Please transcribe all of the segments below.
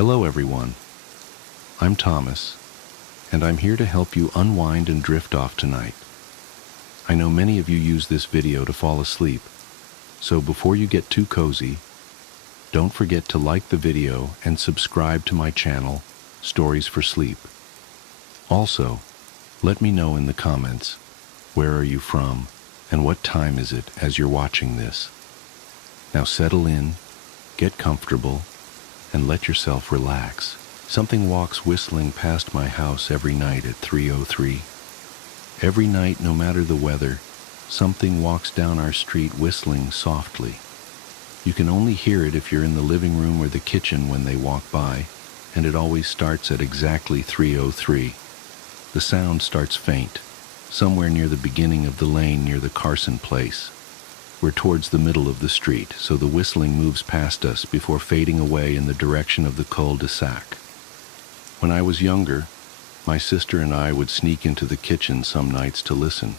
Hello everyone, I'm Thomas, and I'm here to help you unwind and drift off tonight. I know many of you use this video to fall asleep, so before you get too cozy, don't forget to like the video and subscribe to my channel, Stories for Sleep. Also, let me know in the comments, where are you from and what time is it as you're watching this. Now settle in, get comfortable, and let yourself relax. Something walks whistling past my house every night at 3:03. Every night, no matter the weather, something walks down our street whistling softly. You can only hear it if you're in the living room or the kitchen when they walk by, and it always starts at exactly 3:03. The sound starts faint, somewhere near the beginning of the lane near the Carson place. We're towards the middle of the street, so the whistling moves past us before fading away in the direction of the cul-de-sac. When I was younger, my sister and I would sneak into the kitchen some nights to listen.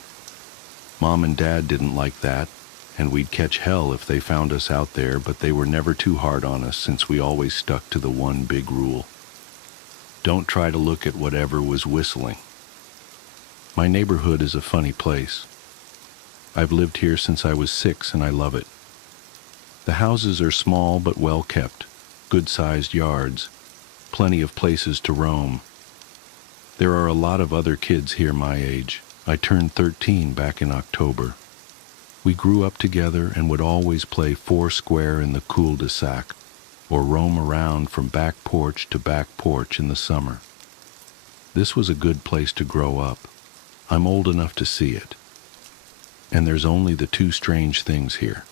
Mom and Dad didn't like that, and we'd catch hell if they found us out there, but they were never too hard on us since we always stuck to the one big rule. Don't try to look at whatever was whistling. My neighborhood is a funny place. I've lived here since I was 6 and I love it. The houses are small but well kept, good-sized yards, plenty of places to roam. There are a lot of other kids here my age. I turned 13 back in October. We grew up together and would always play foursquare in the cul-de-sac or roam around from back porch to back porch in the summer. This was a good place to grow up. I'm old enough to see it. And there's only the two strange things here,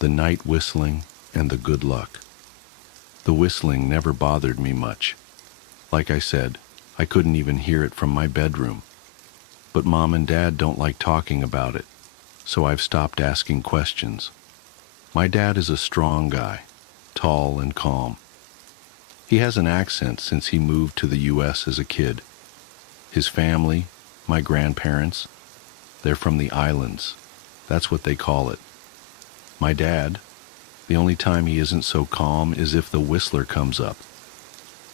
the night whistling and the good luck. The whistling never bothered me much. Like I said, I couldn't even hear it from my bedroom. But Mom and Dad don't like talking about it, so I've stopped asking questions. My dad is a strong guy, tall and calm. He has an accent since he moved to the U.S. as a kid. His family, my grandparents, they're from the islands. That's what they call it. My dad, the only time he isn't so calm is if the whistler comes up.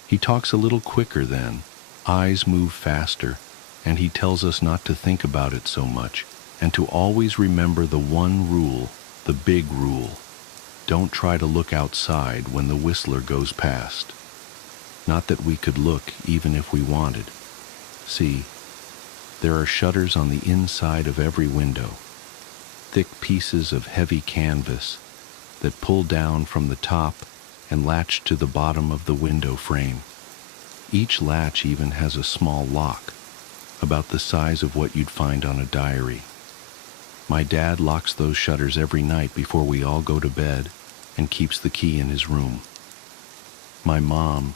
He talks a little quicker then, eyes move faster, and he tells us not to think about it so much, and to always remember the one rule, the big rule. Don't try to look outside when the whistler goes past. Not that we could look even if we wanted. See, there are shutters on the inside of every window, thick pieces of heavy canvas that pull down from the top and latch to the bottom of the window frame. Each latch even has a small lock, about the size of what you'd find on a diary. My dad locks those shutters every night before we all go to bed and keeps the key in his room. My mom,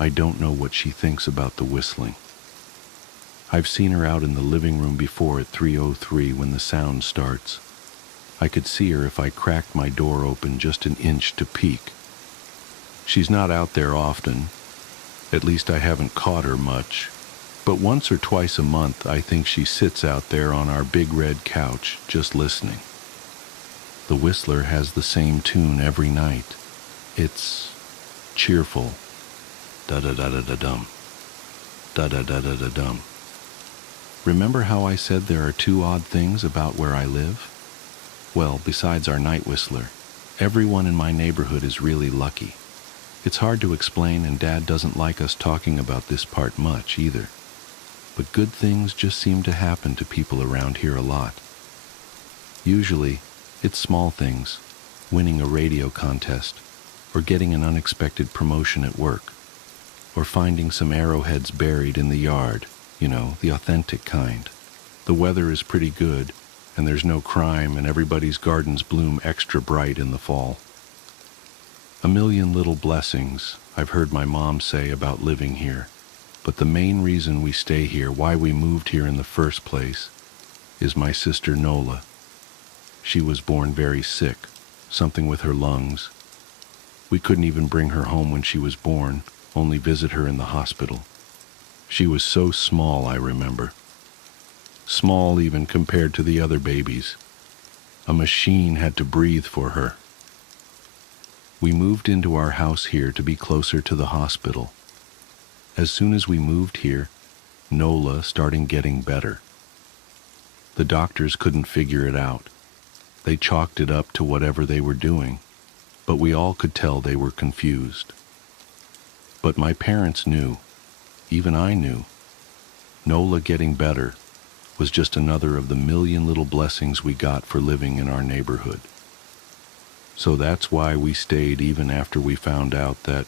I don't know what she thinks about the whistling. I've seen her out in the living room before at 3:03 when the sound starts. I could see her if I cracked my door open just an inch to peek. She's not out there often, at least I haven't caught her much, but once or twice a month I think she sits out there on our big red couch just listening. The whistler has the same tune every night. It's cheerful. Da-da-da-da-da-dum. Da-da-da-da-da-dum. Remember how I said there are two odd things about where I live? Well, besides our night whistler, everyone in my neighborhood is really lucky. It's hard to explain, and Dad doesn't like us talking about this part much either. But good things just seem to happen to people around here a lot. Usually, it's small things, winning a radio contest, or getting an unexpected promotion at work, or finding some arrowheads buried in the yard. You know, the authentic kind. The weather is pretty good, and there's no crime, and everybody's gardens bloom extra bright in the fall. A million little blessings, I've heard my mom say about living here, but the main reason we stay here, why we moved here in the first place, is my sister Nola. She was born very sick, something with her lungs. We couldn't even bring her home when she was born, only visit her in the hospital. She was so small, I remember. Small even compared to the other babies. A machine had to breathe for her. We moved into our house here to be closer to the hospital. As soon as we moved here, Nola started getting better. The doctors couldn't figure it out. They chalked it up to whatever they were doing, but we all could tell they were confused. But my parents knew, even I knew, Nola getting better was just another of the million little blessings we got for living in our neighborhood. So that's why we stayed even after we found out that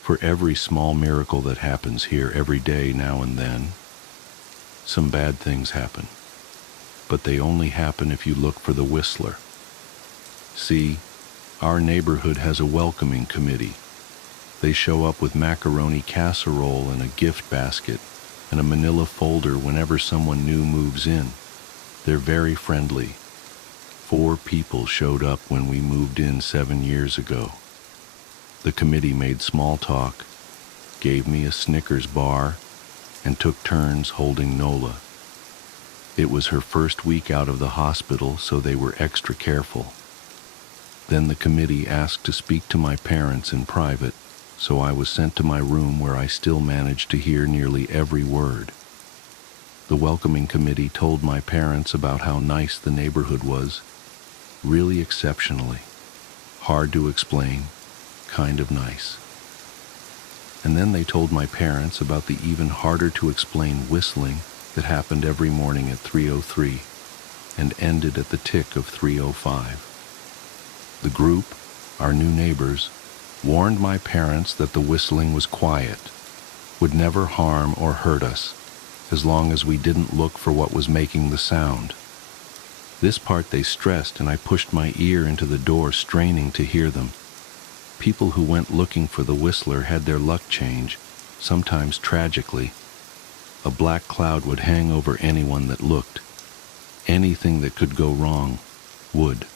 for every small miracle that happens here every day now and then, some bad things happen. But they only happen if you look for the whistler. See, our neighborhood has a welcoming committee. They show up with macaroni casserole and a gift basket and a manila folder whenever someone new moves in. They're very friendly. 4 people showed up when we moved in 7 years ago. The committee made small talk, gave me a Snickers bar, and took turns holding Nola. It was her first week out of the hospital, so they were extra careful. Then the committee asked to speak to my parents in private, so I was sent to my room where I still managed to hear nearly every word. The welcoming committee told my parents about how nice the neighborhood was, really exceptionally, hard to explain, kind of nice. And then they told my parents about the even harder to explain whistling that happened every morning at 3:03 and ended at the tick of 3:05. The group, our new neighbors, warned my parents that the whistling was quiet, would never harm or hurt us, as long as we didn't look for what was making the sound. This part they stressed, and I pushed my ear into the door, straining to hear them. People who went looking for the whistler had their luck change, sometimes tragically. A black cloud would hang over anyone that looked. Anything that could go wrong would.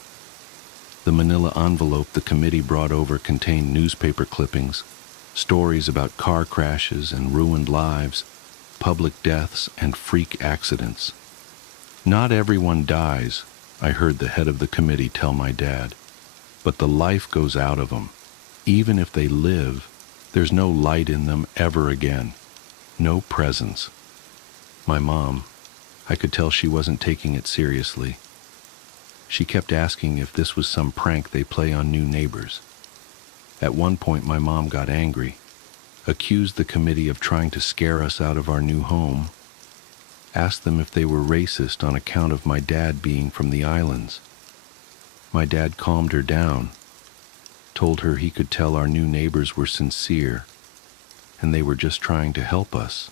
The manila envelope the committee brought over contained newspaper clippings, stories about car crashes and ruined lives, public deaths and freak accidents. Not everyone dies, I heard the head of the committee tell my dad, but the life goes out of them. Even if they live, there's no light in them ever again. No presence. My mom, I could tell she wasn't taking it seriously. She kept asking if this was some prank they play on new neighbors. At one point my mom got angry, accused the committee of trying to scare us out of our new home, asked them if they were racist on account of my dad being from the islands. My dad calmed her down, told her he could tell our new neighbors were sincere, and they were just trying to help us.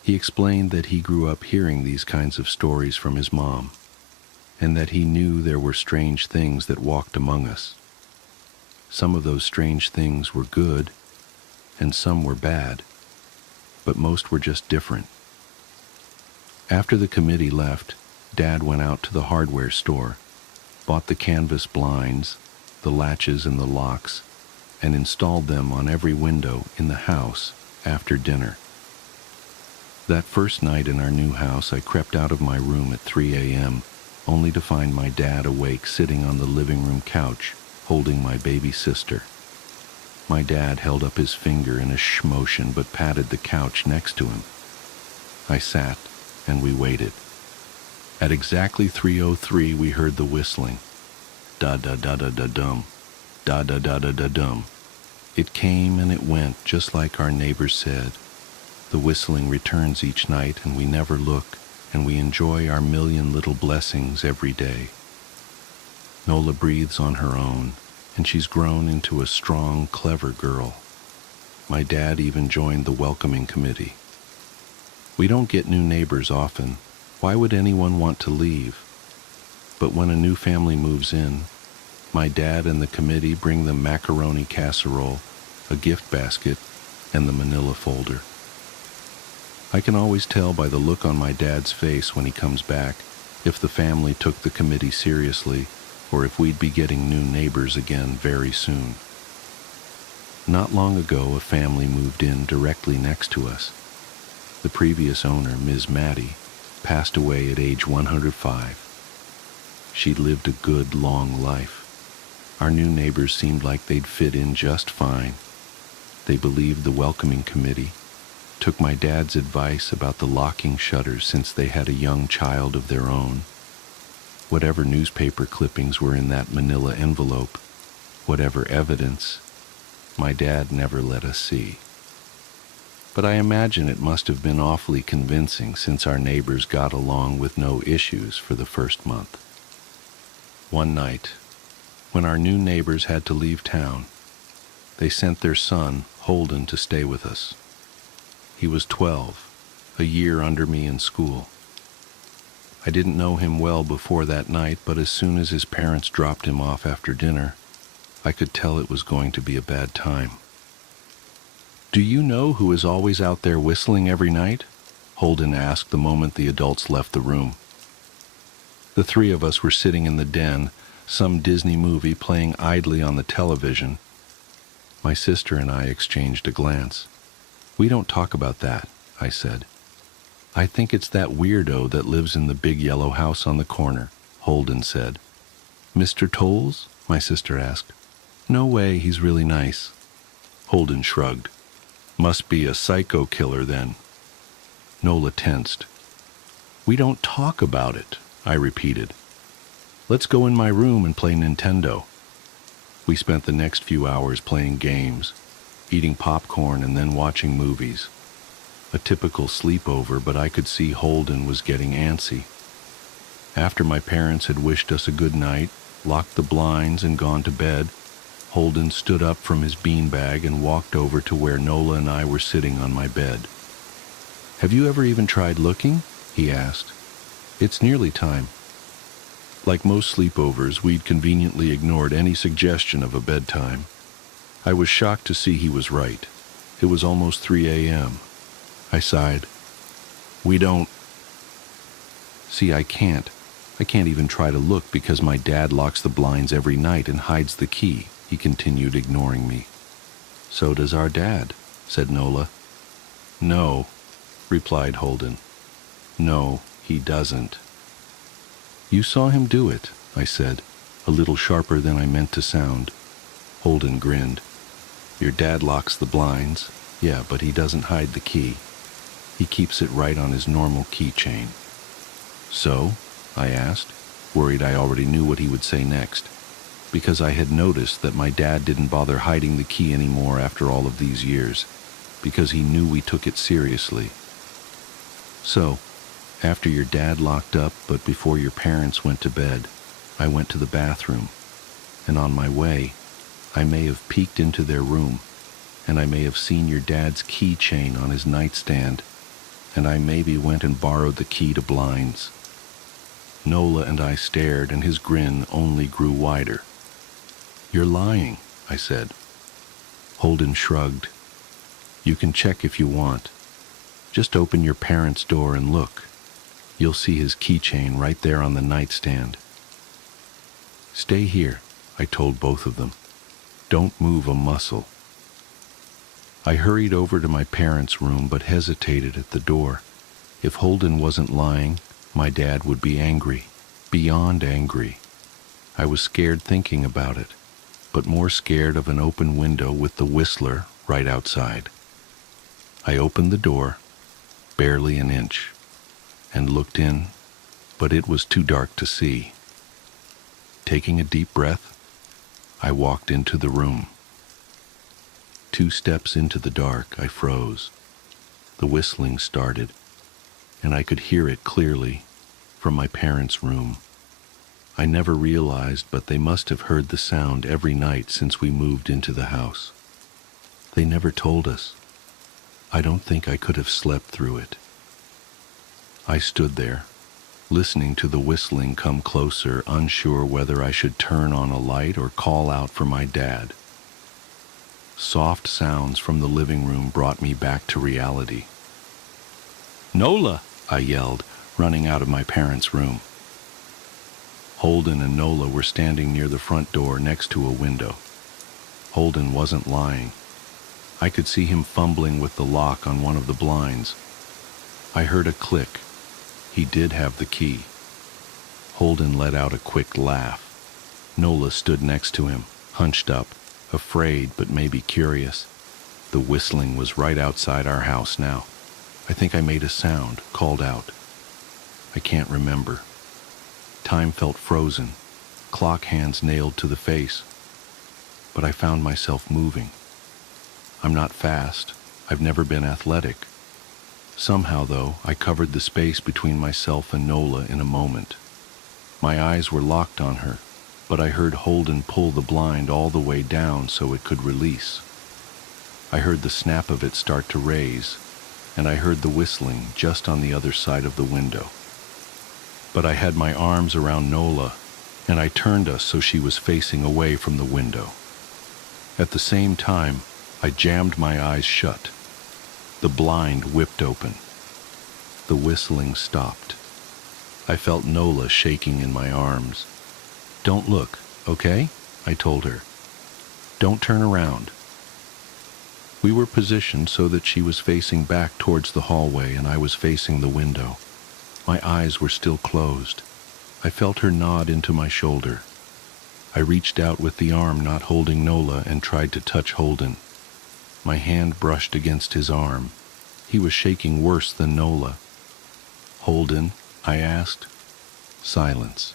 He explained that he grew up hearing these kinds of stories from his mom, and that he knew there were strange things that walked among us. Some of those strange things were good, and some were bad, but most were just different. After the committee left, Dad went out to the hardware store, bought the canvas blinds, the latches and the locks, and installed them on every window in the house after dinner. That first night in our new house, I crept out of my room at 3 a.m., only to find my dad awake sitting on the living room couch, holding my baby sister. My dad held up his finger in a shh motion but patted the couch next to him. I sat, and we waited. At exactly 3:03 we heard the whistling. Da-da-da-da-da-dum, da-da-da-da-da-dum. It came and it went, just like our neighbors said. The whistling returns each night, and we never look, and we enjoy our million little blessings every day. Nola breathes on her own, and she's grown into a strong, clever girl. My dad even joined the welcoming committee. We don't get new neighbors often. Why would anyone want to leave? But when a new family moves in, my dad and the committee bring them macaroni casserole, a gift basket, and the manila folder. I can always tell by the look on my dad's face when he comes back if the family took the committee seriously or if we'd be getting new neighbors again very soon. Not long ago, a family moved in directly next to us. The previous owner, Ms. Maddie, passed away at age 105. She'd lived a good, long life. Our new neighbors seemed like they'd fit in just fine. They believed the welcoming committee, took my dad's advice about the locking shutters since they had a young child of their own. Whatever newspaper clippings were in that manila envelope, whatever evidence, my dad never let us see. But I imagine it must have been awfully convincing since our neighbors got along with no issues for the first month. One night, when our new neighbors had to leave town, they sent their son, Holden, to stay with us. He was 12, a year under me in school. I didn't know him well before that night, but as soon as his parents dropped him off after dinner, I could tell it was going to be a bad time. "Do you know who is always out there whistling every night?" Holden asked the moment the adults left the room. The three of us were sitting in the den, some Disney movie playing idly on the television. My sister and I exchanged a glance. "We don't talk about that," I said. "I think it's that weirdo that lives in the big yellow house on the corner," Holden said. "Mr. Tolles?" my sister asked. "No way, he's really nice." Holden shrugged. "Must be a psycho killer then." Nola tensed. "We don't talk about it," I repeated. "Let's go in my room and play Nintendo." We spent the next few hours playing games, eating popcorn and then watching movies. A typical sleepover, but I could see Holden was getting antsy. After my parents had wished us a good night, locked the blinds and gone to bed, Holden stood up from his beanbag and walked over to where Nola and I were sitting on my bed. "Have you ever even tried looking?" he asked. "It's nearly time." Like most sleepovers, we'd conveniently ignored any suggestion of a bedtime. I was shocked to see he was right. It was almost 3 a.m. I sighed. "We don't." "See, I can't. I can't even try to look because my dad locks the blinds every night and hides the key," he continued, ignoring me. "So does our dad," said Nola. "No," replied Holden. "No, he doesn't." "You saw him do it," I said, a little sharper than I meant to sound. Holden grinned. "Your dad locks the blinds. Yeah, but he doesn't hide the key. He keeps it right on his normal keychain." "So?" I asked, worried I already knew what he would say next, because I had noticed that my dad didn't bother hiding the key anymore after all of these years, because he knew we took it seriously. "So, after your dad locked up, but before your parents went to bed, I went to the bathroom, and on my way, I may have peeked into their room, and I may have seen your dad's keychain on his nightstand, and I maybe went and borrowed the key to blinds." Nola and I stared, and his grin only grew wider. "You're lying," I said. Holden shrugged. "You can check if you want. Just open your parents' door and look. You'll see his keychain right there on the nightstand." "Stay here," I told both of them. "Don't move a muscle." I hurried over to my parents' room but hesitated at the door. If Holden wasn't lying, my dad would be angry, beyond angry. I was scared thinking about it, but more scared of an open window with the whistler right outside. I opened the door, barely an inch, and looked in, but it was too dark to see. Taking a deep breath, I walked into the room. 2 steps into the dark, I froze. The whistling started, and I could hear it clearly from my parents' room. I never realized, but they must have heard the sound every night since we moved into the house. They never told us. I don't think I could have slept through it. I stood there, listening to the whistling come closer, unsure whether I should turn on a light or call out for my dad. Soft sounds from the living room brought me back to reality. "Nola!" I yelled, running out of my parents' room. Holden and Nola were standing near the front door next to a window. Holden wasn't lying. I could see him fumbling with the lock on one of the blinds. I heard a click. He did have the key. Holden let out a quick laugh. Nola stood next to him, hunched up, afraid but maybe curious. The whistling was right outside our house now. I think I made a sound, called out. I can't remember. Time felt frozen, clock hands nailed to the face. But I found myself moving. I'm not fast. I've never been athletic. Somehow, though, I covered the space between myself and Nola in a moment. My eyes were locked on her, but I heard Holden pull the blind all the way down so it could release. I heard the snap of it start to raise, and I heard the whistling just on the other side of the window. But I had my arms around Nola, and I turned us so she was facing away from the window. At the same time, I jammed my eyes shut. The blind whipped open. The whistling stopped. I felt Nola shaking in my arms. "Don't look, okay?" I told her. "Don't turn around." We were positioned so that she was facing back towards the hallway and I was facing the window. My eyes were still closed. I felt her nod into my shoulder. I reached out with the arm not holding Nola and tried to touch Holden. My hand brushed against his arm. He was shaking worse than Nola. "Holden?" I asked. Silence.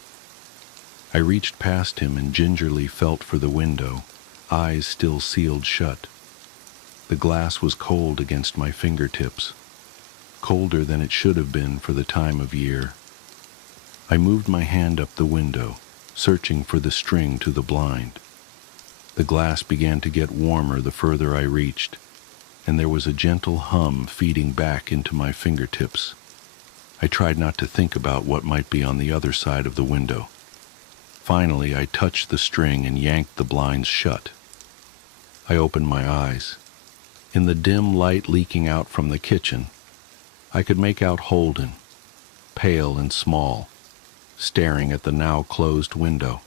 I reached past him and gingerly felt for the window, eyes still sealed shut. The glass was cold against my fingertips, colder than it should have been for the time of year. I moved my hand up the window, searching for the string to the blind. The glass began to get warmer the further I reached, and there was a gentle hum feeding back into my fingertips. I tried not to think about what might be on the other side of the window. Finally, I touched the string and yanked the blinds shut. I opened my eyes. In the dim light leaking out from the kitchen, I could make out Holden, pale and small, staring at the now closed window.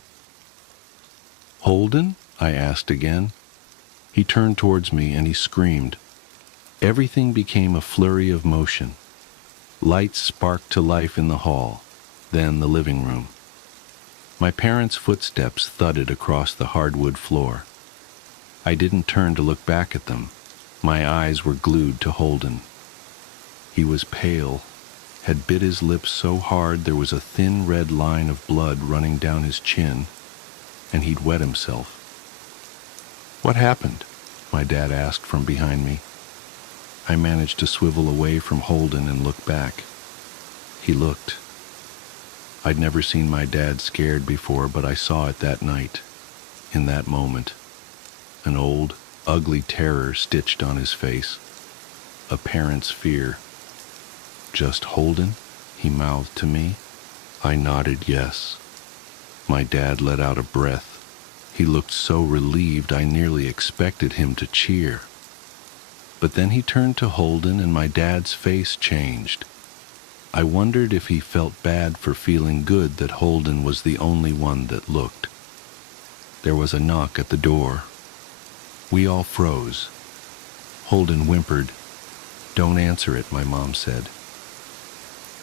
"Holden?" I asked again. He turned towards me and he screamed. Everything became a flurry of motion. Lights sparked to life in the hall, then the living room. My parents' footsteps thudded across the hardwood floor. I didn't turn to look back at them. My eyes were glued to Holden. He was pale, had bit his lips so hard there was a thin red line of blood running down his chin, and he'd wet himself. "What happened?" my dad asked from behind me. I managed to swivel away from Holden and look back. He looked. I'd never seen my dad scared before, but I saw it that night, in that moment. An old, ugly terror stitched on his face. A parent's fear. "Just Holden?" he mouthed to me. I nodded yes. My dad let out a breath. He looked so relieved I nearly expected him to cheer. But then he turned to Holden and my dad's face changed. I wondered if he felt bad for feeling good that Holden was the only one that looked. There was a knock at the door. We all froze. Holden whimpered. "Don't answer it," my mom said.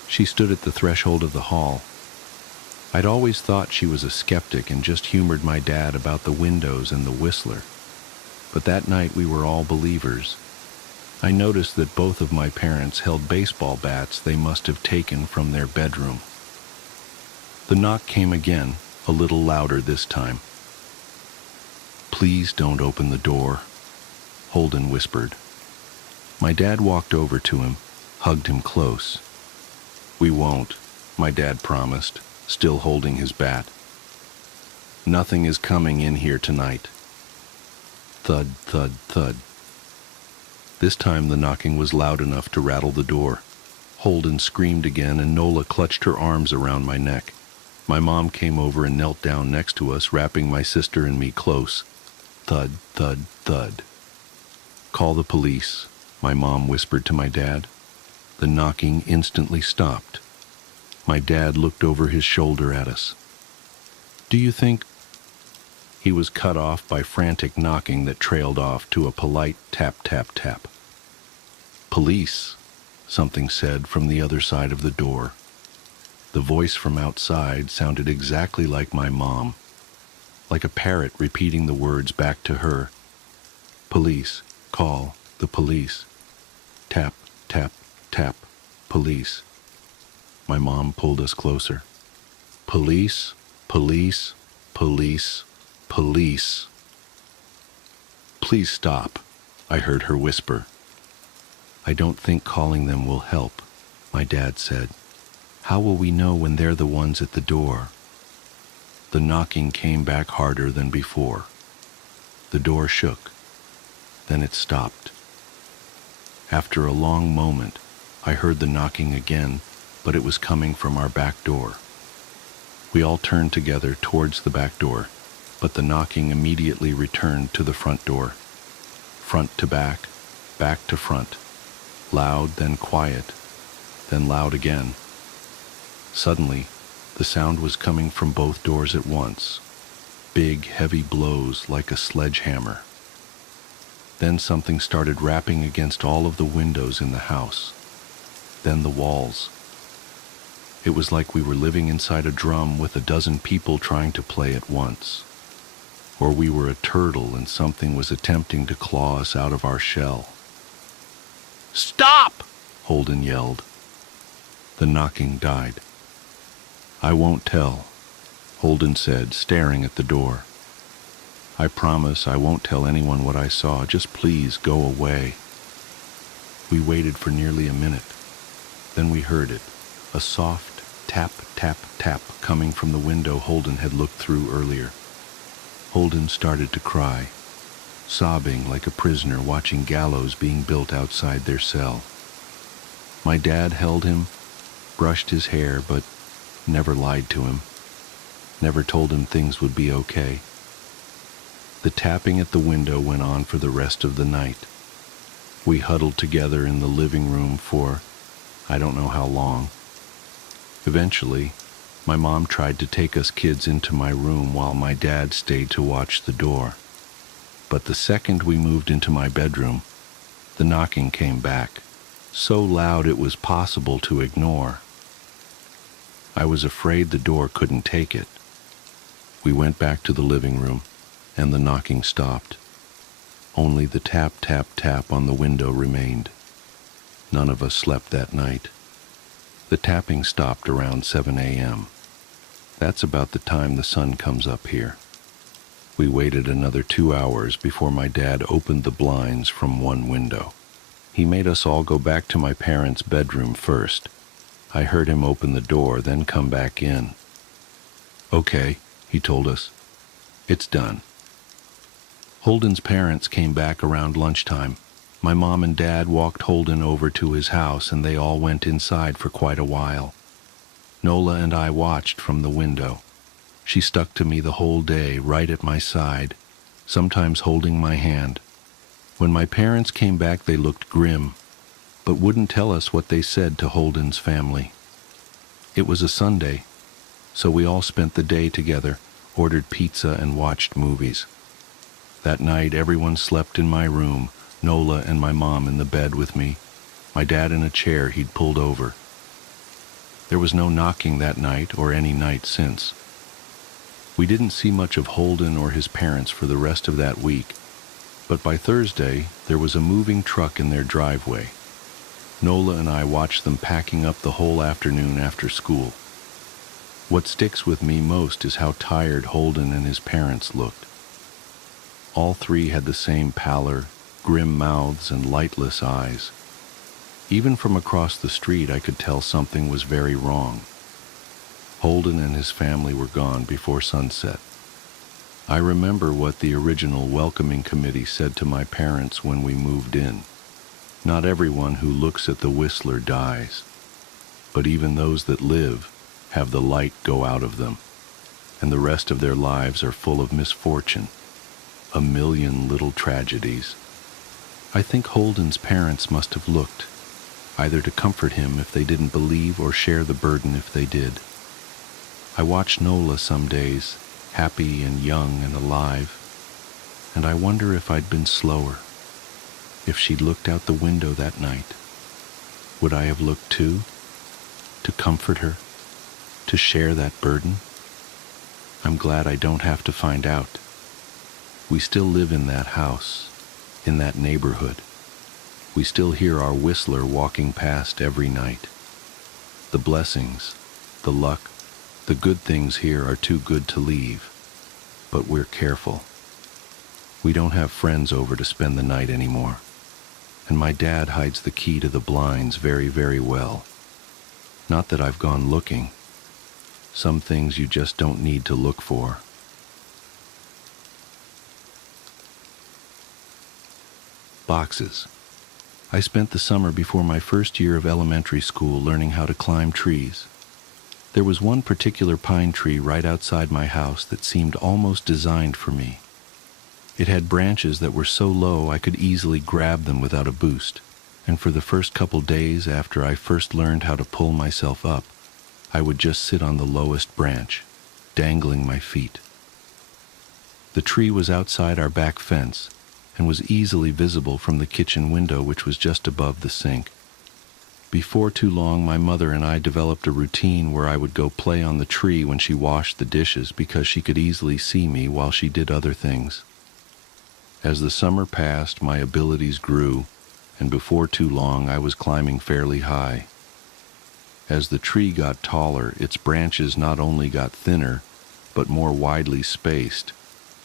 She stood at the threshold of the hall. I'd always thought she was a skeptic and just humored my dad about the windows and the whistler. But that night we were all believers. I noticed that both of my parents held baseball bats they must have taken from their bedroom. The knock came again, a little louder this time. "Please don't open the door," Holden whispered. My dad walked over to him, hugged him close. "We won't," my dad promised, still holding his bat. "Nothing is coming in here tonight." Thud, thud, thud. This time the knocking was loud enough to rattle the door. Holden screamed again and Nola clutched her arms around my neck. My mom came over and knelt down next to us, wrapping my sister and me close. Thud, thud, thud. "Call the police," my mom whispered to my dad. The knocking instantly stopped. My dad looked over his shoulder at us. "Do you think—" He was cut off by frantic knocking that trailed off to a polite tap, tap, tap. "Police," something said from the other side of the door. The voice from outside sounded exactly like my mom. like a parrot repeating the words back to her. Police, call the police. Tap, tap, tap, police. My mom pulled us closer. Police, police, police, police. Please stop, I heard her whisper. I don't think calling them will help, my dad said. How will we know when they're the ones at the door? The knocking came back harder than before. The door shook. Then it stopped. After a long moment, I heard the knocking again, but it was coming from our back door. We all turned together towards the back door, but the knocking immediately returned to the front door. Front to back to front. Loud, then quiet, then loud again. Suddenly, the sound was coming from both doors at once. Big, heavy blows like a sledgehammer. Then something started rapping against all of the windows in the house. Then the walls. It was like we were living inside a drum with a dozen people trying to play at once. Or we were a turtle and something was attempting to claw us out of our shell. Stop! Holden yelled. The knocking died. I won't tell, Holden said, staring at the door. I promise I won't tell anyone what I saw. Just please go away. We waited for nearly a minute. Then we heard it, a soft tap, tap, tap coming from the window Holden had looked through earlier. Holden started to cry, sobbing like a prisoner watching gallows being built outside their cell. My dad held him, brushed his hair, but never lied to him, never told him things would be okay. The tapping at the window went on for the rest of the night. We huddled together in the living room for I don't know how long. Eventually, my mom tried to take us kids into my room while my dad stayed to watch the door. But the second we moved into my bedroom, the knocking came back, so loud it was possible to ignore. I was afraid the door couldn't take it. We went back to the living room, and the knocking stopped. Only the tap, tap, tap on the window remained. None of us slept that night. The tapping stopped around 7 a.m. That's about the time the sun comes up here. We waited another 2 hours before my dad opened the blinds from one window. He made us all go back to my parents' bedroom first. I heard him open the door, then come back in. Okay, he told us. It's done. Holden's parents came back around lunchtime. My mom and dad walked Holden over to his house, and they all went inside for quite a while. Nola and I watched from the window. She stuck to me the whole day, right at my side, sometimes holding my hand. When my parents came back, they looked grim, but wouldn't tell us what they said to Holden's family. It was a Sunday, so we all spent the day together, ordered pizza and watched movies. That night, everyone slept in my room, Nola and my mom in the bed with me, my dad in a chair he'd pulled over. There was no knocking that night or any night since. We didn't see much of Holden or his parents for the rest of that week, but by Thursday, there was a moving truck in their driveway. Nola and I watched them packing up the whole afternoon after school. What sticks with me most is how tired Holden and his parents looked. All three had the same pallor, grim mouths, and lightless eyes. Even from across the street, I could tell something was very wrong. Holden and his family were gone before sunset. I remember what the original welcoming committee said to my parents when we moved in. Not everyone who looks at the Whistler dies, but even those that live have the light go out of them, and the rest of their lives are full of misfortune, a million little tragedies. I think Holden's parents must have looked, either to comfort him if they didn't believe or share the burden if they did. I watched Nola some days, happy and young and alive, and I wonder if I'd been slower. If she'd looked out the window that night, would I have looked too? To comfort her? To share that burden? I'm glad I don't have to find out. We still live in that house, in that neighborhood. We still hear our whistler walking past every night. The blessings, the luck, the good things here are too good to leave, but we're careful. We don't have friends over to spend the night anymore, and my dad hides the key to the blinds very, very well. Not that I've gone looking. Some things you just don't need to look for. Boxes. I spent the summer before my first year of elementary school learning how to climb trees. There was one particular pine tree right outside my house that seemed almost designed for me. It had branches that were so low I could easily grab them without a boost, and for the first couple days after I first learned how to pull myself up, I would just sit on the lowest branch, dangling my feet. The tree was outside our back fence and was easily visible from the kitchen window, which was just above the sink. Before too long, my mother and I developed a routine where I would go play on the tree when she washed the dishes because she could easily see me while she did other things. As the summer passed, my abilities grew, and before too long I was climbing fairly high. As the tree got taller, its branches not only got thinner, but more widely spaced,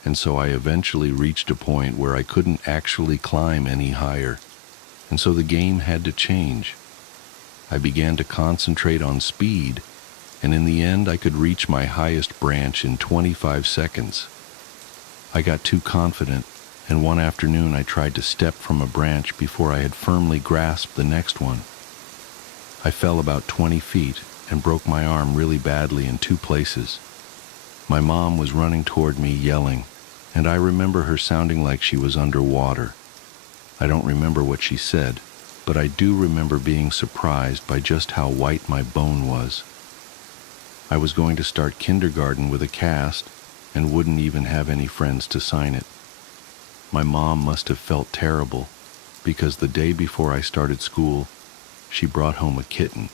and so I eventually reached a point where I couldn't actually climb any higher, and so the game had to change. I began to concentrate on speed, and in the end I could reach my highest branch in 25 seconds. I got too confident, and one afternoon I tried to step from a branch before I had firmly grasped the next one. I fell about 20 feet and broke my arm really badly in 2 places. My mom was running toward me yelling, and I remember her sounding like she was underwater. I don't remember what she said, but I do remember being surprised by just how white my bone was. I was going to start kindergarten with a cast and wouldn't even have any friends to sign it. My mom must have felt terrible, because the day before I started school, she brought home a kitten.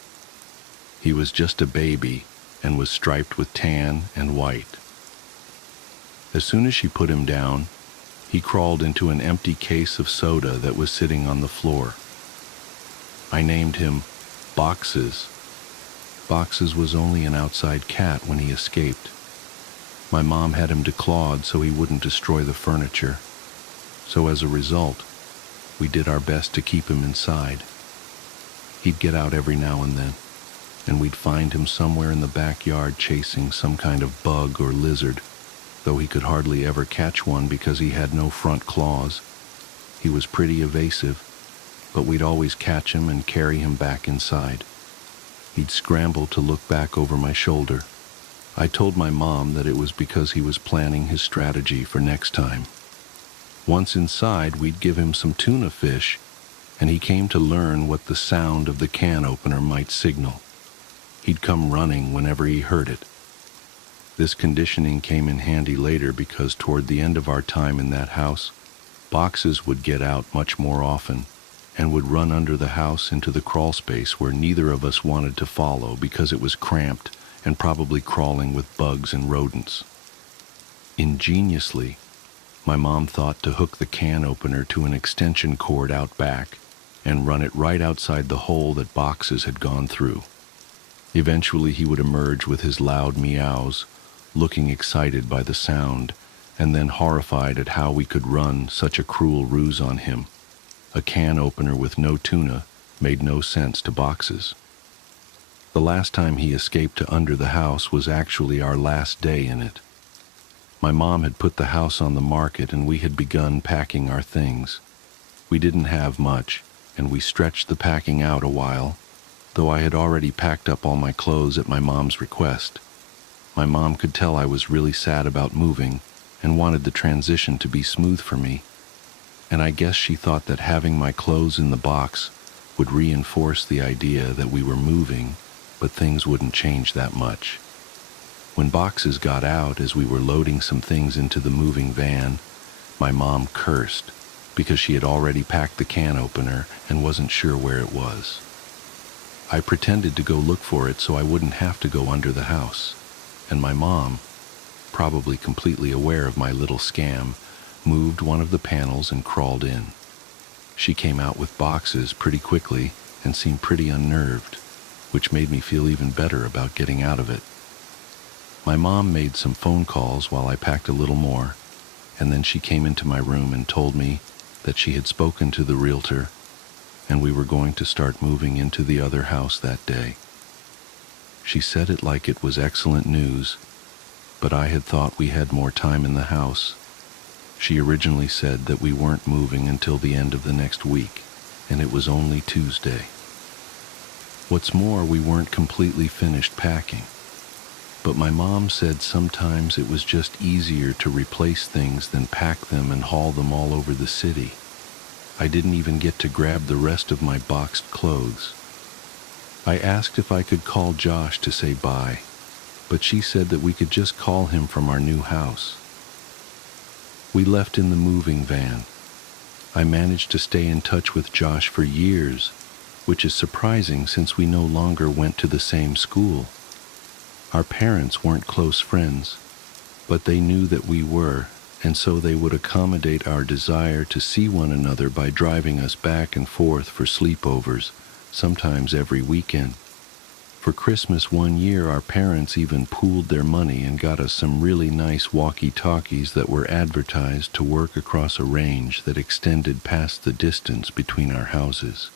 He was just a baby and was striped with tan and white. As soon as she put him down, he crawled into an empty case of soda that was sitting on the floor. I named him Boxes. Boxes was only an outside cat when he escaped. My mom had him declawed so he wouldn't destroy the furniture. So as a result, we did our best to keep him inside. He'd get out every now and then, and we'd find him somewhere in the backyard chasing some kind of bug or lizard, though he could hardly ever catch one because he had no front claws. He was pretty evasive, but we'd always catch him and carry him back inside. He'd scramble to look back over my shoulder. I told my mom that it was because he was planning his strategy for next time. Once inside, we'd give him some tuna fish, and he came to learn what the sound of the can opener might signal. He'd come running whenever he heard it. This conditioning came in handy later because toward the end of our time in that house, Boxes would get out much more often and would run under the house into the crawl space where neither of us wanted to follow because it was cramped and probably crawling with bugs and rodents. Ingeniously, my mom thought to hook the can opener to an extension cord out back and run it right outside the hole that Boxes had gone through. Eventually he would emerge with his loud meows, looking excited by the sound, and then horrified at how we could run such a cruel ruse on him. A can opener with no tuna made no sense to Boxes. The last time he escaped to under the house was actually our last day in it. My mom had put the house on the market and we had begun packing our things. We didn't have much, and we stretched the packing out a while, though I had already packed up all my clothes at my mom's request. My mom could tell I was really sad about moving and wanted the transition to be smooth for me, and I guess she thought that having my clothes in the box would reinforce the idea that we were moving, but things wouldn't change that much. When Boxes got out as we were loading some things into the moving van, my mom cursed because she had already packed the can opener and wasn't sure where it was. I pretended to go look for it so I wouldn't have to go under the house, and my mom, probably completely aware of my little scam, moved one of the panels and crawled in. She came out with boxes pretty quickly and seemed pretty unnerved, which made me feel even better about getting out of it. My mom made some phone calls while I packed a little more, and then she came into my room and told me that she had spoken to the realtor and we were going to start moving into the other house that day. She said it like it was excellent news, but I had thought we had more time in the house. She originally said that we weren't moving until the end of the next week, and it was only Tuesday. What's more, we weren't completely finished packing. But my mom said sometimes it was just easier to replace things than pack them and haul them all over the city. I didn't even get to grab the rest of my boxed clothes. I asked if I could call Josh to say bye, but she said that we could just call him from our new house. We left in the moving van. I managed to stay in touch with Josh for years, which is surprising since we no longer went to the same school. Our parents weren't close friends, but they knew that we were, and so they would accommodate our desire to see one another by driving us back and forth for sleepovers, sometimes every weekend. For Christmas one year, our parents even pooled their money and got us some really nice walkie-talkies that were advertised to work across a range that extended past the distance between our houses.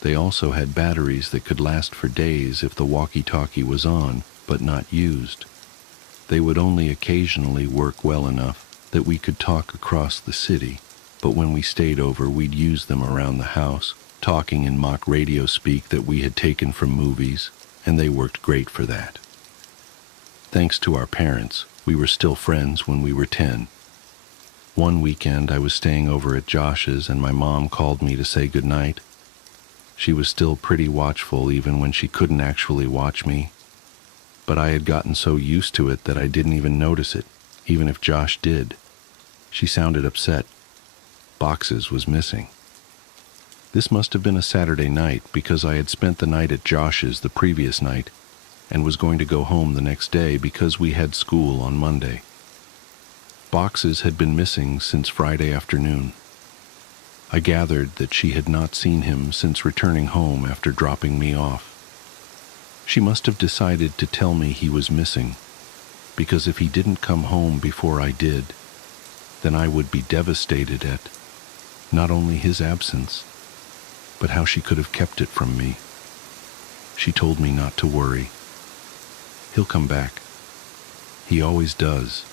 They also had batteries that could last for days if the walkie-talkie was on, but not used. They would only occasionally work well enough that we could talk across the city, but when we stayed over, we'd use them around the house, talking in mock radio speak that we had taken from movies, and they worked great for that. Thanks to our parents, we were still friends when we were 10. One weekend, I was staying over at Josh's, and my mom called me to say goodnight. She was still pretty watchful even when she couldn't actually watch me, but I had gotten so used to it that I didn't even notice it, even if Josh did. She sounded upset. Boxes was missing. This must have been a Saturday night because I had spent the night at Josh's the previous night and was going to go home the next day because we had school on Monday. Boxes had been missing since Friday afternoon. I gathered that she had not seen him since returning home after dropping me off. She must have decided to tell me he was missing, because if he didn't come home before I did, then I would be devastated at not only his absence, but how she could have kept it from me. She told me not to worry. He'll come back. He always does.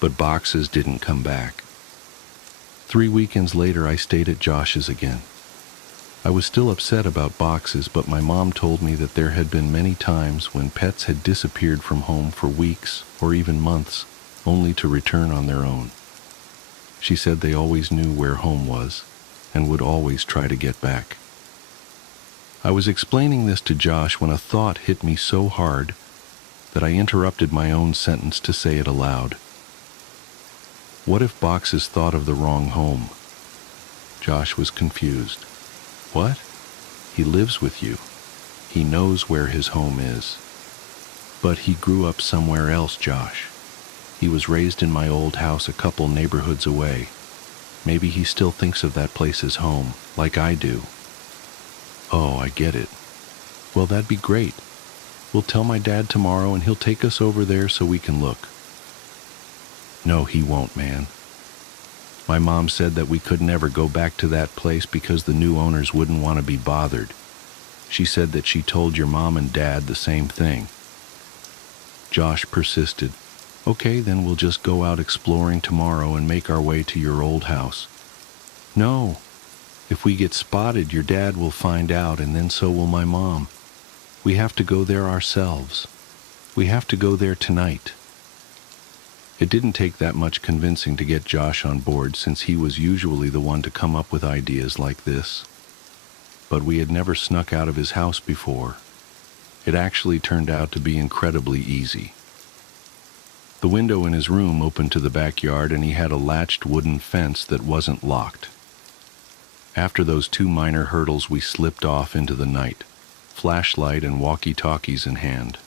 But Boxes didn't come back. 3 weekends later, I stayed at Josh's again. I was still upset about Boxes, but my mom told me that there had been many times when pets had disappeared from home for weeks or even months, only to return on their own. She said they always knew where home was and would always try to get back. I was explaining this to Josh when a thought hit me so hard that I interrupted my own sentence to say it aloud. What if Boxes thought of the wrong home? Josh was confused. What? He lives with you. He knows where his home is. But he grew up somewhere else, Josh. He was raised in my old house a couple neighborhoods away. Maybe he still thinks of that place as home, like I do. Oh, I get it. Well, that'd be great. We'll tell my dad tomorrow and he'll take us over there so we can look. No, he won't, man. My mom said that we could never go back to that place because the new owners wouldn't want to be bothered. She said that she told your mom and dad the same thing. Josh persisted. Okay, then we'll just go out exploring tomorrow and make our way to your old house. No. If we get spotted, your dad will find out, and then so will my mom. We have to go there ourselves. We have to go there tonight. It didn't take that much convincing to get Josh on board, since he was usually the one to come up with ideas like this. But we had never snuck out of his house before. It actually turned out to be incredibly easy. The window in his room opened to the backyard, and he had a latched wooden fence that wasn't locked. After those 2 minor hurdles, we slipped off into the night, flashlight and walkie-talkies in hand.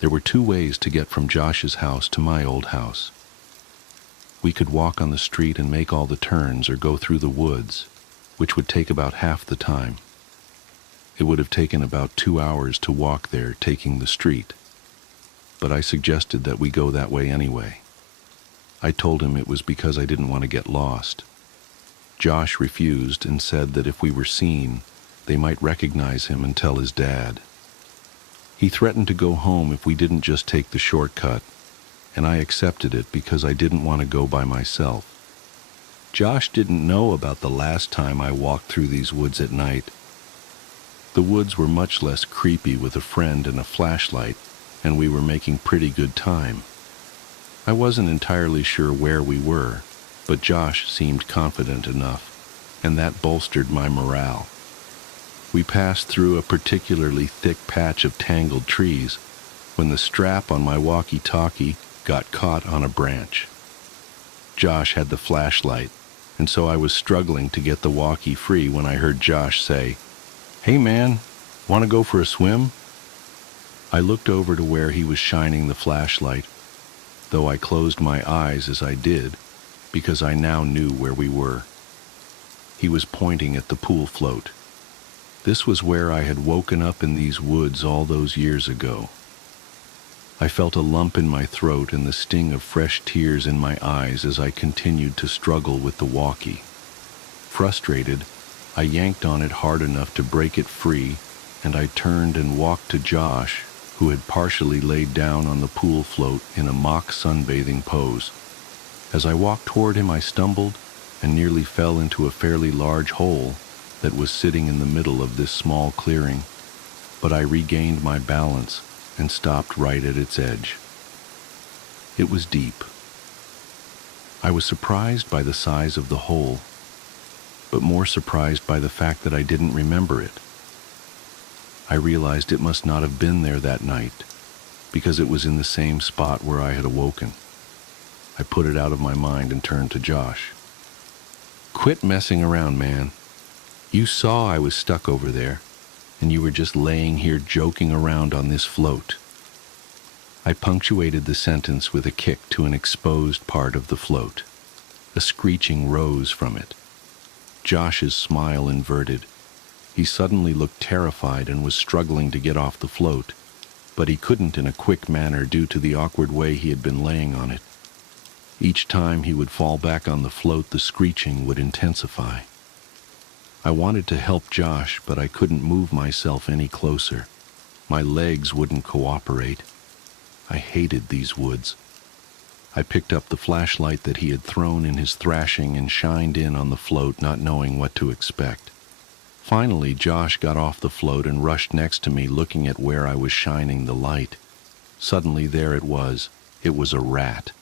There were two ways to get from Josh's house to my old house. We could walk on the street and make all the turns or go through the woods, which would take about half the time. It would have taken about 2 hours to walk there, taking the street, but I suggested that we go that way anyway. I told him it was because I didn't want to get lost. Josh refused and said that if we were seen, they might recognize him and tell his dad. He threatened to go home if we didn't just take the shortcut, and I accepted it because I didn't want to go by myself. Josh didn't know about the last time I walked through these woods at night. The woods were much less creepy with a friend and a flashlight, and we were making pretty good time. I wasn't entirely sure where we were, but Josh seemed confident enough, and that bolstered my morale. We passed through a particularly thick patch of tangled trees when the strap on my walkie-talkie got caught on a branch. Josh had the flashlight, and so I was struggling to get the walkie free when I heard Josh say, "Hey man, want to go for a swim?" I looked over to where he was shining the flashlight, though I closed my eyes as I did, because I now knew where we were. He was pointing at the pool float. This was where I had woken up in these woods all those years ago. I felt a lump in my throat and the sting of fresh tears in my eyes as I continued to struggle with the walkie. Frustrated, I yanked on it hard enough to break it free, and I turned and walked to Josh, who had partially laid down on the pool float in a mock sunbathing pose. As I walked toward him, I stumbled and nearly fell into a fairly large hole that was sitting in the middle of this small clearing, but I regained my balance and stopped right at its edge. It was deep. I was surprised by the size of the hole, but more surprised by the fact that I didn't remember it. I realized it must not have been there that night, because it was in the same spot where I had awoken. I put it out of my mind and turned to Josh. "Quit messing around, man. You saw I was stuck over there, and you were just laying here joking around on this float." I punctuated the sentence with a kick to an exposed part of the float. A screeching rose from it. Josh's smile inverted. He suddenly looked terrified and was struggling to get off the float, but he couldn't in a quick manner due to the awkward way he had been laying on it. Each time he would fall back on the float, the screeching would intensify. I wanted to help Josh, but I couldn't move myself any closer. My legs wouldn't cooperate. I hated these woods. I picked up the flashlight that he had thrown in his thrashing and shined in on the float, not knowing what to expect. Finally, Josh got off the float and rushed next to me, looking at where I was shining the light. Suddenly, there it was. It was a rat.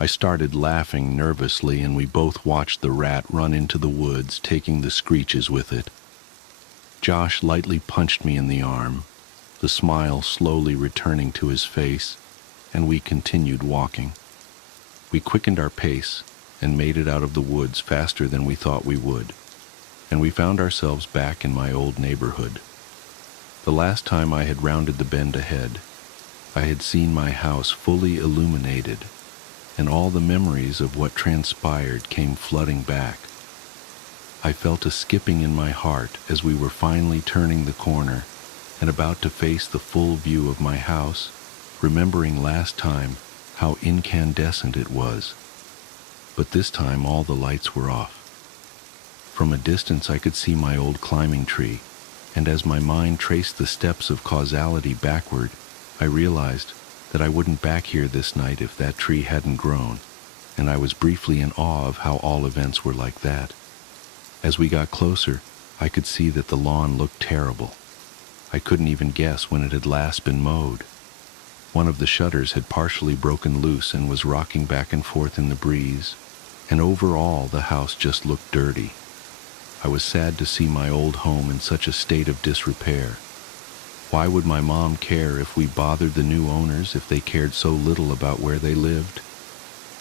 I started laughing nervously, and we both watched the rat run into the woods, taking the screeches with it. Josh lightly punched me in the arm, the smile slowly returning to his face, and we continued walking. We quickened our pace and made it out of the woods faster than we thought we would, and we found ourselves back in my old neighborhood. The last time I had rounded the bend ahead, I had seen my house fully illuminated, and all the memories of what transpired came flooding back. I felt a skipping in my heart as we were finally turning the corner and about to face the full view of my house, remembering last time how incandescent it was. But this time all the lights were off. From a distance I could see my old climbing tree, and as my mind traced the steps of causality backward, I realized that I wouldn't back here this night if that tree hadn't grown, and I was briefly in awe of how all events were like that. As we got closer, I could see that the lawn looked terrible. I couldn't even guess when it had last been mowed. One of the shutters had partially broken loose and was rocking back and forth in the breeze, and overall the house just looked dirty. I was sad to see my old home in such a state of disrepair. Why would my mom care if we bothered the new owners if they cared so little about where they lived?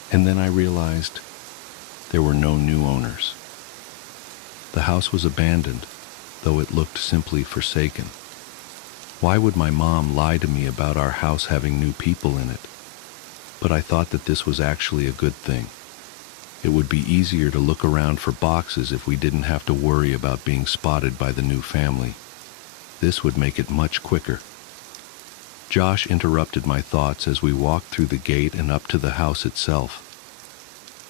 And then I realized there were no new owners. The house was abandoned, though it looked simply forsaken. Why would my mom lie to me about our house having new people in it? But I thought that this was actually a good thing. It would be easier to look around for boxes if we didn't have to worry about being spotted by the new family. This would make it much quicker. Josh interrupted my thoughts as we walked through the gate and up to the house itself.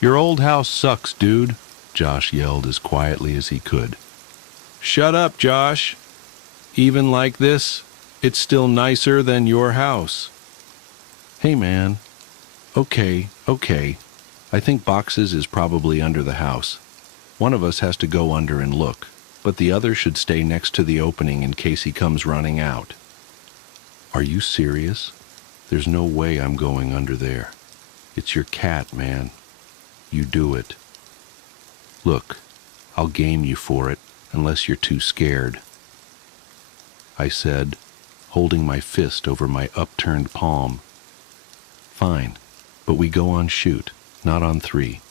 "Your old house sucks, dude," Josh yelled as quietly as he could. "Shut up, Josh. Even like this, it's still nicer than your house." "Hey, man. Okay. I think boxes is probably under the house. One of us has to go under and look, but the other should stay next to the opening in case he comes running out." "Are you serious? There's no way I'm going under there. It's your cat, man. You do it." "Look, I'll game you for it, unless you're too scared," I said, holding my fist over my upturned palm. "Fine, but we go on shoot, not on 3.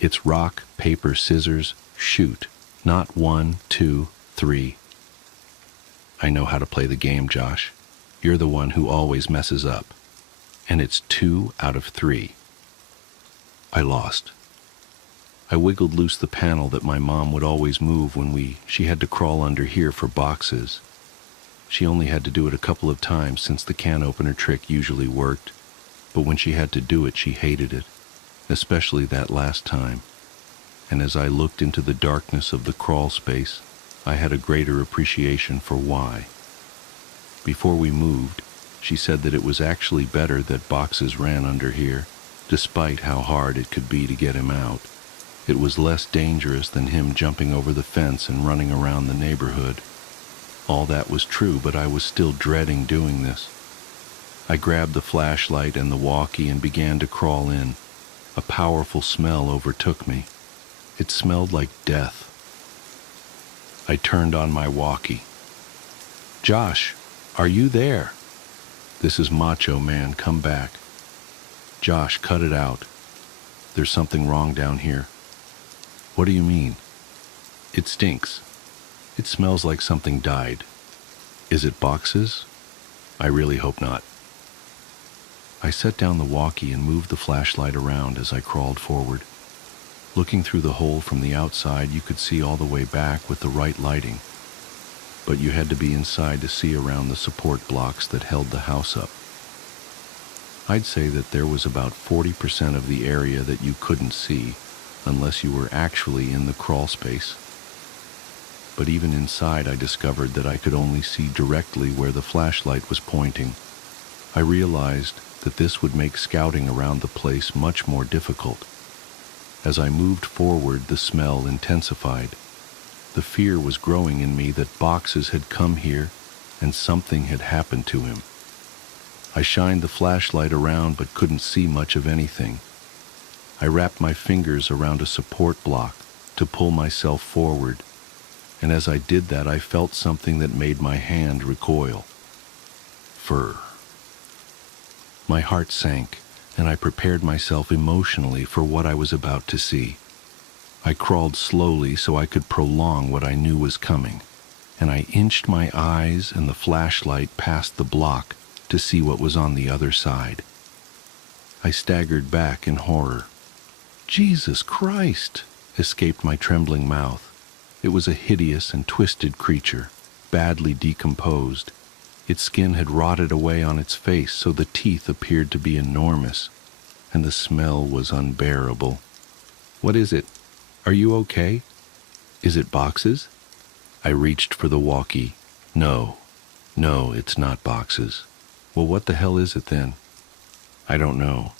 It's rock, paper, scissors, shoot, not 1, 2, 3. I know how to play the game, Josh. You're the one who always messes up. And it's 2 out of 3. I lost. I wiggled loose the panel that my mom would always move when she had to crawl under here for boxes. She only had to do it a couple of times since the can opener trick usually worked, but when she had to do it, she hated it, especially that last time. And as I looked into the darkness of the crawl space, I had a greater appreciation for why. Before we moved, she said that it was actually better that boxes ran under here, despite how hard it could be to get him out. It was less dangerous than him jumping over the fence and running around the neighborhood. All that was true, but I was still dreading doing this. I grabbed the flashlight and the walkie and began to crawl in. A powerful smell overtook me. It smelled like death. I turned on my walkie. "Josh, are you there? This is Macho Man, come back." "Josh, cut it out. There's something wrong down here." "What do you mean?" "It stinks. It smells like something died." "Is it boxes?" "I really hope not." I set down the walkie and moved the flashlight around as I crawled forward. Looking through the hole from the outside, you could see all the way back with the right lighting, but you had to be inside to see around the support blocks that held the house up. I'd say that there was about 40% of the area that you couldn't see unless you were actually in the crawl space. But even inside, I discovered that I could only see directly where the flashlight was pointing. I realized that this would make scouting around the place much more difficult. As I moved forward, the smell intensified. The fear was growing in me that boxes had come here and something had happened to him. I shined the flashlight around but couldn't see much of anything. I wrapped my fingers around a support block to pull myself forward, and as I did that, I felt something that made my hand recoil. Fur. My heart sank, and I prepared myself emotionally for what I was about to see. I crawled slowly so I could prolong what I knew was coming, and I inched my eyes and the flashlight past the block to see what was on the other side. I staggered back in horror. "Jesus Christ!" escaped my trembling mouth. It was a hideous and twisted creature, badly decomposed. Its skin had rotted away on its face, so the teeth appeared to be enormous, and the smell was unbearable. "What is it? Are you okay? Is it boxes?" I reached for the walkie. No, it's not boxes." "Well, what the hell is it then?" "I don't know."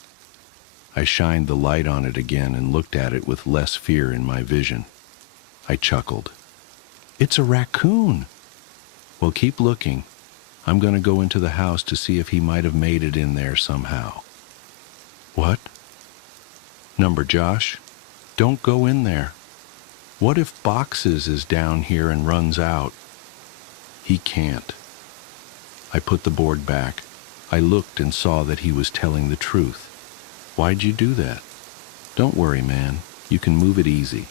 I shined the light on it again and looked at it with less fear in my vision. I chuckled. "It's a raccoon." "Well, keep looking. I'm going to go into the house to see if he might have made it in there somehow." "What?" "Number Josh, don't go in there. What if Boxes is down here and runs out?" "He can't." I put the board back. I looked and saw that he was telling the truth. "Why'd you do that?" "Don't worry, man. You can move it easy.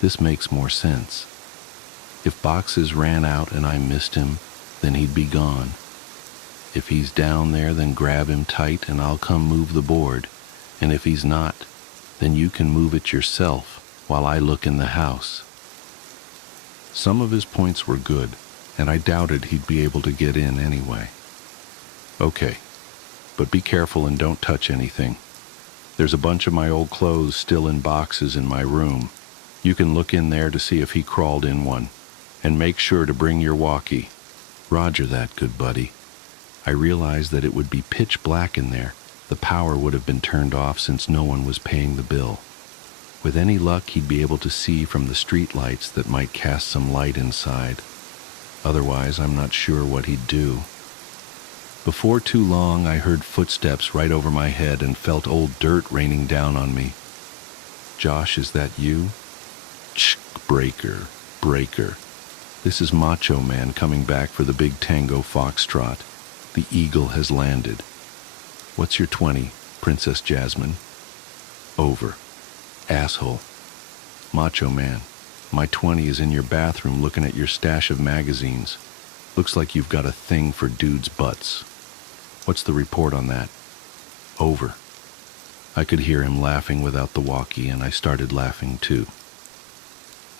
This makes more sense. If Boxes ran out and I missed him, then he'd be gone. If he's down there, then grab him tight and I'll come move the board. And if he's not, then you can move it yourself while I look in the house. Some of his points were good, and I doubted he'd be able to get in anyway. Okay, but be careful and don't touch anything. There's a bunch of my old clothes still in boxes in my room. You can look in there to see if he crawled in one. And make sure to bring your walkie. Roger that, good buddy. I realized that it would be pitch black in there. The power would have been turned off since no one was paying the bill. With any luck, he'd be able to see from the street lights that might cast some light inside. Otherwise, I'm not sure what he'd do. Before too long, I heard footsteps right over my head and felt old dirt raining down on me. Josh, is that you? Tsk, breaker. This is Macho Man coming back for the big tango foxtrot. The eagle has landed. What's your 20, Princess Jasmine? Over. Asshole. Macho Man, my 20 is in your bathroom looking at your stash of magazines. Looks like you've got a thing for dudes' butts. What's the report on that? Over. I could hear him laughing without the walkie, and I started laughing too.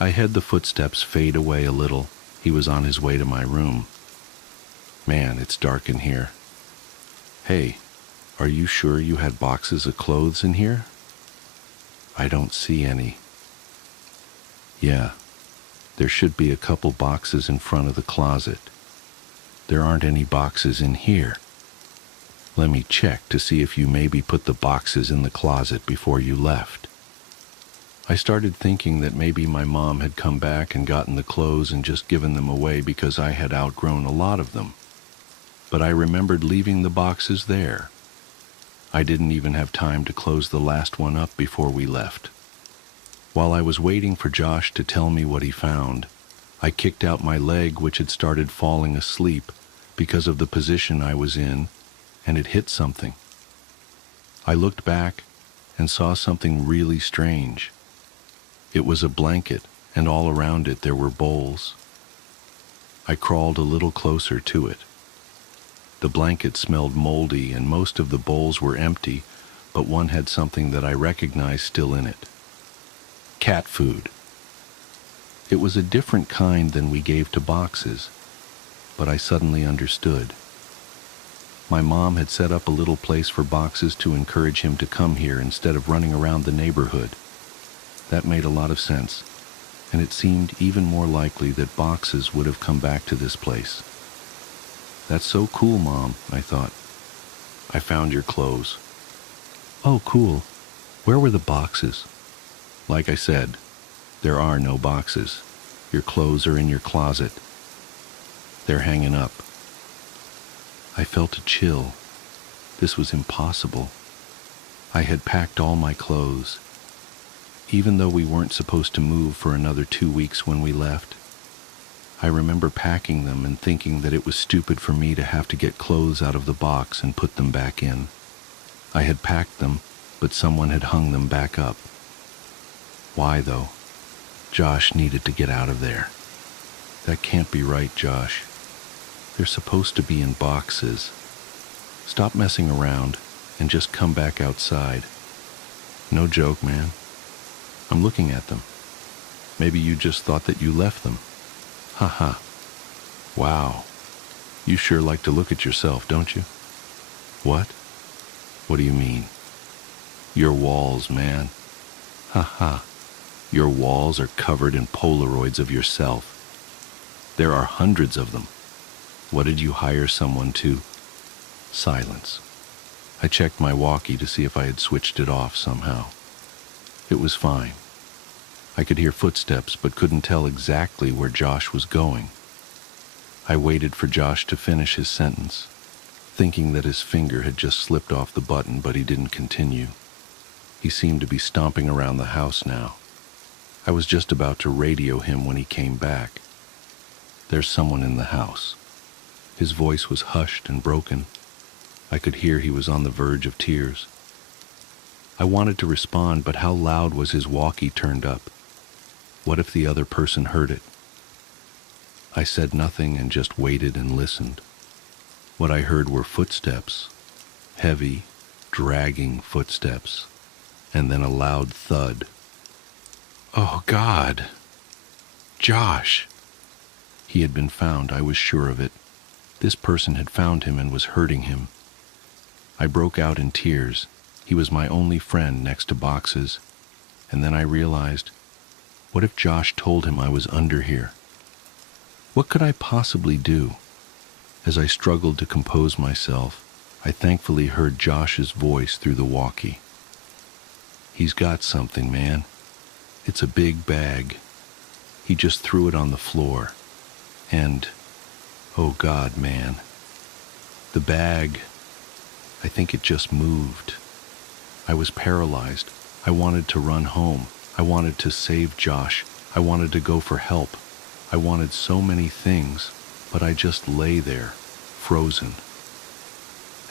I had the footsteps fade away a little. He was on his way to my room. Man, it's dark in here. Hey, are you sure you had boxes of clothes in here? I don't see any. Yeah, there should be a couple boxes in front of the closet. There aren't any boxes in here. Let me check to see if you maybe put the boxes in the closet before you left. I started thinking that maybe my mom had come back and gotten the clothes and just given them away because I had outgrown a lot of them. But I remembered leaving the boxes there. I didn't even have time to close the last one up before we left. While I was waiting for Josh to tell me what he found, I kicked out my leg, which had started falling asleep because of the position I was in, and it hit something. I looked back and saw something really strange. It was a blanket, and all around it there were bowls. I crawled a little closer to it. The blanket smelled moldy, and most of the bowls were empty, but one had something that I recognized still in it. Cat food. It was a different kind than we gave to boxes, but I suddenly understood. My mom had set up a little place for boxes to encourage him to come here instead of running around the neighborhood. That made a lot of sense, and it seemed even more likely that boxes would have come back to this place. That's so cool, Mom, I thought. I found your clothes. Oh, cool. Where were the boxes? Like I said, there are no boxes. Your clothes are in your closet. They're hanging up. I felt a chill. This was impossible. I had packed all my clothes. Even though we weren't supposed to move for another 2 weeks when we left, I remember packing them and thinking that it was stupid for me to have to get clothes out of the box and put them back in. I had packed them, but someone had hung them back up. Why, though? Josh needed to get out of there. That can't be right, Josh. They're supposed to be in boxes. Stop messing around and just come back outside. No joke, man. I'm looking at them. Maybe you just thought that you left them. Ha. Wow. You sure like to look at yourself, don't you? What? What do you mean? Your walls, man. Ha. Your walls are covered in Polaroids of yourself. There are hundreds of them. What did you hire someone to? Silence. I checked my walkie to see if I had switched it off somehow. It was fine. I could hear footsteps but couldn't tell exactly where Josh was going. I waited for Josh to finish his sentence, thinking that his finger had just slipped off the button, but he didn't continue. He seemed to be stomping around the house now. I was just about to radio him when he came back. There's someone in the house. His voice was hushed and broken. I could hear he was on the verge of tears. I wanted to respond, but how loud was his walkie turned up? What if the other person heard it? I said nothing and just waited and listened. What I heard were footsteps, heavy, dragging footsteps, and then a loud thud. Oh, God! Josh! He had been found, I was sure of it. This person had found him and was hurting him. I broke out in tears. He was my only friend next to boxes. And then I realized, what if Josh told him I was under here? What could I possibly do? As I struggled to compose myself, I thankfully heard Josh's voice through the walkie. He's got something, man. It's a big bag. He just threw it on the floor. And, oh God, man. The bag, I think it just moved. I was paralyzed. I wanted to run home. I wanted to save Josh. I wanted to go for help. I wanted so many things, but I just lay there, frozen.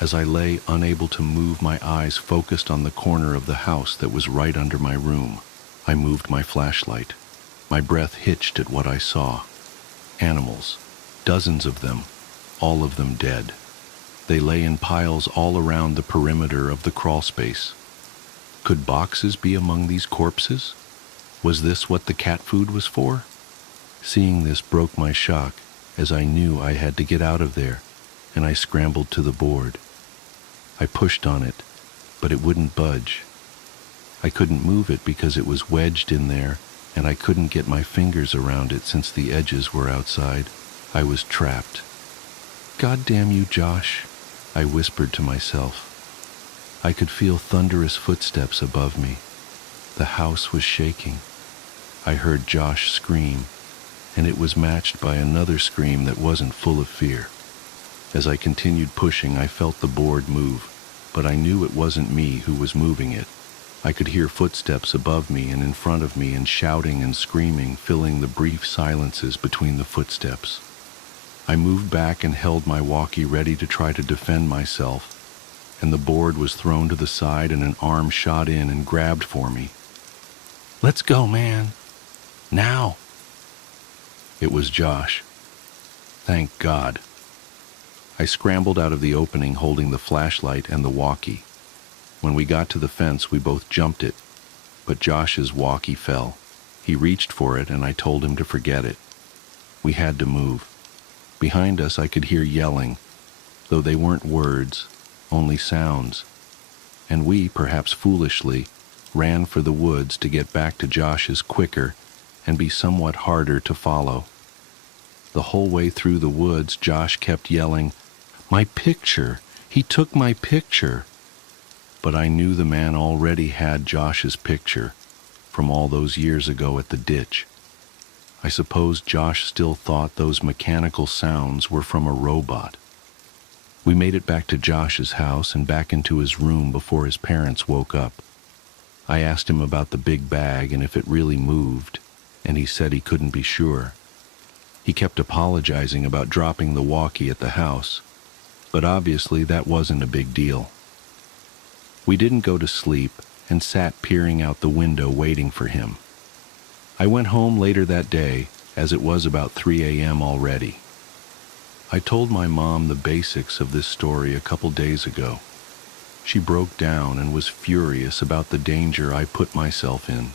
As I lay unable to move, my eyes focused on the corner of the house that was right under my room. I moved my flashlight. My breath hitched at what I saw. Animals, dozens of them, all of them dead. They lay in piles all around the perimeter of the crawl space. Could boxes be among these corpses? Was this what the cat food was for? Seeing this broke my shock, as I knew I had to get out of there, and I scrambled to the board. I pushed on it, but it wouldn't budge. I couldn't move it because it was wedged in there, and I couldn't get my fingers around it since the edges were outside. I was trapped. God damn you, Josh, I whispered to myself. I could feel thunderous footsteps above me. The house was shaking. I heard Josh scream, and it was matched by another scream that wasn't full of fear. As I continued pushing, I felt the board move, but I knew it wasn't me who was moving it. I could hear footsteps above me and in front of me, and shouting and screaming, filling the brief silences between the footsteps. I moved back and held my walkie ready to try to defend myself, and the board was thrown to the side and an arm shot in and grabbed for me. Let's go, man. Now. It was Josh. Thank God. I scrambled out of the opening holding the flashlight and the walkie. When we got to the fence, we both jumped it, but Josh's walkie fell. He reached for it, and I told him to forget it. We had to move. Behind us, I could hear yelling, though they weren't words, only sounds. And we, perhaps foolishly, ran for the woods to get back to Josh's quicker and be somewhat harder to follow. The whole way through the woods, Josh kept yelling, "My picture! He took my picture!" But I knew the man already had Josh's picture from all those years ago at the ditch. I suppose Josh still thought those mechanical sounds were from a robot. We made it back to Josh's house and back into his room before his parents woke up. I asked him about the big bag and if it really moved, and he said he couldn't be sure. He kept apologizing about dropping the walkie at the house, but obviously that wasn't a big deal. We didn't go to sleep and sat peering out the window waiting for him. I went home later that day, as it was about 3 a.m. already. I told my mom the basics of this story a couple days ago. She broke down and was furious about the danger I put myself in.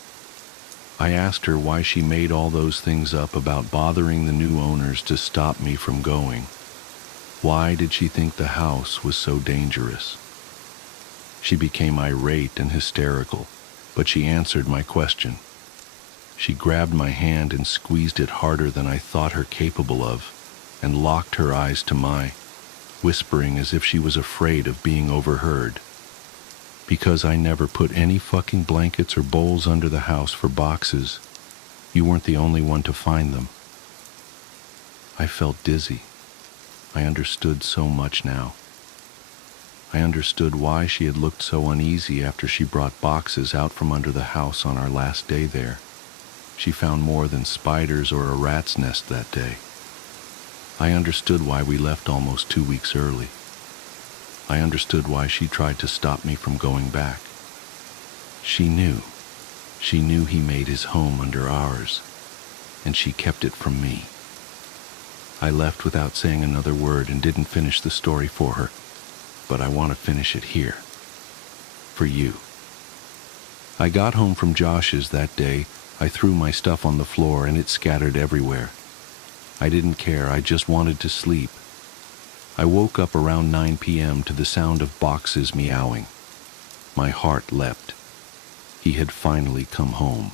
I asked her why she made all those things up about bothering the new owners to stop me from going. Why did she think the house was so dangerous? She became irate and hysterical, but she answered my question. She grabbed my hand and squeezed it harder than I thought her capable of, and locked her eyes to mine, whispering as if she was afraid of being overheard. Because I never put any fucking blankets or bowls under the house for boxes, you weren't the only one to find them. I felt dizzy. I understood so much now. I understood why she had looked so uneasy after she brought boxes out from under the house on our last day there. She found more than spiders or a rat's nest that day. I understood why we left almost 2 weeks early. I understood why she tried to stop me from going back. She knew. She knew he made his home under ours, and she kept it from me. I left without saying another word and didn't finish the story for her, but I want to finish it here. For you. I got home from Josh's that day. I threw my stuff on the floor and it scattered everywhere. I didn't care, I just wanted to sleep. I woke up around 9 p.m. to the sound of boxes meowing. My heart leapt. He had finally come home.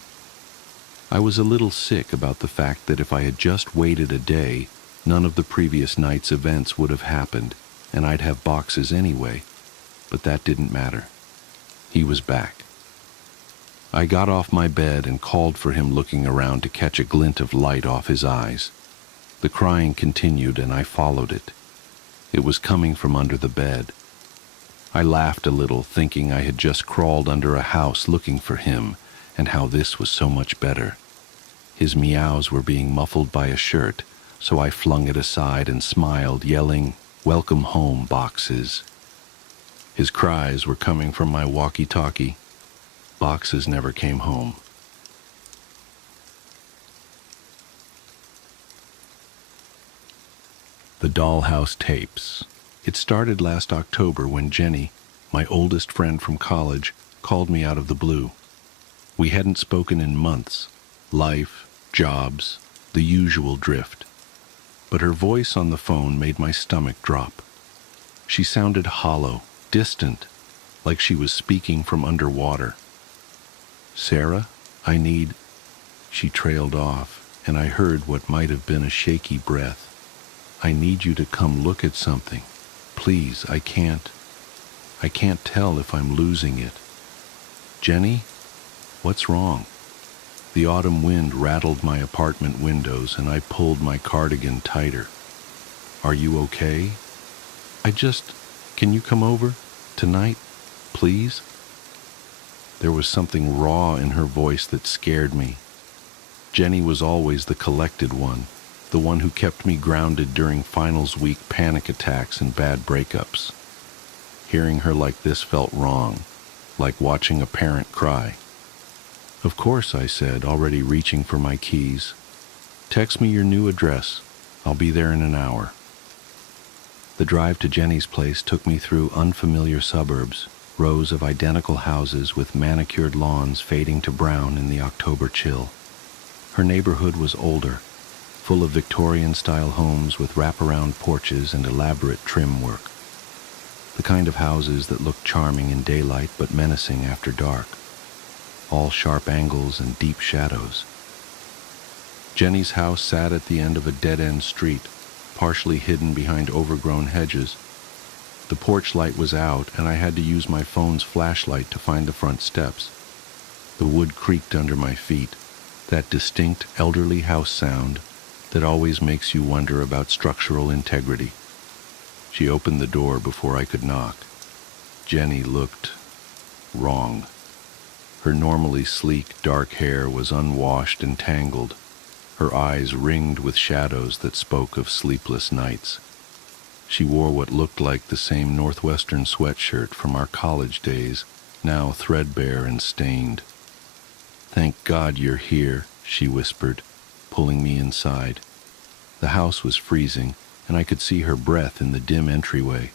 I was a little sick about the fact that if I had just waited a day, none of the previous night's events would have happened, and I'd have boxes anyway, but that didn't matter. He was back. I got off my bed and called for him, looking around to catch a glint of light off his eyes. The crying continued and I followed it. It was coming from under the bed. I laughed a little, thinking I had just crawled under a house looking for him, and how this was so much better. His meows were being muffled by a shirt, so I flung it aside and smiled, yelling, "Welcome home, boxes." His cries were coming from my walkie-talkie. Boxes never came home. The Dollhouse Tapes. It started last October when Jenny, my oldest friend from college, called me out of the blue. We hadn't spoken in months. Life, jobs, the usual drift. But her voice on the phone made my stomach drop. She sounded hollow, distant, like she was speaking from underwater. "Sarah, I need..." She trailed off, and I heard what might have been a shaky breath. "I need you to come look at something. Please, I can't tell if I'm losing it." "Jenny, what's wrong?" The autumn wind rattled my apartment windows and I pulled my cardigan tighter. "Are you okay?" Can you come over? Tonight? Please?" There was something raw in her voice that scared me. Jenny was always the collected one, the one who kept me grounded during finals week panic attacks and bad breakups. Hearing her like this felt wrong, like watching a parent cry. "Of course," I said, already reaching for my keys. "Text me your new address. I'll be there in an hour." The drive to Jenny's place took me through unfamiliar suburbs, rows of identical houses with manicured lawns fading to brown in the October chill. Her neighborhood was older, full of Victorian-style homes with wraparound porches and elaborate trim work. The kind of houses that looked charming in daylight but menacing after dark. All sharp angles and deep shadows. Jenny's house sat at the end of a dead-end street, partially hidden behind overgrown hedges. The porch light was out, and I had to use my phone's flashlight to find the front steps. The wood creaked under my feet, that distinct elderly house sound that always makes you wonder about structural integrity. She opened the door before I could knock. Jenny looked wrong. Her normally sleek, dark hair was unwashed and tangled, her eyes ringed with shadows that spoke of sleepless nights. She wore what looked like the same Northwestern sweatshirt from our college days, now threadbare and stained. "Thank God you're here," she whispered, pulling me inside. The house was freezing, and I could see her breath in the dim entryway.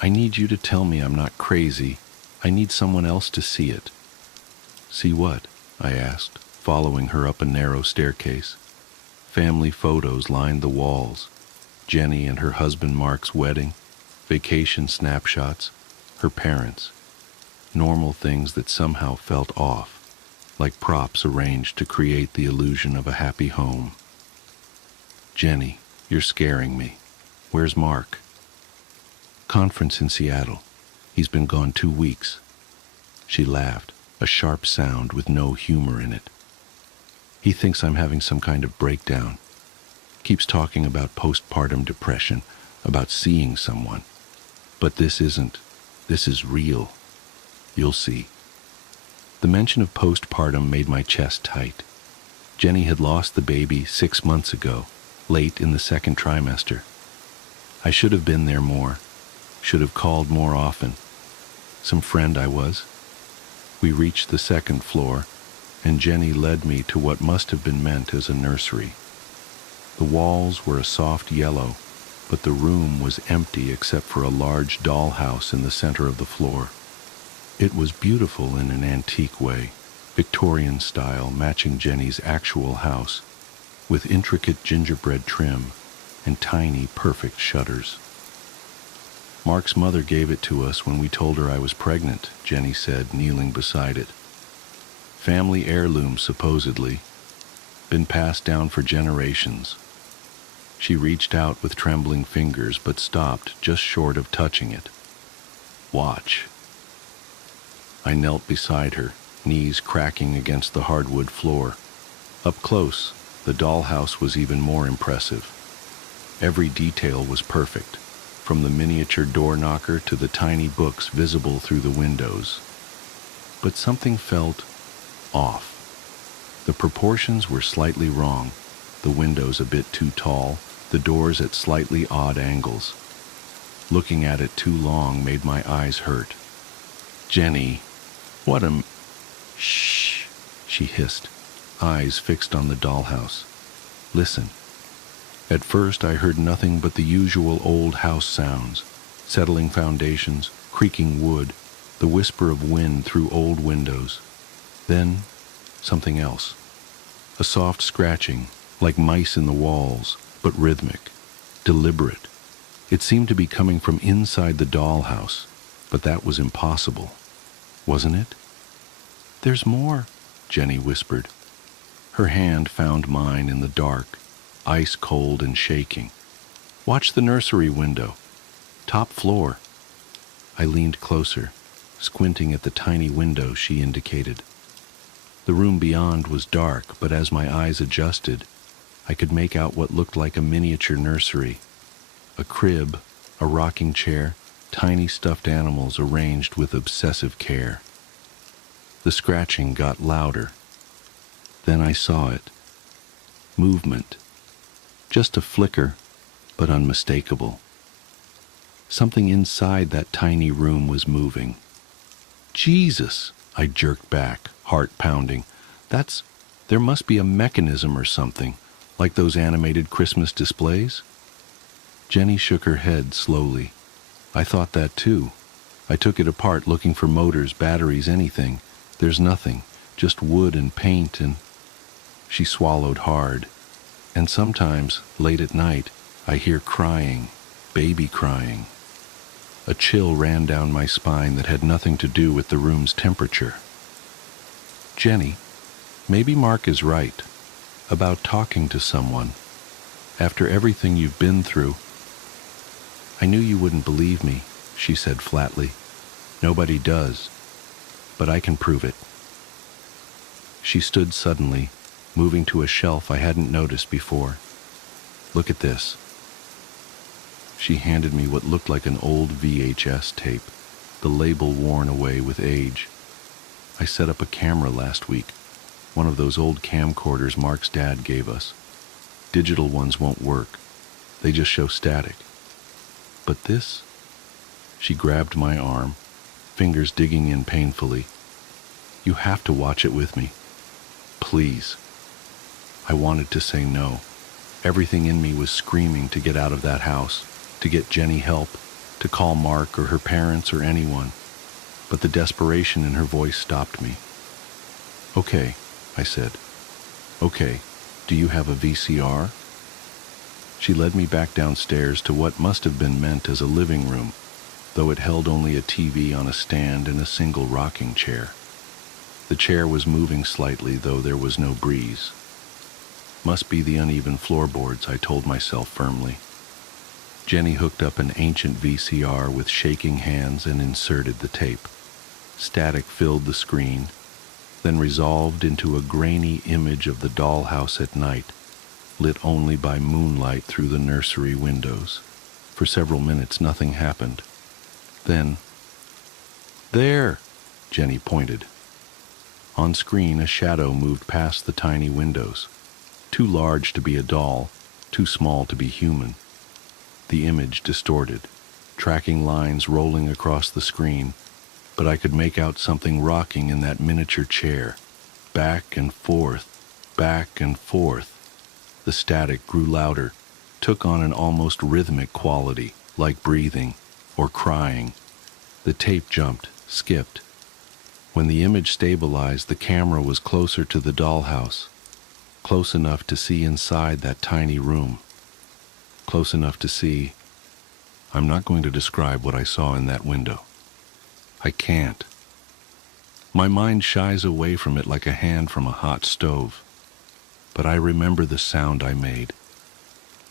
"I need you to tell me I'm not crazy. I need someone else to see it." "See what?" I asked, following her up a narrow staircase. Family photos lined the walls. Jenny and her husband Mark's wedding, vacation snapshots, her parents. Normal things that somehow felt off, like props arranged to create the illusion of a happy home. "Jenny, you're scaring me. Where's Mark?" "Conference in Seattle. He's been gone 2 weeks. She laughed, a sharp sound with no humor in it. "He thinks I'm having some kind of breakdown. Keeps talking about postpartum depression, about seeing someone. But this isn't. This is real. You'll see." The mention of postpartum made my chest tight. Jenny had lost the baby 6 months ago, late in the second trimester. I should have been there more, should have called more often. Some friend I was. We reached the second floor, and Jenny led me to what must have been meant as a nursery. The walls were a soft yellow, but the room was empty except for a large dollhouse in the center of the floor. It was beautiful in an antique way, Victorian style, matching Jenny's actual house, with intricate gingerbread trim and tiny, perfect shutters. Mark's mother gave it to us when we told her I was pregnant, Jenny said, kneeling beside it. Family heirloom, supposedly, been passed down for generations. She reached out with trembling fingers but stopped just short of touching it. Watch. I knelt beside her, knees cracking against the hardwood floor. Up close, the dollhouse was even more impressive. Every detail was perfect, from the miniature door knocker to the tiny books visible through the windows. But something felt off. The proportions were slightly wrong, the windows a bit too tall, the doors at slightly odd angles. Looking at it too long made my eyes hurt. Jenny, what a... Shh, she hissed, eyes fixed on the dollhouse. Listen. At first I heard nothing but the usual old house sounds, settling foundations, creaking wood, the whisper of wind through old windows. Then, something else. A soft scratching, like mice in the walls, but rhythmic, deliberate. It seemed to be coming from inside the dollhouse, but that was impossible, wasn't it? There's more, Jenny whispered. Her hand found mine in the dark, ice cold and shaking. Watch the nursery window. Top floor. I leaned closer, squinting at the tiny window she indicated. The room beyond was dark, but as my eyes adjusted, I could make out what looked like a miniature nursery. A crib, a rocking chair, tiny stuffed animals arranged with obsessive care. The scratching got louder. Then I saw it. Movement. Just a flicker, but unmistakable. Something inside that tiny room was moving. Jesus! I jerked back, heart pounding. There must be a mechanism or something, like those animated Christmas displays? Jenny shook her head slowly. I thought that too. I took it apart looking for motors, batteries, anything. There's nothing, just wood and paint and... She swallowed hard. And sometimes, late at night, I hear crying, baby crying. A chill ran down my spine that had nothing to do with the room's temperature. Jenny, maybe Mark is right about talking to someone. After everything you've been through, I knew you wouldn't believe me, she said flatly. Nobody does, but I can prove it. She stood suddenly, moving to a shelf I hadn't noticed before. Look at this. She handed me what looked like an old VHS tape, the label worn away with age. I set up a camera last week, one of those old camcorders Mark's dad gave us. Digital ones won't work. They just show static. But this? She grabbed my arm, fingers digging in painfully. You have to watch it with me. Please. I wanted to say no. Everything in me was screaming to get out of that house, to get Jenny help, to call Mark or her parents or anyone. But the desperation in her voice stopped me. Okay, I said. Okay, do you have a VCR? She led me back downstairs to what must have been meant as a living room, though it held only a TV on a stand and a single rocking chair. The chair was moving slightly, though there was no breeze. Must be the uneven floorboards, I told myself firmly. Jenny hooked up an ancient VCR with shaking hands and inserted the tape. Static filled the screen, then resolved into a grainy image of the dollhouse at night, lit only by moonlight through the nursery windows. For several minutes, nothing happened. Then, there, Jenny pointed. On screen, a shadow moved past the tiny windows. Too large to be a doll, too small to be human. The image distorted, tracking lines rolling across the screen, but I could make out something rocking in that miniature chair, back and forth, back and forth. The static grew louder, took on an almost rhythmic quality, like breathing or crying. The tape jumped, skipped. When the image stabilized, the camera was closer to the dollhouse, close enough to see inside that tiny room, close enough to see. I'm not going to describe what I saw in that window. I can't. My mind shies away from it like a hand from a hot stove. But I remember the sound I made,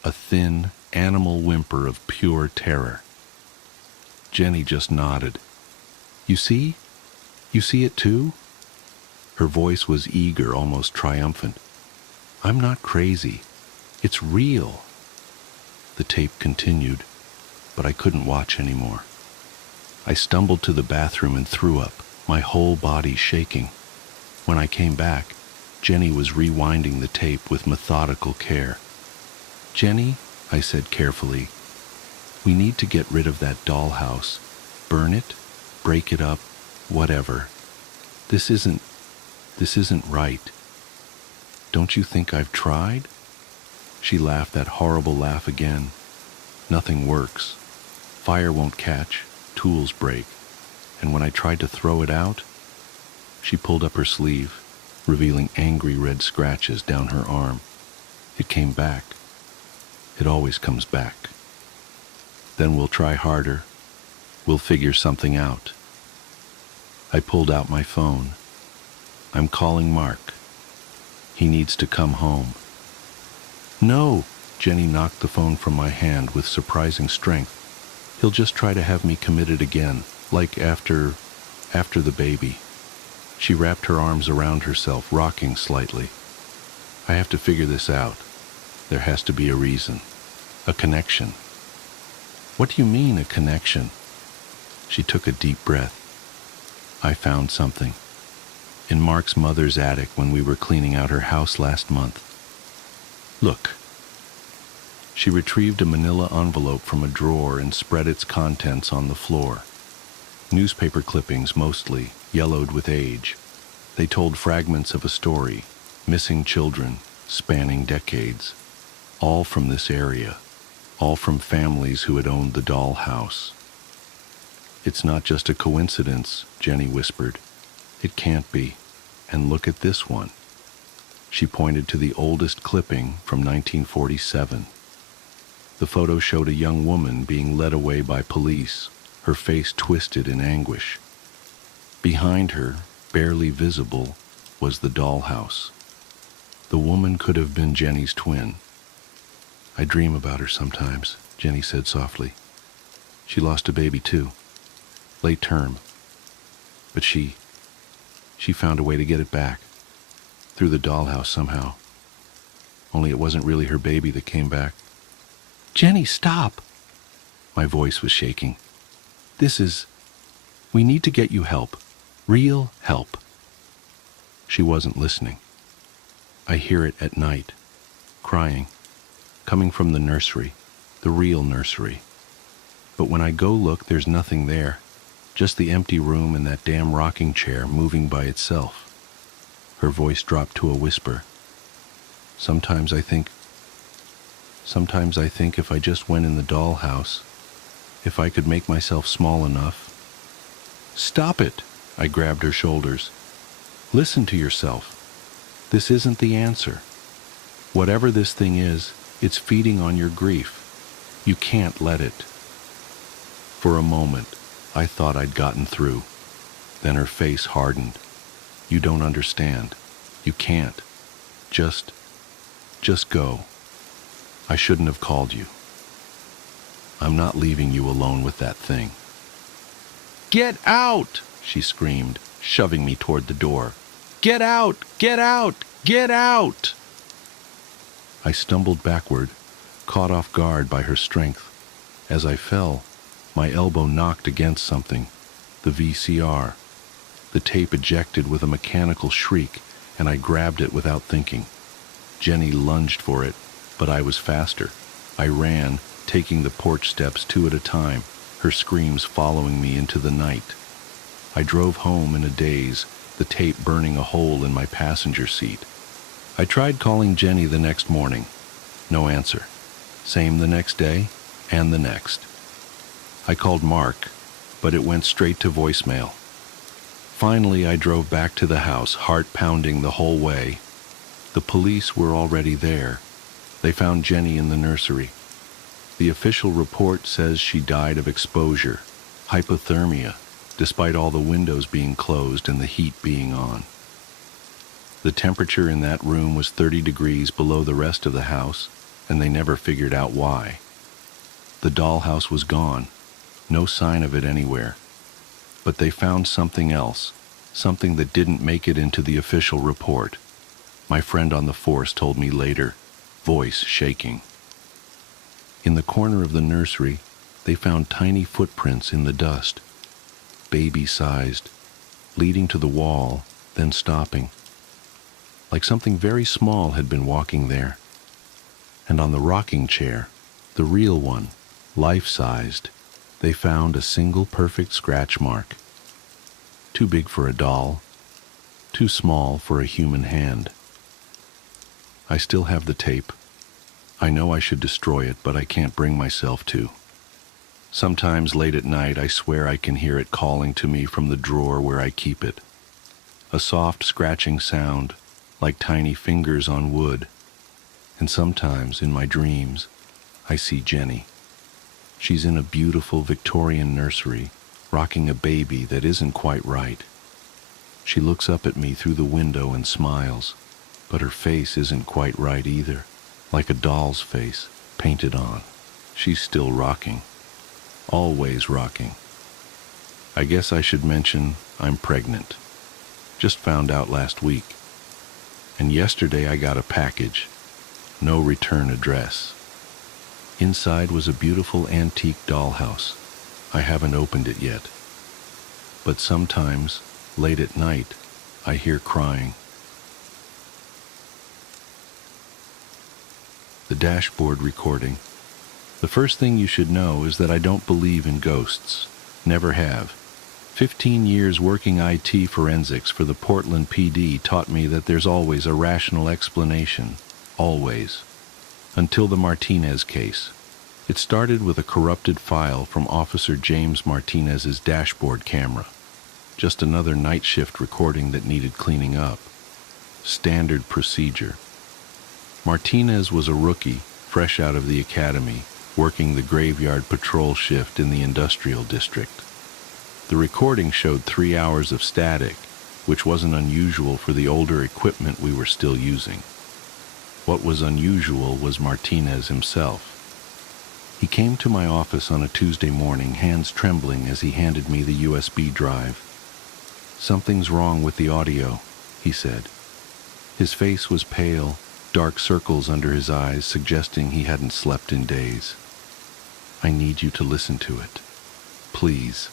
a thin, animal whimper of pure terror. Jenny just nodded. You see? You see it too? Her voice was eager, almost triumphant. I'm not crazy. It's real. The tape continued, but I couldn't watch anymore. I stumbled to the bathroom and threw up, my whole body shaking. When I came back, Jenny was rewinding the tape with methodical care. Jenny, I said carefully, we need to get rid of that dollhouse. Burn it, break it up, whatever. This isn't right. Don't you think I've tried? She laughed that horrible laugh again. Nothing works. Fire won't catch, tools break. And when I tried to throw it out, she pulled up her sleeve, revealing angry red scratches down her arm. It came back. It always comes back. Then we'll try harder. We'll figure something out. I pulled out my phone. I'm calling Mark. He needs to come home. No, Jenny knocked the phone from my hand with surprising strength. He'll just try to have me committed again, like after the baby. She wrapped her arms around herself, rocking slightly. I have to figure this out. There has to be a reason. A connection. What do you mean, a connection? She took a deep breath. I found something. In Mark's mother's attic when we were cleaning out her house last month. Look. She retrieved a manila envelope from a drawer and spread its contents on the floor. Newspaper clippings mostly, yellowed with age. They told fragments of a story, missing children, spanning decades. All from this area. All from families who had owned the dollhouse. It's not just a coincidence, Jenny whispered. It can't be. And look at this one. She pointed to the oldest clipping from 1947. The photo showed a young woman being led away by police, her face twisted in anguish. Behind her, barely visible, was the dollhouse. The woman could have been Jenny's twin. I dream about her sometimes, Jenny said softly. She lost a baby too. Late term. But she found a way to get it back. Through the dollhouse somehow. Only it wasn't really her baby that came back. Jenny, stop! My voice was shaking. We need to get you help. Real help. She wasn't listening. I hear it at night. Crying. Coming from the nursery. The real nursery. But when I go look, there's nothing there. Just the empty room and that damn rocking chair moving by itself. Her voice dropped to a whisper. Sometimes I think if I just went in the dollhouse, if I could make myself small enough. Stop it! I grabbed her shoulders. Listen to yourself. This isn't the answer. Whatever this thing is, it's feeding on your grief. You can't let it. For a moment, I thought I'd gotten through. Then her face hardened. You don't understand. You can't. Just go. I shouldn't have called you. I'm not leaving you alone with that thing. Get out! She screamed, shoving me toward the door. Get out! Get out! Get out! I stumbled backward, caught off guard by her strength. As I fell, my elbow knocked against something, the VCR. The tape ejected with a mechanical shriek, and I grabbed it without thinking. Jenny lunged for it, but I was faster. I ran, taking the porch steps 2 at a time, her screams following me into the night. I drove home in a daze, the tape burning a hole in my passenger seat. I tried calling Jenny the next morning, No answer. Same the next day, and the next. I called Mark, but it went straight to voicemail. Finally, I drove back to the house, heart pounding the whole way. The police were already there. They found Jenny in the nursery. The official report says she died of exposure, hypothermia, despite all the windows being closed and the heat being on. The temperature in that room was 30 degrees below the rest of the house, and they never figured out why. The dollhouse was gone, no sign of it anywhere. But they found something else, something that didn't make it into the official report. My friend on the force told me later, voice shaking. In the corner of the nursery, they found tiny footprints in the dust, baby-sized, leading to the wall, then stopping. Like something very small had been walking there. And on the rocking chair, the real one, life-sized, they found a single perfect scratch mark. Too big for a doll, too small for a human hand. I still have the tape. I know I should destroy it, but I can't bring myself to. Sometimes late at night, I swear I can hear it calling to me from the drawer where I keep it. A soft scratching sound, like tiny fingers on wood. And sometimes, in my dreams, I see Jenny. She's in a beautiful Victorian nursery, rocking a baby that isn't quite right. She looks up at me through the window and smiles, but her face isn't quite right either, like a doll's face, painted on. She's still rocking, always rocking. I guess I should mention I'm pregnant. Just found out last week. And yesterday I got a package, no return address. Inside was a beautiful antique dollhouse. I haven't opened it yet. But sometimes, late at night, I hear crying. The dashboard recording. The first thing you should know is that I don't believe in ghosts. Never have. 15 years working IT forensics for the Portland PD taught me that there's always a rational explanation. Always. Until the Martinez case. It started with a corrupted file from Officer James Martinez's dashboard camera. Just another night shift recording that needed cleaning up. Standard procedure. Martinez was a rookie, fresh out of the academy, working the graveyard patrol shift in the industrial district. The recording showed 3 hours of static, which wasn't unusual for the older equipment we were still using. What was unusual was Martinez himself. He came to my office on a Tuesday morning, hands trembling as he handed me the USB drive. "Something's wrong with the audio," he said. His face was pale, dark circles under his eyes suggesting he hadn't slept in days. "I need you to listen to it. Please."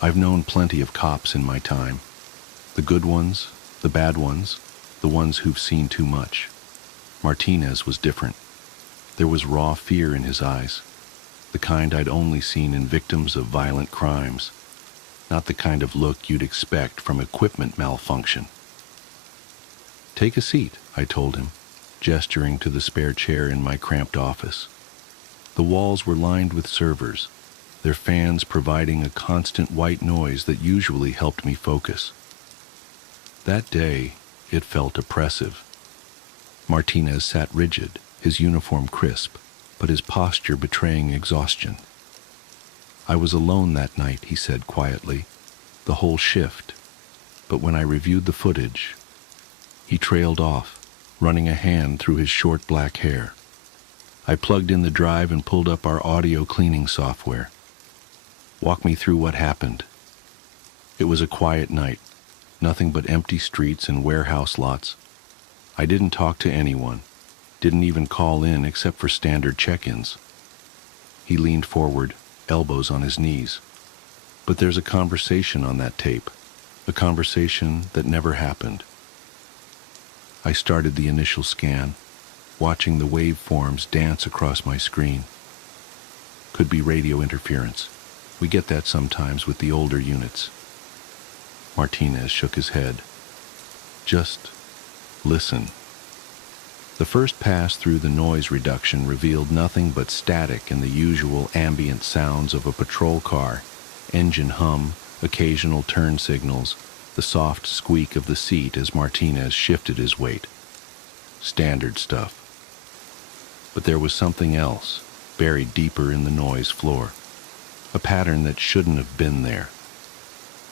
I've known plenty of cops in my time. The good ones, the bad ones, the ones who've seen too much. Martinez was different. There was raw fear in his eyes, the kind I'd only seen in victims of violent crimes, not the kind of look you'd expect from equipment malfunction. "Take a seat," I told him, gesturing to the spare chair in my cramped office. The walls were lined with servers, their fans providing a constant white noise that usually helped me focus. That day, it felt oppressive. Martinez sat rigid, his uniform crisp, but his posture betraying exhaustion. "I was alone that night," he said quietly, "the whole shift. But when I reviewed the footage..." He trailed off, running a hand through his short black hair. I plugged in the drive and pulled up our audio cleaning software. "Walk me through what happened." It was a quiet night, nothing but empty streets and warehouse lots. I didn't talk to anyone, didn't even call in except for standard check-ins. He leaned forward, elbows on his knees. "But there's a conversation on that tape, a conversation that never happened." I started the initial scan, watching the waveforms dance across my screen. Could be radio interference. We get that sometimes with the older units. Martinez shook his head. "Just listen." The first pass through the noise reduction revealed nothing but static and the usual ambient sounds of a patrol car, engine hum, occasional turn signals, the soft squeak of the seat as Martinez shifted his weight. Standard stuff. But there was something else, buried deeper in the noise floor. A pattern that shouldn't have been there.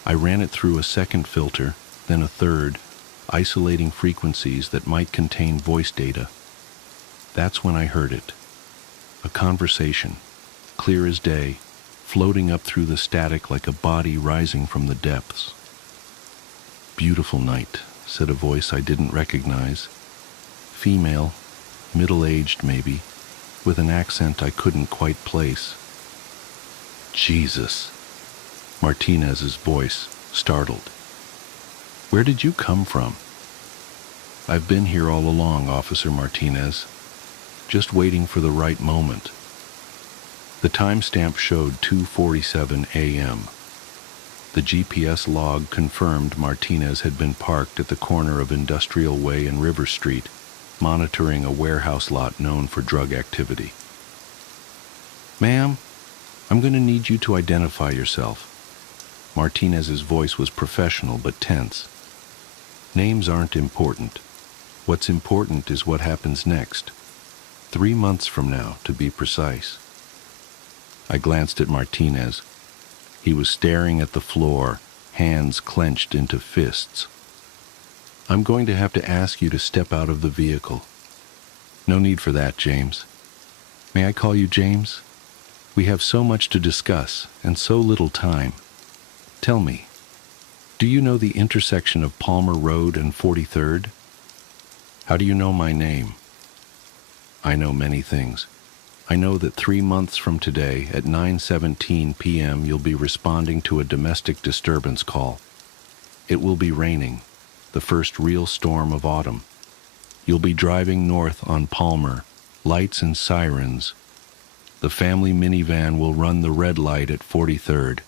I ran it through a second filter, then a third, isolating frequencies that might contain voice data. That's when I heard it. A conversation, clear as day, floating up through the static like a body rising from the depths. "Beautiful night," said a voice I didn't recognize. Female, middle-aged maybe, with an accent I couldn't quite place. "Jesus," Martinez's voice, startled. "Where did you come from?" "I've been here all along, Officer Martinez, just waiting for the right moment." The timestamp showed 2:47 a.m. The GPS log confirmed Martinez had been parked at the corner of Industrial Way and River Street, monitoring a warehouse lot known for drug activity. "Ma'am, I'm going to need you to identify yourself." Martinez's voice was professional but tense. "Names aren't important. What's important is what happens next. 3 months from now, to be precise." I glanced at Martinez. He was staring at the floor, hands clenched into fists. "I'm going to have to ask you to step out of the vehicle." "No need for that, James." "May I call you James? We have so much to discuss and so little time. Tell me, do you know the intersection of Palmer Road and 43rd? How do you know my name?" "I know many things. I know that 3 months from today at 9:17 p.m. you'll be responding to a domestic disturbance call. It will be raining, the first real storm of autumn. You'll be driving north on Palmer, lights and sirens. The family minivan will run the red light at 43rd.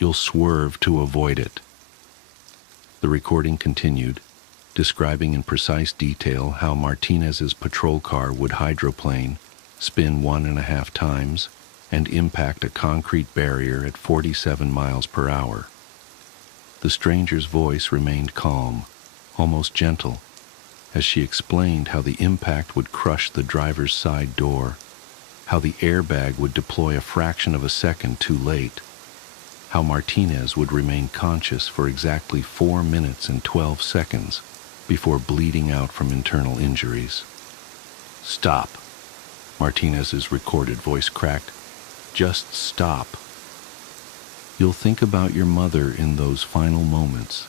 You'll swerve to avoid it." The recording continued, describing in precise detail how Martinez's patrol car would hydroplane, spin 1.5 times, and impact a concrete barrier at 47 miles per hour. The stranger's voice remained calm, almost gentle, as she explained how the impact would crush the driver's side door, how the airbag would deploy a fraction of a second too late, how Martinez would remain conscious for exactly 4 minutes and 12 seconds before bleeding out from internal injuries. "Stop," Martinez's recorded voice cracked. "Just stop. You'll think about your mother in those final moments,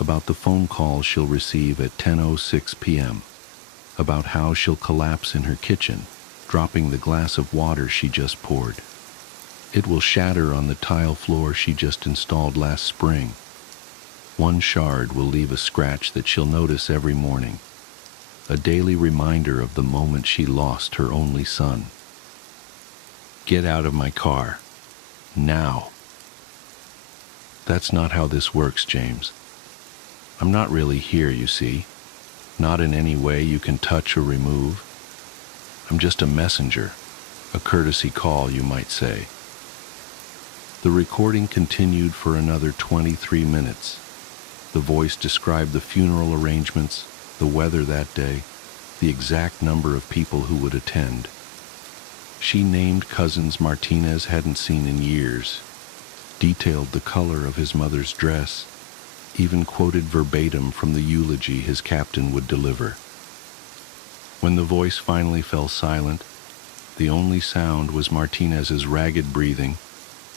about the phone call she'll receive at 10:06 p.m., about how she'll collapse in her kitchen, dropping the glass of water she just poured. It will shatter on the tile floor she just installed last spring. One shard will leave a scratch that she'll notice every morning, a daily reminder of the moment she lost her only son. Get out of my car. Now." "That's not how this works, James. I'm not really here, you see. Not in any way you can touch or remove. I'm just a messenger, a courtesy call, you might say." The recording continued for another 23 minutes. The voice described the funeral arrangements, the weather that day, the exact number of people who would attend. She named cousins Martinez hadn't seen in years, detailed the color of his mother's dress, even quoted verbatim from the eulogy his captain would deliver. When the voice finally fell silent, the only sound was Martinez's ragged breathing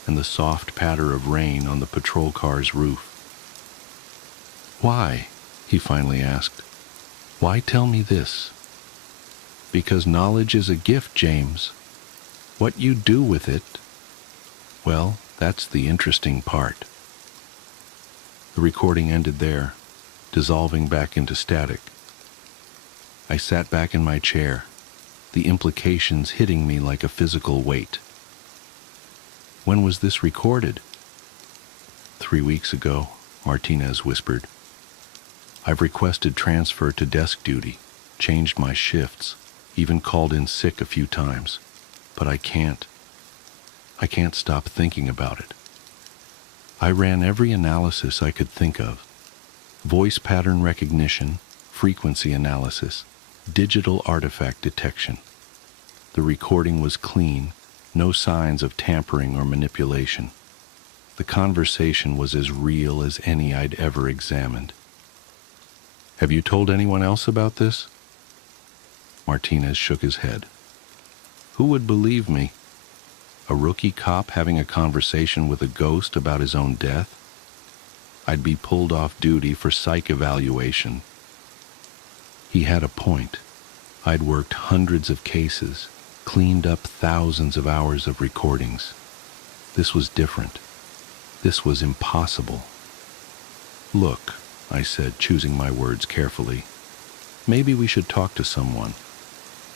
and the soft patter of rain on the patrol car's roof. "Why?" he finally asked. "Why tell me this?" "Because knowledge is a gift, James. What you do with it, well, that's the interesting part." The recording ended there, dissolving back into static. I sat back in my chair, the implications hitting me like a physical weight. "When was this recorded?" 3 weeks ago, Martinez whispered. "I've requested transfer to desk duty. changed my shifts, even called in sick a few times. But I can't stop thinking about it. I ran every analysis I could think of: voice pattern recognition, frequency analysis, digital artifact detection. The recording was clean, no signs of tampering or manipulation. The conversation was as real as any I'd ever examined. "Have you told anyone else about this?" Martinez shook his head. "Who would believe me? A rookie cop having a conversation with a ghost about his own death? I'd be pulled off duty for psych evaluation." He had a point. I'd worked hundreds of cases, cleaned up thousands of hours of recordings. This was different. This was impossible. "Look," I said, choosing my words carefully, "maybe we should talk to someone.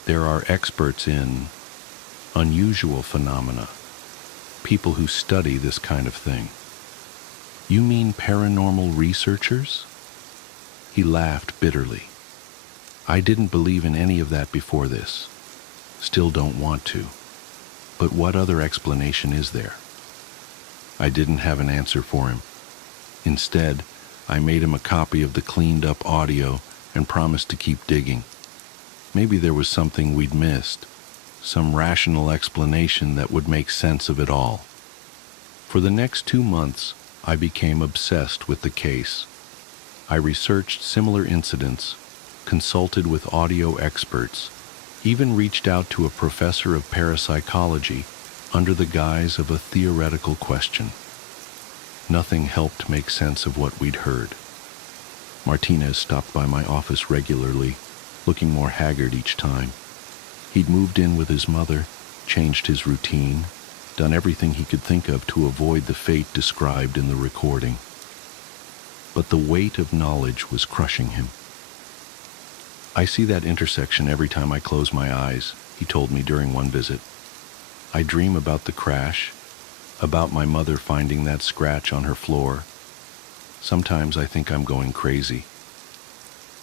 There are experts in unusual phenomena, people who study this kind of thing." "You mean paranormal researchers?" He laughed bitterly. "I didn't believe in any of that before this. Still don't want to. But what other explanation is there?" I didn't have an answer for him. Instead, I made him a copy of the cleaned-up audio and promised to keep digging. Maybe there was something we'd missed, some rational explanation that would make sense of it all. For the next 2 months, I became obsessed with the case. I researched similar incidents, consulted with audio experts, even reached out to a professor of parapsychology under the guise of a theoretical question. Nothing helped make sense of what we'd heard. Martinez stopped by my office regularly, looking more haggard each time. He'd moved in with his mother, changed his routine, done everything he could think of to avoid the fate described in the recording. But the weight of knowledge was crushing him. "I see that intersection every time I close my eyes," he told me during one visit. "I dream about the crash, about my mother finding that scratch on her floor. Sometimes I think I'm going crazy."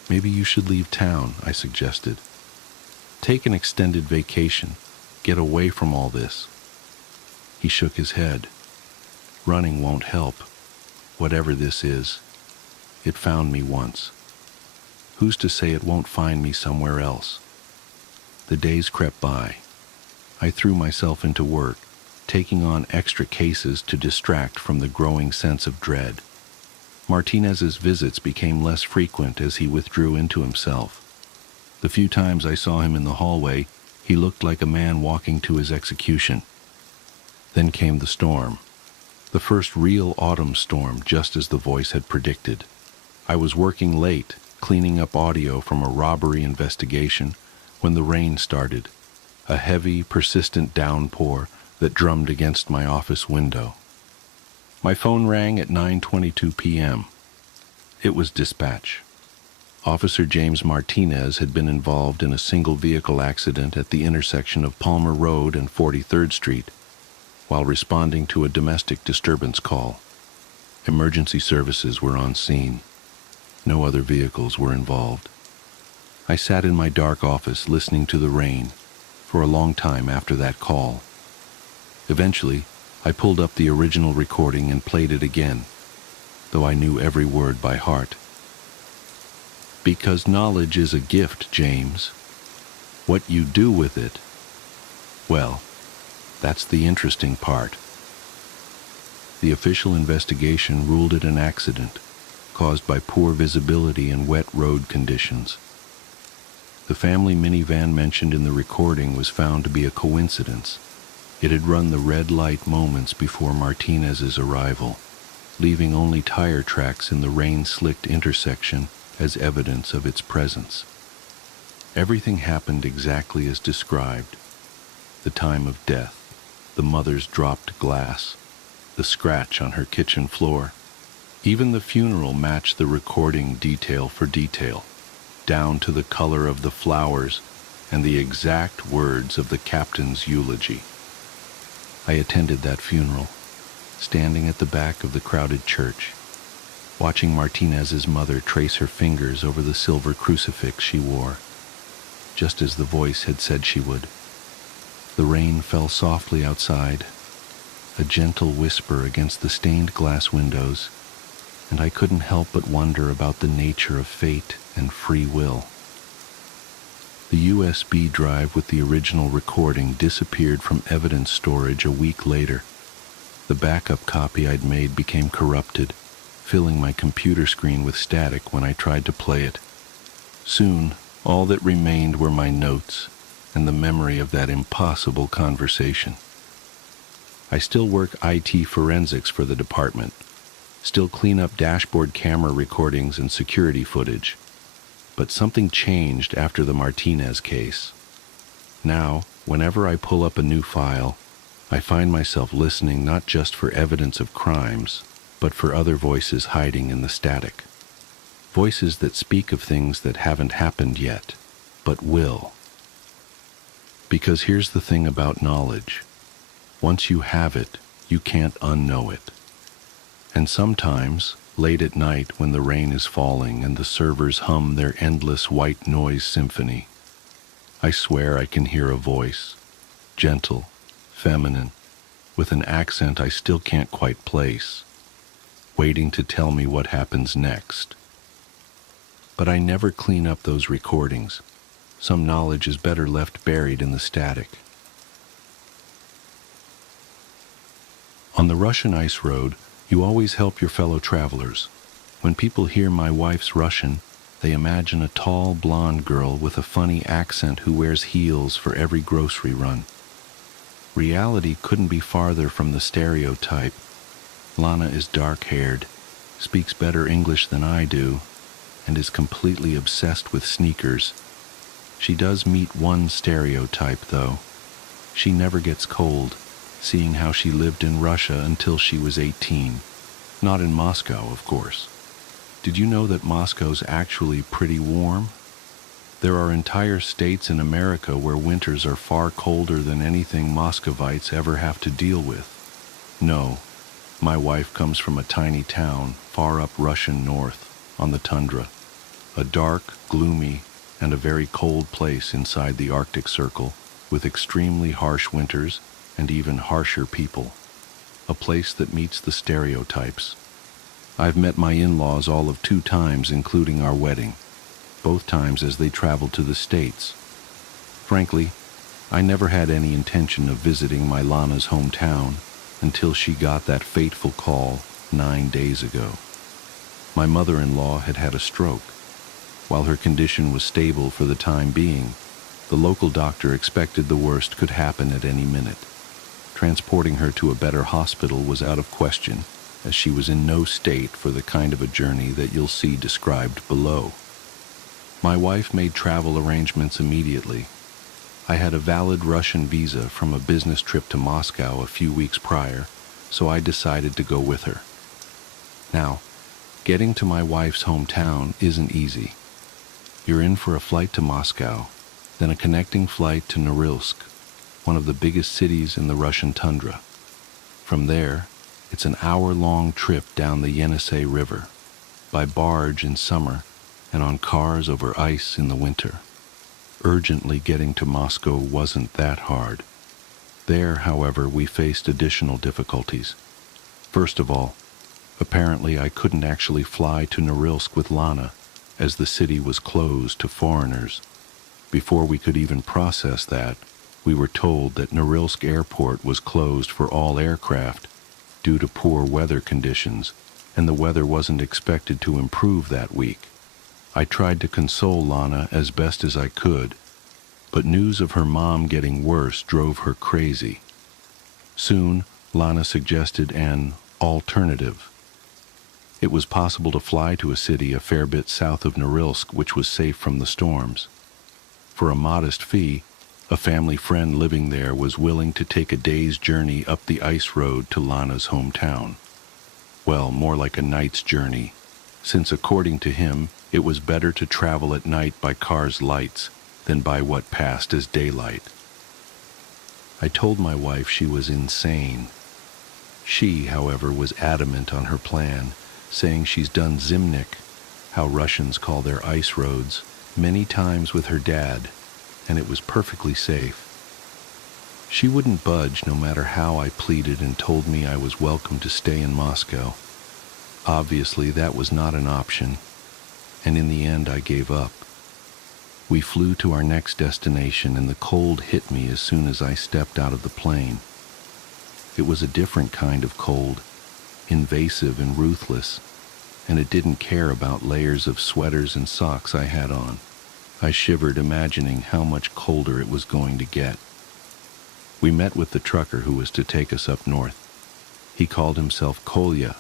"Maybe you should leave town," I suggested. "Take an extended vacation, get away from all this." He shook his head. "Running won't help. Whatever this is, it found me once. Who's to say it won't find me somewhere else?" The days crept by. I threw myself into work, taking on extra cases to distract from the growing sense of dread. Martinez's visits became less frequent as he withdrew into himself. The few times I saw him in the hallway, he looked like a man walking to his execution. Then came the storm. The first real autumn storm, just as the voice had predicted. I was working late, cleaning up audio from a robbery investigation, when the rain started, a heavy, persistent downpour that drummed against my office window. My phone rang at 9:22 p.m. It was dispatch. Officer James Martinez had been involved in a single-vehicle accident at the intersection of Palmer Road and 43rd Street while responding to a domestic disturbance call. Emergency services were on scene. No other vehicles were involved. I sat in my dark office listening to the rain for a long time after that call. Eventually, I pulled up the original recording and played it again, though I knew every word by heart. "Because knowledge is a gift, James. What you do with it, well, that's the interesting part." The official investigation ruled it an accident caused by poor visibility and wet road conditions. The family minivan mentioned in the recording was found to be a coincidence. It had run the red light moments before Martinez's arrival, leaving only tire tracks in the rain-slicked intersection as evidence of its presence. Everything happened exactly as described. The time of death, the mother's dropped glass, the scratch on her kitchen floor. Even the funeral matched the recording detail for detail, down to the color of the flowers and the exact words of the captain's eulogy. I attended that funeral, standing at the back of the crowded church, watching Martinez's mother trace her fingers over the silver crucifix she wore. just as the voice had said she would. The rain fell softly outside, a gentle whisper against the stained glass windows, and I couldn't help but wonder about the nature of fate and free will. The USB drive with the original recording disappeared from evidence storage a week later. The backup copy I'd made became corrupted, filling my computer screen with static when I tried to play it. Soon, all that remained were my notes and the memory of that impossible conversation. I still work IT forensics for the department, still clean up dashboard camera recordings and security footage. But something changed after the Martinez case. Now, whenever I pull up a new file, I find myself listening not just for evidence of crimes, but for other voices hiding in the static. Voices that speak of things that haven't happened yet, but will. Because here's the thing about knowledge. Once you have it, you can't unknow it. And sometimes, late at night when the rain is falling and the servers hum their endless white noise symphony, I swear I can hear a voice, gentle, feminine, with an accent I still can't quite place, waiting to tell me what happens next. But I never clean up those recordings. Some knowledge is better left buried in the static. On the Russian ice road, you always help your fellow travelers. When people hear my wife's Russian, they imagine a tall, blonde girl with a funny accent who wears heels for every grocery run. Reality couldn't be farther from the stereotype. Lana is dark-haired, speaks better English than I do, and is completely obsessed with sneakers. She does meet one stereotype, though. She never gets cold, seeing how she lived in Russia until she was 18. Not in Moscow, of course. Did you know that Moscow's actually pretty warm? There are entire states in America where winters are far colder than anything Muscovites ever have to deal with. No, my wife comes from a tiny town far up Russian north, on the tundra. A dark, gloomy, and a very cold place inside the Arctic Circle, with extremely harsh winters and even harsher people. A place that meets the stereotypes. I've met my in-laws all of 2 times, including our wedding, both times as they traveled to the States. Frankly, I never had any intention of visiting my Lana's hometown until she got that fateful call 9 days ago. My mother-in-law had had a stroke. While her condition was stable for the time being, the local doctor expected the worst could happen at any minute. Transporting her to a better hospital was out of question, as she was in no state for the kind of a journey that you'll see described below. My wife made travel arrangements immediately. I had a valid Russian visa from a business trip to Moscow a few weeks prior, so I decided to go with her. Now, getting to my wife's hometown isn't easy. You're in for a flight to Moscow, then a connecting flight to Norilsk, one of the biggest cities in the Russian tundra. From there, it's an hour-long trip down the Yenisei River, by barge in summer and on cars over ice in the winter. Urgently getting to Moscow wasn't that hard. There, however, we faced additional difficulties. First of all, apparently I couldn't actually fly to Norilsk with Lana, as the city was closed to foreigners. Before we could even process that, we were told that Norilsk Airport was closed for all aircraft due to poor weather conditions, and the weather wasn't expected to improve that week. I tried to console Lana as best as I could, but news of her mom getting worse drove her crazy. Soon, Lana suggested an alternative. It was possible to fly to a city a fair bit south of Norilsk, which was safe from the storms. For a modest fee, a family friend living there was willing to take a day's journey up the ice road to Lana's hometown. Well, more like a night's journey, since according to him, it was better to travel at night by cars' lights than by what passed as daylight. I told my wife she was insane. She, however, was adamant on her plan, saying she's done Zimnik, how Russians call their ice roads, many times with her dad, and it was perfectly safe. She wouldn't budge no matter how I pleaded and told me I was welcome to stay in Moscow. Obviously, that was not an option, and in the end I gave up. We flew to our next destination, and the cold hit me as soon as I stepped out of the plane. It was a different kind of cold, invasive and ruthless, and it didn't care about layers of sweaters and socks I had on. I shivered imagining how much colder it was going to get. We met with the trucker who was to take us up north. He called himself Kolya,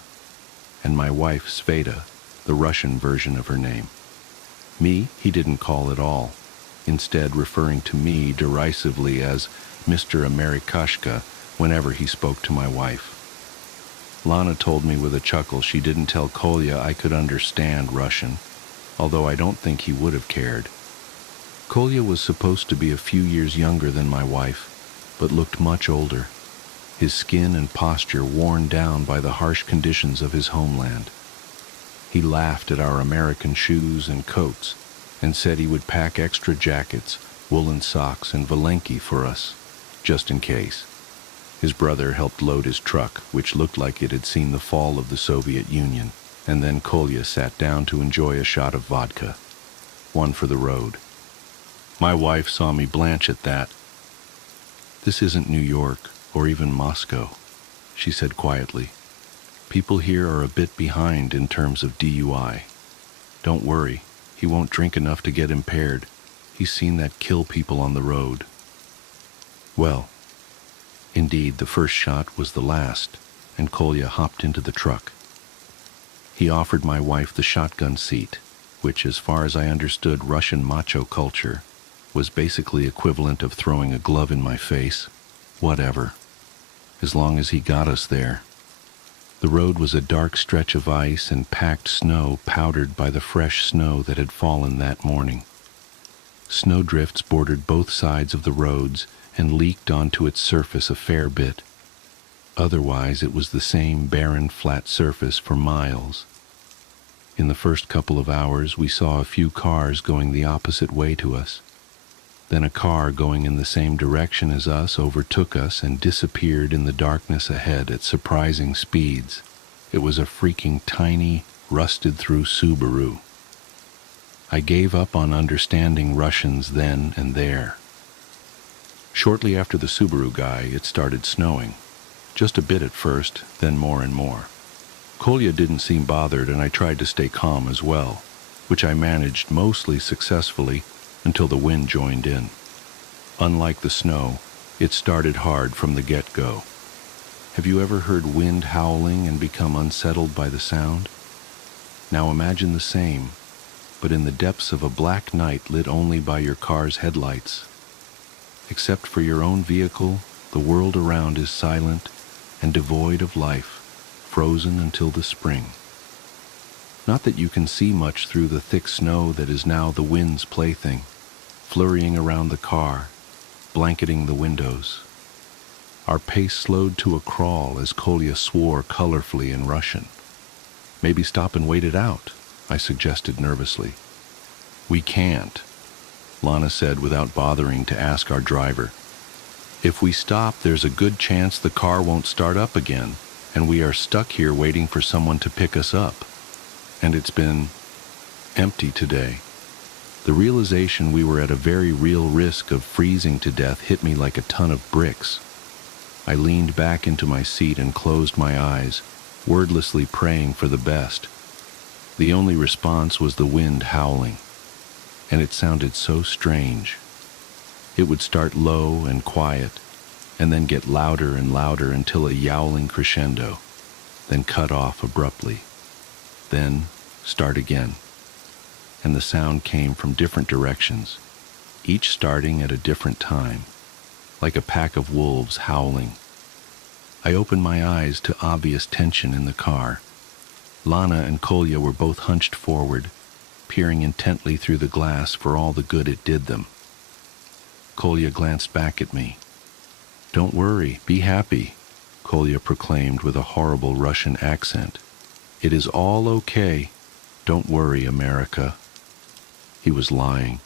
and my wife Sveta, the Russian version of her name. Me, he didn't call at all, instead referring to me derisively as Mr. Amerikashka whenever he spoke to my wife. Lana told me with a chuckle she didn't tell Kolya I could understand Russian, although I don't think he would have cared. Kolya was supposed to be a few years younger than my wife, but looked much older, his skin and posture worn down by the harsh conditions of his homeland. He laughed at our American shoes and coats and said he would pack extra jackets, woolen socks, and valenki for us, just in case. His brother helped load his truck, which looked like it had seen the fall of the Soviet Union, and then Kolya sat down to enjoy a shot of vodka, one for the road. My wife saw me blanch at that. "This isn't New York, or even Moscow," she said quietly. "People here are a bit behind in terms of DUI. Don't worry, he won't drink enough to get impaired. He's seen that kill people on the road." Well, indeed, the first shot was the last, and Kolya hopped into the truck. He offered my wife the shotgun seat, which, as far as I understood Russian macho culture, was basically equivalent of throwing a glove in my face. Whatever, as long as he got us there. The road was a dark stretch of ice and packed snow powdered by the fresh snow that had fallen that morning. Snowdrifts bordered both sides of the roads and leaked onto its surface a fair bit. Otherwise, it was the same barren, flat surface for miles. In the first couple of hours, we saw a few cars going the opposite way to us. Then a car going in the same direction as us overtook us and disappeared in the darkness ahead at surprising speeds. It was a freaking tiny, rusted-through Subaru. I gave up on understanding Russians then and there. Shortly after the Subaru guy, it started snowing. Just a bit at first, then more and more. Kolya didn't seem bothered, and I tried to stay calm as well, which I managed mostly successfully until the wind joined in. Unlike the snow, it started hard from the get-go. Have you ever heard wind howling and become unsettled by the sound? Now imagine the same, but in the depths of a black night lit only by your car's headlights. Except for your own vehicle, the world around is silent and devoid of life, frozen until the spring. Not that you can see much through the thick snow that is now the wind's plaything, flurrying around the car, blanketing the windows. Our pace slowed to a crawl as Kolya swore colorfully in Russian. "Maybe stop and wait it out," I suggested nervously. "We can't," Lana said without bothering to ask our driver. "If we stop, there's a good chance the car won't start up again, and we are stuck here waiting for someone to pick us up. And it's been empty today." The realization we were at a very real risk of freezing to death hit me like a ton of bricks. I leaned back into my seat and closed my eyes, wordlessly praying for the best. The only response was the wind howling, and it sounded so strange. It would start low and quiet, and then get louder and louder until a yowling crescendo, then cut off abruptly, then start again. And the sound came from different directions, each starting at a different time, like a pack of wolves howling. I opened my eyes to obvious tension in the car. Lana and Kolya were both hunched forward, peering intently through the glass for all the good it did them. Kolya glanced back at me. "Don't worry, be happy," Kolya proclaimed with a horrible Russian accent. "It is all okay. Don't worry, America." He was lying.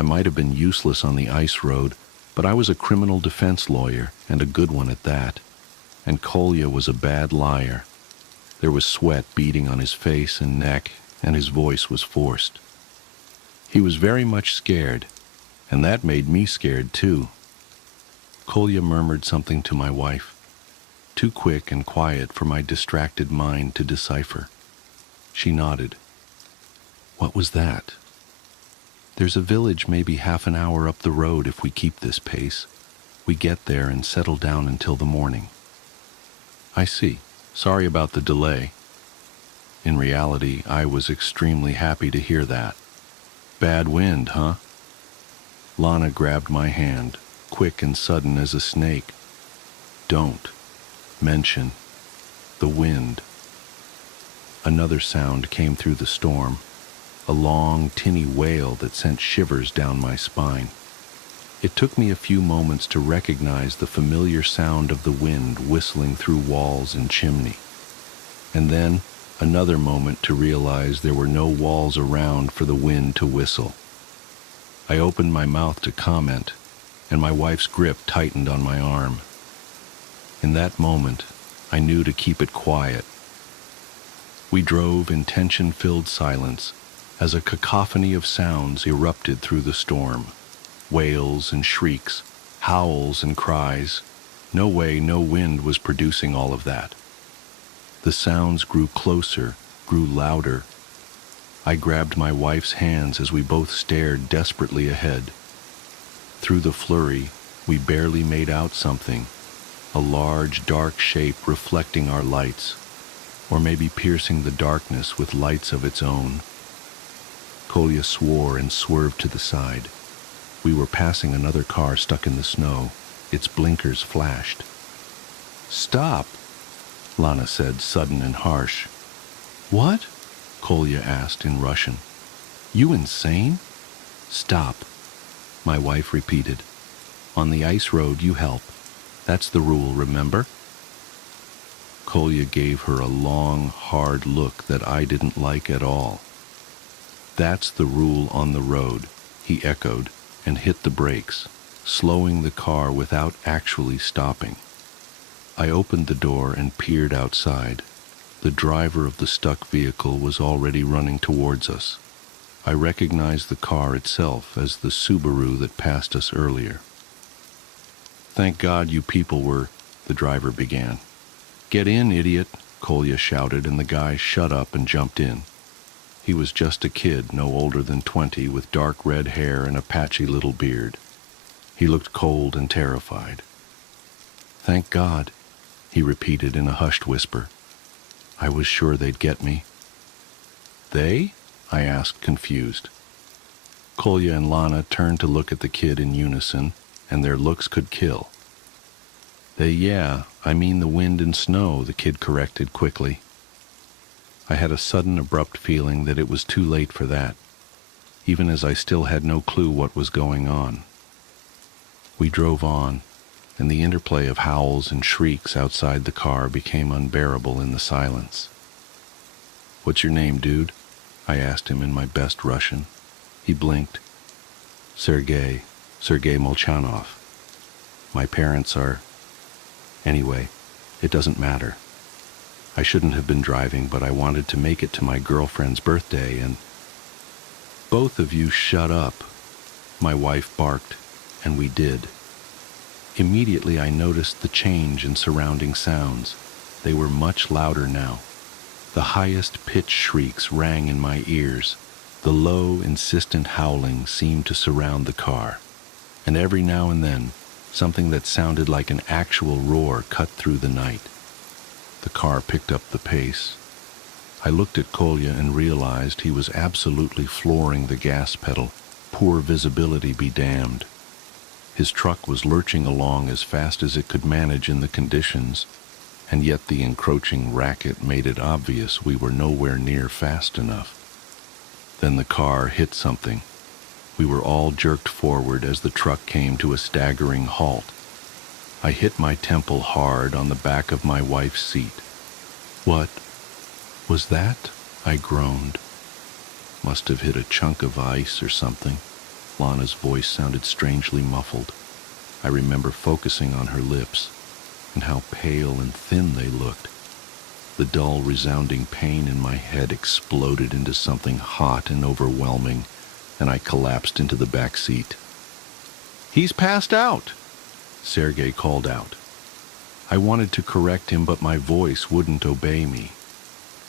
I might have been useless on the ice road, but I was a criminal defense lawyer, and a good one at that. And Kolya was a bad liar. There was sweat beading on his face and neck, and his voice was forced. He was very much scared, and that made me scared too. Kolya murmured something to my wife, too quick and quiet for my distracted mind to decipher. She nodded. What was that? There's a village maybe half an hour up the road if we keep this pace. We get there and settle down until the morning. I see. Sorry about the delay. In reality, I was extremely happy to hear that. Bad wind, huh? Lana grabbed my hand, quick and sudden as a snake. Don't mention the wind. Another sound came through the storm, a long, tinny wail that sent shivers down my spine. It took me a few moments to recognize the familiar sound of the wind whistling through walls and chimney, and then another moment to realize there were no walls around for the wind to whistle. I opened my mouth to comment, and my wife's grip tightened on my arm. In that moment, I knew to keep it quiet. We drove in tension-filled silence as a cacophony of sounds erupted through the storm. Wails and shrieks, howls and cries. No way, no wind was producing all of that. The sounds grew closer, grew louder. I grabbed my wife's hands as we both stared desperately ahead. Through the flurry, we barely made out something, a large, dark shape reflecting our lights, or maybe piercing the darkness with lights of its own. Kolya swore and swerved to the side. We were passing another car stuck in the snow. Its blinkers flashed. "Stop," Lana said, sudden and harsh. "What?" Kolya asked in Russian. "You insane?" "Stop," my wife repeated. "On the ice road you help. That's the rule, remember?" Kolya gave her a long, hard look that I didn't like at all. "That's the rule on the road," he echoed, and hit the brakes, slowing the car without actually stopping. I opened the door and peered outside. The driver of the stuck vehicle was already running towards us. I recognized the car itself as the Subaru that passed us earlier. "Thank God you people were," the driver began. "Get in, idiot," Kolya shouted, and the guy shut up and jumped in. He was just a kid, no older than 20, with dark red hair and a patchy little beard. He looked cold and terrified. "Thank God," he repeated in a hushed whisper. "I was sure they'd get me." "They?" I asked, confused. Kolya and Lana turned to look at the kid in unison, and their looks could kill. I mean the wind and snow," the kid corrected quickly. I had a sudden abrupt feeling that it was too late for that, even as I still had no clue what was going on. We drove on, and the interplay of howls and shrieks outside the car became unbearable in the silence. "What's your name, dude?" I asked him in my best Russian. He blinked. Sergei Molchanov. My parents are... Anyway, it doesn't matter. I shouldn't have been driving, but I wanted to make it to my girlfriend's birthday, and... "Both of you shut up," my wife barked, and we did. Immediately I noticed the change in surrounding sounds. They were much louder now. The highest pitch shrieks rang in my ears. The low, insistent howling seemed to surround the car, and every now and then, something that sounded like an actual roar cut through the night. The car picked up the pace. I looked at Kolya and realized he was absolutely flooring the gas pedal. Poor visibility be damned. His truck was lurching along as fast as it could manage in the conditions, and yet the encroaching racket made it obvious we were nowhere near fast enough. Then the car hit something. We were all jerked forward as the truck came to a staggering halt. I hit my temple hard on the back of my wife's seat. "What was that?" I groaned. "Must have hit a chunk of ice or something." Lana's voice sounded strangely muffled. I remember focusing on her lips and how pale and thin they looked. The dull, resounding pain in my head exploded into something hot and overwhelming, and I collapsed into the back seat. "He's passed out!" Sergei called out. I wanted to correct him, but my voice wouldn't obey me.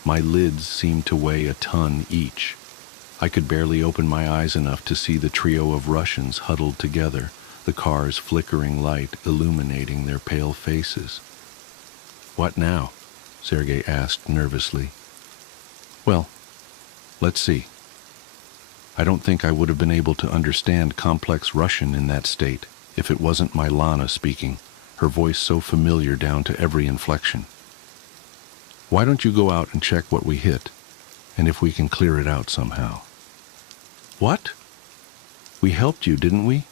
My lids seemed to weigh a ton each. I could barely open my eyes enough to see the trio of Russians huddled together, the car's flickering light illuminating their pale faces. "What now?" Sergei asked nervously. "Well, let's see. I don't think I would have been able to understand complex Russian in that state if it wasn't my Lana speaking, her voice so familiar down to every inflection. Why don't you go out and check what we hit, and if we can clear it out somehow?" "What? We helped you, didn't we?"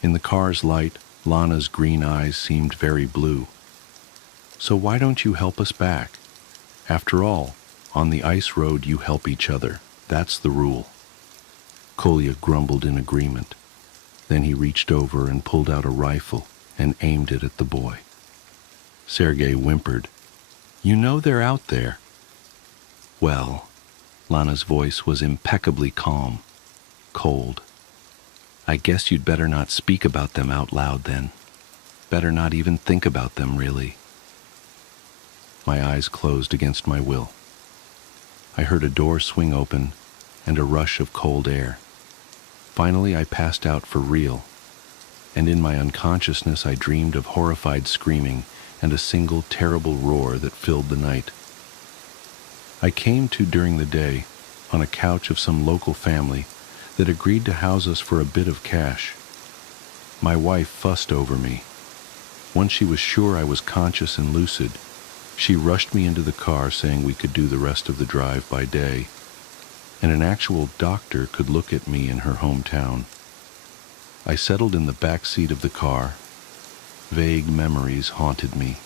In the car's light, Lana's green eyes seemed very blue. "So why don't you help us back? After all, on the ice road you help each other. That's the rule." Kolya grumbled in agreement. Then he reached over and pulled out a rifle and aimed it at the boy. Sergei whimpered, "You know they're out there." "Well," Lana's voice was impeccably calm, cold. "I guess you'd better not speak about them out loud then. Better not even think about them, really." My eyes closed against my will. I heard a door swing open and a rush of cold air. Finally, I passed out for real, and in my unconsciousness I dreamed of horrified screaming and a single terrible roar that filled the night. I came to during the day on a couch of some local family that agreed to house us for a bit of cash. My wife fussed over me. Once she was sure I was conscious and lucid, she rushed me into the car saying we could do the rest of the drive by day, and an actual doctor could look at me in her hometown. I settled in the back seat of the car. Vague memories haunted me.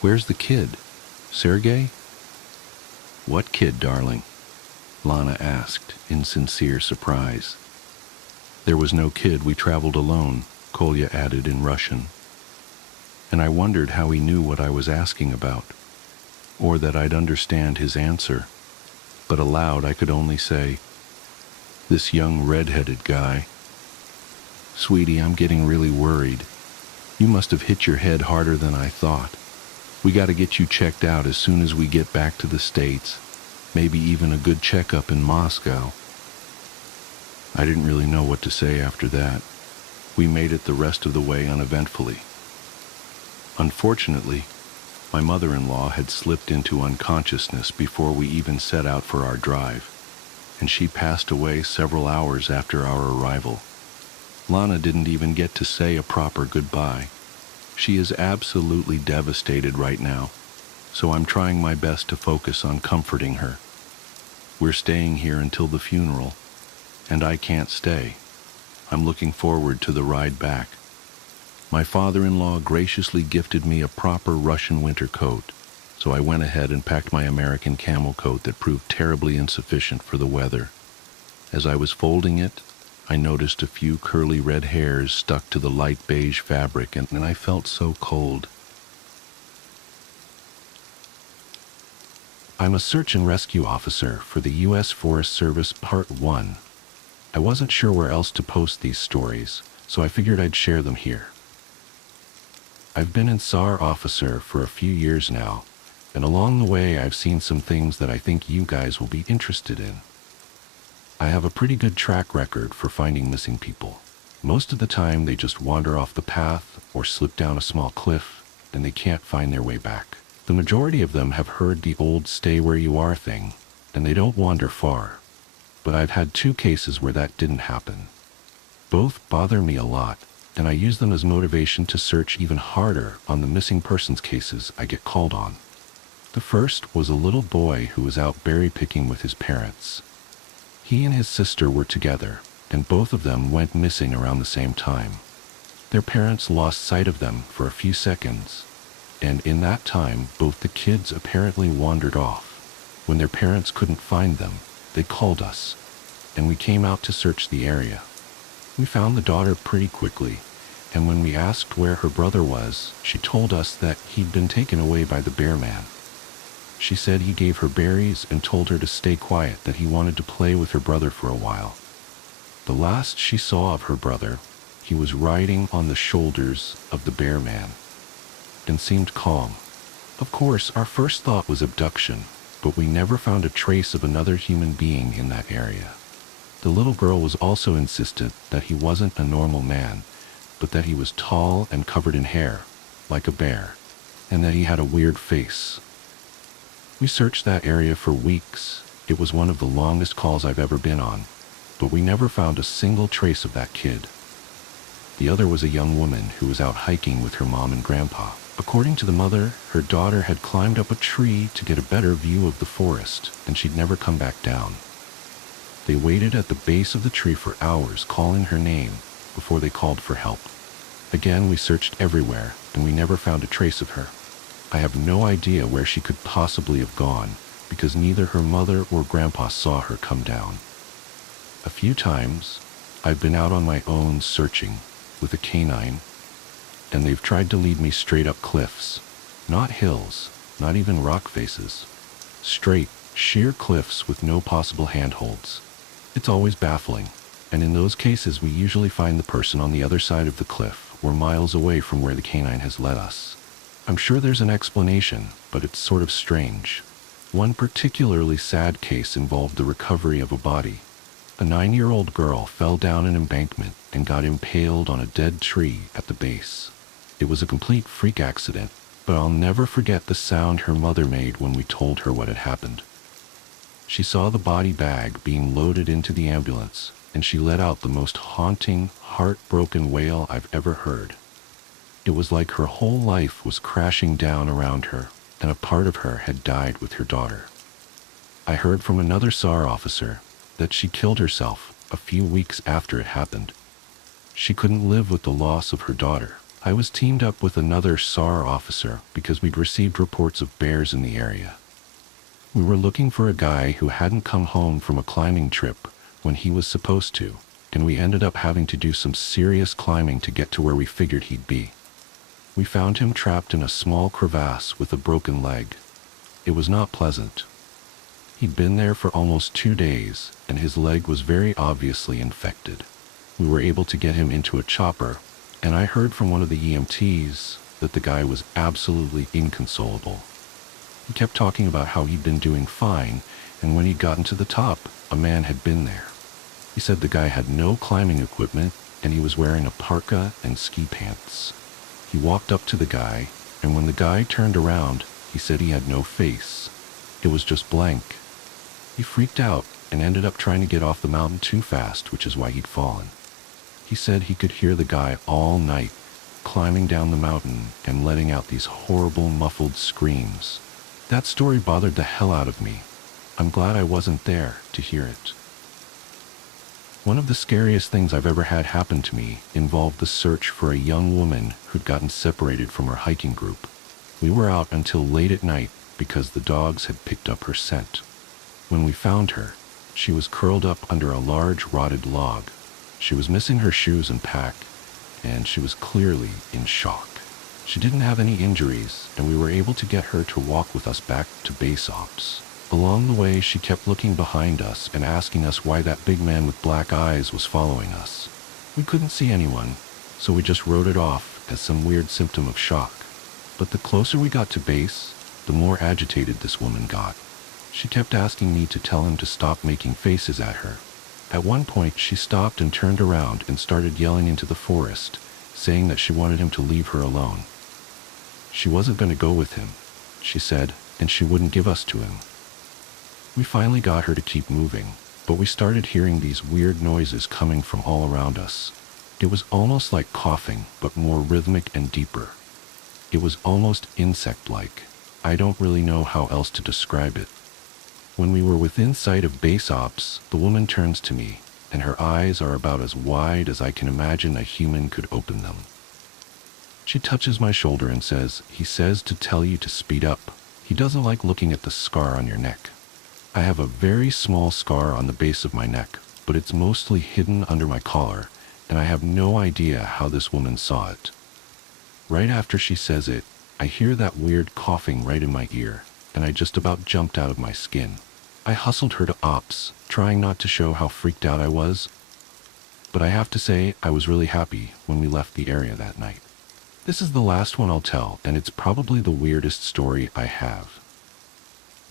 "Where's the kid? Sergei?" "What kid, darling?" Lana asked in sincere surprise. "There was no kid. We traveled alone," Kolya added in Russian. And I wondered how he knew what I was asking about, or that I'd understand his answer. But aloud I could only say, "This young red-headed guy." "Sweetie, I'm getting really worried. You must have hit your head harder than I thought. We got to get you checked out as soon as we get back to the States. Maybe even a good checkup in Moscow." I didn't really know what to say after that. We made it the rest of the way uneventfully. Unfortunately, my mother-in-law had slipped into unconsciousness before we even set out for our drive, and she passed away several hours after our arrival. Lana didn't even get to say a proper goodbye. She is absolutely devastated right now, so I'm trying my best to focus on comforting her. We're staying here until the funeral, and I can't stay. I'm looking forward to the ride back. My father-in-law graciously gifted me a proper Russian winter coat, so I went ahead and packed my American camel coat that proved terribly insufficient for the weather. As I was folding it, I noticed a few curly red hairs stuck to the light beige fabric, and I felt so cold. I'm a search and rescue officer for the U.S. Forest Service Part 1. I wasn't sure where else to post these stories, so I figured I'd share them here. I've been in SAR officer for a few years now, and along the way I've seen some things that I think you guys will be interested in. I have a pretty good track record for finding missing people. Most of the time they just wander off the path or slip down a small cliff, and they can't find their way back. The majority of them have heard the old stay where you are thing, and they don't wander far. But I've had 2 cases where that didn't happen. Both bother me a lot, and I use them as motivation to search even harder on the missing persons cases I get called on. The first was a little boy who was out berry picking with his parents. He and his sister were together, and both of them went missing around the same time. Their parents lost sight of them for a few seconds, and in that time both the kids apparently wandered off. When their parents couldn't find them, they called us. and we came out to search the area. We found the daughter pretty quickly, and when we asked where her brother was, she told us that he'd been taken away by the bear man. She said he gave her berries and told her to stay quiet, that he wanted to play with her brother for a while. The last she saw of her brother, he was riding on the shoulders of the bear man and seemed calm. Of course, our first thought was abduction, but we never found a trace of another human being in that area. The little girl was also insistent that he wasn't a normal man, but that he was tall and covered in hair, like a bear, and that he had a weird face. We searched that area for weeks. It was one of the longest calls I've ever been on, but we never found a single trace of that kid. The other was a young woman who was out hiking with her mom and grandpa. According to the mother, her daughter had climbed up a tree to get a better view of the forest, and she'd never come back down. They waited at the base of the tree for hours, calling her name, before they called for help. Again, we searched everywhere, and we never found a trace of her. I have no idea where she could possibly have gone, because neither her mother or grandpa saw her come down. A few times, I've been out on my own searching with a canine, and they've tried to lead me straight up cliffs. Not hills, not even rock faces. Straight, sheer cliffs with no possible handholds. It's always baffling, and in those cases we usually find the person on the other side of the cliff or miles away from where the canine has led us. I'm sure there's an explanation, but it's sort of strange. One particularly sad case involved the recovery of a body. A 9-year-old girl fell down an embankment and got impaled on a dead tree at the base. It was a complete freak accident, but I'll never forget the sound her mother made when we told her what had happened. She saw the body bag being loaded into the ambulance, and she let out the most haunting, heartbroken wail I've ever heard. It was like her whole life was crashing down around her, and a part of her had died with her daughter. I heard from another SAR officer that she killed herself a few weeks after it happened. She couldn't live with the loss of her daughter. I was teamed up with another SAR officer because we'd received reports of bears in the area. We were looking for a guy who hadn't come home from a climbing trip when he was supposed to, and we ended up having to do some serious climbing to get to where we figured he'd be. We found him trapped in a small crevasse with a broken leg. It was not pleasant. He'd been there for almost 2 days, and his leg was very obviously infected. We were able to get him into a chopper, and I heard from one of the EMTs that the guy was absolutely inconsolable. He kept talking about how he'd been doing fine, and when he'd gotten to the top, a man had been there. He said the guy had no climbing equipment, and he was wearing a parka and ski pants. He walked up to the guy, and when the guy turned around, he said he had no face. It was just blank. He freaked out and ended up trying to get off the mountain too fast, which is why he'd fallen. He said he could hear the guy all night, climbing down the mountain and letting out these horrible muffled screams. That story bothered the hell out of me. I'm glad I wasn't there to hear it. One of the scariest things I've ever had happen to me involved the search for a young woman who'd gotten separated from her hiking group. We were out until late at night because the dogs had picked up her scent. When we found her, she was curled up under a large rotted log. She was missing her shoes and pack, and she was clearly in shock. She didn't have any injuries, and we were able to get her to walk with us back to base ops. Along the way, she kept looking behind us and asking us why that big man with black eyes was following us. We couldn't see anyone, so we just wrote it off as some weird symptom of shock. But the closer we got to base, the more agitated this woman got. She kept asking me to tell him to stop making faces at her. At one point, she stopped and turned around and started yelling into the forest, saying that she wanted him to leave her alone. She wasn't going to go with him, she said, and she wouldn't give us to him. We finally got her to keep moving, but we started hearing these weird noises coming from all around us. It was almost like coughing, but more rhythmic and deeper. It was almost insect-like. I don't really know how else to describe it. When we were within sight of base ops, the woman turns to me, and her eyes are about as wide as I can imagine a human could open them. She touches my shoulder and says, "He says to tell you to speed up. He doesn't like looking at the scar on your neck." I have a very small scar on the base of my neck, but it's mostly hidden under my collar, and I have no idea how this woman saw it. Right after she says it, I hear that weird coughing right in my ear, and I just about jumped out of my skin. I hustled her to ops, trying not to show how freaked out I was, but I have to say I was really happy when we left the area that night. This is the last one I'll tell, and it's probably the weirdest story I have.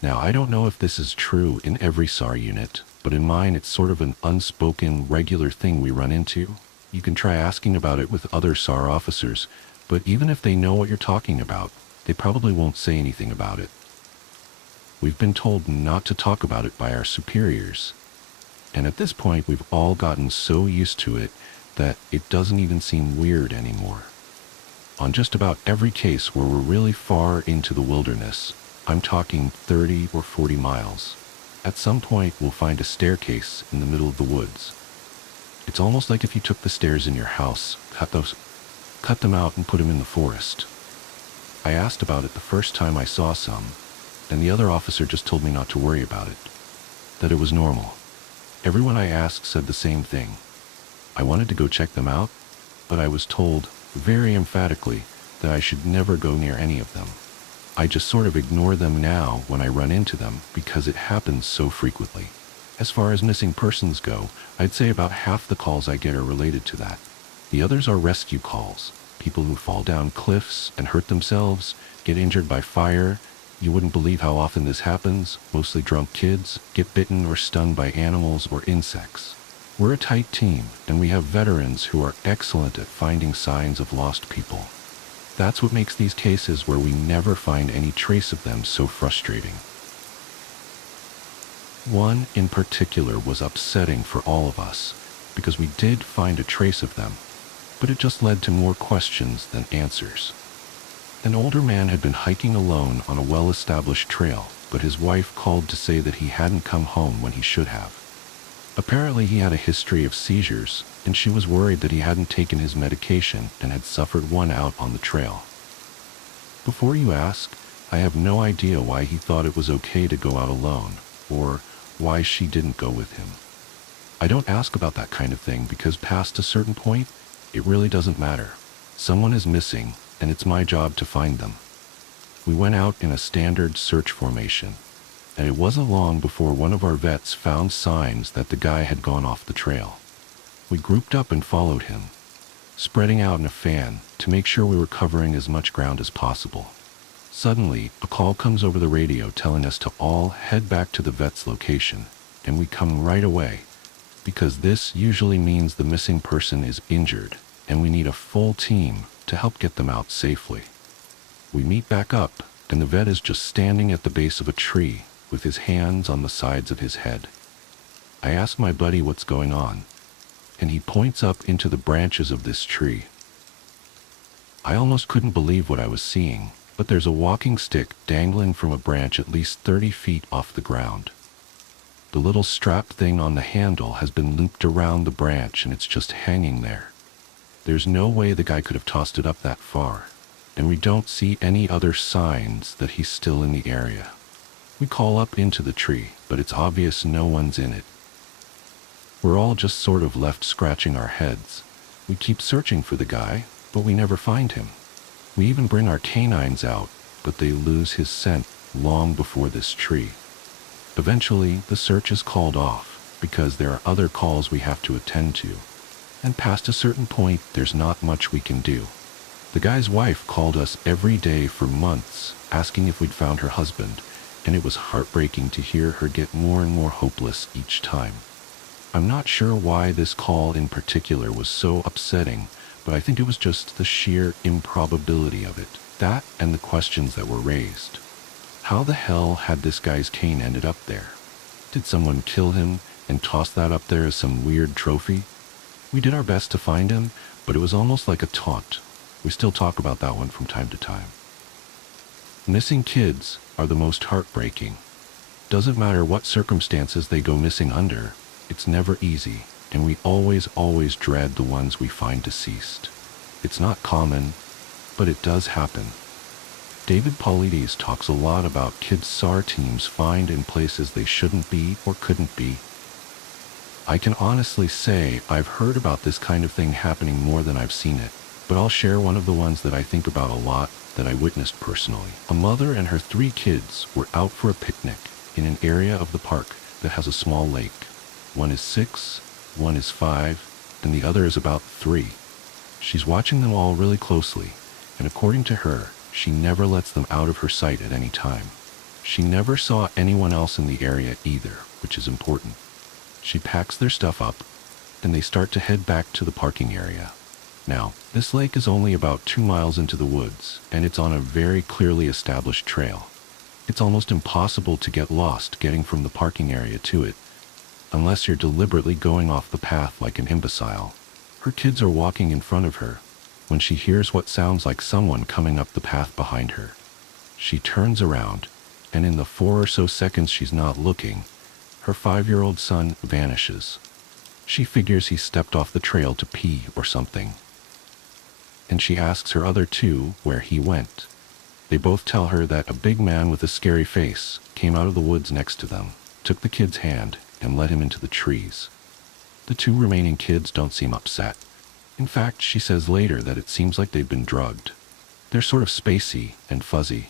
Now, I don't know if this is true in every SAR unit, but in mine it's sort of an unspoken, regular thing we run into. You can try asking about it with other SAR officers, but even if they know what you're talking about, they probably won't say anything about it. We've been told not to talk about it by our superiors, and at this point we've all gotten so used to it that it doesn't even seem weird anymore. On just about every case where we're really far into the wilderness, I'm talking 30 or 40 miles, at some point we'll find a staircase in the middle of the woods. It's almost like if you took the stairs in your house, cut them out and put them in the forest. I asked about it the first time I saw some, and the other officer just told me not to worry about it, that it was normal. Everyone I asked said the same thing. I wanted to go check them out, but I was told, very emphatically, that I should never go near any of them. I just sort of ignore them now when I run into them because it happens so frequently. As far as missing persons go, I'd say about half the calls I get are related to that. The others are rescue calls, people who fall down cliffs and hurt themselves, get injured by fire. You wouldn't believe how often this happens. Mostly drunk kids get bitten or stung by animals or insects. We're a tight team, and we have veterans who are excellent at finding signs of lost people. That's what makes these cases where we never find any trace of them so frustrating. One in particular was upsetting for all of us, because we did find a trace of them, but it just led to more questions than answers. An older man had been hiking alone on a well-established trail, but his wife called to say that he hadn't come home when he should have. Apparently he had a history of seizures, and she was worried that he hadn't taken his medication and had suffered one out on the trail. Before you ask, I have no idea why he thought it was okay to go out alone, or why she didn't go with him. I don't ask about that kind of thing because past a certain point, it really doesn't matter. Someone is missing, and it's my job to find them. We went out in a standard search formation, and it wasn't long before one of our vets found signs that the guy had gone off the trail. We grouped up and followed him, spreading out in a fan to make sure we were covering as much ground as possible. Suddenly, a call comes over the radio telling us to all head back to the vet's location, and we come right away, because this usually means the missing person is injured, and we need a full team to help get them out safely. We meet back up, and the vet is just standing at the base of a tree with his hands on the sides of his head. I ask my buddy what's going on, and he points up into the branches of this tree. I almost couldn't believe what I was seeing, but there's a walking stick dangling from a branch at least 30 feet off the ground. The little strap thing on the handle has been looped around the branch and it's just hanging there. There's no way the guy could have tossed it up that far, and we don't see any other signs that he's still in the area. We call up into the tree, but it's obvious no one's in it. We're all just sort of left scratching our heads. We keep searching for the guy, but we never find him. We even bring our canines out, but they lose his scent long before this tree. Eventually, the search is called off because there are other calls we have to attend to, and past a certain point, there's not much we can do. The guy's wife called us every day for months, asking if we'd found her husband, and it was heartbreaking to hear her get more and more hopeless each time. I'm not sure why this call in particular was so upsetting, but I think it was just the sheer improbability of it, that and the questions that were raised. How the hell had this guy's cane ended up there? Did someone kill him and toss that up there as some weird trophy? We did our best to find him, but it was almost like a taunt. We still talk about that one from time to time. Missing kids are the most heartbreaking. Doesn't matter what circumstances they go missing under, it's never easy, and we always dread the ones we find deceased. It's not common, but it does happen. David Paulides talks a lot about kids SAR teams find in places they shouldn't be or couldn't be. I can honestly say I've heard about this kind of thing happening more than I've seen it, but I'll share one of the ones that I think about a lot that I witnessed personally. A mother and her 3 kids were out for a picnic in an area of the park that has a small lake. One is 6, one is 5, and the other is about 3. She's watching them all really closely, and according to her, she never lets them out of her sight at any time. She never saw anyone else in the area either, which is important. She packs their stuff up, and they start to head back to the parking area. Now, this lake is only about 2 miles into the woods, and it's on a very clearly established trail. It's almost impossible to get lost getting from the parking area to it, unless you're deliberately going off the path like an imbecile. Her kids are walking in front of her when she hears what sounds like someone coming up the path behind her. She turns around, and in the 4 or so seconds she's not looking, her 5-year-old son vanishes. She figures he stepped off the trail to pee or something, and she asks her other 2 where he went. They both tell her that a big man with a scary face came out of the woods next to them, took the kid's hand, and led him into the trees. The 2 remaining kids don't seem upset. In fact, she says later that it seems like they've been drugged. They're sort of spacey and fuzzy.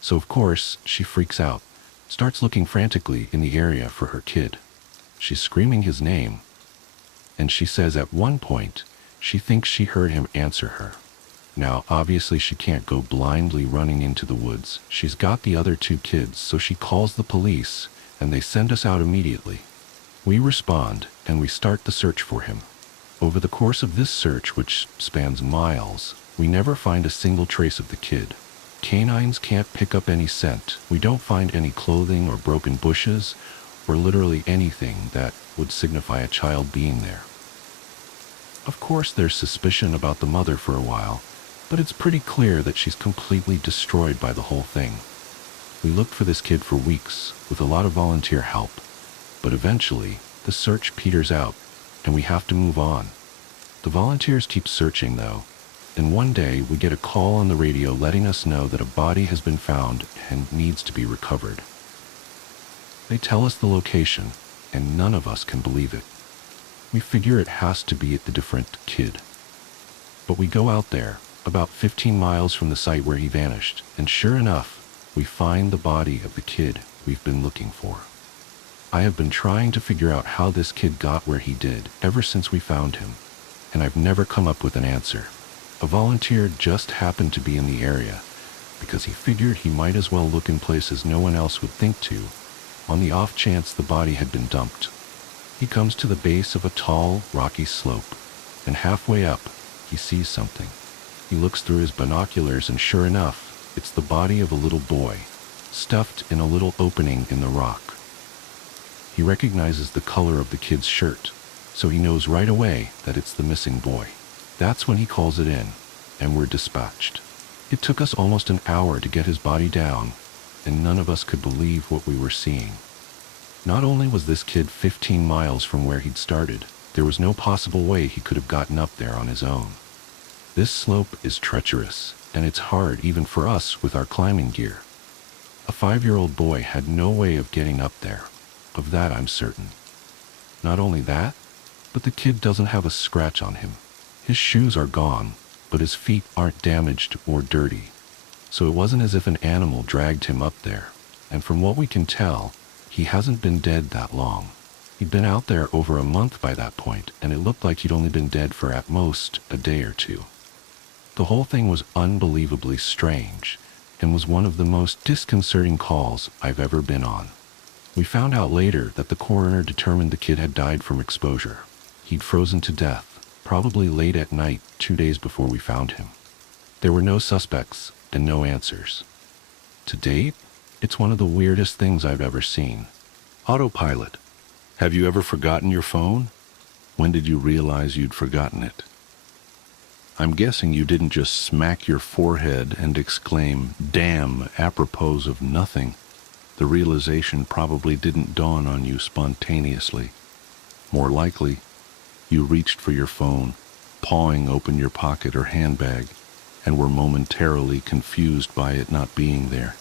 So of course, she freaks out, starts looking frantically in the area for her kid. She's screaming his name, and she says at one point, she thinks she heard him answer her. Now, obviously she can't go blindly running into the woods. She's got the other 2 kids, so she calls the police, and they send us out immediately. We respond, and we start the search for him. Over the course of this search, which spans miles, we never find a single trace of the kid. Canines can't pick up any scent. We don't find any clothing or broken bushes, or literally anything that would signify a child being there. Of course, there's suspicion about the mother for a while, but it's pretty clear that she's completely destroyed by the whole thing. We looked for this kid for weeks, with a lot of volunteer help, but eventually, the search peters out, and we have to move on. The volunteers keep searching, though, and one day we get a call on the radio letting us know that a body has been found and needs to be recovered. They tell us the location, and none of us can believe it. We figure it has to be at the different kid. But we go out there, about 15 miles from the site where he vanished, and sure enough, we find the body of the kid we've been looking for. I have been trying to figure out how this kid got where he did ever since we found him, and I've never come up with an answer. A volunteer just happened to be in the area because he figured he might as well look in places no one else would think to, on the off chance the body had been dumped. He comes to the base of a tall, rocky slope, and halfway up, he sees something. He looks through his binoculars, and sure enough, it's the body of a little boy, stuffed in a little opening in the rock. He recognizes the color of the kid's shirt, so he knows right away that it's the missing boy. That's when he calls it in, and we're dispatched. It took us almost an hour to get his body down, and none of us could believe what we were seeing. Not only was this kid 15 miles from where he'd started, there was no possible way he could have gotten up there on his own. This slope is treacherous, and it's hard even for us with our climbing gear. A 5-year-old boy had no way of getting up there. Of that I'm certain. Not only that, but the kid doesn't have a scratch on him. His shoes are gone, but his feet aren't damaged or dirty. So it wasn't as if an animal dragged him up there, and from what we can tell, he hasn't been dead that long. He'd been out there over a month by that point, and it looked like he'd only been dead for at most a day or 2. The whole thing was unbelievably strange, and was one of the most disconcerting calls I've ever been on. We found out later that the coroner determined the kid had died from exposure. He'd frozen to death, probably late at night 2 days before we found him. There were no suspects and no answers. To date, it's one of the weirdest things I've ever seen. Autopilot. Have you ever forgotten your phone? When did you realize you'd forgotten it? I'm guessing you didn't just smack your forehead and exclaim, "Damn," apropos of nothing. The realization probably didn't dawn on you spontaneously. More likely, you reached for your phone, pawing open your pocket or handbag, and were momentarily confused by it not being there.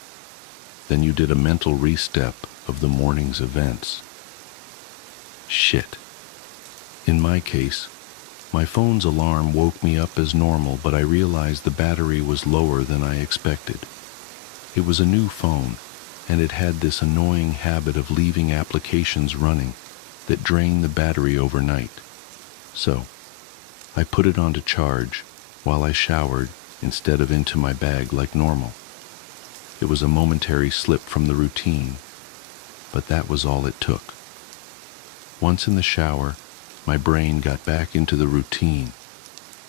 Then you did a mental restep of the morning's events. Shit. In my case, my phone's alarm woke me up as normal, but I realized the battery was lower than I expected. It was a new phone, and it had this annoying habit of leaving applications running that drain the battery overnight. So, I put it on to charge while I showered instead of into my bag like normal. It was a momentary slip from the routine, but that was all it took. Once in the shower, my brain got back into the routine.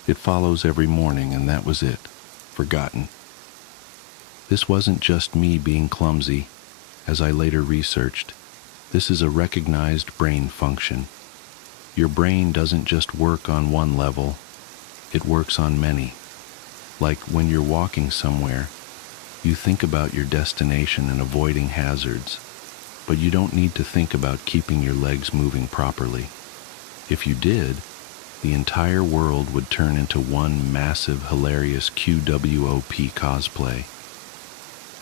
It follows every morning, and that was it. Forgotten. This wasn't just me being clumsy. As I later researched, this is a recognized brain function. Your brain doesn't just work on one level, it works on many. Like when you're walking somewhere, you think about your destination and avoiding hazards, but you don't need to think about keeping your legs moving properly. If you did, the entire world would turn into one massive, hilarious QWOP cosplay.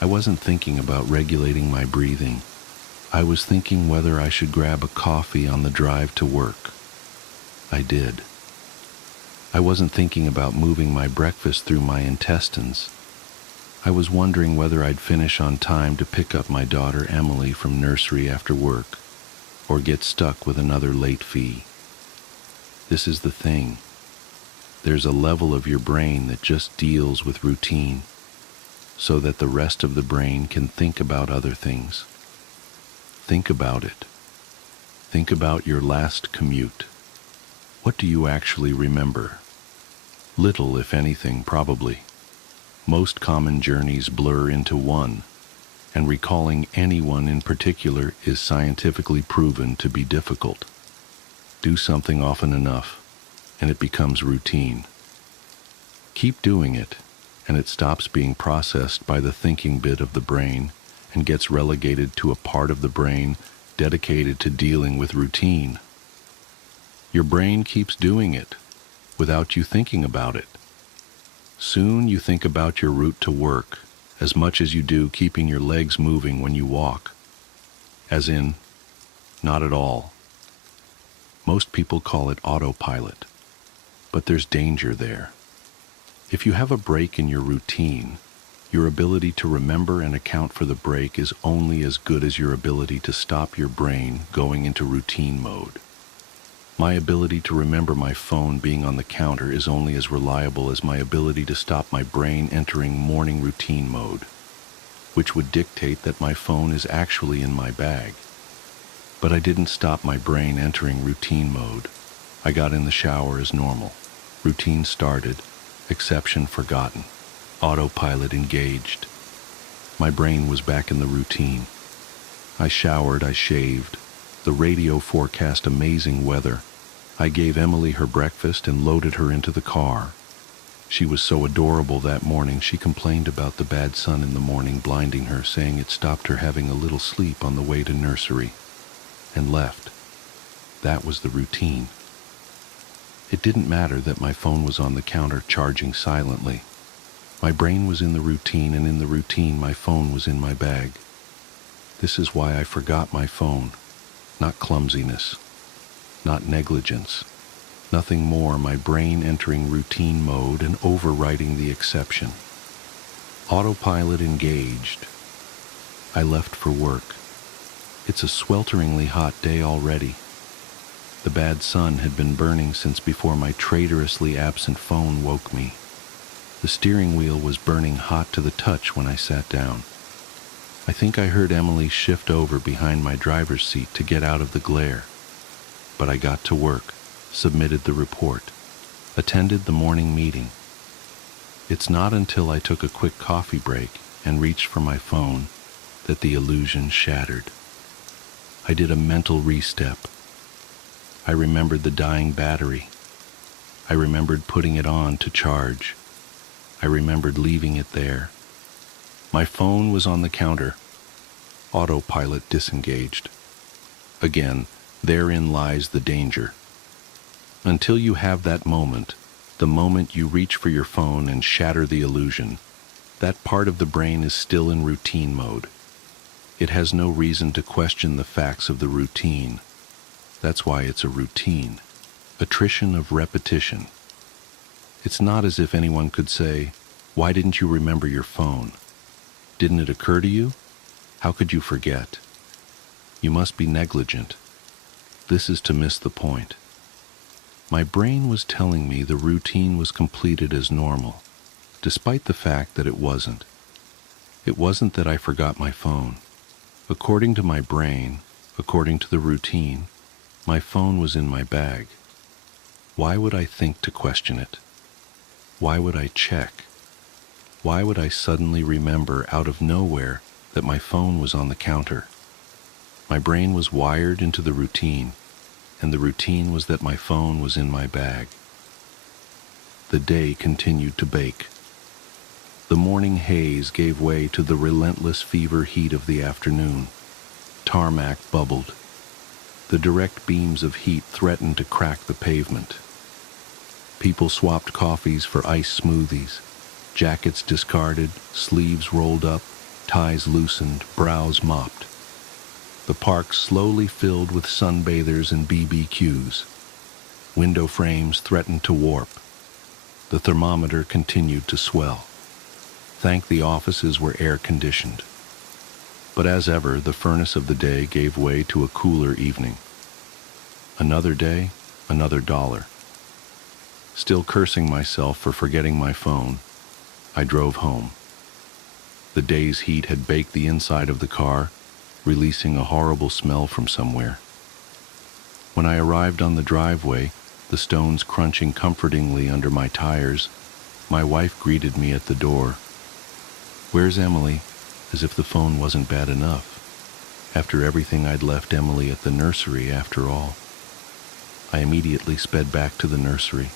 I wasn't thinking about regulating my breathing. I was thinking whether I should grab a coffee on the drive to work. I did. I wasn't thinking about moving my breakfast through my intestines. I was wondering whether I'd finish on time to pick up my daughter Emily from nursery after work, or get stuck with another late fee. This is the thing. There's a level of your brain that just deals with routine, so that the rest of the brain can think about other things. Think about it. Think about your last commute. What do you actually remember? Little, if anything, probably. Most common journeys blur into one, and recalling anyone in particular is scientifically proven to be difficult. Do something often enough, and it becomes routine. Keep doing it, and it stops being processed by the thinking bit of the brain and gets relegated to a part of the brain dedicated to dealing with routine. Your brain keeps doing it without you thinking about it. Soon you think about your route to work as much as you do keeping your legs moving when you walk. As in, not at all. Most people call it autopilot, but there's danger there. If you have a break in your routine, your ability to remember and account for the break is only as good as your ability to stop your brain going into routine mode. My ability to remember my phone being on the counter is only as reliable as my ability to stop my brain entering morning routine mode, which would dictate that my phone is actually in my bag. But I didn't stop my brain entering routine mode. I got in the shower as normal. Routine started, exception forgotten, autopilot engaged. My brain was back in the routine. I showered, I shaved. The radio forecast amazing weather. I gave Emily her breakfast and loaded her into the car. She was so adorable that morning. She complained about the bad sun in the morning blinding her, saying it stopped her having a little sleep on the way to nursery, and left. That was the routine. It didn't matter that my phone was on the counter charging silently. My brain was in the routine, and in the routine my phone was in my bag. This is why I forgot my phone. Not clumsiness, not negligence. Nothing more, my brain entering routine mode and overriding the exception. Autopilot engaged. I left for work. It's a swelteringly hot day already. The bad sun had been burning since before my traitorously absent phone woke me. The steering wheel was burning hot to the touch when I sat down. I think I heard Emily shift over behind my driver's seat to get out of the glare. But I got to work, submitted the report, attended the morning meeting. It's not until I took a quick coffee break and reached for my phone that the illusion shattered. I did a mental re-step. I remembered the dying battery. I remembered putting it on to charge. I remembered leaving it there. My phone was on the counter. Autopilot disengaged. Again, therein lies the danger. Until you have that moment, the moment you reach for your phone and shatter the illusion, that part of the brain is still in routine mode. It has no reason to question the facts of the routine. That's why it's a routine. attrition of repetition. It's not as if anyone could say, "Why didn't you remember your phone? Didn't it occur to you? How could you forget?" You must be negligent. This is to miss the point. My brain was telling me the routine was completed as normal, despite the fact that it wasn't. It wasn't that I forgot my phone. According to my brain, according to the routine, my phone was in my bag. Why would I think to question it? Why would I check? Why would I suddenly remember out of nowhere that my phone was on the counter? My brain was wired into the routine, and the routine was that my phone was in my bag. The day continued to bake. The morning haze gave way to the relentless fever heat of the afternoon. Tarmac bubbled. The direct beams of heat threatened to crack the pavement. People swapped coffees for iced smoothies, jackets discarded, sleeves rolled up, ties loosened, brows mopped. The park slowly filled with sunbathers and BBQs. Window frames threatened to warp. The thermometer continued to swell. Thank the offices were air-conditioned. But as ever, the furnace of the day gave way to a cooler evening. Another day, another dollar. Still cursing myself for forgetting my phone, I drove home. The day's heat had baked the inside of the car, releasing a horrible smell from somewhere. When I arrived on the driveway, the stones crunching comfortingly under my tires, my wife greeted me at the door. "Where's Emily?" As if the phone wasn't bad enough. After everything, I'd left Emily at the nursery after all. I immediately sped back to the nursery.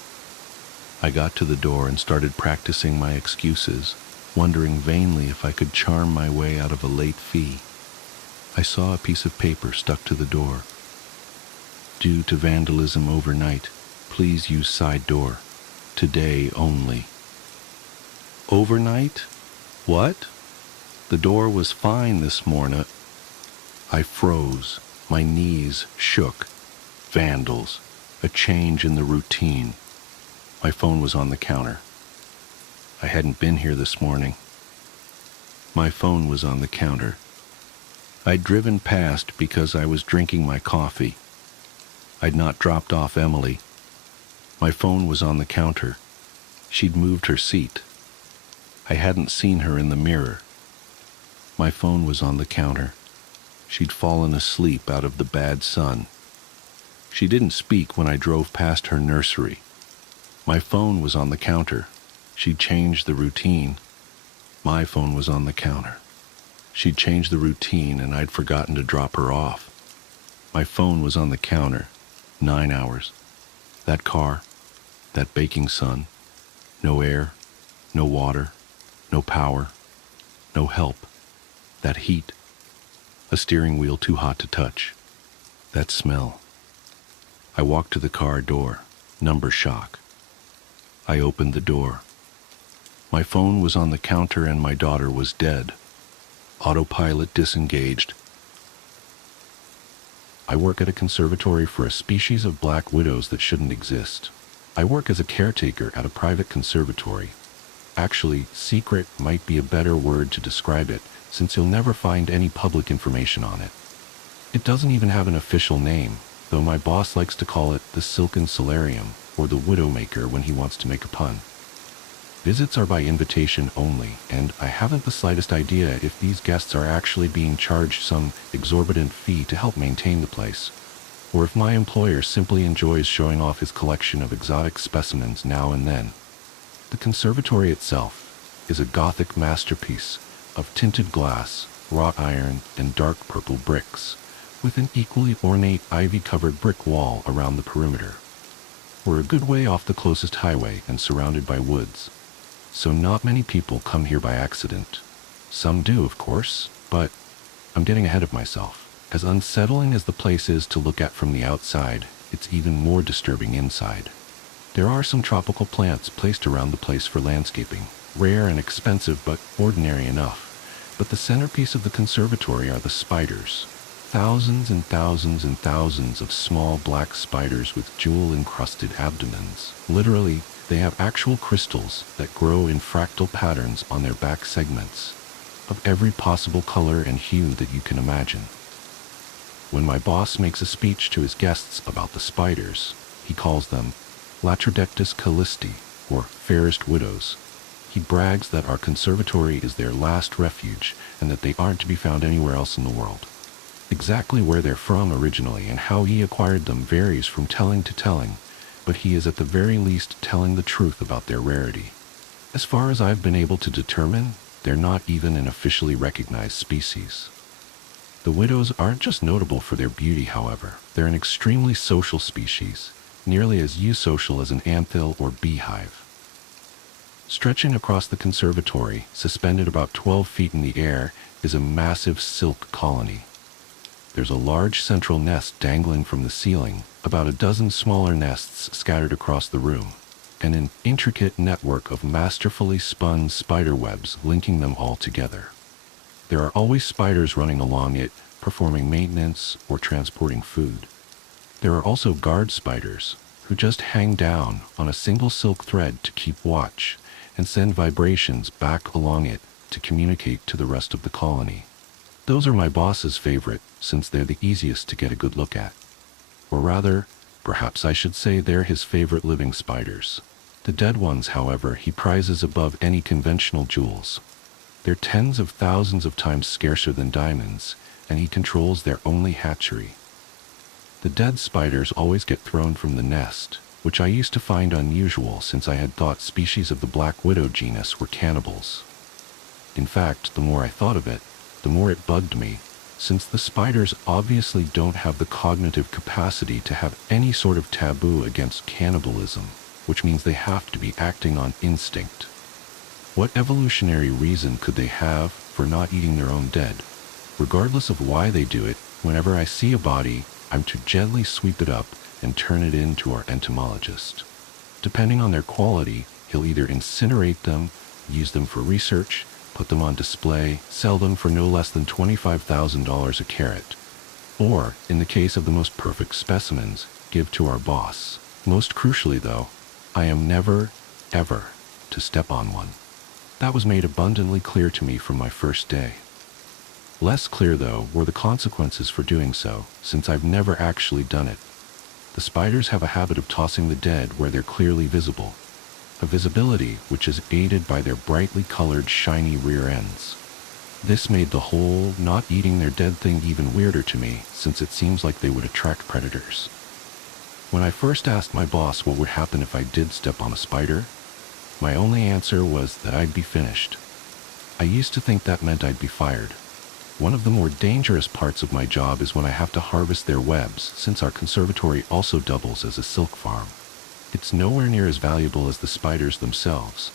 I got to the door and started practicing my excuses, wondering vainly if I could charm my way out of a late fee. I saw a piece of paper stuck to the door. "Due to vandalism overnight, please use side door. Today only." Overnight? What? The door was fine this morning. I froze. My knees shook. Vandals. A change in the routine. My phone was on the counter. I hadn't been here this morning. My phone was on the counter. I'd driven past because I was drinking my coffee. I'd not dropped off Emily. My phone was on the counter. She'd moved her seat. I hadn't seen her in the mirror. My phone was on the counter. She'd fallen asleep out of the bad sun. She didn't speak when I drove past her nursery. My phone was on the counter. She'd changed the routine. My phone was on the counter. She'd changed the routine and I'd forgotten to drop her off. My phone was on the counter. 9 hours. That car, that baking sun, no air, no water, no power, no help. That heat, a steering wheel too hot to touch. That smell. I walked to the car door, number shock. I opened the door. My phone was on the counter and my daughter was dead. Autopilot disengaged. I work at a conservatory for a species of black widows that shouldn't exist. I work as a caretaker at a private conservatory. Actually, secret might be a better word to describe it, since you'll never find any public information on it. It doesn't even have an official name, though my boss likes to call it the Silken Solarium, or the Widowmaker when he wants to make a pun. Visits are by invitation only, and I haven't the slightest idea if these guests are actually being charged some exorbitant fee to help maintain the place, or if my employer simply enjoys showing off his collection of exotic specimens now and then. The conservatory itself is a Gothic masterpiece of tinted glass, wrought iron, and dark purple bricks, with an equally ornate ivy-covered brick wall around the perimeter. We're a good way off the closest highway and surrounded by woods, so not many people come here by accident. Some do, of course, but I'm getting ahead of myself. As unsettling as the place is to look at from the outside, it's even more disturbing inside. There are some tropical plants placed around the place for landscaping, rare and expensive but ordinary enough. But the centerpiece of the conservatory are the spiders. thousands and thousands and thousands of small black spiders with jewel-encrusted abdomens. Literally, they have actual crystals that grow in fractal patterns on their back segments, of every possible color and hue that you can imagine. When my boss makes a speech to his guests about the spiders, he calls them Latrodectus Callisti, or fairest widows. He brags that our conservatory is their last refuge and that they aren't to be found anywhere else in the world. Exactly where they're from originally and how he acquired them varies from telling to telling, but he is at the very least telling the truth about their rarity. As far as I've been able to determine, they're not even an officially recognized species. The widows aren't just notable for their beauty, however. They're an extremely social species, nearly as eusocial as an anthill or beehive. Stretching across the conservatory, suspended about 12 feet in the air, is a massive silk colony. There's a large central nest dangling from the ceiling, about a dozen smaller nests scattered across the room, and an intricate network of masterfully spun spider webs linking them all together. There are always spiders running along it, performing maintenance or transporting food. There are also guard spiders, who just hang down on a single silk thread to keep watch and send vibrations back along it to communicate to the rest of the colony. Those are my boss's favorite, since they're the easiest to get a good look at. Or rather, perhaps I should say they're his favorite living spiders. The dead ones, however, he prizes above any conventional jewels. They're tens of thousands of times scarcer than diamonds, and he controls their only hatchery. The dead spiders always get thrown from the nest, which I used to find unusual since I had thought species of the black widow genus were cannibals. In fact, the more I thought of it, the more it bugged me, since the spiders obviously don't have the cognitive capacity to have any sort of taboo against cannibalism, which means they have to be acting on instinct. What evolutionary reason could they have for not eating their own dead? Regardless of why they do it, whenever I see a body, I'm to gently sweep it up and turn it in to our entomologist. Depending on their quality, he'll either incinerate them, use them for research, put them on display, sell them for no less than $25,000 a carat, or, in the case of the most perfect specimens, give to our boss. Most crucially, though, I am never, ever, to step on one. That was made abundantly clear to me from my first day. Less clear, though, were the consequences for doing so, since I've never actually done it. The spiders have a habit of tossing the dead where they're clearly visible, a visibility which is aided by their brightly colored, shiny rear ends. This made the whole not eating their dead thing even weirder to me, since it seems like they would attract predators. When I first asked my boss what would happen if I did step on a spider, my only answer was that I'd be finished. I used to think that meant I'd be fired. One of the more dangerous parts of my job is when I have to harvest their webs, since our conservatory also doubles as a silk farm. It's nowhere near as valuable as the spiders themselves.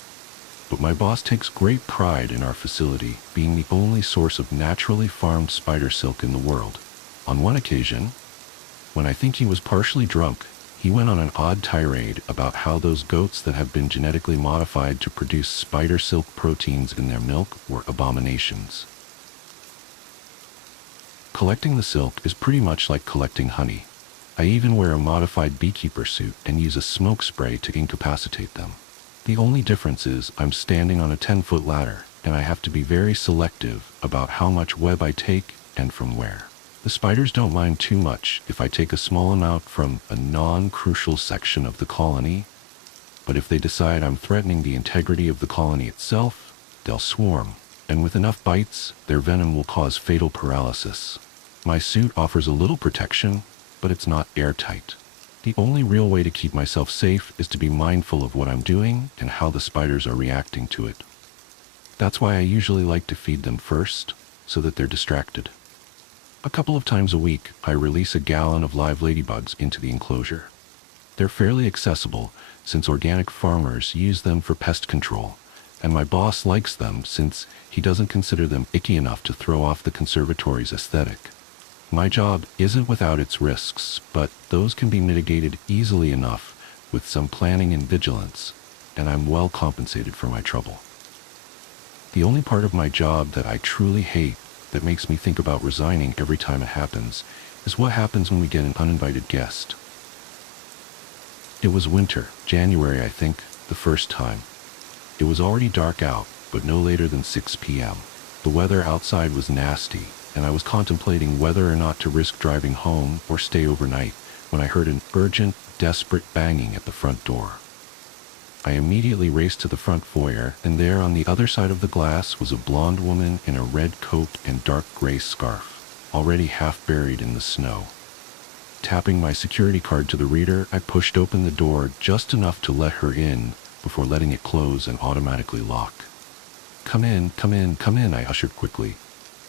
But my boss takes great pride in our facility being the only source of naturally farmed spider silk in the world. On one occasion, when I think he was partially drunk, he went on an odd tirade about how those goats that have been genetically modified to produce spider silk proteins in their milk were abominations. Collecting the silk is pretty much like collecting honey. I even wear a modified beekeeper suit and use a smoke spray to incapacitate them. The only difference is I'm standing on a 10-foot ladder, and I have to be very selective about how much web I take and from where. The spiders don't mind too much if I take a small amount from a non-crucial section of the colony, but if they decide I'm threatening the integrity of the colony itself, they'll swarm, and with enough bites, their venom will cause fatal paralysis. My suit offers a little protection, but it's not airtight. The only real way to keep myself safe is to be mindful of what I'm doing and how the spiders are reacting to it. That's why I usually like to feed them first, so that they're distracted. A couple of times a week, I release a gallon of live ladybugs into the enclosure. They're fairly accessible, since organic farmers use them for pest control, and my boss likes them since he doesn't consider them icky enough to throw off the conservatory's aesthetic. My job isn't without its risks, but those can be mitigated easily enough with some planning and vigilance, and I'm well compensated for my trouble. The only part of my job that I truly hate that makes me think about resigning every time it happens is what happens when we get an uninvited guest. It was winter, January I think, the first time. It was already dark out, but no later than 6 p.m. The weather outside was nasty, and I was contemplating whether or not to risk driving home or stay overnight when I heard an urgent, desperate banging at the front door. I immediately raced to the front foyer, and there on the other side of the glass was a blonde woman in a red coat and dark gray scarf, already half buried in the snow. Tapping my security card to the reader, I pushed open the door just enough to let her in before letting it close and automatically lock. "Come in, come in, come in," I ushered quickly.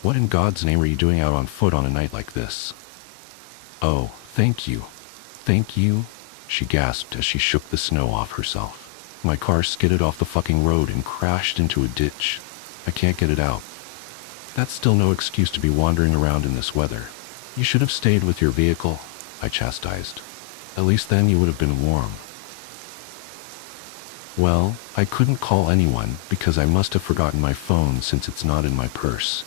"What in God's name are you doing out on foot on a night like this?" "Oh, thank you. Thank you," she gasped as she shook the snow off herself. "My car skidded off the fucking road and crashed into a ditch. I can't get it out." "That's still no excuse to be wandering around in this weather. You should have stayed with your vehicle," I chastised. "At least then you would have been warm." "Well, I couldn't call anyone because I must have forgotten my phone since it's not in my purse,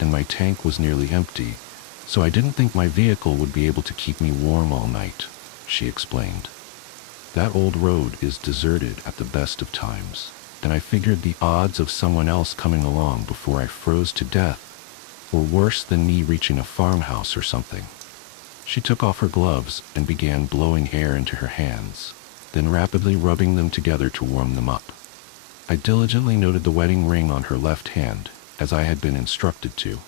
and my tank was nearly empty, so I didn't think my vehicle would be able to keep me warm all night," she explained. "That old road is deserted at the best of times, and I figured the odds of someone else coming along before I froze to death were worse than me reaching a farmhouse or something." She took off her gloves and began blowing air into her hands, then rapidly rubbing them together to warm them up. I diligently noted the wedding ring on her left hand, as I had been instructed to.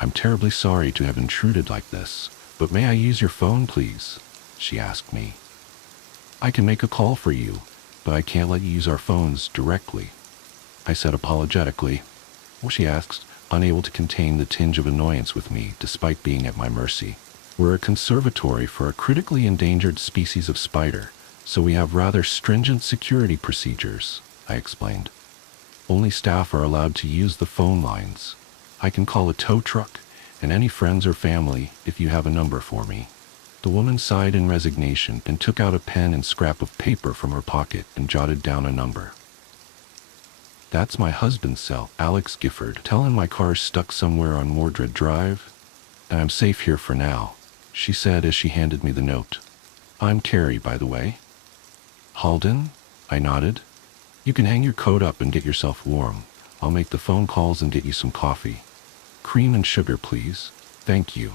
"I'm terribly sorry to have intruded like this, but may I use your phone, please?" she asked me. "I can make a call for you, but I can't let you use our phones directly," I said apologetically. "Well," she asked, unable to contain the tinge of annoyance with me despite being at my mercy. "We're a conservatory for a critically endangered species of spider, so we have rather stringent security procedures," I explained. "Only staff are allowed to use the phone lines. I can call a tow truck and any friends or family if you have a number for me." The woman sighed in resignation and took out a pen and scrap of paper from her pocket and jotted down a number. "That's my husband's cell, Alex Gifford. Tell him my car's stuck somewhere on Mordred Drive, and I'm safe here for now," she said as she handed me the note. "I'm Carrie, by the way." "Halden?" I nodded. "You can hang your coat up and get yourself warm. I'll make the phone calls and get you some coffee. Cream and sugar, please." "Thank you."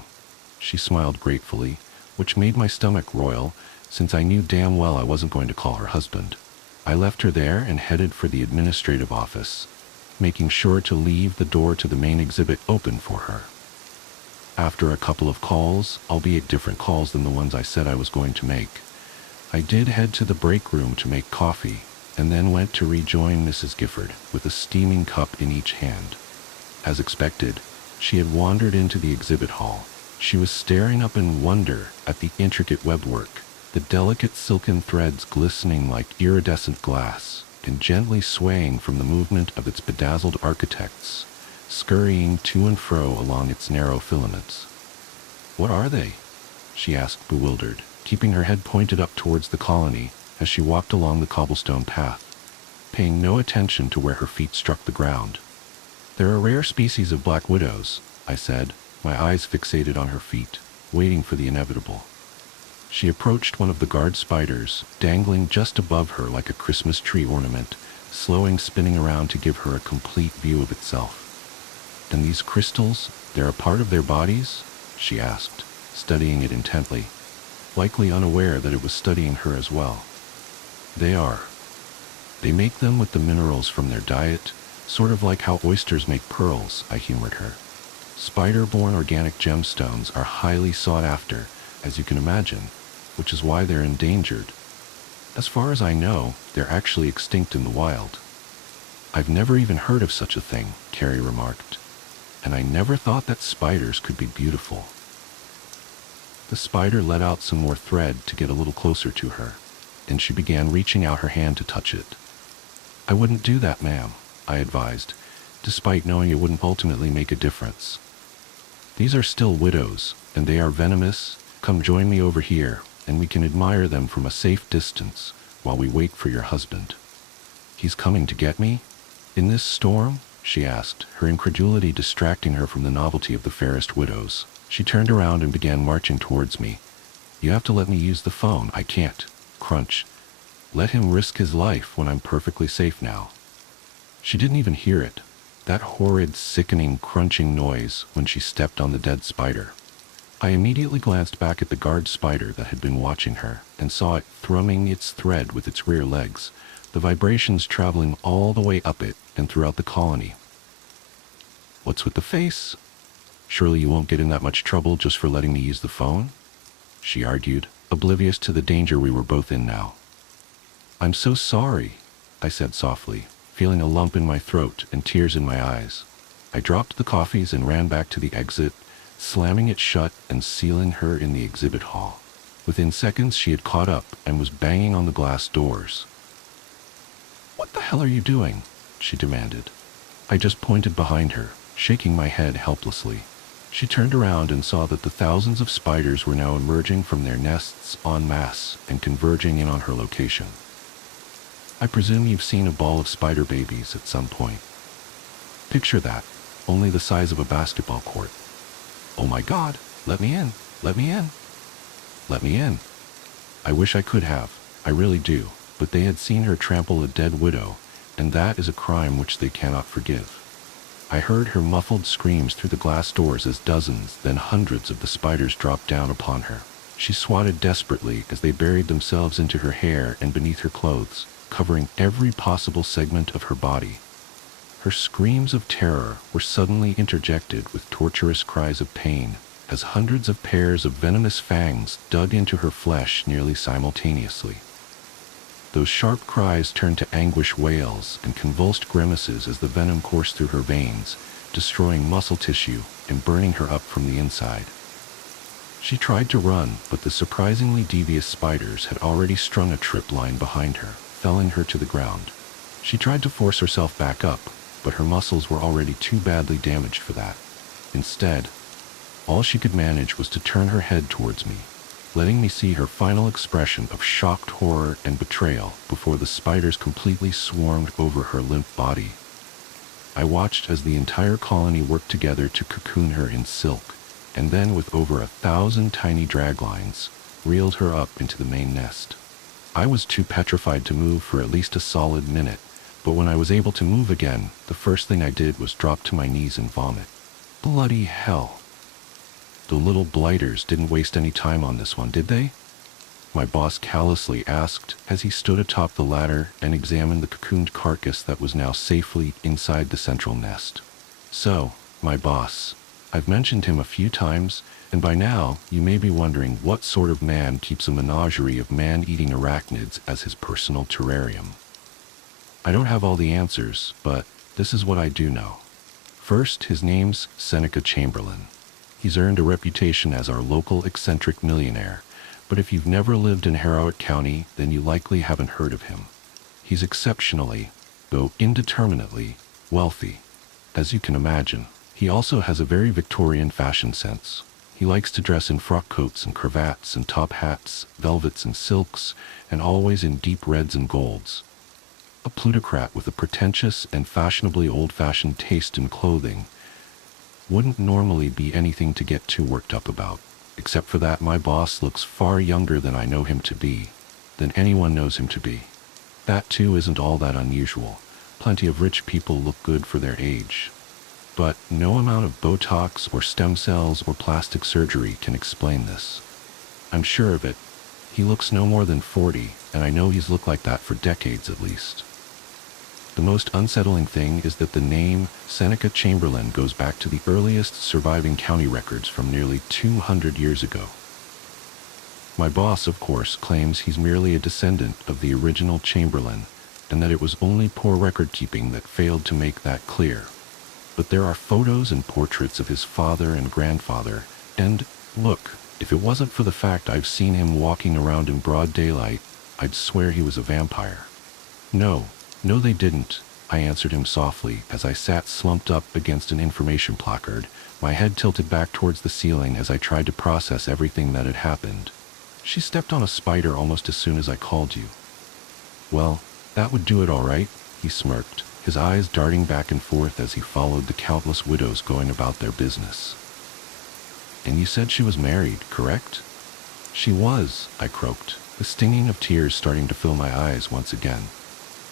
She smiled gratefully, which made my stomach roil, since I knew damn well I wasn't going to call her husband. I left her there and headed for the administrative office, making sure to leave the door to the main exhibit open for her. After a couple of calls, albeit different calls than the ones I said I was going to make, I did head to the break room to make coffee, and then went to rejoin Mrs. Gifford with a steaming cup in each hand. As expected, she had wandered into the exhibit hall. She was staring up in wonder at the intricate webwork, the delicate silken threads glistening like iridescent glass and gently swaying from the movement of its bedazzled architects, scurrying to and fro along its narrow filaments. "What are they?" she asked, bewildered, keeping her head pointed up towards the colony as she walked along the cobblestone path, paying no attention to where her feet struck the ground. "They're a rare species of black widows," I said, my eyes fixated on her feet, waiting for the inevitable. She approached one of the guard spiders, dangling just above her like a Christmas tree ornament, slowing spinning around to give her a complete view of itself. "And these crystals, they're a part of their bodies?" she asked, studying it intently, likely unaware that it was studying her as well. "They are. They make them with the minerals from their diet, sort of like how oysters make pearls," I humored her. "Spider-born organic gemstones are highly sought after, as you can imagine, which is why they're endangered. As far as I know, they're actually extinct in the wild." "I've never even heard of such a thing," Carrie remarked, "and I never thought that spiders could be beautiful." The spider let out some more thread to get a little closer to her, and she began reaching out her hand to touch it. "I wouldn't do that, ma'am," I advised, despite knowing it wouldn't ultimately make a difference. "These are still widows, and they are venomous. Come join me over here, and we can admire them from a safe distance while we wait for your husband." "He's coming to get me? In this storm?" she asked, her incredulity distracting her from the novelty of the fairest widows. She turned around and began marching towards me. You have to let me use the phone. I can't. Crunch. Let him risk his life when I'm perfectly safe now. She didn't even hear it. That horrid, sickening, crunching noise when she stepped on the dead spider. I immediately glanced back at the guard spider that had been watching her, and saw it thrumming its thread with its rear legs, the vibrations traveling all the way up it and throughout the colony. What's with the face? Surely you won't get in that much trouble just for letting me use the phone? She argued, oblivious to the danger we were both in now. I'm so sorry, I said softly, feeling a lump in my throat and tears in my eyes. I dropped the coffees and ran back to the exit, slamming it shut and sealing her in the exhibit hall. Within seconds she had caught up and was banging on the glass doors. What the hell are you doing? She demanded. I just pointed behind her, shaking my head helplessly. She turned around and saw that the thousands of spiders were now emerging from their nests en masse and converging in on her location. I presume you've seen a ball of spider babies at some point. Picture that, only the size of a basketball court. Oh my God, let me in, let me in, let me in. I wish I could have, I really do, but they had seen her trample a dead widow, and that is a crime which they cannot forgive. I heard her muffled screams through the glass doors as dozens, then hundreds of the spiders dropped down upon her. She swatted desperately as they buried themselves into her hair and beneath her clothes, covering every possible segment of her body. Her screams of terror were suddenly interjected with torturous cries of pain, as hundreds of pairs of venomous fangs dug into her flesh nearly simultaneously. Those sharp cries turned to anguish wails and convulsed grimaces as the venom coursed through her veins, destroying muscle tissue and burning her up from the inside. She tried to run, but the surprisingly devious spiders had already strung a trip line behind her, felling her to the ground. She tried to force herself back up, but her muscles were already too badly damaged for that. Instead, all she could manage was to turn her head towards me, letting me see her final expression of shocked horror and betrayal before the spiders completely swarmed over her limp body. I watched as the entire colony worked together to cocoon her in silk, and then with over 1,000 tiny drag lines, reeled her up into the main nest. I was too petrified to move for at least a solid minute, but when I was able to move again, the first thing I did was drop to my knees and vomit. Bloody hell. The little blighters didn't waste any time on this one, did they? My boss callously asked as he stood atop the ladder and examined the cocooned carcass that was now safely inside the central nest. So, my boss. I've mentioned him a few times, and by now you may be wondering what sort of man keeps a menagerie of man-eating arachnids as his personal terrarium. I don't have all the answers, but this is what I do know. First, his name's Seneca Chamberlain. He's earned a reputation as our local eccentric millionaire, but if you've never lived in Harrowett County, then you likely haven't heard of him. He's exceptionally, though indeterminately, wealthy, as you can imagine. He also has a very Victorian fashion sense. He likes to dress in frock coats and cravats and top hats, velvets and silks, and always in deep reds and golds. A plutocrat with a pretentious and fashionably old-fashioned taste in clothing wouldn't normally be anything to get too worked up about. Except for that, my boss looks far younger than I know him to be, than anyone knows him to be. That too isn't all that unusual. Plenty of rich people look good for their age. But no amount of Botox or stem cells or plastic surgery can explain this. I'm sure of it. He looks no more than 40, and I know he's looked like that for decades at least. The most unsettling thing is that the name Seneca Chamberlain goes back to the earliest surviving county records from nearly 200 years ago. My boss, of course, claims he's merely a descendant of the original Chamberlain, and that it was only poor record-keeping that failed to make that clear. But there are photos and portraits of his father and grandfather, and, look, if it wasn't for the fact I've seen him walking around in broad daylight, I'd swear he was a vampire. No, they didn't, I answered him softly as I sat slumped up against an information placard, my head tilted back towards the ceiling as I tried to process everything that had happened. She stepped on a spider almost as soon as I called you. Well, that would do it all right, he smirked, his eyes darting back and forth as he followed the countless widows going about their business. "And you said she was married, correct?" "She was," I croaked, the stinging of tears starting to fill my eyes once again.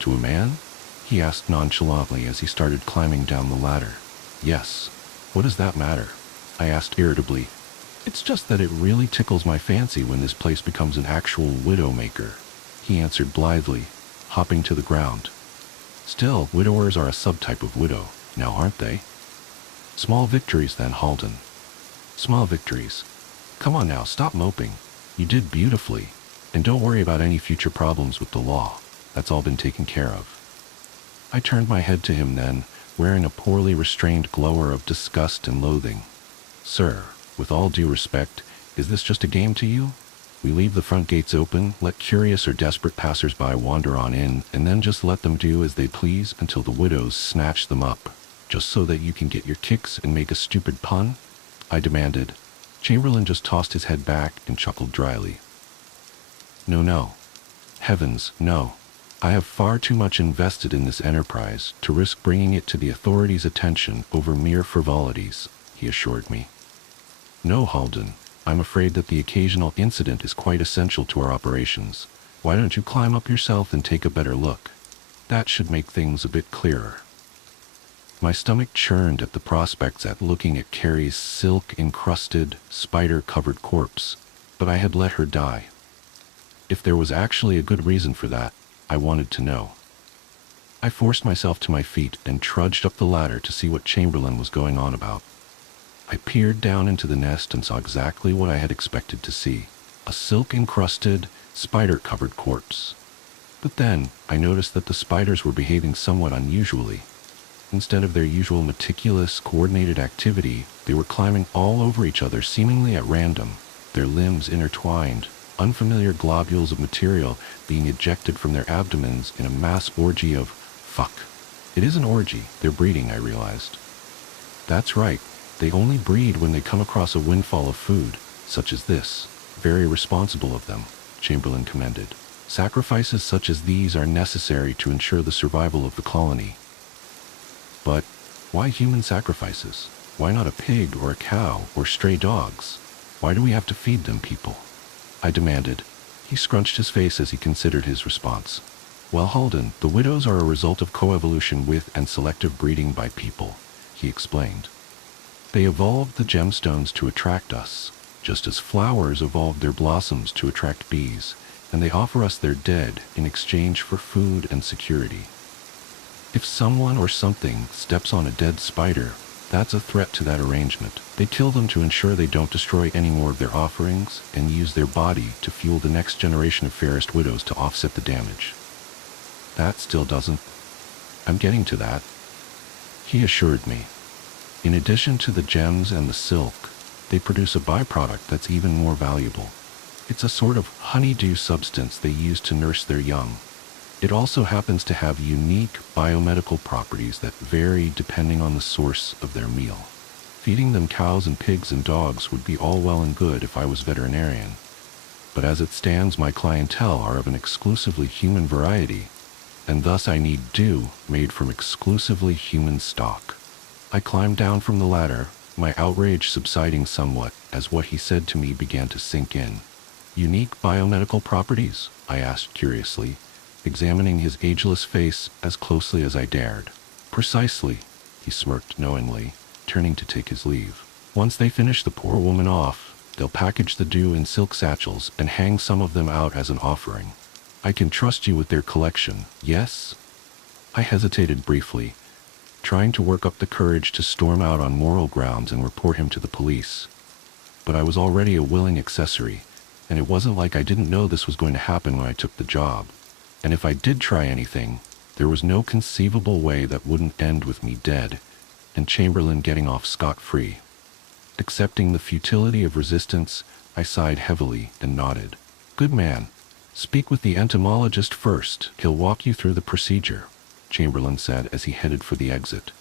"To a man?" he asked nonchalantly as he started climbing down the ladder. "Yes. What does that matter?" I asked irritably. "It's just that it really tickles my fancy when this place becomes an actual widow-maker," he answered blithely, hopping to the ground. "Still, widowers are a subtype of widow, now aren't they?" "Small victories then, Halden." "Small victories. Come on now, stop moping. You did beautifully. And don't worry about any future problems with the law. That's all been taken care of." I turned my head to him then, wearing a poorly restrained glower of disgust and loathing. "Sir, with all due respect, is this just a game to you? We leave the front gates open, let curious or desperate passers-by wander on in, and then just let them do as they please until the widows snatch them up, just so that you can get your kicks and make a stupid pun?" I demanded. Chamberlain just tossed his head back and chuckled dryly. No. Heavens, no. I have far too much invested in this enterprise to risk bringing it to the authorities' attention over mere frivolities, he assured me. "No, Halden. I'm afraid that the occasional incident is quite essential to our operations. Why don't you climb up yourself and take a better look? That should make things a bit clearer." My stomach churned at the prospects at looking at Carrie's silk-encrusted, spider-covered corpse, but I had let her die. If there was actually a good reason for that, I wanted to know. I forced myself to my feet and trudged up the ladder to see what Chamberlain was going on about. I peered down into the nest and saw exactly what I had expected to see, a silk-encrusted, spider-covered corpse. But then, I noticed that the spiders were behaving somewhat unusually. Instead of their usual meticulous, coordinated activity, they were climbing all over each other seemingly at random, their limbs intertwined, unfamiliar globules of material being ejected from their abdomens in a mass orgy of fuck. It is an orgy, they're breeding, I realized. That's right, they only breed when they come across a windfall of food, such as this. Very responsible of them, Chamberlain commended. Sacrifices such as these are necessary to ensure the survival of the colony. But why human sacrifices? Why not a pig or a cow or stray dogs? Why do we have to feed them, people? I demanded. He scrunched his face as he considered his response. "Well, Halden, the widows are a result of coevolution with and selective breeding by people," he explained. "They evolved the gemstones to attract us, just as flowers evolved their blossoms to attract bees, and they offer us their dead in exchange for food and security. If someone or something steps on a dead spider, that's a threat to that arrangement. They kill them to ensure they don't destroy any more of their offerings and use their body to fuel the next generation of fairest widows to offset the damage." "That still doesn't..." "I'm getting to that," he assured me. "In addition to the gems and the silk, they produce a byproduct that's even more valuable. It's a sort of honeydew substance they use to nurse their young. It also happens to have unique biomedical properties that vary depending on the source of their meal. Feeding them cows and pigs and dogs would be all well and good if I was veterinarian. But as it stands, my clientele are of an exclusively human variety, and thus I need dew made from exclusively human stock." I climbed down from the ladder, my outrage subsiding somewhat as what he said to me began to sink in. "Unique biomedical properties?" I asked curiously, examining his ageless face as closely as I dared. "Precisely," he smirked knowingly, turning to take his leave. "Once they finish the poor woman off, they'll package the dew in silk satchels and hang some of them out as an offering. I can trust you with their collection, yes?" I hesitated briefly, trying to work up the courage to storm out on moral grounds and report him to the police. But I was already a willing accessory, and it wasn't like I didn't know this was going to happen when I took the job. And if I did try anything, there was no conceivable way that wouldn't end with me dead, and Chamberlain getting off scot-free. Accepting the futility of resistance, I sighed heavily and nodded. "Good man. Speak with the entomologist first. He'll walk you through the procedure," Chamberlain said as he headed for the exit.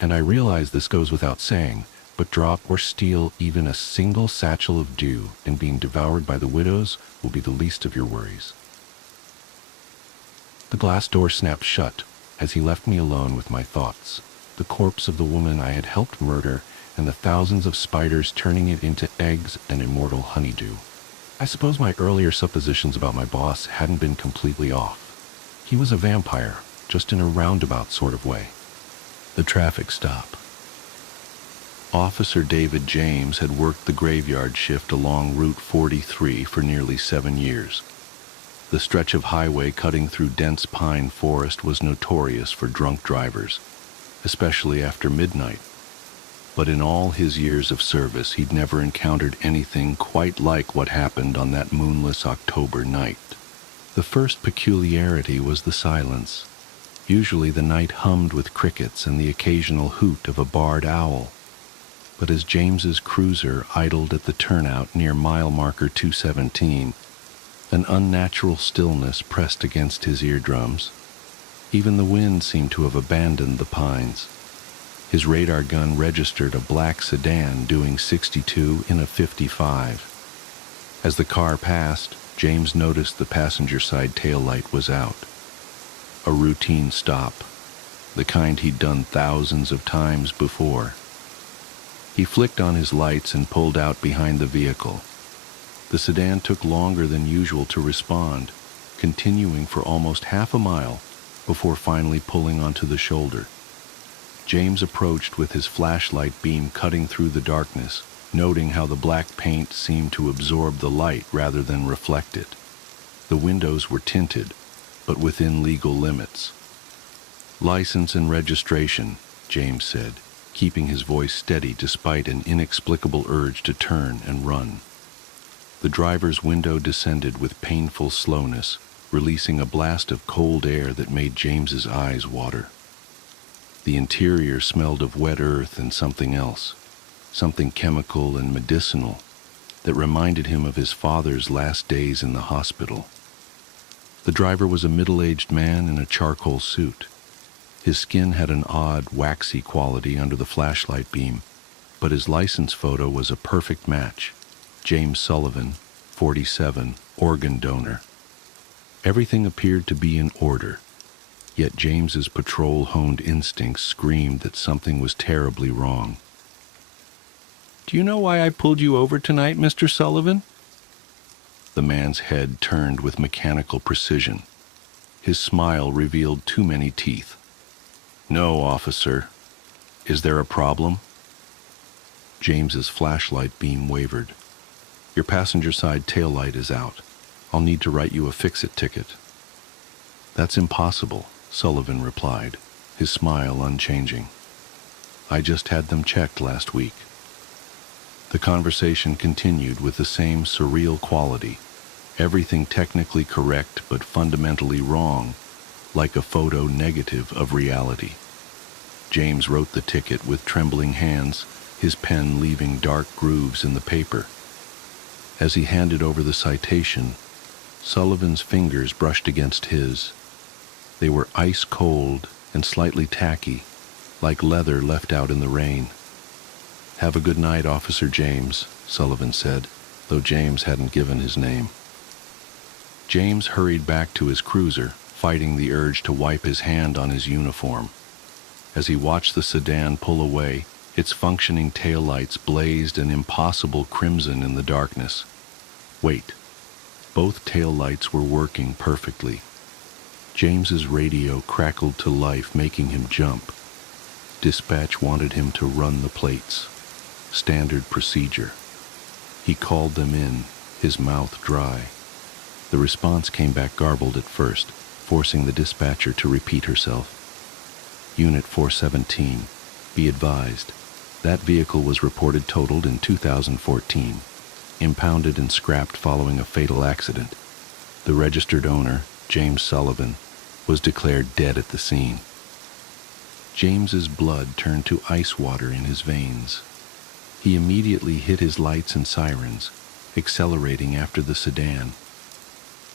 "And I realize this goes without saying, but drop or steal even a single satchel of dew and being devoured by the widows will be the least of your worries." The glass door snapped shut, as he left me alone with my thoughts, the corpse of the woman I had helped murder and the thousands of spiders turning it into eggs and immortal honeydew. I suppose my earlier suppositions about my boss hadn't been completely off. He was a vampire, just in a roundabout sort of way. The traffic stop. Officer David James had worked the graveyard shift along Route 43 for nearly 7 years. The stretch of highway cutting through dense pine forest was notorious for drunk drivers, especially after midnight. But in all his years of service, he'd never encountered anything quite like what happened on that moonless October night. The first peculiarity was the silence. Usually the night hummed with crickets and the occasional hoot of a barred owl. But as James's cruiser idled at the turnout near mile marker 217, an unnatural stillness pressed against his eardrums. Even the wind seemed to have abandoned the pines. His radar gun registered a black sedan doing 62 in a 55. As the car passed, James noticed the passenger side taillight was out. A routine stop, the kind he'd done thousands of times before. He flicked on his lights and pulled out behind the vehicle. The sedan took longer than usual to respond, continuing for almost half a mile before finally pulling onto the shoulder. James approached with his flashlight beam cutting through the darkness, noting how the black paint seemed to absorb the light rather than reflect it. The windows were tinted, but within legal limits. "License and registration," James said, keeping his voice steady despite an inexplicable urge to turn and run. The driver's window descended with painful slowness, releasing a blast of cold air that made James's eyes water. The interior smelled of wet earth and something else, something chemical and medicinal, that reminded him of his father's last days in the hospital. The driver was a middle-aged man in a charcoal suit. His skin had an odd, waxy quality under the flashlight beam, but his license photo was a perfect match. James Sullivan, 47, organ donor. Everything appeared to be in order, yet James's patrol-honed instincts screamed that something was terribly wrong. "Do you know why I pulled you over tonight, Mr. Sullivan?" The man's head turned with mechanical precision. His smile revealed too many teeth. "No, officer. Is there a problem?" James's flashlight beam wavered. "Your passenger side taillight is out. I'll need to write you a fix-it ticket." "That's impossible," Sullivan replied, his smile unchanging. "I just had them checked last week." The conversation continued with the same surreal quality, everything technically correct but fundamentally wrong, like a photo negative of reality. James wrote the ticket with trembling hands, his pen leaving dark grooves in the paper. As he handed over the citation, Sullivan's fingers brushed against his. They were ice cold and slightly tacky, like leather left out in the rain. "Have a good night, Officer James," Sullivan said, though James hadn't given his name. James hurried back to his cruiser, fighting the urge to wipe his hand on his uniform. As he watched the sedan pull away, its functioning taillights blazed an impossible crimson in the darkness. Wait. Both taillights were working perfectly. James's radio crackled to life, making him jump. Dispatch wanted him to run the plates. Standard procedure. He called them in, his mouth dry. The response came back garbled at first, forcing the dispatcher to repeat herself. "Unit 417, be advised. That vehicle was reported totaled in 2014, impounded and scrapped following a fatal accident. The registered owner, James Sullivan, was declared dead at the scene." James's blood turned to ice water in his veins. He immediately hit his lights and sirens, accelerating after the sedan.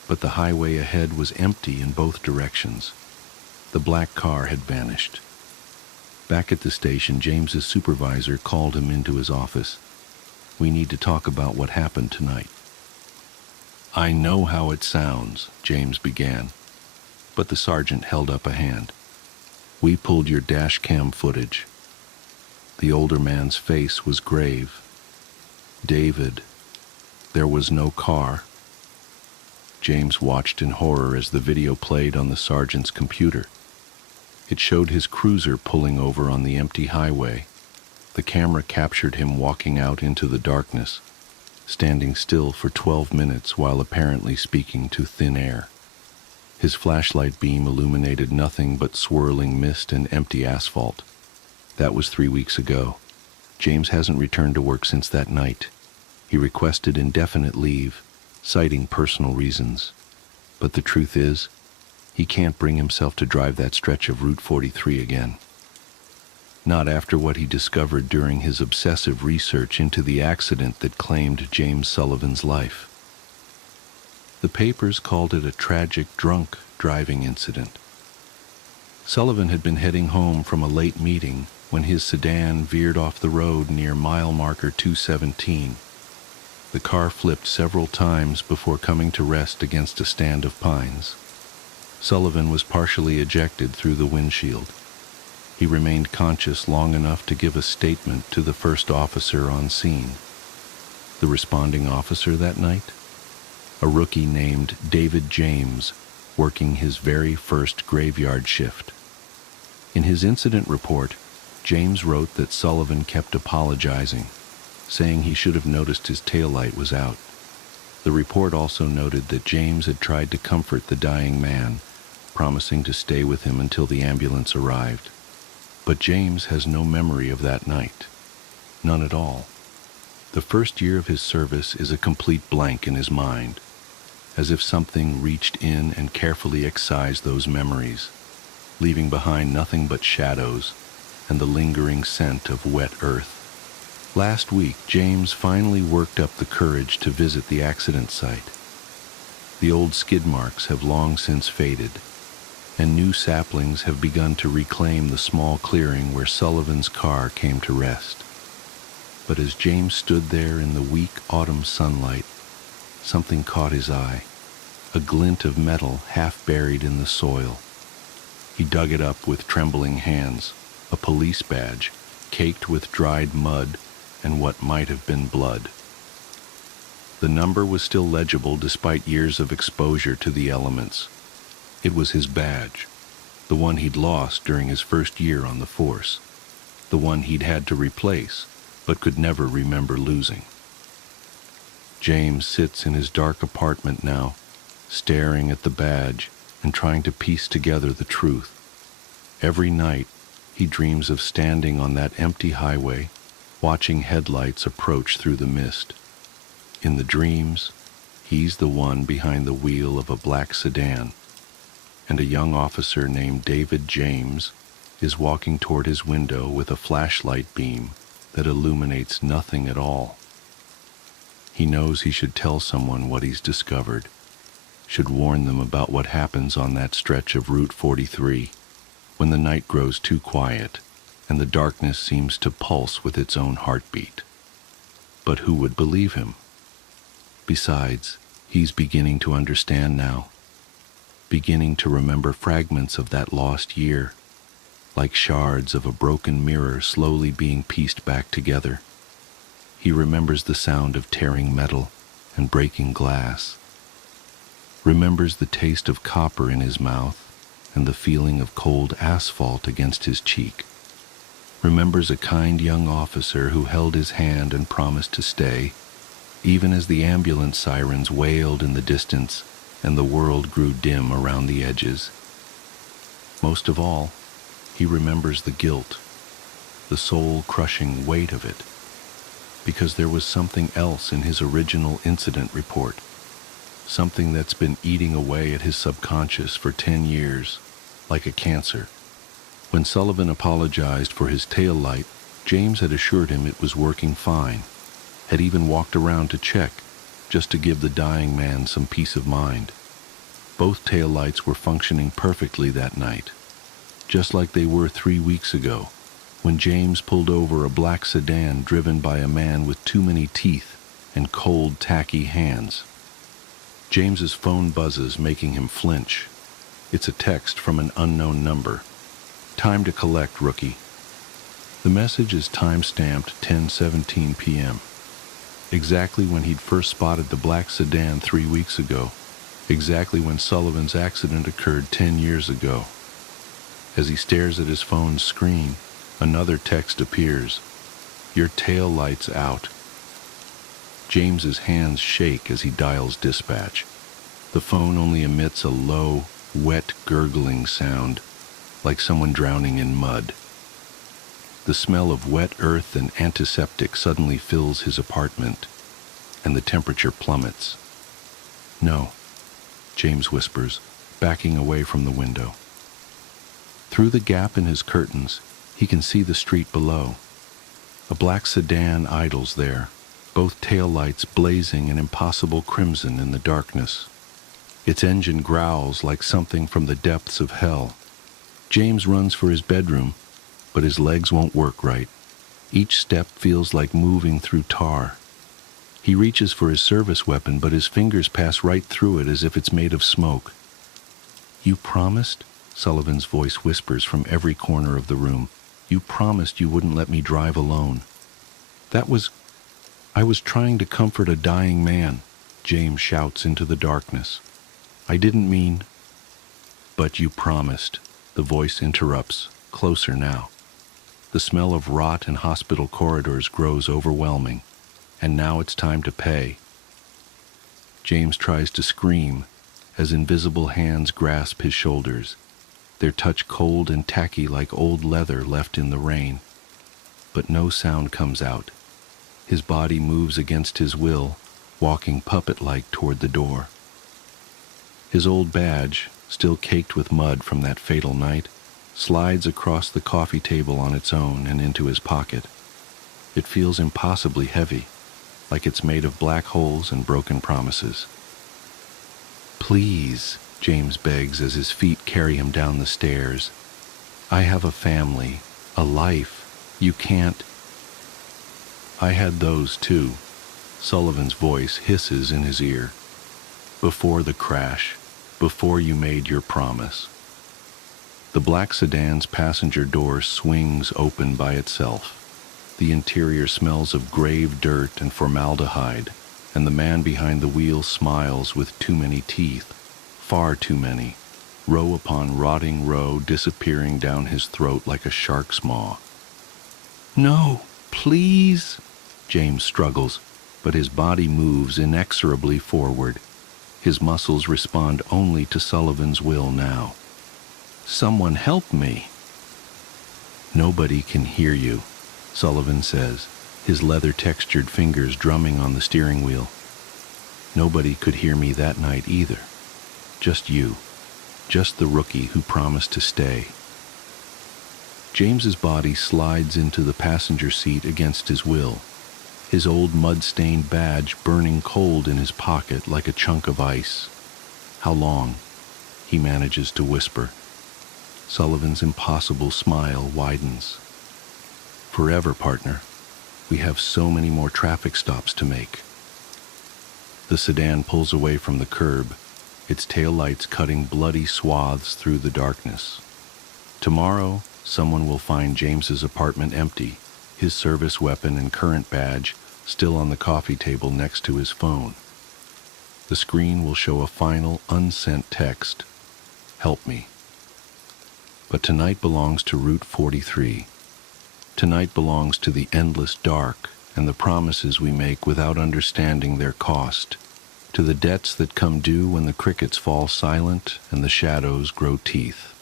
But the highway ahead was empty in both directions. The black car had vanished. Back at the station, James's supervisor called him into his office. "We need to talk about what happened tonight." "I know how it sounds," James began, but the sergeant held up a hand. We pulled your dash cam footage. The older man's face was grave. David, there was no car. James watched in horror as the video played on the sergeant's computer. It showed his cruiser pulling over on the empty highway. The camera captured him walking out into the darkness, standing still for 12 minutes while apparently speaking to thin air. His flashlight beam illuminated nothing but swirling mist and empty asphalt. That was 3 weeks ago. James hasn't returned to work since that night. He requested indefinite leave, citing personal reasons. But the truth is, he can't bring himself to drive that stretch of Route 43 again. Not after what he discovered during his obsessive research into the accident that claimed James Sullivan's life. The papers called it a tragic drunk driving incident. Sullivan had been heading home from a late meeting when his sedan veered off the road near mile marker 217. The car flipped several times before coming to rest against a stand of pines. Sullivan was partially ejected through the windshield. He remained conscious long enough to give a statement to the first officer on scene. The responding officer that night? A rookie named David James, working his very first graveyard shift. In his incident report, James wrote that Sullivan kept apologizing, saying he should have noticed his taillight was out. The report also noted that James had tried to comfort the dying man, promising to stay with him until the ambulance arrived. But James has no memory of that night. None at all. The first year of his service is a complete blank in his mind, as if something reached in and carefully excised those memories, leaving behind nothing but shadows and the lingering scent of wet earth. Last week, James finally worked up the courage to visit the accident site. The old skid marks have long since faded, and new saplings have begun to reclaim the small clearing where Sullivan's car came to rest. But as James stood there in the weak autumn sunlight, something caught his eye, a glint of metal half buried in the soil. He dug it up with trembling hands, a police badge, caked with dried mud and what might have been blood. The number was still legible despite years of exposure to the elements. It was his badge, the one he'd lost during his first year on the force, the one he'd had to replace, but could never remember losing. James sits in his dark apartment now, staring at the badge and trying to piece together the truth. Every night, he dreams of standing on that empty highway, watching headlights approach through the mist. In the dreams, he's the one behind the wheel of a black sedan, and a young officer named David James is walking toward his window with a flashlight beam that illuminates nothing at all. He knows he should tell someone what he's discovered, should warn them about what happens on that stretch of Route 43 when the night grows too quiet and the darkness seems to pulse with its own heartbeat. But who would believe him? Besides, he's beginning to understand now, beginning to remember fragments of that lost year, like shards of a broken mirror slowly being pieced back together. He remembers the sound of tearing metal and breaking glass, remembers the taste of copper in his mouth and the feeling of cold asphalt against his cheek, remembers a kind young officer who held his hand and promised to stay, even as the ambulance sirens wailed in the distance and the world grew dim around the edges. Most of all, he remembers the guilt, the soul-crushing weight of it, because there was something else in his original incident report, something that's been eating away at his subconscious for 10 years, like a cancer. When Sullivan apologized for his tail light, James had assured him it was working fine, had even walked around to check, just to give the dying man some peace of mind. Both tail lights were functioning perfectly that night, just like they were 3 weeks ago, when James pulled over a black sedan driven by a man with too many teeth and cold, tacky hands. James's phone buzzes, making him flinch. It's a text from an unknown number. Time to collect, rookie. The message is time-stamped 10:17 p.m. Exactly when he'd first spotted the black sedan 3 weeks ago. Exactly when Sullivan's accident occurred 10 years ago. As he stares at his phone's screen, another text appears. Your tail light's out. James's hands shake as he dials dispatch. The phone only emits a low, wet, gurgling sound, like someone drowning in mud. The smell of wet earth and antiseptic suddenly fills his apartment, and the temperature plummets. No, James whispers, backing away from the window. Through the gap in his curtains, he can see the street below. A black sedan idles there, both taillights blazing an impossible crimson in the darkness. Its engine growls like something from the depths of hell. James runs for his bedroom, but his legs won't work right. Each step feels like moving through tar. He reaches for his service weapon, but his fingers pass right through it as if it's made of smoke. You promised? Sullivan's voice whispers from every corner of the room. You promised you wouldn't let me drive alone. I was trying to comfort a dying man, James shouts into the darkness. I didn't mean... But you promised, the voice interrupts, closer now. The smell of rot in hospital corridors grows overwhelming, and now it's time to pay. James tries to scream as invisible hands grasp his shoulders, their touch cold and tacky like old leather left in the rain. But no sound comes out. His body moves against his will, walking puppet-like toward the door. His old badge, still caked with mud from that fatal night, slides across the coffee table on its own and into his pocket. It feels impossibly heavy, like it's made of black holes and broken promises. Please, James begs as his feet carry him down the stairs. I have a family, a life. You can't... I had those too, Sullivan's voice hisses in his ear. Before the crash, before you made your promise. The black sedan's passenger door swings open by itself. The interior smells of grave dirt and formaldehyde, and the man behind the wheel smiles with too many teeth, far too many, row upon rotting row disappearing down his throat like a shark's maw. No, please, James struggles, but his body moves inexorably forward. His muscles respond only to Sullivan's will now. Someone help me. Nobody can hear you, Sullivan says, his leather-textured fingers drumming on the steering wheel. Nobody could hear me that night either. Just you. Just the rookie who promised to stay. James's body slides into the passenger seat against his will, his old mud-stained badge burning cold in his pocket like a chunk of ice. How long? He manages to whisper. Sullivan's impossible smile widens. Forever, partner. We have so many more traffic stops to make. The sedan pulls away from the curb, its taillights cutting bloody swaths through the darkness. Tomorrow, someone will find James's apartment empty, his service weapon and current badge still on the coffee table next to his phone. The screen will show a final, unsent text. Help me. But tonight belongs to Route 43. Tonight belongs to the endless dark and the promises we make without understanding their cost, to the debts that come due when the crickets fall silent and the shadows grow teeth.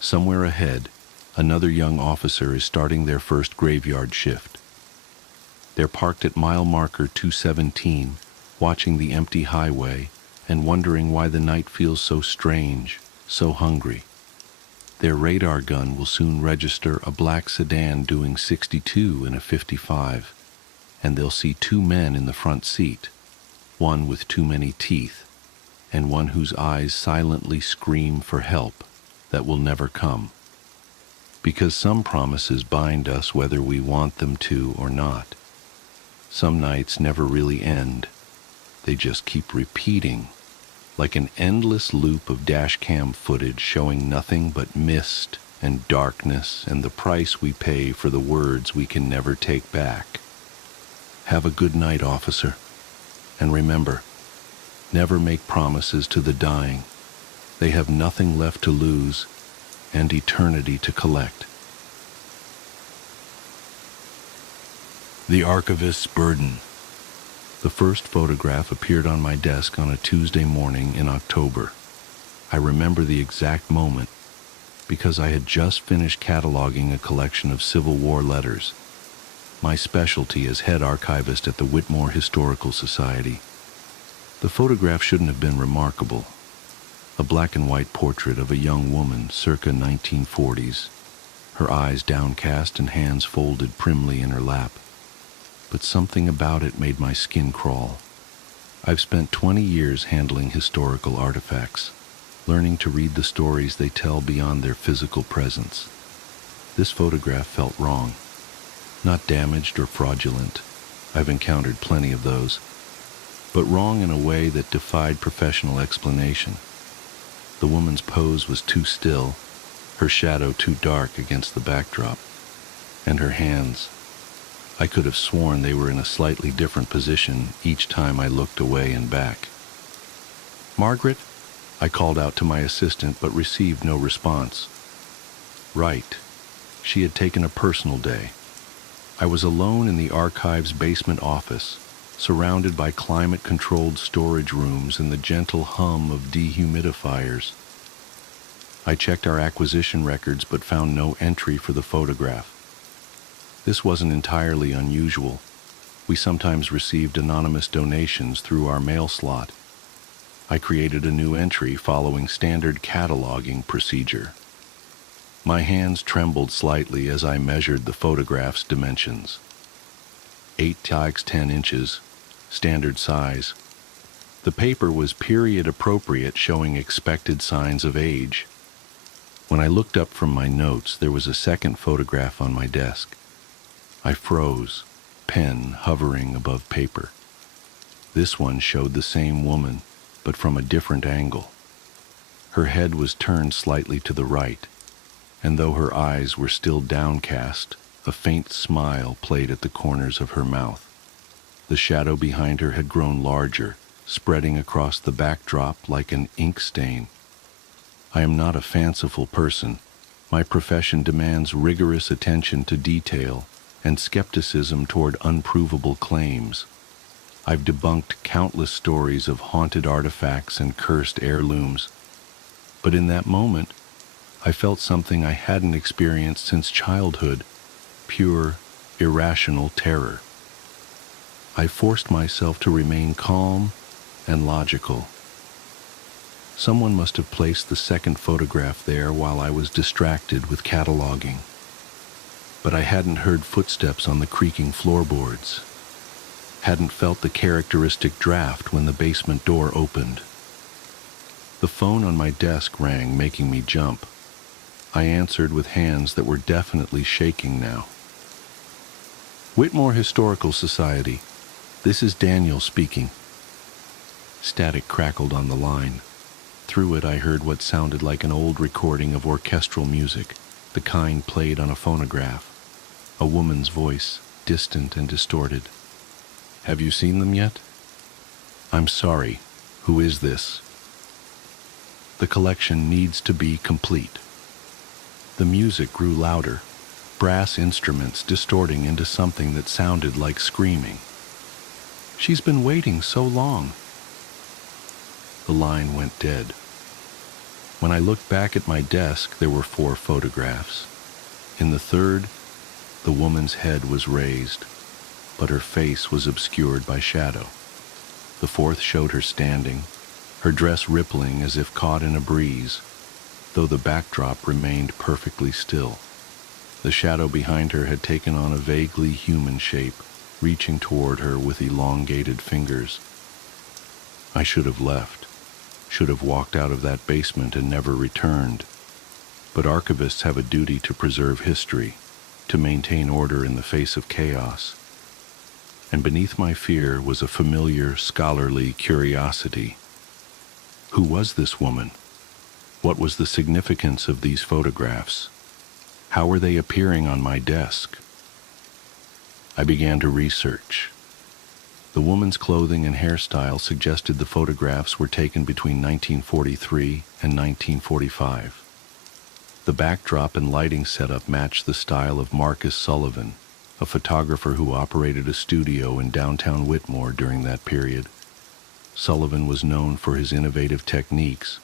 Somewhere ahead, another young officer is starting their first graveyard shift. They're parked at mile marker 217, watching the empty highway and wondering why the night feels so strange, so hungry. Their radar gun will soon register a black sedan doing 62 in a 55, and they'll see two men in the front seat, one with too many teeth, and one whose eyes silently scream for help that will never come. Because some promises bind us whether we want them to or not. Some nights never really end. They just keep repeating, like an endless loop of dash cam footage showing nothing but mist and darkness and the price we pay for the words we can never take back. Have a good night, officer. And remember, never make promises to the dying. They have nothing left to lose and eternity to collect. The Archivist's Burden. The first photograph appeared on my desk on a Tuesday morning in October. I remember the exact moment because I had just finished cataloging a collection of Civil War letters, my specialty as head archivist at the Whitmore Historical Society. The photograph shouldn't have been remarkable. A black and white portrait of a young woman circa 1940s, her eyes downcast and hands folded primly in her lap. But something about it made my skin crawl. I've spent 20 years handling historical artifacts, learning to read the stories they tell beyond their physical presence. This photograph felt wrong. Not damaged or fraudulent. I've encountered plenty of those. But wrong in a way that defied professional explanation. The woman's pose was too still, her shadow too dark against the backdrop, and her hands. I could have sworn they were in a slightly different position each time I looked away and back. "Margaret?" I called out to my assistant but received no response. Right. She had taken a personal day. I was alone in the archive's basement office, surrounded by climate-controlled storage rooms and the gentle hum of dehumidifiers. I checked our acquisition records but found no entry for the photograph. This wasn't entirely unusual. We sometimes received anonymous donations through our mail slot. I created a new entry following standard cataloging procedure. My hands trembled slightly as I measured the photograph's dimensions. 8x10 inches, standard size. The paper was period appropriate, showing expected signs of age. When I looked up from my notes, there was a second photograph on my desk. I froze, pen hovering above paper. This one showed the same woman, but from a different angle. Her head was turned slightly to the right, and though her eyes were still downcast, a faint smile played at the corners of her mouth. The shadow behind her had grown larger, spreading across the backdrop like an ink stain. I am not a fanciful person. My profession demands rigorous attention to detail and skepticism toward unprovable claims. I've debunked countless stories of haunted artifacts and cursed heirlooms. But in that moment, I felt something I hadn't experienced since childhood, pure, irrational terror. I forced myself to remain calm and logical. Someone must have placed the second photograph there while I was distracted with cataloging. But I hadn't heard footsteps on the creaking floorboards, hadn't felt the characteristic draft when the basement door opened. The phone on my desk rang, making me jump. I answered with hands that were definitely shaking now. Whitmore Historical Society. This is Daniel speaking. Static crackled on the line. Through it I heard what sounded like an old recording of orchestral music, the kind played on a phonograph. A woman's voice, distant and distorted. "Have you seen them yet?" "I'm sorry. Who is this?" "The collection needs to be complete." The music grew louder, brass instruments distorting into something that sounded like screaming. "She's been waiting so long." The line went dead. When I looked back at my desk, there were 4 photographs. In the third, the woman's head was raised, but her face was obscured by shadow. The fourth showed her standing, her dress rippling as if caught in a breeze, though the backdrop remained perfectly still. The shadow behind her had taken on a vaguely human shape, reaching toward her with elongated fingers. I should have left, should have walked out of that basement and never returned. But archivists have a duty to preserve history, to maintain order in the face of chaos. And beneath my fear was a familiar, scholarly curiosity. Who was this woman? What was the significance of these photographs? How were they appearing on my desk? I began to research. The woman's clothing and hairstyle suggested the photographs were taken between 1943 and 1945. The backdrop and lighting setup matched the style of Marcus Sullivan, a photographer who operated a studio in downtown Whitmore during that period. Sullivan was known for his innovative techniques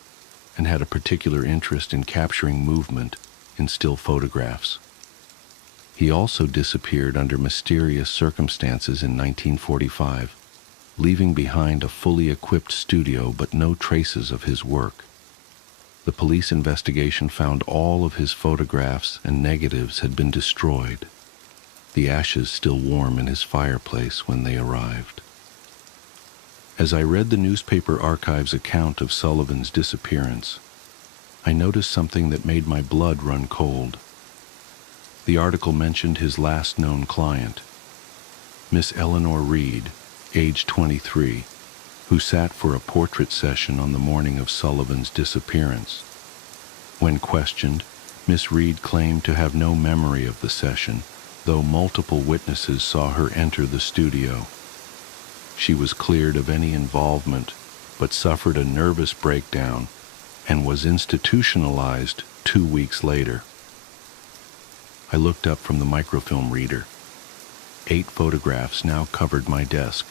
and had a particular interest in capturing movement in still photographs. He also disappeared under mysterious circumstances in 1945, leaving behind a fully equipped studio but no traces of his work. The police investigation found all of his photographs and negatives had been destroyed, the ashes still warm in his fireplace when they arrived. As I read the newspaper archive's account of Sullivan's disappearance, I noticed something that made my blood run cold. The article mentioned his last known client, Miss Eleanor Reed, age 23, who sat for a portrait session on the morning of Sullivan's disappearance. When questioned, Miss Reed claimed to have no memory of the session, though multiple witnesses saw her enter the studio. She was cleared of any involvement, but suffered a nervous breakdown and was institutionalized 2 weeks later. I looked up from the microfilm reader. 8 photographs now covered my desk.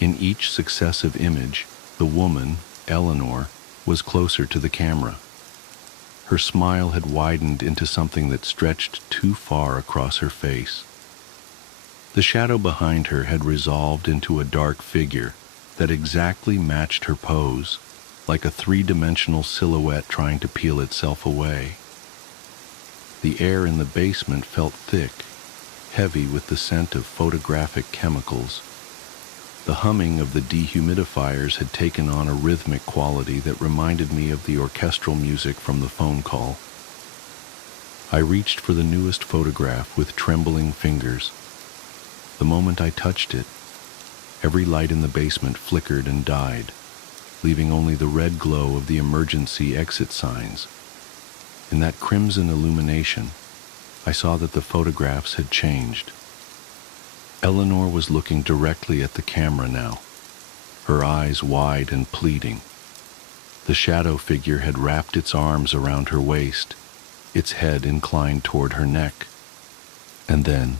In each successive image, the woman, Eleanor, was closer to the camera. Her smile had widened into something that stretched too far across her face. The shadow behind her had resolved into a dark figure that exactly matched her pose, like a 3-dimensional silhouette trying to peel itself away. The air in the basement felt thick, heavy with the scent of photographic chemicals. The humming of the dehumidifiers had taken on a rhythmic quality that reminded me of the orchestral music from the phone call. I reached for the newest photograph with trembling fingers. The moment I touched it, every light in the basement flickered and died, leaving only the red glow of the emergency exit signs. In that crimson illumination, I saw that the photographs had changed. Eleanor was looking directly at the camera now, her eyes wide and pleading. The shadow figure had wrapped its arms around her waist, its head inclined toward her neck. And then,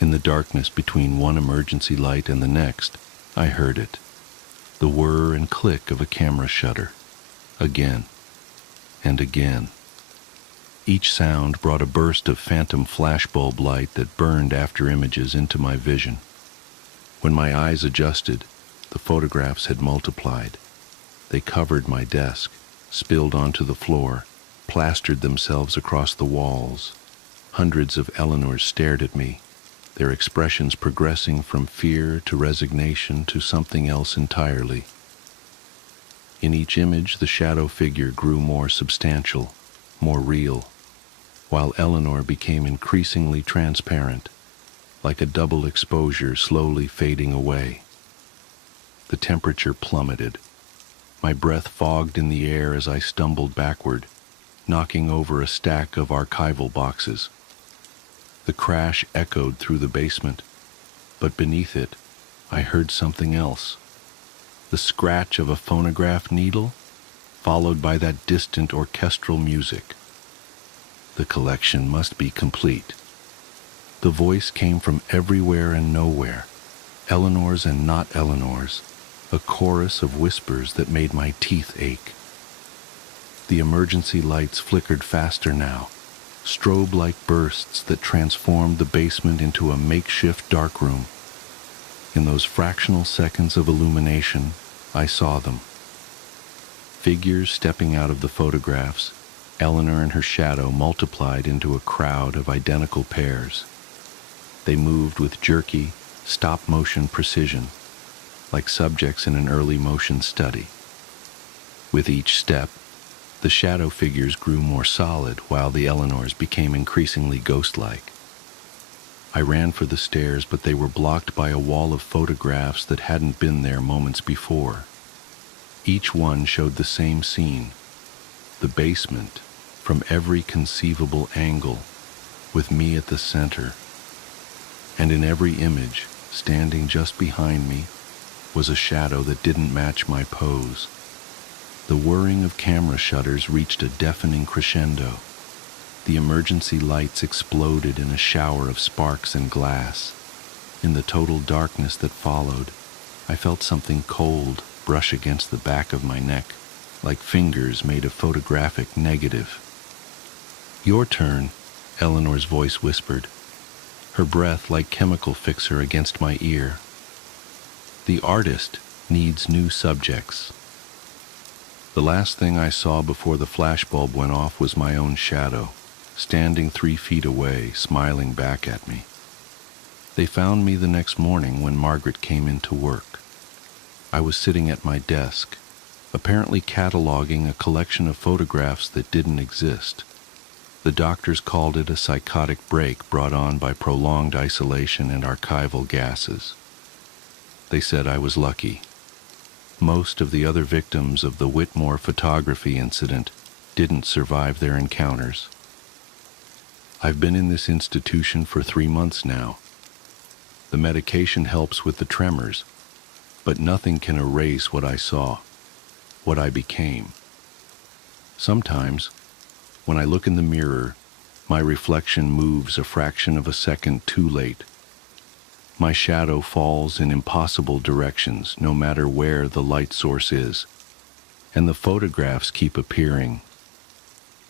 in the darkness between one emergency light and the next, I heard it, the whir and click of a camera shutter, again and again. Each sound brought a burst of phantom flashbulb light that burned after images into my vision. When my eyes adjusted, the photographs had multiplied. They covered my desk, spilled onto the floor, plastered themselves across the walls. Hundreds of Eleanors stared at me, their expressions progressing from fear to resignation to something else entirely. In each image, the shadow figure grew more substantial, more real, while Eleanor became increasingly transparent, like a double exposure slowly fading away. The temperature plummeted. My breath fogged in the air as I stumbled backward, knocking over a stack of archival boxes. The crash echoed through the basement, but beneath it, I heard something else. The scratch of a phonograph needle, followed by that distant orchestral music. The collection must be complete. The voice came from everywhere and nowhere, Eleanor's and not Eleanor's, a chorus of whispers that made my teeth ache. The emergency lights flickered faster now, strobe-like bursts that transformed the basement into a makeshift darkroom. In those fractional seconds of illumination, I saw them. Figures stepping out of the photographs, Eleanor and her shadow multiplied into a crowd of identical pairs. They moved with jerky, stop-motion precision, like subjects in an early motion study. With each step, the shadow figures grew more solid while the Eleanors became increasingly ghost-like. I ran for the stairs, but they were blocked by a wall of photographs that hadn't been there moments before. Each one showed the same scene, the basement from every conceivable angle, with me at the center. And in every image, standing just behind me, was a shadow that didn't match my pose. The whirring of camera shutters reached a deafening crescendo. The emergency lights exploded in a shower of sparks and glass. In the total darkness that followed, I felt something cold brush against the back of my neck, like fingers made a photographic negative. "Your turn," Eleanor's voice whispered, her breath like chemical fixer against my ear. "The artist needs new subjects." The last thing I saw before the flashbulb went off was my own shadow, standing 3 feet away, smiling back at me. They found me the next morning when Margaret came in to work. I was sitting at my desk, apparently cataloging a collection of photographs that didn't exist. The doctors called it a psychotic break brought on by prolonged isolation and archival gases. They said I was lucky. Most of the other victims of the Whitmore photography incident didn't survive their encounters. I've been in this institution for 3 months now. The medication helps with the tremors, but nothing can erase what I saw, what I became. Sometimes, when I look in the mirror, my reflection moves a fraction of a second too late. My shadow falls in impossible directions, no matter where the light source is, and the photographs keep appearing.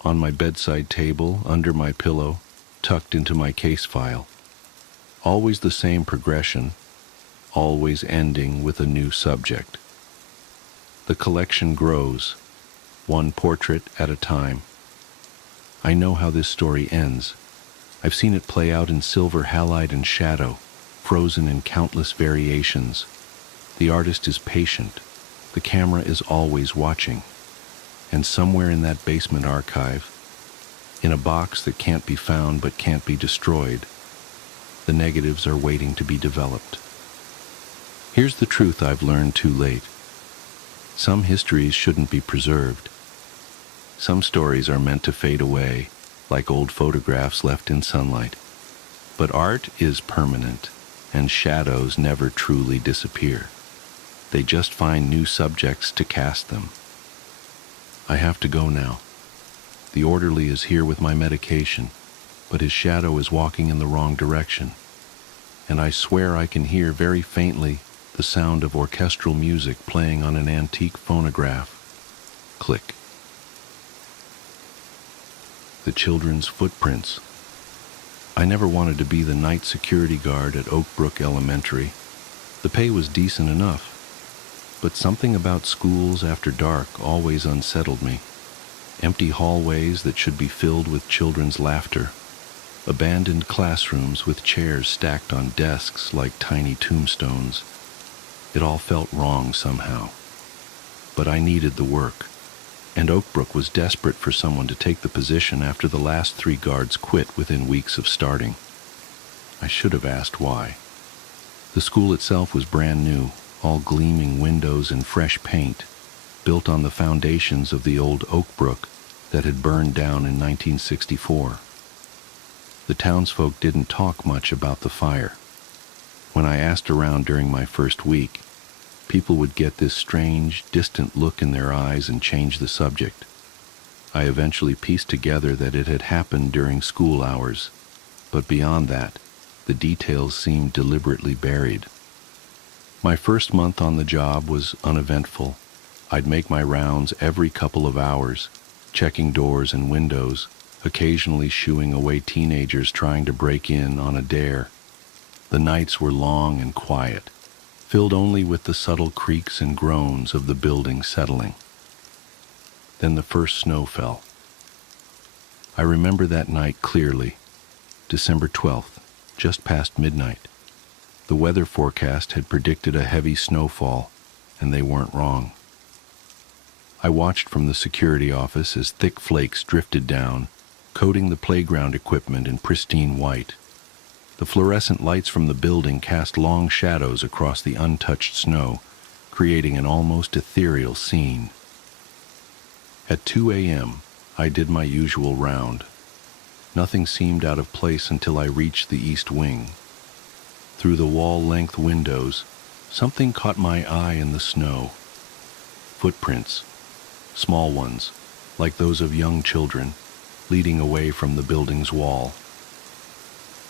On my bedside table, under my pillow, tucked into my case file. Always the same progression, always ending with a new subject. The collection grows, one portrait at a time. I know how this story ends. I've seen it play out in silver halide and shadow, frozen in countless variations. The artist is patient. The camera is always watching. And somewhere in that basement archive, in a box that can't be found but can't be destroyed, the negatives are waiting to be developed. Here's the truth I've learned too late. Some histories shouldn't be preserved. Some stories are meant to fade away, like old photographs left in sunlight. But art is permanent, and shadows never truly disappear. They just find new subjects to cast them. I have to go now. The orderly is here with my medication, but his shadow is walking in the wrong direction. And I swear I can hear very faintly the sound of orchestral music playing on an antique phonograph. Click. The children's footprints. I never wanted to be the night security guard at Oak Brook Elementary. The pay was decent enough, but something about schools after dark always unsettled me. Empty hallways that should be filled with children's laughter. Abandoned classrooms with chairs stacked on desks like tiny tombstones. It all felt wrong somehow. But I needed the work, and Oak Brook was desperate for someone to take the position after the last 3 guards quit within weeks of starting. I should have asked why. The school itself was brand new, all gleaming windows and fresh paint, built on the foundations of the old Oak Brook that had burned down in 1964. The townsfolk didn't talk much about the fire. When I asked around during my first week, people would get this strange, distant look in their eyes and change the subject. I eventually pieced together that it had happened during school hours, but beyond that, the details seemed deliberately buried. My first month on the job was uneventful. I'd make my rounds every couple of hours, checking doors and windows, occasionally shooing away teenagers trying to break in on a dare. The nights were long and quiet, filled only with the subtle creaks and groans of the building settling. Then the first snow fell. I remember that night clearly, December 12th, just past midnight. The weather forecast had predicted a heavy snowfall, and they weren't wrong. I watched from the security office as thick flakes drifted down, coating the playground equipment in pristine white. The fluorescent lights from the building cast long shadows across the untouched snow, creating an almost ethereal scene. At 2 a.m., I did my usual round. Nothing seemed out of place until I reached the east wing. Through the wall-length windows, something caught my eye in the snow. Footprints, small ones, like those of young children, leading away from the building's wall.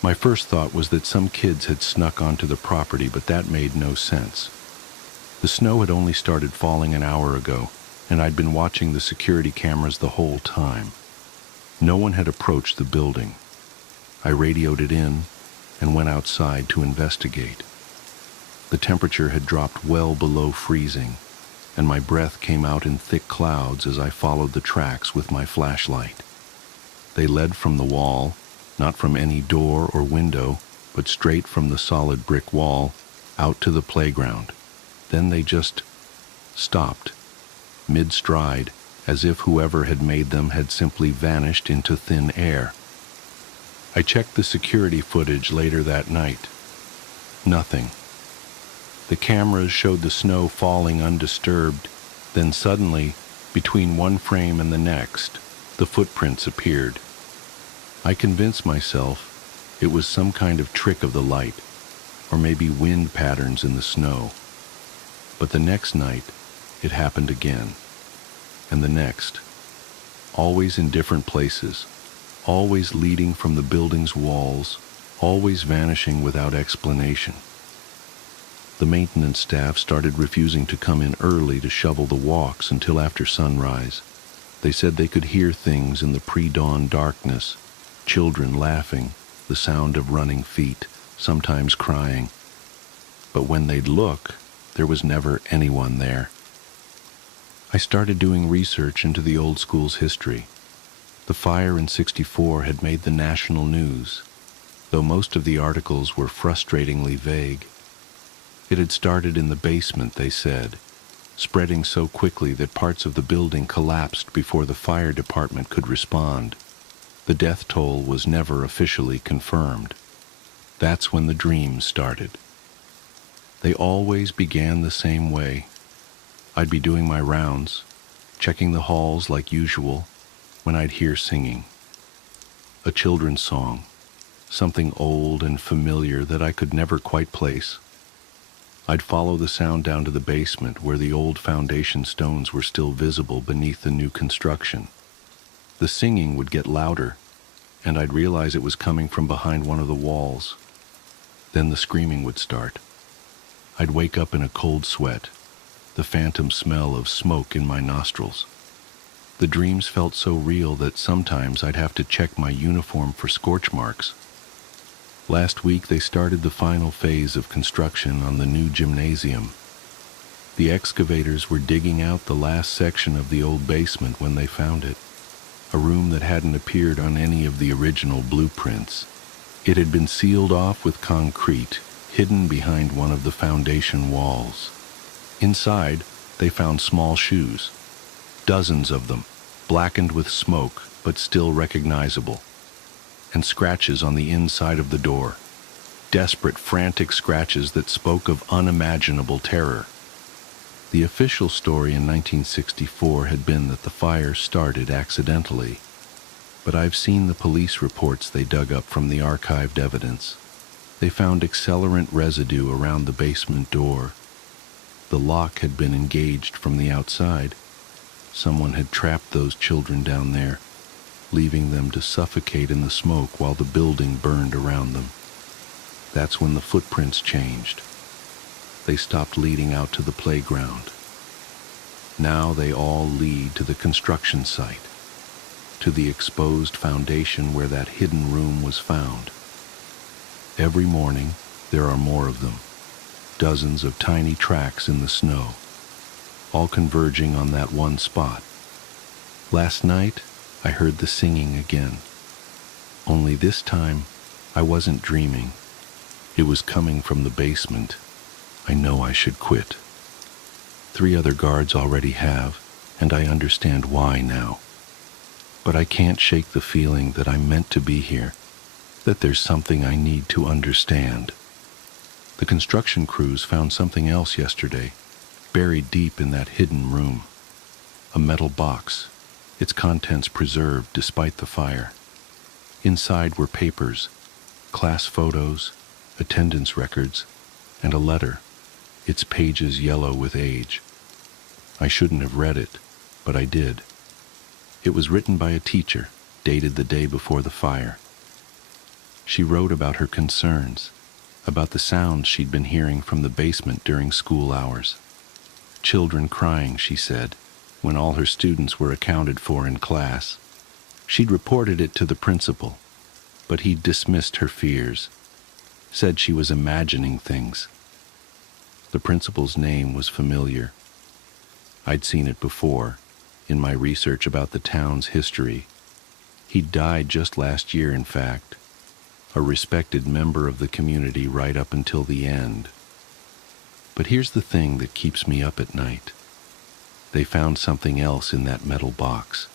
My first thought was that some kids had snuck onto the property, but that made no sense. The snow had only started falling an hour ago, and I'd been watching the security cameras the whole time. No one had approached the building. I radioed it in and went outside to investigate. The temperature had dropped well below freezing, and my breath came out in thick clouds as I followed the tracks with my flashlight. They led from the wall, not from any door or window, but straight from the solid brick wall, out to the playground. Then they just stopped, mid-stride, as if whoever had made them had simply vanished into thin air. I checked the security footage later that night. Nothing. The cameras showed the snow falling undisturbed, then suddenly, between one frame and the next, the footprints appeared. I convinced myself it was some kind of trick of the light, or maybe wind patterns in the snow. But the next night, it happened again, and the next, always in different places, always leading from the building's walls, always vanishing without explanation. The maintenance staff started refusing to come in early to shovel the walks until after sunrise. They said they could hear things in the pre-dawn darkness, children laughing, the sound of running feet, sometimes crying. But when they'd look, there was never anyone there. I started doing research into the old school's history. The fire in '64 had made the national news, though most of the articles were frustratingly vague. It had started in the basement, they said, spreading so quickly that parts of the building collapsed before the fire department could respond. The death toll was never officially confirmed. That's when the dreams started. They always began the same way. I'd be doing my rounds, checking the halls like usual, when I'd hear singing. A children's song, something old and familiar that I could never quite place. I'd follow the sound down to the basement where the old foundation stones were still visible beneath the new construction. The singing would get louder, and I'd realize it was coming from behind one of the walls. Then the screaming would start. I'd wake up in a cold sweat, the phantom smell of smoke in my nostrils. The dreams felt so real that sometimes I'd have to check my uniform for scorch marks. Last week they started the final phase of construction on the new gymnasium. The excavators were digging out the last section of the old basement when they found it, a room that hadn't appeared on any of the original blueprints. It had been sealed off with concrete, hidden behind one of the foundation walls. Inside, they found small shoes, dozens of them, blackened with smoke but still recognizable, and scratches on the inside of the door, desperate, frantic scratches that spoke of unimaginable terror. The official story in 1964 had been that the fire started accidentally, but I've seen the police reports they dug up from the archived evidence. They found accelerant residue around the basement door. The lock had been engaged from the outside. Someone had trapped those children down there, leaving them to suffocate in the smoke while the building burned around them. That's when the footprints changed. They stopped leading out to the playground. Now they all lead to the construction site, to the exposed foundation where that hidden room was found. Every morning, there are more of them, dozens of tiny tracks in the snow, all converging on that one spot. Last night, I heard the singing again. Only this time, I wasn't dreaming. It was coming from the basement. I know I should quit. 3 other guards already have, and I understand why now. But I can't shake the feeling that I'm meant to be here, that there's something I need to understand. The construction crews found something else yesterday, buried deep in that hidden room. A metal box, its contents preserved despite the fire. Inside were papers, class photos, attendance records, and a letter, its pages yellow with age. I shouldn't have read it, but I did. It was written by a teacher, dated the day before the fire. She wrote about her concerns, about the sounds she'd been hearing from the basement during school hours. Children crying, she said, when all her students were accounted for in class. She'd reported it to the principal, but he'd dismissed her fears, said she was imagining things. The principal's name was familiar. I'd seen it before, in my research about the town's history. He'd died just last year, in fact, a respected member of the community right up until the end. But here's the thing that keeps me up at night. They found something else in that metal box,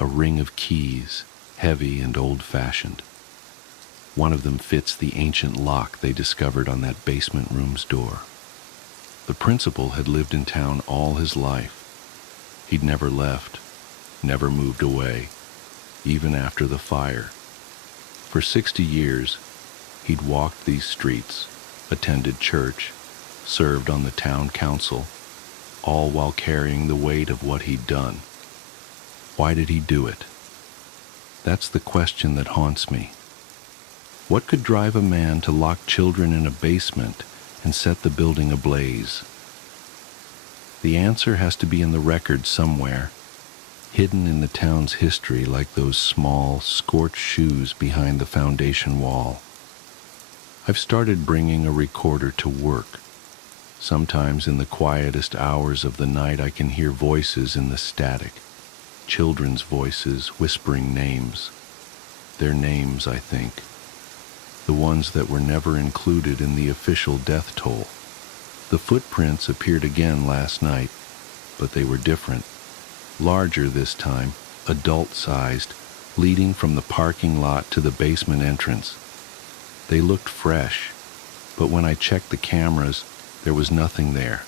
a ring of keys, heavy and old-fashioned. One of them fits the ancient lock they discovered on that basement room's door. The principal had lived in town all his life. He'd never left, never moved away, even after the fire. For 60 years, he'd walked these streets, attended church, served on the town council, all while carrying the weight of what he'd done. Why did he do it? That's the question that haunts me. What could drive a man to lock children in a basement and set the building ablaze? The answer has to be in the record somewhere, hidden in the town's history like those small, scorched shoes behind the foundation wall. I've started bringing a recorder to work. Sometimes in the quietest hours of the night I can hear voices in the static, children's voices whispering names. Their names, I think. The ones that were never included in the official death toll. The footprints appeared again last night, but they were different. Larger this time, adult-sized, leading from the parking lot to the basement entrance. They looked fresh, but when I checked the cameras, there was nothing there,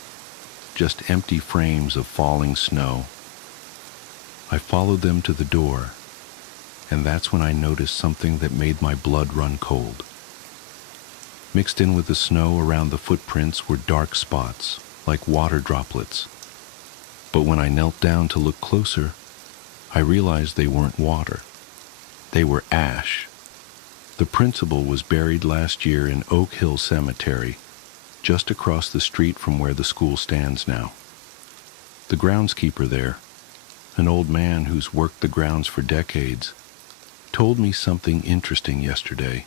just empty frames of falling snow. I followed them to the door, and that's when I noticed something that made my blood run cold. Mixed in with the snow around the footprints were dark spots, like water droplets. But when I knelt down to look closer, I realized they weren't water. They were ash. The principal was buried last year in Oak Hill Cemetery, just across the street from where the school stands now. The groundskeeper there, an old man who's worked the grounds for decades, told me something interesting yesterday.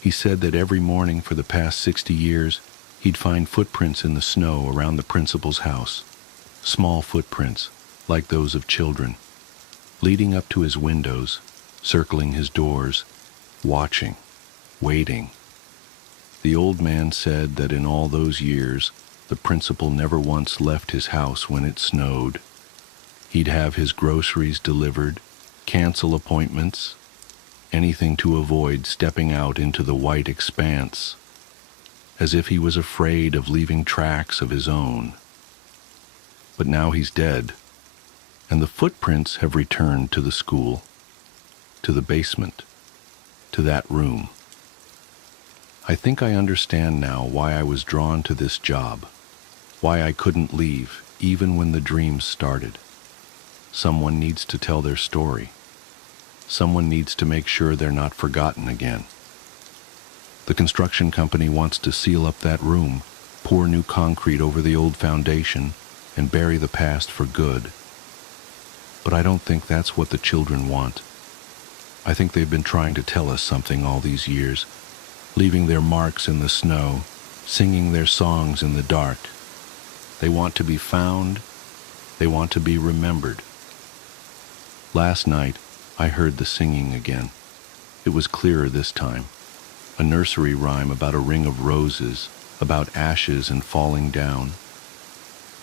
He said that every morning for the past 60 years, he'd find footprints in the snow around the principal's house, small footprints, like those of children, leading up to his windows, circling his doors, watching, waiting. The old man said that in all those years, the principal never once left his house when it snowed. He'd have his groceries delivered, cancel appointments, anything to avoid stepping out into the white expanse, as if he was afraid of leaving tracks of his own. But now he's dead, and the footprints have returned to the school, to the basement, to that room. I think I understand now why I was drawn to this job, why I couldn't leave, even when the dreams started. Someone needs to tell their story. Someone needs to make sure they're not forgotten again. The construction company wants to seal up that room, pour new concrete over the old foundation, and bury the past for good. But I don't think that's what the children want. I think they've been trying to tell us something all these years, leaving their marks in the snow, singing their songs in the dark. They want to be found. They want to be remembered. Last night, I heard the singing again. It was clearer this time. A nursery rhyme about a ring of roses, about ashes and falling down.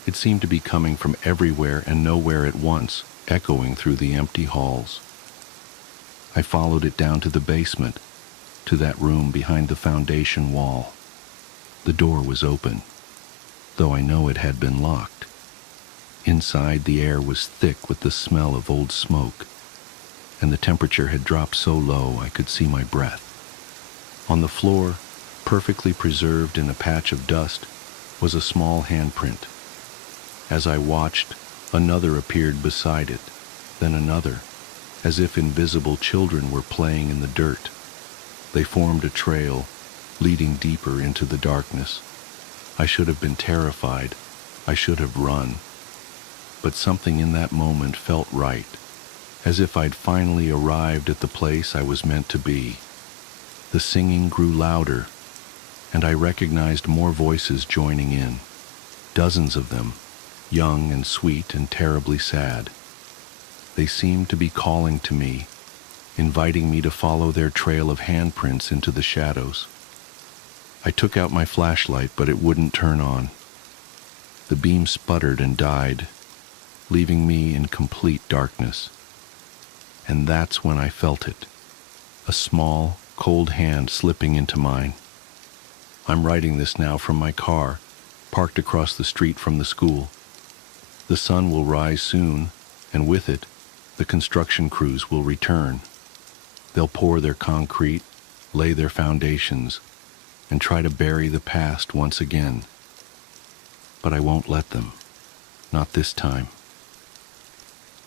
It seemed to be coming from everywhere and nowhere at once, echoing through the empty halls. I followed it down to the basement, to that room behind the foundation wall. The door was open, though I know it had been locked. Inside, the air was thick with the smell of old smoke, and the temperature had dropped so low I could see my breath. On the floor, perfectly preserved in a patch of dust, was a small handprint. As I watched, another appeared beside it, then another, as if invisible children were playing in the dirt. They formed a trail, leading deeper into the darkness. I should have been terrified. I should have run. But something in that moment felt right, as if I'd finally arrived at the place I was meant to be. The singing grew louder, and I recognized more voices joining in, dozens of them, young and sweet and terribly sad. They seemed to be calling to me, inviting me to follow their trail of handprints into the shadows. I took out my flashlight, but it wouldn't turn on. The beam sputtered and died, leaving me in complete darkness. And that's when I felt it, a small, cold hand slipping into mine. I'm writing this now from my car, parked across the street from the school. The sun will rise soon, and with it, the construction crews will return. They'll pour their concrete, lay their foundations, and try to bury the past once again. But I won't let them. Not this time.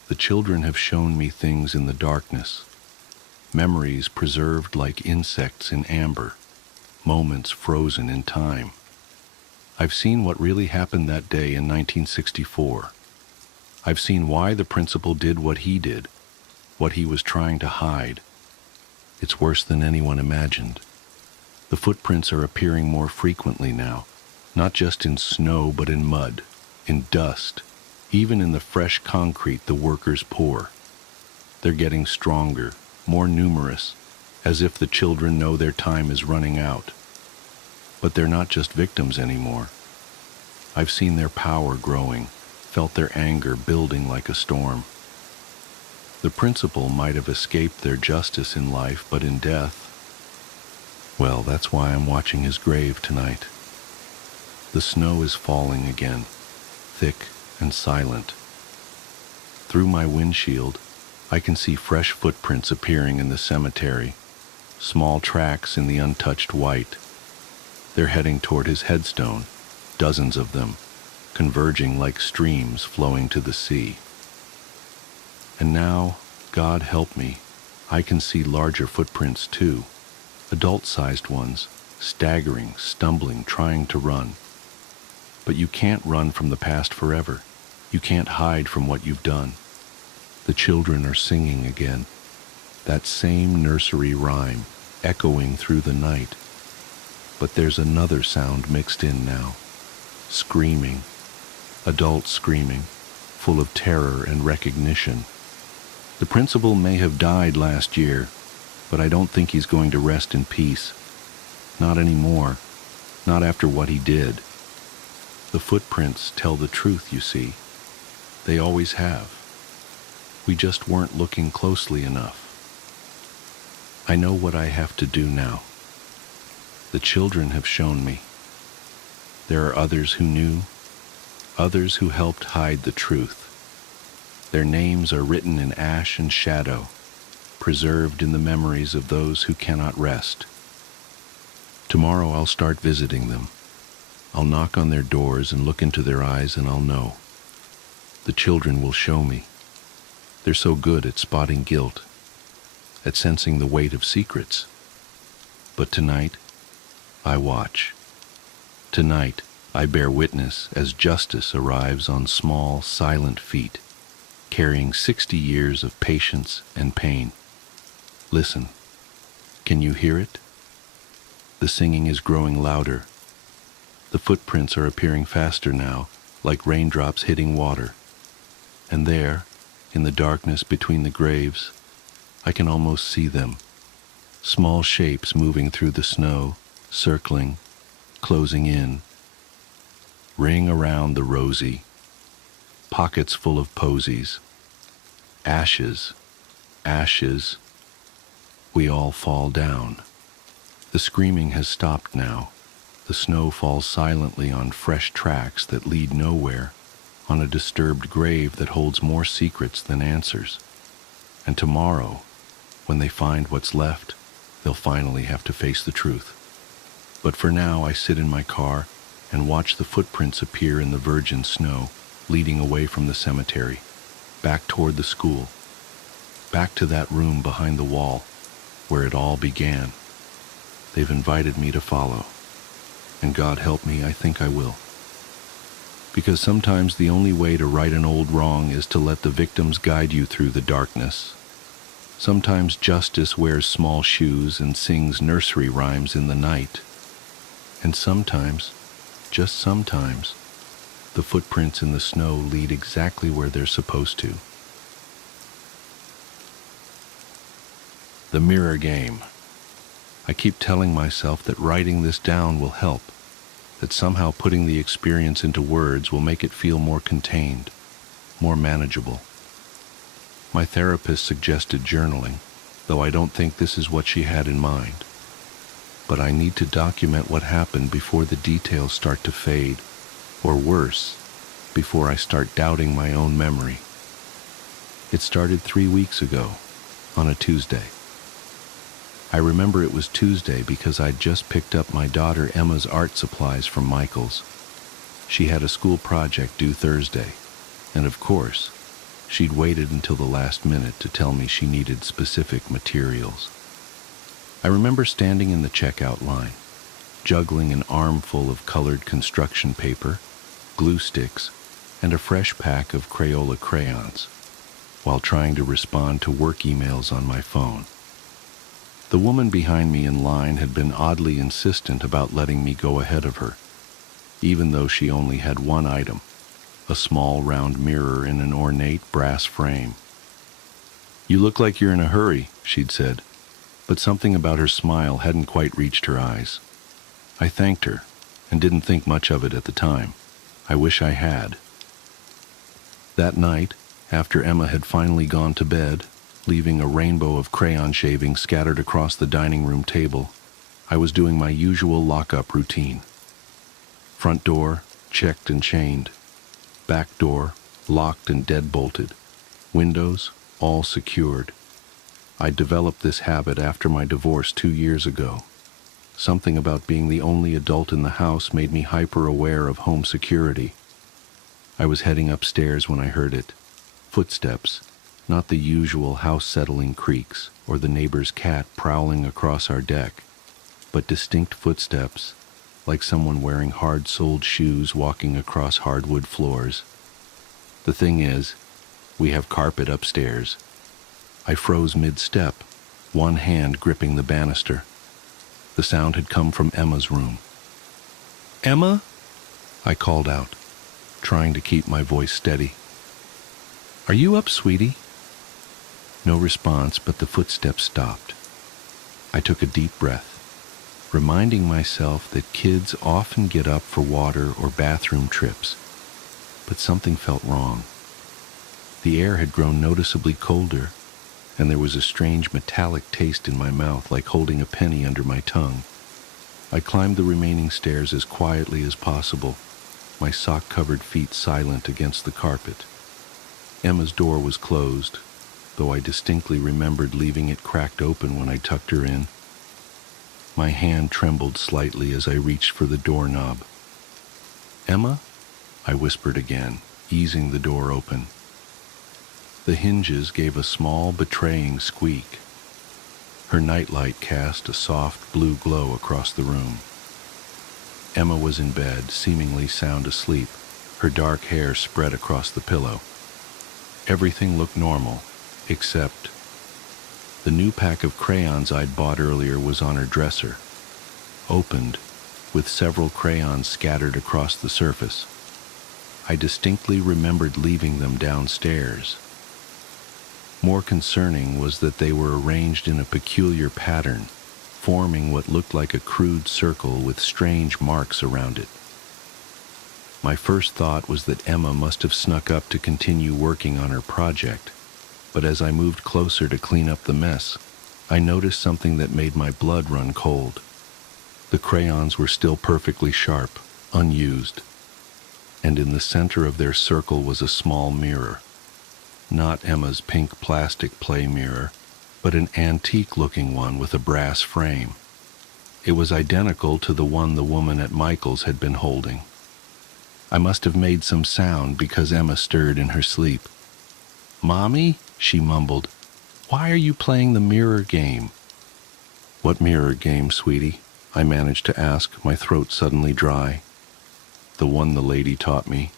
The children have shown me things in the darkness, memories preserved like insects in amber, moments frozen in time. I've seen what really happened that day in 1964. I've seen why the principal did what he did, what he was trying to hide. It's worse than anyone imagined. The footprints are appearing more frequently now, not just in snow but in mud, in dust, even in the fresh concrete the workers pour. They're getting stronger, more numerous, as if the children know their time is running out. But they're not just victims anymore. I've seen their power growing, felt their anger building like a storm. The principal might have escaped their justice in life, but in death, well, that's why I'm watching his grave tonight. The snow is falling again, thick and silent. Through my windshield, I can see fresh footprints appearing in the cemetery, small tracks in the untouched white. They're heading toward his headstone, dozens of them, converging like streams flowing to the sea. And now, God help me, I can see larger footprints too, adult-sized ones, staggering, stumbling, trying to run. But you can't run from the past forever. You can't hide from what you've done. The children are singing again, that same nursery rhyme, echoing through the night. But there's another sound mixed in now, screaming, adult screaming, full of terror and recognition. The principal may have died last year, but I don't think he's going to rest in peace. Not anymore, not after what he did. The footprints tell the truth, you see. They always have. We just weren't looking closely enough. I know what I have to do now. The children have shown me. There are others who knew, others who helped hide the truth. Their names are written in ash and shadow, preserved in the memories of those who cannot rest. Tomorrow I'll start visiting them. I'll knock on their doors and look into their eyes, and I'll know. The children will show me. They're so good at spotting guilt, at sensing the weight of secrets. But tonight, I watch. Tonight, I bear witness as justice arrives on small, silent feet, carrying 60 years of patience and pain. Listen. Can you hear it? The singing is growing louder. The footprints are appearing faster now, like raindrops hitting water. And there, in the darkness between the graves, I can almost see them. Small shapes moving through the snow, circling, closing in. Ring around the rosy, pockets full of posies. Ashes, ashes. We all fall down. The screaming has stopped now. The snow falls silently on fresh tracks that lead nowhere. on a disturbed grave that holds more secrets than answers. And tomorrow, when they find what's left, they'll finally have to face the truth. But for now, I sit in my car and watch the footprints appear in the virgin snow, leading away from the cemetery, back toward the school, back to that room behind the wall where it all began. They've invited me to follow, and God help me, I think I will. Because sometimes the only way to right an old wrong is to let the victims guide you through the darkness. Sometimes justice wears small shoes and sings nursery rhymes in the night. And sometimes, just sometimes, the footprints in the snow lead exactly where they're supposed to. The mirror game. I keep telling myself that writing this down will help, that somehow putting the experience into words will make it feel more contained, more manageable. My therapist suggested journaling, though I don't think this is what she had in mind. But I need to document what happened before the details start to fade, or worse, before I start doubting my own memory. It started 3 weeks ago, on a Tuesday. I remember it was Tuesday because I'd just picked up my daughter Emma's art supplies from Michael's. She had a school project due Thursday, and of course, she'd waited until the last minute to tell me she needed specific materials. I remember standing in the checkout line, juggling an armful of colored construction paper, glue sticks, and a fresh pack of Crayola crayons, while trying to respond to work emails on my phone. The woman behind me in line had been oddly insistent about letting me go ahead of her, even though she only had one item, a small round mirror in an ornate brass frame. "You look like you're in a hurry," she'd said, but something about her smile hadn't quite reached her eyes. I thanked her, and didn't think much of it at the time. I wish I had. That night, after Emma had finally gone to bed, leaving a rainbow of crayon shavings scattered across the dining room table, I was doing my usual lock-up routine. Front door, checked and chained. Back door, locked and deadbolted. Windows, all secured. I developed this habit after my divorce 2 years ago. Something about being the only adult in the house made me hyper-aware of home security. I was heading upstairs when I heard it. Footsteps, not the usual house-settling creaks or the neighbor's cat prowling across our deck, but distinct footsteps, like someone wearing hard-soled shoes walking across hardwood floors. The thing is, we have carpet upstairs. I froze mid-step, one hand gripping the banister. The sound had come from Emma's room. "Emma?" I called out, trying to keep my voice steady. "Are you up, sweetie?" No response, but the footsteps stopped. I took a deep breath, reminding myself that kids often get up for water or bathroom trips, but something felt wrong. The air had grown noticeably colder, and there was a strange metallic taste in my mouth, like holding a penny under my tongue. I climbed the remaining stairs as quietly as possible, my sock-covered feet silent against the carpet. Emma's door was closed, though I distinctly remembered leaving it cracked open when I tucked her in. My hand trembled slightly as I reached for the doorknob. "Emma?" I whispered again, easing the door open. The hinges gave a small, betraying squeak. Her nightlight cast a soft blue glow across the room. Emma was in bed, seemingly sound asleep, her dark hair spread across the pillow. Everything looked normal, except the new pack of crayons I'd bought earlier was on her dresser, opened, with several crayons scattered across the surface. I distinctly remembered leaving them downstairs. More concerning was that they were arranged in a peculiar pattern, forming what looked like a crude circle with strange marks around it. My first thought was that Emma must have snuck up to continue working on her project, but as I moved closer to clean up the mess, I noticed something that made my blood run cold. The crayons were still perfectly sharp, unused. and in the center of their circle was a small mirror. Not Emma's pink plastic play mirror, but an antique-looking one with a brass frame. It was identical to the one the woman at Michael's had been holding. I must have made some sound because Emma stirred in her sleep. "Mommy," she mumbled, "why are you playing the mirror game?" "What mirror game, sweetie?" I managed to ask, my throat suddenly dry. "The one the lady taught me,"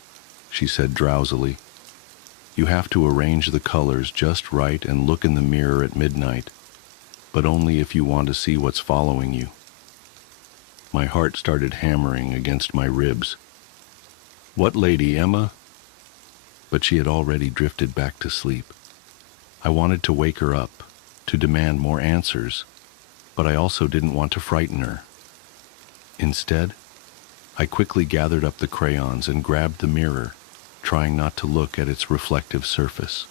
she said drowsily. "You have to arrange the colors just right and look in the mirror at midnight, but only if you want to see what's following you." My heart started hammering against my ribs. "What lady, Emma?" But she had already drifted back to sleep. I wanted to wake her up, to demand more answers, but I also didn't want to frighten her. Instead, I quickly gathered up the crayons and grabbed the mirror, trying not to look at its reflective surface.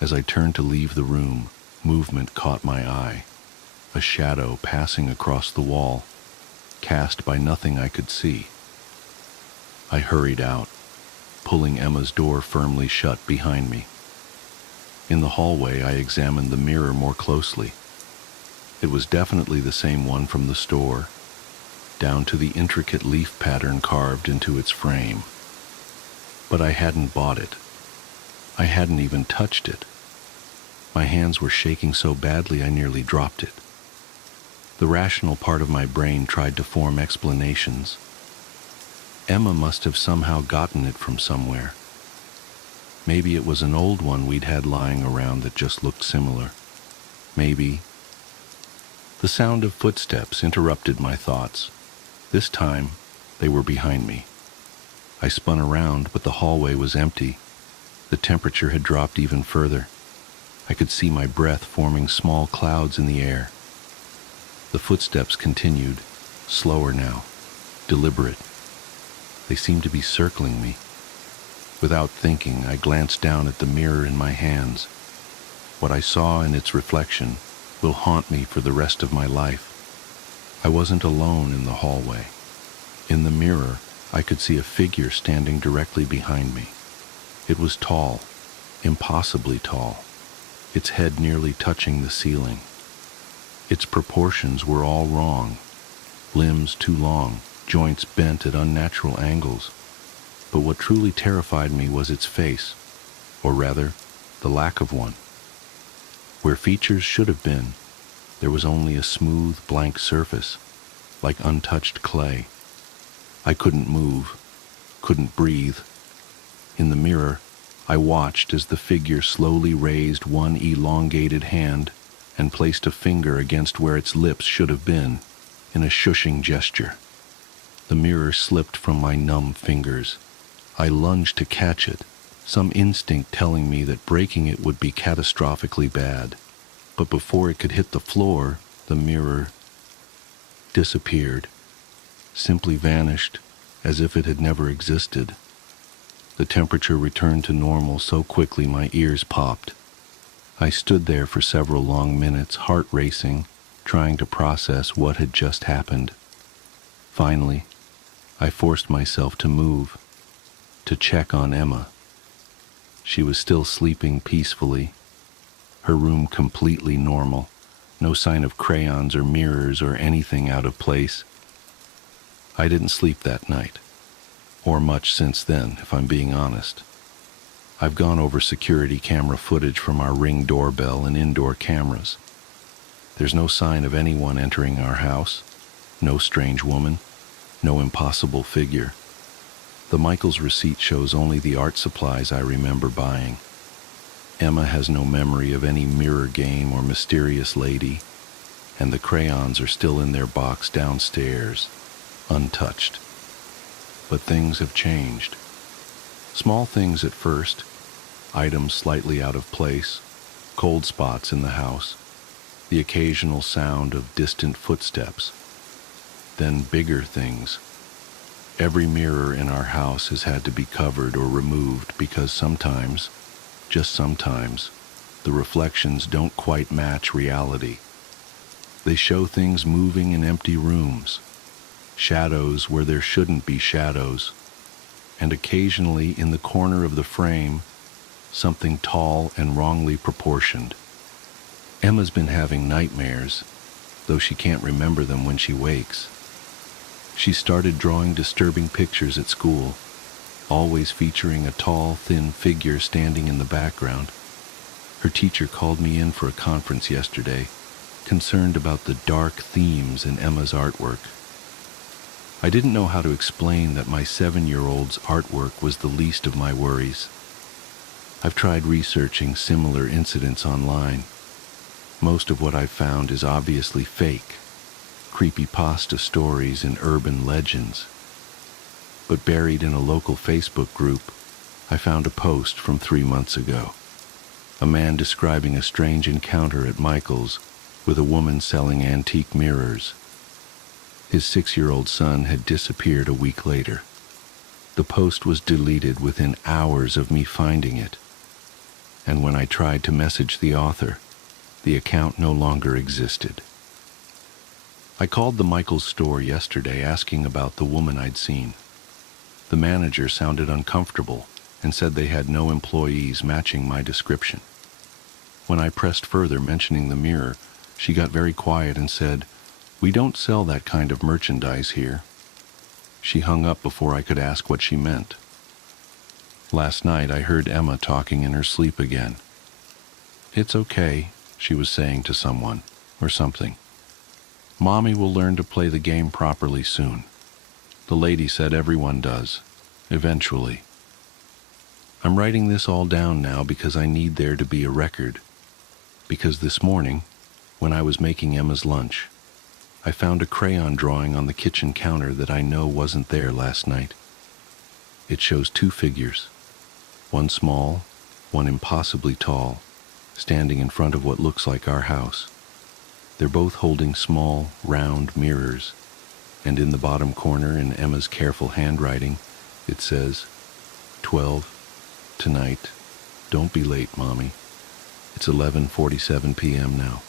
As I turned to leave the room, movement caught my eye, a shadow passing across the wall, cast by nothing I could see. I hurried out, pulling Emma's door firmly shut behind me. In the hallway, I examined the mirror more closely. It was definitely the same one from the store, down to the intricate leaf pattern carved into its frame. But I hadn't bought it. I hadn't even touched it. My hands were shaking so badly I nearly dropped it. The rational part of my brain tried to form explanations. Emma must have somehow gotten it from somewhere. Maybe it was an old one we'd had lying around that just looked similar. Maybe... The sound of footsteps interrupted my thoughts. This time, they were behind me. I spun around, but the hallway was empty. The temperature had dropped even further. I could see my breath forming small clouds in the air. The footsteps continued, slower now, deliberate. They seemed to be circling me. Without thinking, I glanced down at the mirror in my hands. What I saw in its reflection will haunt me for the rest of my life. I wasn't alone in the hallway. In the mirror, I could see a figure standing directly behind me. It was tall, impossibly tall, its head nearly touching the ceiling. Its proportions were all wrong, limbs too long, joints bent at unnatural angles. But what truly terrified me was its face, or rather, the lack of one. Where features should have been, there was only a smooth, blank surface, like untouched clay. I couldn't move, couldn't breathe. In the mirror, I watched as the figure slowly raised one elongated hand and placed a finger against where its lips should have been, in a shushing gesture. The mirror slipped from my numb fingers. I lunged to catch it, some instinct telling me that breaking it would be catastrophically bad. But before it could hit the floor, the mirror disappeared, simply vanished, as if it had never existed. The temperature returned to normal so quickly my ears popped. I stood there for several long minutes, heart racing, trying to process what had just happened. Finally, I forced myself to move, to check on Emma. She was still sleeping peacefully, her room completely normal, no sign of crayons or mirrors or anything out of place. I didn't sleep that night, or much since then, if I'm being honest. I've gone over security camera footage from our Ring doorbell and indoor cameras. There's no sign of anyone entering our house, no strange woman, no impossible figure. The Michael's receipt shows only the art supplies I remember buying. Emma has no memory of any mirror game or mysterious lady, and the crayons are still in their box downstairs, untouched. But things have changed. Small things at first, items slightly out of place, cold spots in the house, the occasional sound of distant footsteps. Then bigger things. Every mirror in our house has had to be covered or removed because sometimes, just sometimes, the reflections don't quite match reality. They show things moving in empty rooms, shadows where there shouldn't be shadows, and occasionally in the corner of the frame, something tall and wrongly proportioned. Emma's been having nightmares, though she can't remember them when she wakes. She started drawing disturbing pictures at school, always featuring a tall, thin figure standing in the background. Her teacher called me in for a conference yesterday, concerned about the dark themes in Emma's artwork. I didn't know how to explain that my 7-year-old's artwork was the least of my worries. I've tried researching similar incidents online. Most of what I've found is obviously fake, creepypasta stories and urban legends. But buried in a local Facebook group, I found a post from 3 months ago. A man describing a strange encounter at Michael's with a woman selling antique mirrors. His 6-year-old son had disappeared a week later. The post was deleted within hours of me finding it, and when I tried to message the author, the account no longer existed. I called the Michael's store yesterday asking about the woman I'd seen. The manager sounded uncomfortable and said they had no employees matching my description. When I pressed further mentioning the mirror, she got very quiet and said, "We don't sell that kind of merchandise here." She hung up before I could ask what she meant. Last night I heard Emma talking in her sleep again. "It's okay," she was saying to someone, or something. "Mommy will learn to play the game properly soon. The lady said everyone does, eventually." I'm writing this all down now because I need there to be a record. Because this morning, when I was making Emma's lunch, I found a crayon drawing on the kitchen counter that I know wasn't there last night. It shows 2 figures, one small, one impossibly tall, standing in front of what looks like our house. They're both holding small, round mirrors, and in the bottom corner in Emma's careful handwriting, it says, 12, tonight, don't be late, Mommy. It's 11:47 p.m. now.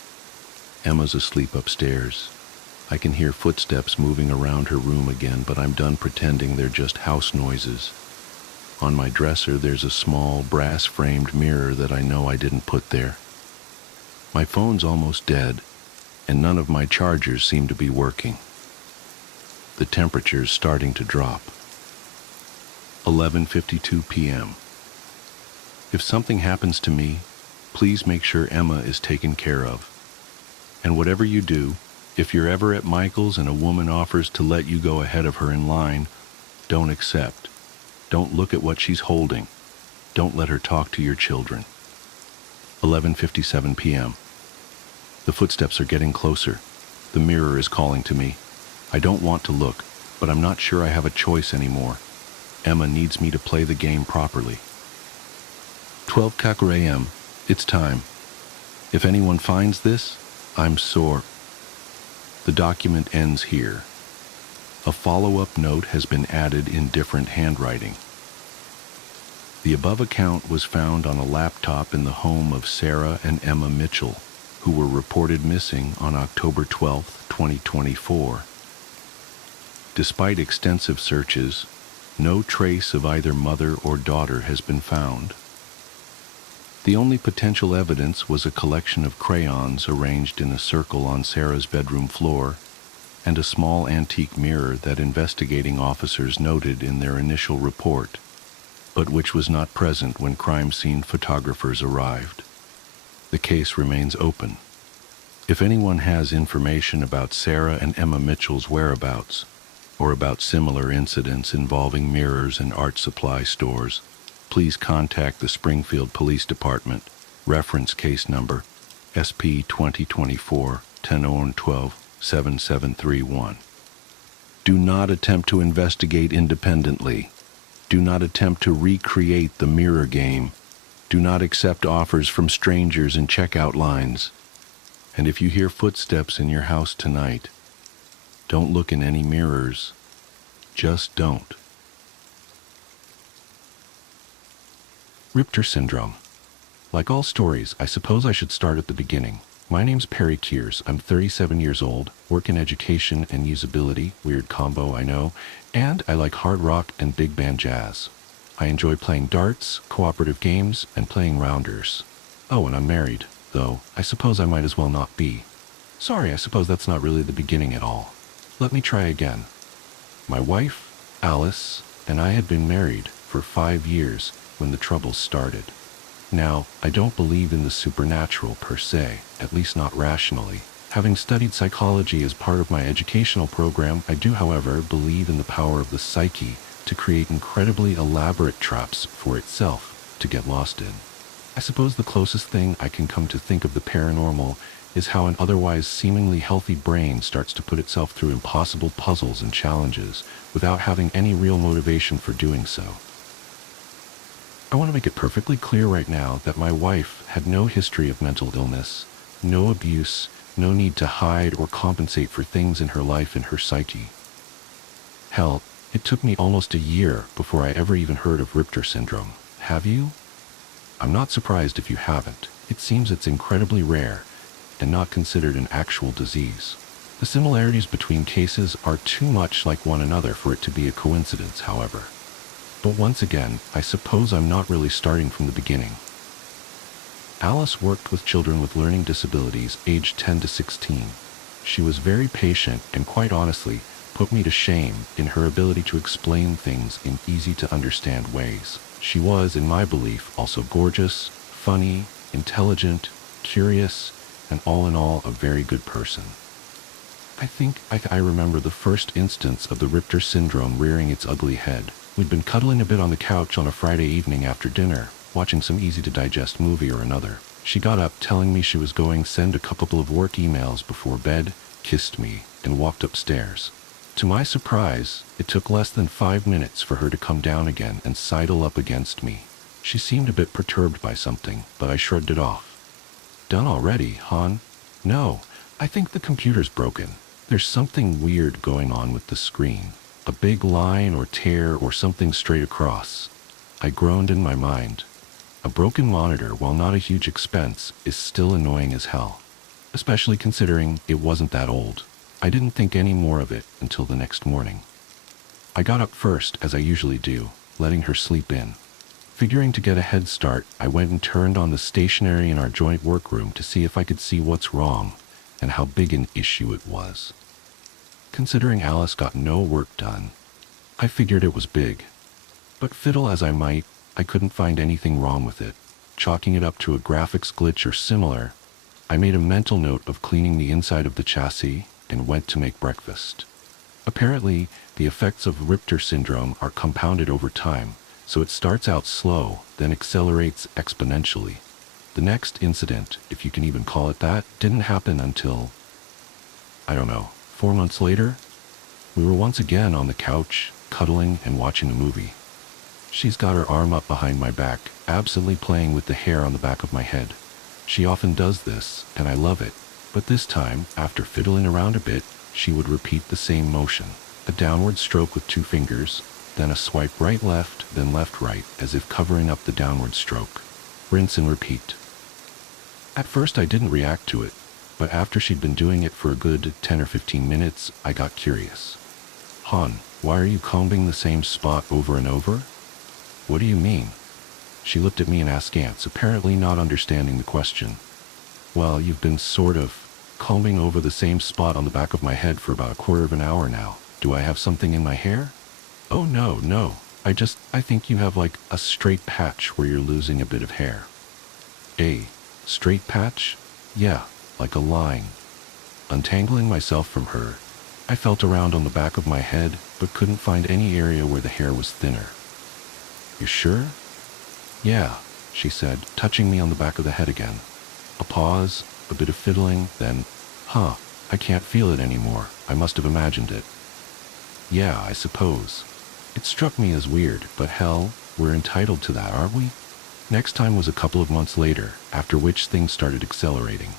Emma's asleep upstairs. I can hear footsteps moving around her room again, but I'm done pretending they're just house noises. On my dresser, there's a small, brass-framed mirror that I know I didn't put there. My phone's almost dead, and none of my chargers seem to be working. The temperature's starting to drop. 11:52 p.m. If something happens to me, please make sure Emma is taken care of. And whatever you do, if you're ever at Michael's and a woman offers to let you go ahead of her in line, don't accept. Don't look at what she's holding. Don't let her talk to your children. 11:57 p.m. The footsteps are getting closer. The mirror is calling to me. I don't want to look, but I'm not sure I have a choice anymore. Emma needs me to play the game properly. 12 a.m. It's time. If anyone finds this, I'm sore. The document ends here. A follow-up note has been added in different handwriting. The above account was found on a laptop in the home of Sarah and Emma Mitchell, who were reported missing on October 12, 2024. Despite extensive searches, no trace of either mother or daughter has been found. The only potential evidence was a collection of crayons arranged in a circle on Sarah's bedroom floor and a small antique mirror that investigating officers noted in their initial report, but which was not present when crime scene photographers arrived. The case remains open. If anyone has information about Sarah and Emma Mitchell's whereabouts, or about similar incidents involving mirrors and art supply stores, please contact the Springfield Police Department, reference case number SP 2024-10-12-7731. Do not attempt to investigate independently. Do not attempt to recreate the mirror game. Do not accept offers from strangers in checkout lines. And if you hear footsteps in your house tonight, don't look in any mirrors. Just don't. Ripter syndrome. Like all stories, I suppose I should start at the beginning, My name's Perry Kears. I'm 37 years old, work in education and usability, weird combo, I know, and I like hard rock and big band jazz. I enjoy playing darts, cooperative games, and playing rounders. Oh, and I'm married, though I suppose I might as well not be. Sorry, I suppose that's not really the beginning at all. Let me try again. My wife, Alice, and I had been married for 5 years when the troubles started. Now, I don't believe in the supernatural per se, at least not rationally. Having studied psychology as part of my educational program, I do, however, believe in the power of the psyche to create incredibly elaborate traps for itself to get lost in. I suppose the closest thing I can come to think of the paranormal is how an otherwise seemingly healthy brain starts to put itself through impossible puzzles and challenges without having any real motivation for doing so. I want to make it perfectly clear right now that my wife had no history of mental illness, no abuse, no need to hide or compensate for things in her life and her psyche. Hell, it took me almost a year before I ever even heard of Richter syndrome. Have you? I'm not surprised if you haven't. It seems it's incredibly rare and not considered an actual disease. The similarities between cases are too much like one another for it to be a coincidence, however. But once again, I suppose I'm not really starting from the beginning. Alice worked with children with learning disabilities aged 10 to 16. She was very patient and, quite honestly, put me to shame in her ability to explain things in easy-to-understand ways. She was, in my belief, also gorgeous, funny, intelligent, curious, and all in all, a very good person. I think I remember the first instance of the Richter syndrome rearing its ugly head. We'd been cuddling a bit on the couch on a Friday evening after dinner, watching some easy-to-digest movie or another. She got up, telling me she was going to send a couple of work emails before bed, kissed me, and walked upstairs. To my surprise, it took less than 5 minutes for her to come down again and sidle up against me. She seemed a bit perturbed by something, but I shrugged it off. Done already, hon? No, I think the computer's broken. There's something weird going on with the screen. A big line or tear or something straight across. I groaned in my mind. A broken monitor, while not a huge expense, is still annoying as hell. Especially considering it wasn't that old. I didn't think any more of it until the next morning. I got up first, as I usually do, letting her sleep in. Figuring to get a head start, I went and turned on the stationery in our joint workroom to see if I could see what's wrong and how big an issue it was. Considering Alice got no work done, I figured it was big. But fiddle as I might, I couldn't find anything wrong with it. Chalking it up to a graphics glitch or similar, I made a mental note of cleaning the inside of the chassis and went to make breakfast. Apparently, the effects of Richter syndrome are compounded over time, so it starts out slow, then accelerates exponentially. The next incident, if you can even call it that, didn't happen until, 4 months later. We were once again on the couch, cuddling and watching a movie. She's got her arm up behind my back, absently playing with the hair on the back of my head. She often does this, and I love it, but this time, after fiddling around a bit, she would repeat the same motion. A downward stroke with 2 fingers, then a swipe right-left, then left-right, as if covering up the downward stroke. Rinse and repeat. At first I didn't react to it, but after she'd been doing it for a good 10 or 15 minutes, I got curious. Hon, why are you combing the same spot over and over? What do you mean? She looked at me in askance, apparently not understanding the question. Well, you've been sort of combing over the same spot on the back of my head for about a quarter of an hour now. Do I have something in my hair? Oh no. I think you have like a straight patch where you're losing a bit of hair. A straight patch? Yeah, like a line. Untangling myself from her, I felt around on the back of my head, but couldn't find any area where the hair was thinner. You sure? Yeah, she said, touching me on the back of the head again. A pause, a bit of fiddling, then, I can't feel it anymore. I must have imagined it. Yeah, I suppose. It struck me as weird, but hell, we're entitled to that, aren't we? Next time was a couple of months later, after which things started accelerating.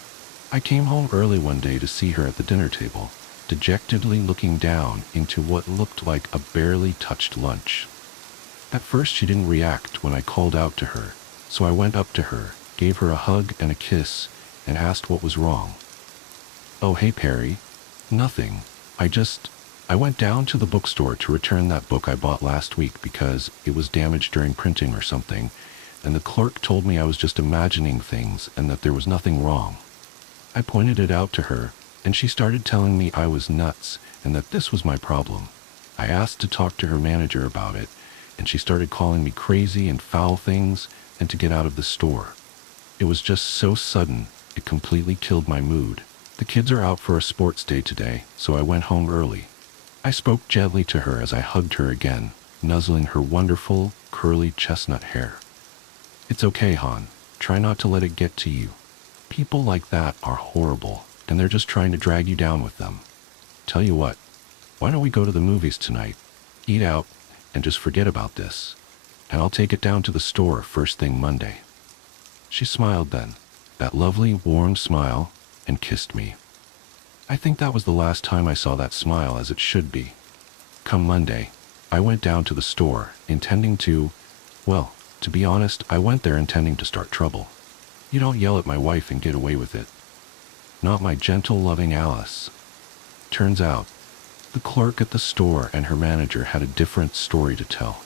I came home early one day to see her at the dinner table, dejectedly looking down into what looked like a barely touched lunch. At first she didn't react when I called out to her, so I went up to her, gave her a hug and a kiss, and asked what was wrong. "Oh, hey, Perry. Nothing. I went down to the bookstore to return that book I bought last week because it was damaged during printing or something, and the clerk told me I was just imagining things and that there was nothing wrong." I pointed it out to her, and she started telling me I was nuts and that this was my problem. I asked to talk to her manager about it, and she started calling me crazy and foul things and to get out of the store. It was just so sudden, it completely killed my mood. The kids are out for a sports day today, so I went home early. I spoke gently to her as I hugged her again, nuzzling her wonderful, curly chestnut hair. "It's okay, hon. Try not to let it get to you. People like that are horrible, and they're just trying to drag you down with them. Tell you what, why don't we go to the movies tonight, eat out, and just forget about this, and I'll take it down to the store first thing Monday." She smiled then, that lovely, warm smile, and kissed me. I think that was the last time I saw that smile as it should be. Come Monday, I went down to the store, intending to, well, to be honest, I went there intending to start trouble. You don't yell at my wife and get away with it. Not my gentle, loving Alice. Turns out, the clerk at the store and her manager had a different story to tell.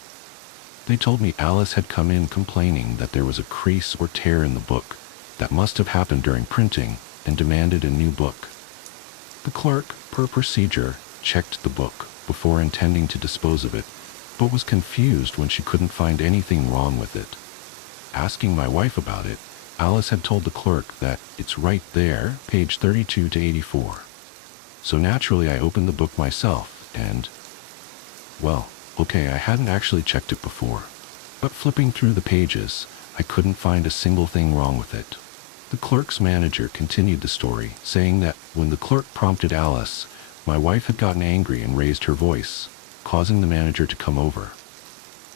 They told me Alice had come in complaining that there was a crease or tear in the book that must have happened during printing and demanded a new book. The clerk, per procedure, checked the book before intending to dispose of it, but was confused when she couldn't find anything wrong with it. Asking my wife about it, Alice had told the clerk that it's right there, page 32 to 84. So naturally I opened the book myself and, well, okay, I hadn't actually checked it before, but flipping through the pages, I couldn't find a single thing wrong with it. The clerk's manager continued the story, saying that when the clerk prompted Alice, my wife had gotten angry and raised her voice, causing the manager to come over.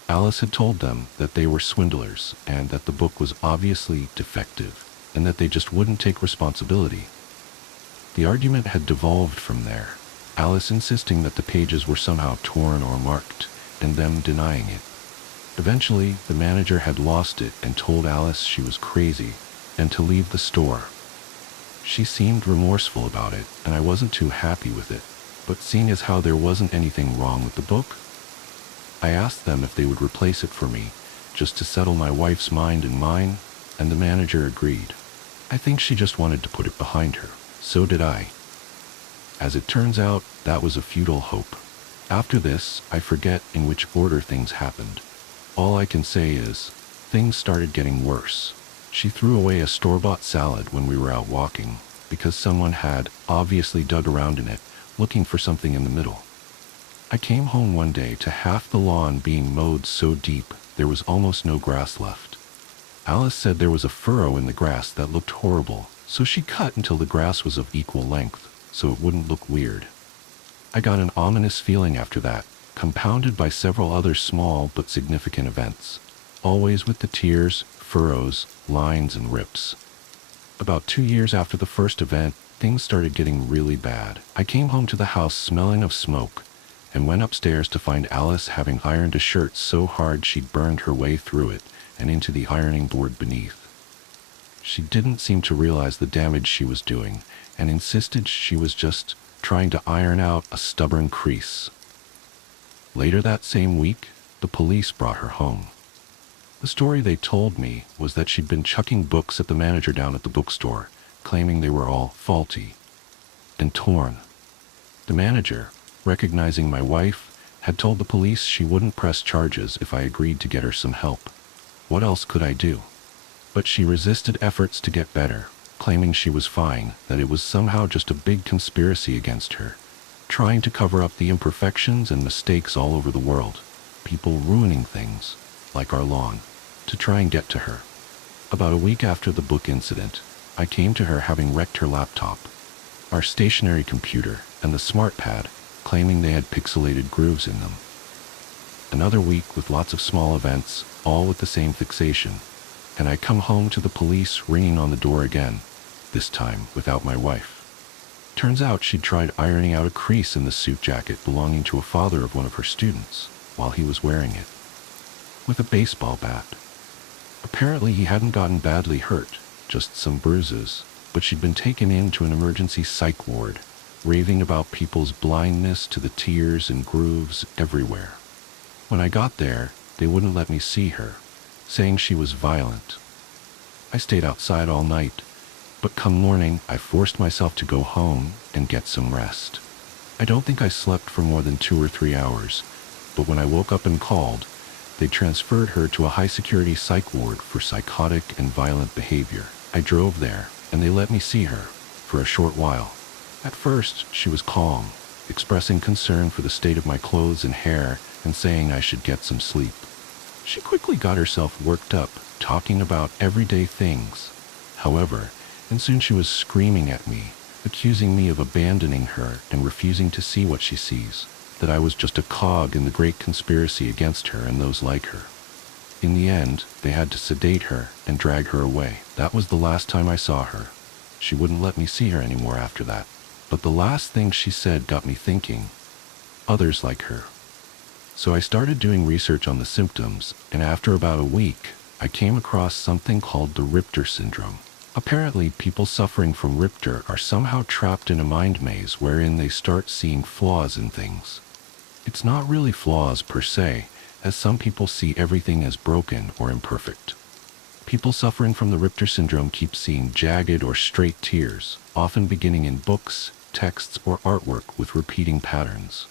Alice had told them that they were swindlers and that the book was obviously defective and that they just wouldn't take responsibility. The argument had devolved from there, Alice insisting that the pages were somehow torn or marked, and them denying it. Eventually, the manager had lost it and told Alice she was crazy and to leave the store. She seemed remorseful about it, and I wasn't too happy with it, but seeing as how there wasn't anything wrong with the book, I asked them if they would replace it for me, just to settle my wife's mind and mine, and the manager agreed. I think she just wanted to put it behind her. So did I. As it turns out, that was a futile hope. After this, I forget in which order things happened. All I can say is, things started getting worse. She threw away a store-bought salad when we were out walking, because someone had obviously dug around in it, looking for something in the middle. I came home one day to half the lawn being mowed so deep there was almost no grass left. Alice said there was a furrow in the grass that looked horrible, so she cut until the grass was of equal length, so it wouldn't look weird. I got an ominous feeling after that, compounded by several other small but significant events, always with the tears, furrows, lines, and rips. About 2 years after the first event, things started getting really bad. I came home to the house smelling of smoke, and went upstairs to find Alice having ironed a shirt so hard she'd burned her way through it and into the ironing board beneath. She didn't seem to realize the damage she was doing, and insisted she was just trying to iron out a stubborn crease. Later that same week, the police brought her home. The story they told me was that she'd been chucking books at the manager down at the bookstore, claiming they were all faulty and torn. The manager, recognizing my wife, had told the police she wouldn't press charges if I agreed to get her some help. What else could I do? But she resisted efforts to get better, claiming she was fine, that it was somehow just a big conspiracy against her, trying to cover up the imperfections and mistakes all over the world, people ruining things, like our lawn, to try and get to her. About a week after the book incident, I came to her having wrecked her laptop, our stationary computer, and the smart pad, claiming they had pixelated grooves in them. Another week with lots of small events, all with the same fixation, and I come home to the police ringing on the door again, this time without my wife. Turns out she'd tried ironing out a crease in the suit jacket belonging to a father of one of her students, while he was wearing it, with a baseball bat. Apparently he hadn't gotten badly hurt, just some bruises, but she'd been taken into an emergency psych ward, raving about people's blindness to the tears and grooves everywhere. When I got there, they wouldn't let me see her, saying she was violent. I stayed outside all night, but come morning, I forced myself to go home and get some rest. I don't think I slept for more than 2 or 3 hours, but when I woke up and called, they transferred her to a high-security psych ward for psychotic and violent behavior. I drove there, and they let me see her for a short while. At first, she was calm, expressing concern for the state of my clothes and hair and saying I should get some sleep. She quickly got herself worked up, talking about everyday things. However, and soon she was screaming at me, accusing me of abandoning her and refusing to see what she sees, that I was just a cog in the great conspiracy against her and those like her. In the end, they had to sedate her and drag her away. That was the last time I saw her. She wouldn't let me see her anymore after that. But the last thing she said got me thinking, others like her. So I started doing research on the symptoms, and after about a week, I came across something called the Richter syndrome. Apparently, people suffering from Richter are somehow trapped in a mind maze wherein they start seeing flaws in things. It's not really flaws per se, as some people see everything as broken or imperfect. People suffering from the Richter syndrome keep seeing jagged or straight tears, often beginning in books, texts, or artwork with repeating patterns.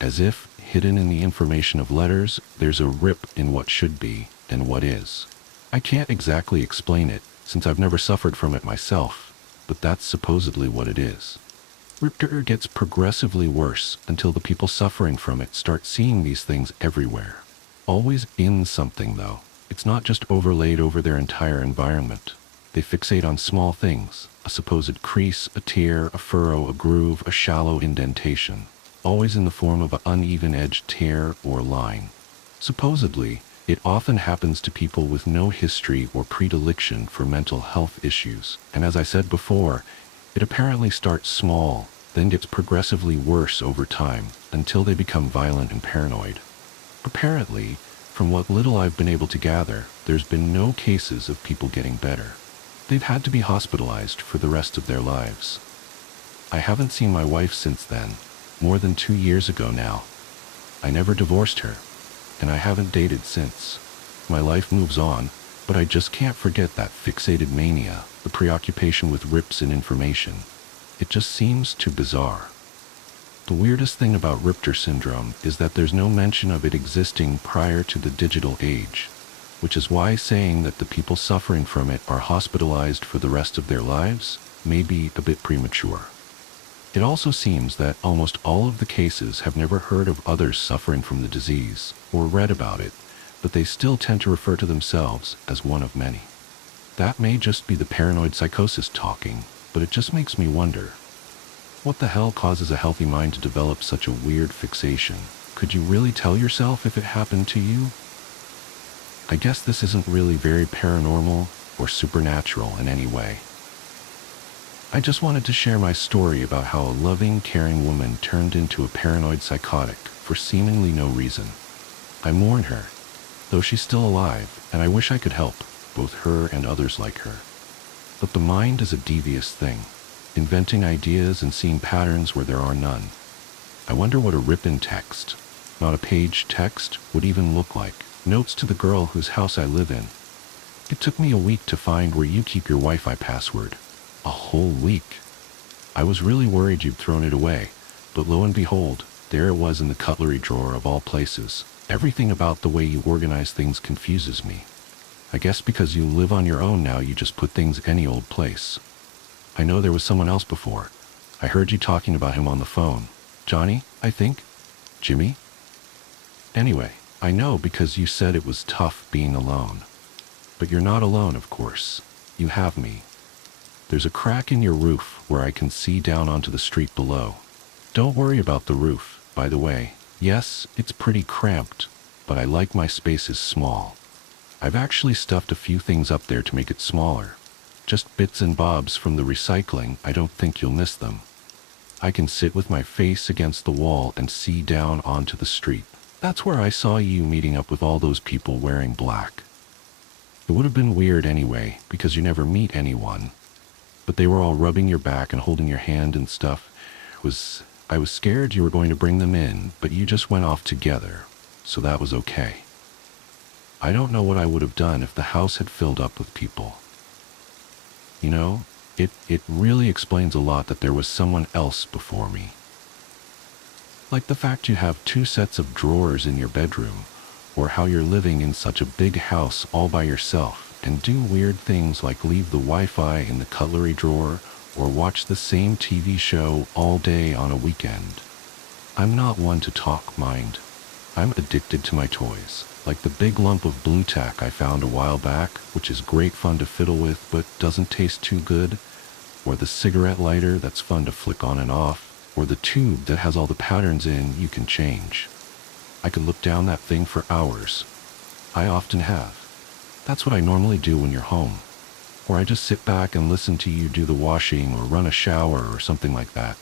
As if, hidden in the information of letters, there's a rip in what should be and what is. I can't exactly explain it, since I've never suffered from it myself, but that's supposedly what it is. Richter gets progressively worse until the people suffering from it start seeing these things everywhere. Always in something, though. It's not just overlaid over their entire environment. They fixate on small things, a supposed crease, a tear, a furrow, a groove, a shallow indentation, always in the form of an uneven-edged tear or line. Supposedly, it often happens to people with no history or predilection for mental health issues, and as I said before, it apparently starts small, then gets progressively worse over time, until they become violent and paranoid. Apparently, from what little I've been able to gather, there's been no cases of people getting better. They've had to be hospitalized for the rest of their lives. I haven't seen my wife since then, more than 2 years ago now. I never divorced her, and I haven't dated since. My life moves on, but I just can't forget that fixated mania, the preoccupation with rips in information. It just seems too bizarre. The weirdest thing about Richter syndrome is that there's no mention of it existing prior to the digital age, which is why saying that the people suffering from it are hospitalized for the rest of their lives may be a bit premature. It also seems that almost all of the cases have never heard of others suffering from the disease or read about it, but they still tend to refer to themselves as one of many. That may just be the paranoid psychosis talking, but it just makes me wonder, what the hell causes a healthy mind to develop such a weird fixation? Could you really tell yourself if it happened to you? I guess this isn't really very paranormal or supernatural in any way. I just wanted to share my story about how a loving, caring woman turned into a paranoid psychotic for seemingly no reason. I mourn her, though she's still alive, and I wish I could help, both her and others like her. But the mind is a devious thing, inventing ideas and seeing patterns where there are none. I wonder what a rip-in text, not a page text, would even look like. Notes to the girl whose house I live in. It took me a week to find where you keep your Wi-Fi password. A whole week. I was really worried you'd thrown it away, but lo and behold, there it was in the cutlery drawer of all places. Everything about the way you organize things confuses me. I guess because you live on your own now, you just put things any old place. I know there was someone else before. I heard you talking about him on the phone. Johnny, I think? Jimmy? Anyway, I know because you said it was tough being alone. But you're not alone, of course. You have me. There's a crack in your roof where I can see down onto the street below. Don't worry about the roof, by the way. Yes, it's pretty cramped, but I like my spaces small. I've actually stuffed a few things up there to make it smaller. Just bits and bobs from the recycling. I don't think you'll miss them. I can sit with my face against the wall and see down onto the street. That's where I saw you meeting up with all those people wearing black. It would have been weird anyway, because you never meet anyone. but they were all rubbing your back and holding your hand and stuff. I was scared you were going to bring them in, but you just went off together, so that was okay. I don't know what I would have done if the house had filled up with people. You know, it really explains a lot that there was someone else before me. Like the fact you have 2 sets of drawers in your bedroom, or how you're living in such a big house all by yourself and do weird things like leave the Wi-Fi in the cutlery drawer or watch the same TV show all day on a weekend. I'm not one to talk, mind. I'm addicted to my toys, like the big lump of blue tack I found a while back, which is great fun to fiddle with but doesn't taste too good, or the cigarette lighter that's fun to flick on and off, or the tube that has all the patterns in you can change. I could look down that thing for hours. I often have. That's what I normally do when you're home. Or I just sit back and listen to you do the washing or run a shower or something like that.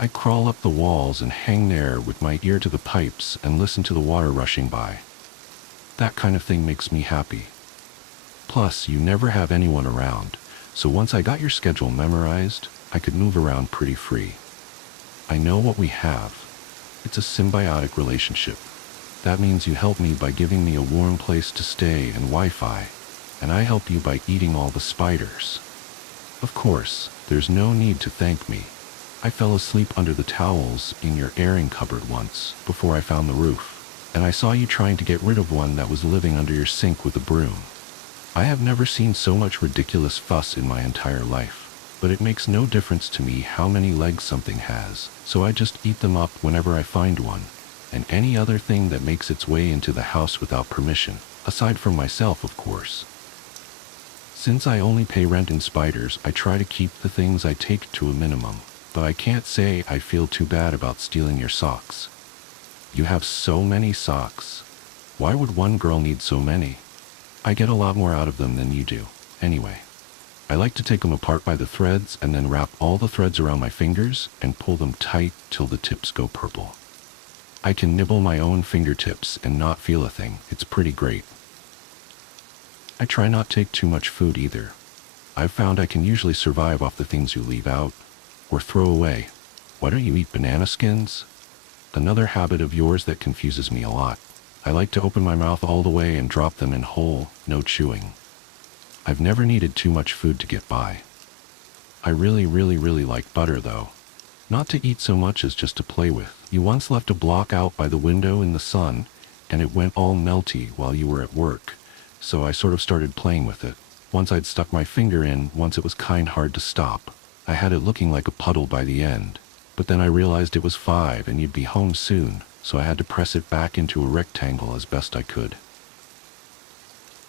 I crawl up the walls and hang there with my ear to the pipes and listen to the water rushing by. That kind of thing makes me happy. Plus, you never have anyone around, so once I got your schedule memorized, I could move around pretty free. I know what we have. It's a symbiotic relationship. That means you help me by giving me a warm place to stay and Wi-Fi, and I help you by eating all the spiders. Of course, there's no need to thank me. I fell asleep under the towels in your airing cupboard once, before I found the roof, and I saw you trying to get rid of one that was living under your sink with a broom. I have never seen so much ridiculous fuss in my entire life. But it makes no difference to me how many legs something has, so I just eat them up whenever I find one, and any other thing that makes its way into the house without permission, aside from myself, of course. Since I only pay rent in spiders, I try to keep the things I take to a minimum, but I can't say I feel too bad about stealing your socks. You have so many socks. Why would one girl need so many? I get a lot more out of them than you do, anyway. I like to take them apart by the threads and then wrap all the threads around my fingers and pull them tight till the tips go purple. I can nibble my own fingertips and not feel a thing. It's pretty great. I try not to take too much food either. I've found I can usually survive off the things you leave out or throw away. Why don't you eat banana skins? Another habit of yours that confuses me a lot. I like to open my mouth all the way and drop them in whole, no chewing. I've never needed too much food to get by. I really like butter though. Not to eat so much as just to play with. You once left a block out by the window in the sun, and it went all melty while you were at work, so I sort of started playing with it. Once I'd stuck my finger in, once it was kind hard to stop. I had it looking like a puddle by the end, but then I realized it was 5 and you'd be home soon, so I had to press it back into a rectangle as best I could.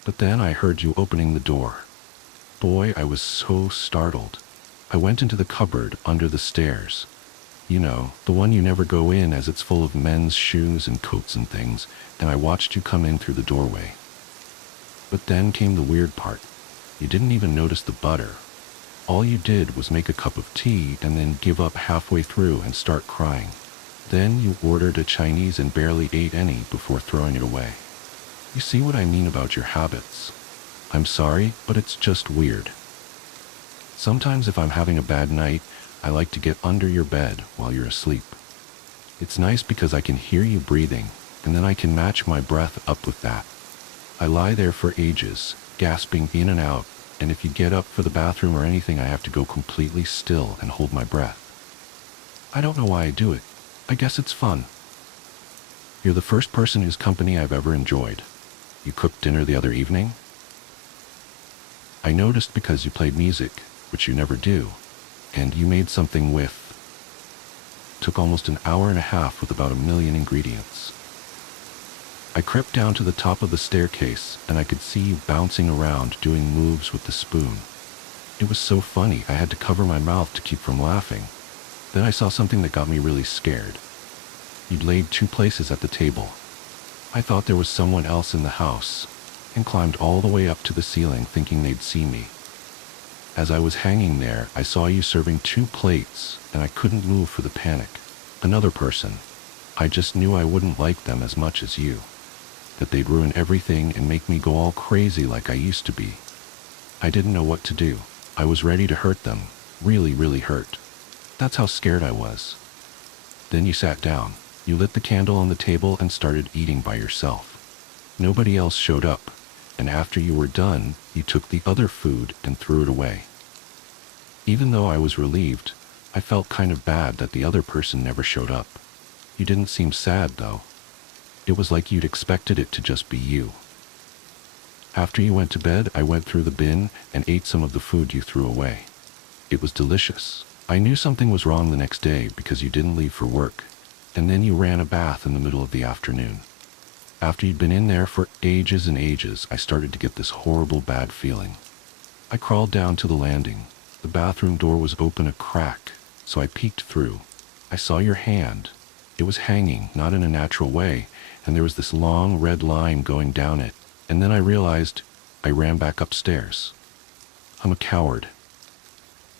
But then I heard you opening the door. Boy, I was so startled. I went into the cupboard under the stairs. You know, the one you never go in as it's full of men's shoes and coats and things, and I watched you come in through the doorway. But then came the weird part. You didn't even notice the butter. All you did was make a cup of tea and then give up halfway through and start crying. Then you ordered a Chinese and barely ate any before throwing it away. You see what I mean about your habits? I'm sorry, but it's just weird. Sometimes if I'm having a bad night, I like to get under your bed while you're asleep. It's nice because I can hear you breathing, and then I can match my breath up with that. I lie there for ages, gasping in and out, and if you get up for the bathroom or anything, I have to go completely still and hold my breath. I don't know why I do it. I guess it's fun. You're the first person whose company I've ever enjoyed. You cooked dinner the other evening? I noticed because you played music, which you never do, and you made something with. Took almost an hour and a half with about 1 million ingredients. I crept down to the top of the staircase and I could see you bouncing around doing moves with the spoon. It was so funny I had to cover my mouth to keep from laughing. Then I saw something that got me really scared. You'd laid 2 places at the table. I thought there was someone else in the house, and climbed all the way up to the ceiling thinking they'd see me. As I was hanging there, I saw you serving 2 plates, and I couldn't move for the panic. Another person. I just knew I wouldn't like them as much as you. That they'd ruin everything and make me go all crazy like I used to be. I didn't know what to do. I was ready to hurt them, really, really hurt. That's how scared I was. Then you sat down, you lit the candle on the table and started eating by yourself. Nobody else showed up, and after you were done, you took the other food and threw it away. Even though I was relieved, I felt kind of bad that the other person never showed up. You didn't seem sad, though. It was like you'd expected it to just be you. After you went to bed, I went through the bin and ate some of the food you threw away. It was delicious. I knew something was wrong the next day because you didn't leave for work, and then you ran a bath in the middle of the afternoon. After you'd been in there for ages and ages, I started to get this horrible bad feeling. I crawled down to the landing. The bathroom door was open a crack, so I peeked through. I saw your hand. It was hanging, not in a natural way, and there was this long red line going down it. And then I realized I ran back upstairs. I'm a coward.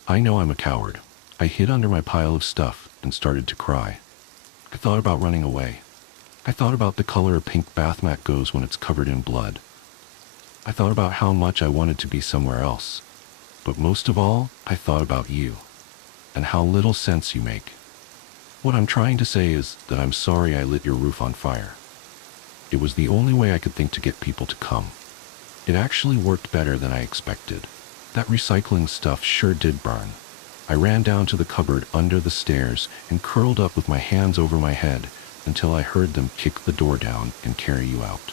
I know I'm a coward. I hid under my pile of stuff and started to cry. I thought about running away. I thought about the color a pink bath mat goes when it's covered in blood. I thought about how much I wanted to be somewhere else. But most of all, I thought about you, and how little sense you make. What I'm trying to say is that I'm sorry I lit your roof on fire. It was the only way I could think to get people to come. It actually worked better than I expected. That recycling stuff sure did burn. I ran down to the cupboard under the stairs and curled up with my hands over my head until I heard them kick the door down and carry you out.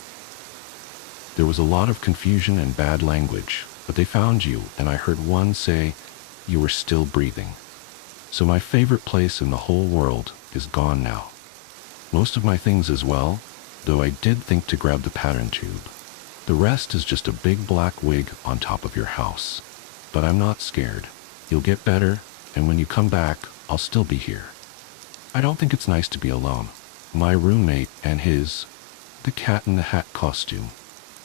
There was a lot of confusion and bad language, but they found you, and I heard one say, "You were still breathing." So my favorite place in the whole world is gone now. Most of my things as well, though I did think to grab the pattern tube. The rest is just a big black wig on top of your house. But I'm not scared. You'll get better, and when you come back, I'll still be here. I don't think it's nice to be alone. My roommate and the cat in the hat costume.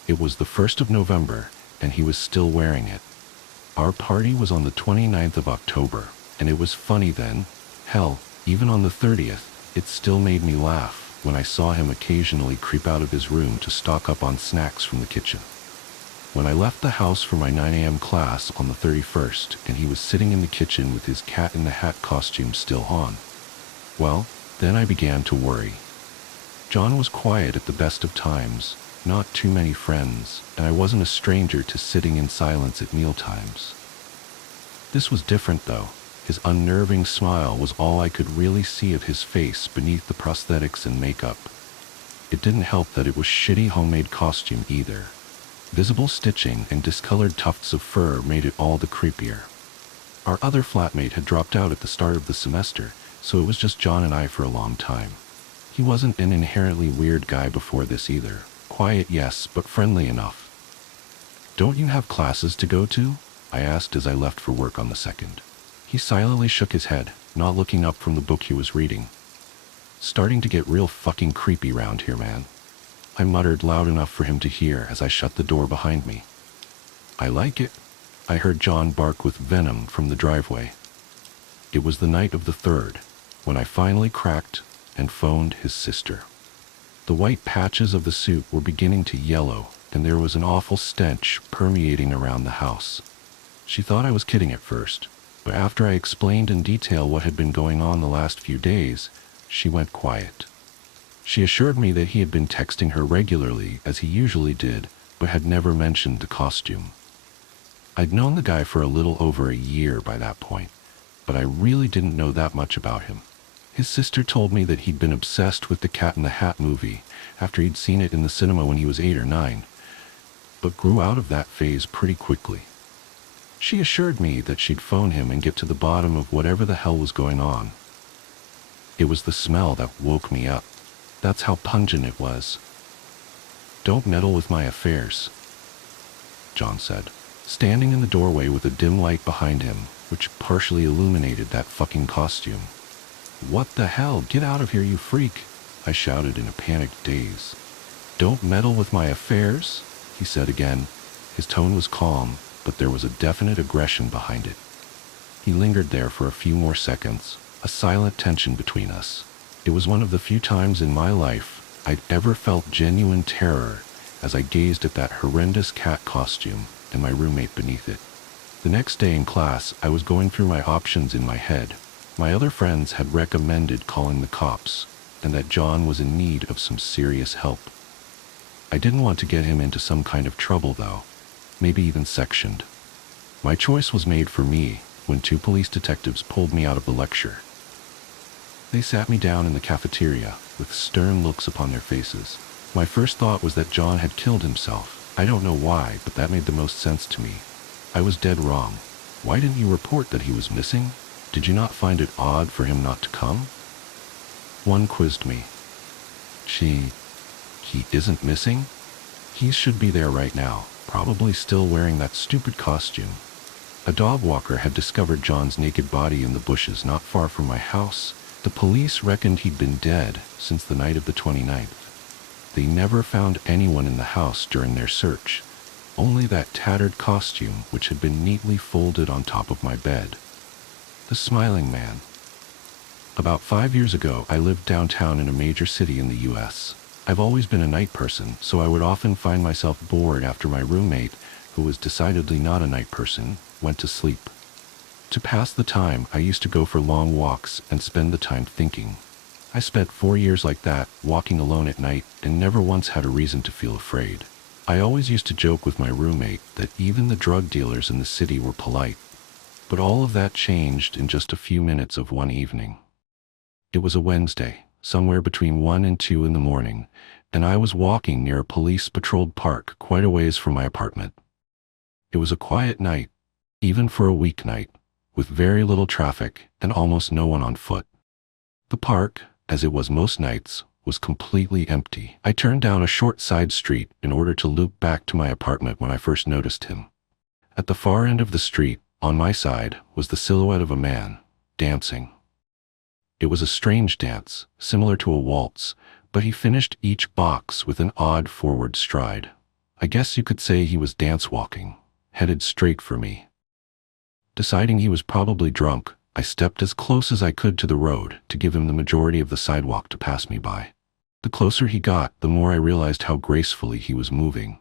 It was the 1st of November, and he was still wearing it. Our party was on the 29th of October, and it was funny then. Hell, even on the 30th, it still made me laugh when I saw him occasionally creep out of his room to stock up on snacks from the kitchen. When I left the house for my 9 a.m. class on the 31st, and he was sitting in the kitchen with his cat in the hat costume still on, well, then I began to worry. John was quiet at the best of times, not too many friends, and I wasn't a stranger to sitting in silence at mealtimes. This was different, though. His unnerving smile was all I could really see of his face beneath the prosthetics and makeup. It didn't help that it was shitty homemade costume either. Visible stitching and discolored tufts of fur made it all the creepier. Our other flatmate had dropped out at the start of the semester, so it was just John and I for a long time. He wasn't an inherently weird guy before this either. Quiet, yes, but friendly enough. "Don't you have classes to go to?" I asked as I left for work on the 2nd. He silently shook his head, not looking up from the book he was reading. "Starting to get real fucking creepy round here, man," I muttered loud enough for him to hear as I shut the door behind me. "I like it," I heard John bark with venom from the driveway. It was the night of the 3rd, when I finally cracked and phoned his sister. The white patches of the suit were beginning to yellow, and there was an awful stench permeating around the house. She thought I was kidding at first, but after I explained in detail what had been going on the last few days, she went quiet. She assured me that he had been texting her regularly, as he usually did, but had never mentioned the costume. I'd known the guy for a little over a year by that point, but I really didn't know that much about him. His sister told me that he'd been obsessed with the Cat in the Hat movie after he'd seen it in the cinema when he was 8 or 9, but grew out of that phase pretty quickly. She assured me that she'd phone him and get to the bottom of whatever the hell was going on. It was the smell that woke me up. That's how pungent it was. "Don't meddle with my affairs," John said, standing in the doorway with a dim light behind him, which partially illuminated that fucking costume. "What the hell? Get out of here, you freak!" I shouted in a panicked daze. "Don't meddle with my affairs?" he said again. His tone was calm, but there was a definite aggression behind it. He lingered there for a few more seconds, a silent tension between us. It was one of the few times in my life I'd ever felt genuine terror as I gazed at that horrendous cat costume and my roommate beneath it. The next day in class, I was going through my options in my head. My other friends had recommended calling the cops, and that John was in need of some serious help. I didn't want to get him into some kind of trouble though, maybe even sectioned. My choice was made for me when two police detectives pulled me out of the lecture. They sat me down in the cafeteria with stern looks upon their faces. My first thought was that John had killed himself. I don't know why, but that made the most sense to me. I was dead wrong. Why didn't you report that he was missing? Did you not find it odd for him not to come? One quizzed me. He isn't missing? He should be there right now, probably still wearing that stupid costume. A dog walker had discovered John's naked body in the bushes not far from my house. The police reckoned he'd been dead since the night of the 29th. They never found anyone in the house during their search, only that tattered costume which had been neatly folded on top of my bed. The smiling man. About 5 years ago, I lived downtown in a major city in the U.S. I've always been a night person, so I would often find myself bored after my roommate, who was decidedly not a night person, went to sleep. To pass the time, I used to go for long walks and spend the time thinking. I spent 4 years like that, walking alone at night, and never once had a reason to feel afraid. I always used to joke with my roommate that even the drug dealers in the city were polite. But all of that changed in just a few minutes of one evening. It was a Wednesday, somewhere between 1 and 2 in the morning, and I was walking near a police-patrolled park quite a ways from my apartment. It was a quiet night, even for a weeknight, with very little traffic and almost no one on foot. The park, as it was most nights, was completely empty. I turned down a short side street in order to loop back to my apartment when I first noticed him. At the far end of the street, on my side, was the silhouette of a man, dancing. It was a strange dance, similar to a waltz, but he finished each box with an odd forward stride. I guess you could say he was dance-walking, headed straight for me. Deciding he was probably drunk, I stepped as close as I could to the road to give him the majority of the sidewalk to pass me by. The closer he got, the more I realized how gracefully he was moving.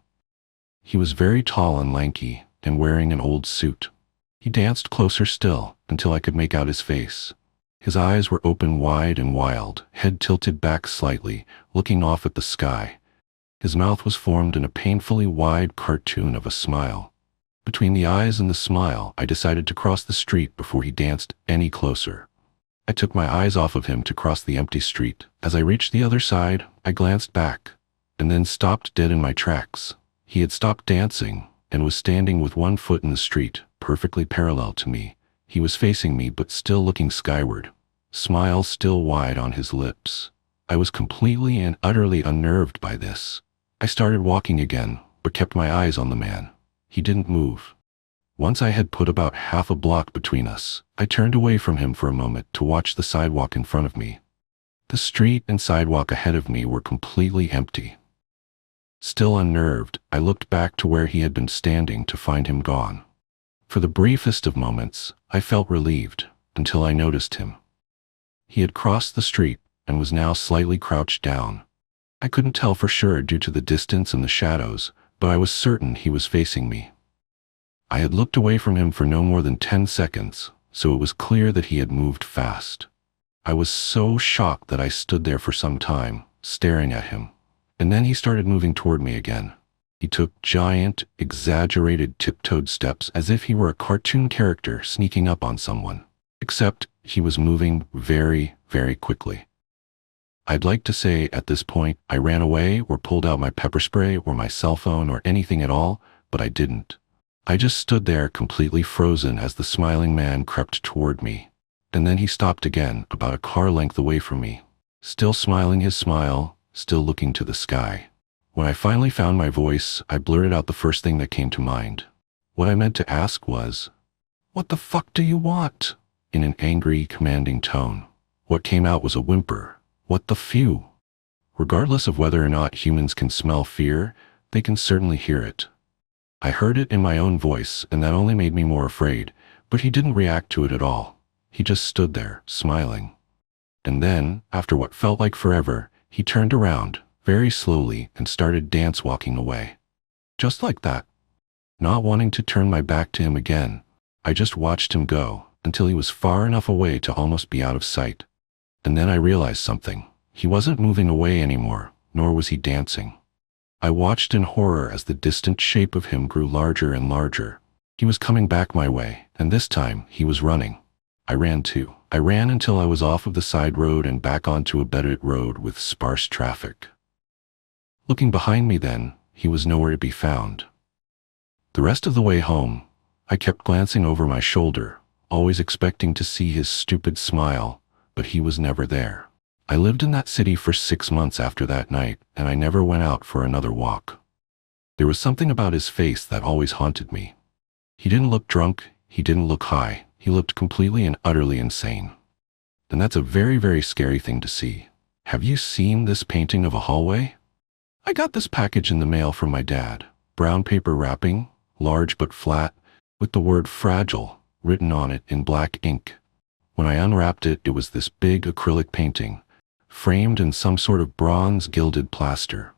He was very tall and lanky, and wearing an old suit. He danced closer still, until I could make out his face. His eyes were open wide and wild, head tilted back slightly, looking off at the sky. His mouth was formed in a painfully wide cartoon of a smile. Between the eyes and the smile, I decided to cross the street before he danced any closer. I took my eyes off of him to cross the empty street. As I reached the other side, I glanced back, and then stopped dead in my tracks. He had stopped dancing, and was standing with one foot in the street, perfectly parallel to me. He was facing me but still looking skyward, smile still wide on his lips. I was completely and utterly unnerved by this. I started walking again, but kept my eyes on the man. He didn't move. Once I had put about half a block between us, I turned away from him for a moment to watch the sidewalk in front of me. The street and sidewalk ahead of me were completely empty. Still unnerved, I looked back to where he had been standing to find him gone. For the briefest of moments, I felt relieved, until I noticed him. He had crossed the street, and was now slightly crouched down. I couldn't tell for sure due to the distance and the shadows, but I was certain he was facing me. I had looked away from him for no more than 10 seconds, so it was clear that he had moved fast. I was so shocked that I stood there for some time, staring at him. And then he started moving toward me again. He took giant, exaggerated tiptoed steps as if he were a cartoon character sneaking up on someone. Except he was moving very, very quickly. I'd like to say at this point I ran away or pulled out my pepper spray or my cell phone or anything at all, but I didn't. I just stood there completely frozen as the smiling man crept toward me. And then he stopped again, about a car length away from me. Still smiling his smile, still looking to the sky. When I finally found my voice, I blurted out the first thing that came to mind. What I meant to ask was, "What the fuck do you want?" in an angry, commanding tone. What came out was a whimper. What the phew? Regardless of whether or not humans can smell fear, they can certainly hear it. I heard it in my own voice, and that only made me more afraid, but he didn't react to it at all. He just stood there, smiling. And then, after what felt like forever, he turned around, very slowly, and started dance-walking away. Just like that. Not wanting to turn my back to him again, I just watched him go until he was far enough away to almost be out of sight. And then I realized something. He wasn't moving away anymore, nor was he dancing. I watched in horror as the distant shape of him grew larger and larger. He was coming back my way, and this time he was running. I ran too. I ran until I was off of the side road and back onto a bedded road with sparse traffic. Looking behind me then, he was nowhere to be found. The rest of the way home, I kept glancing over my shoulder, always expecting to see his stupid smile, but he was never there. I lived in that city for 6 months after that night, and I never went out for another walk. There was something about his face that always haunted me. He didn't look drunk, he didn't look high, he looked completely and utterly insane. And that's a very, very scary thing to see. Have you seen this painting of a hallway? I got this package in the mail from my dad. Brown paper wrapping, large but flat, with the word fragile written on it in black ink. When I unwrapped it, it was this big acrylic painting, framed in some sort of bronze gilded plaster.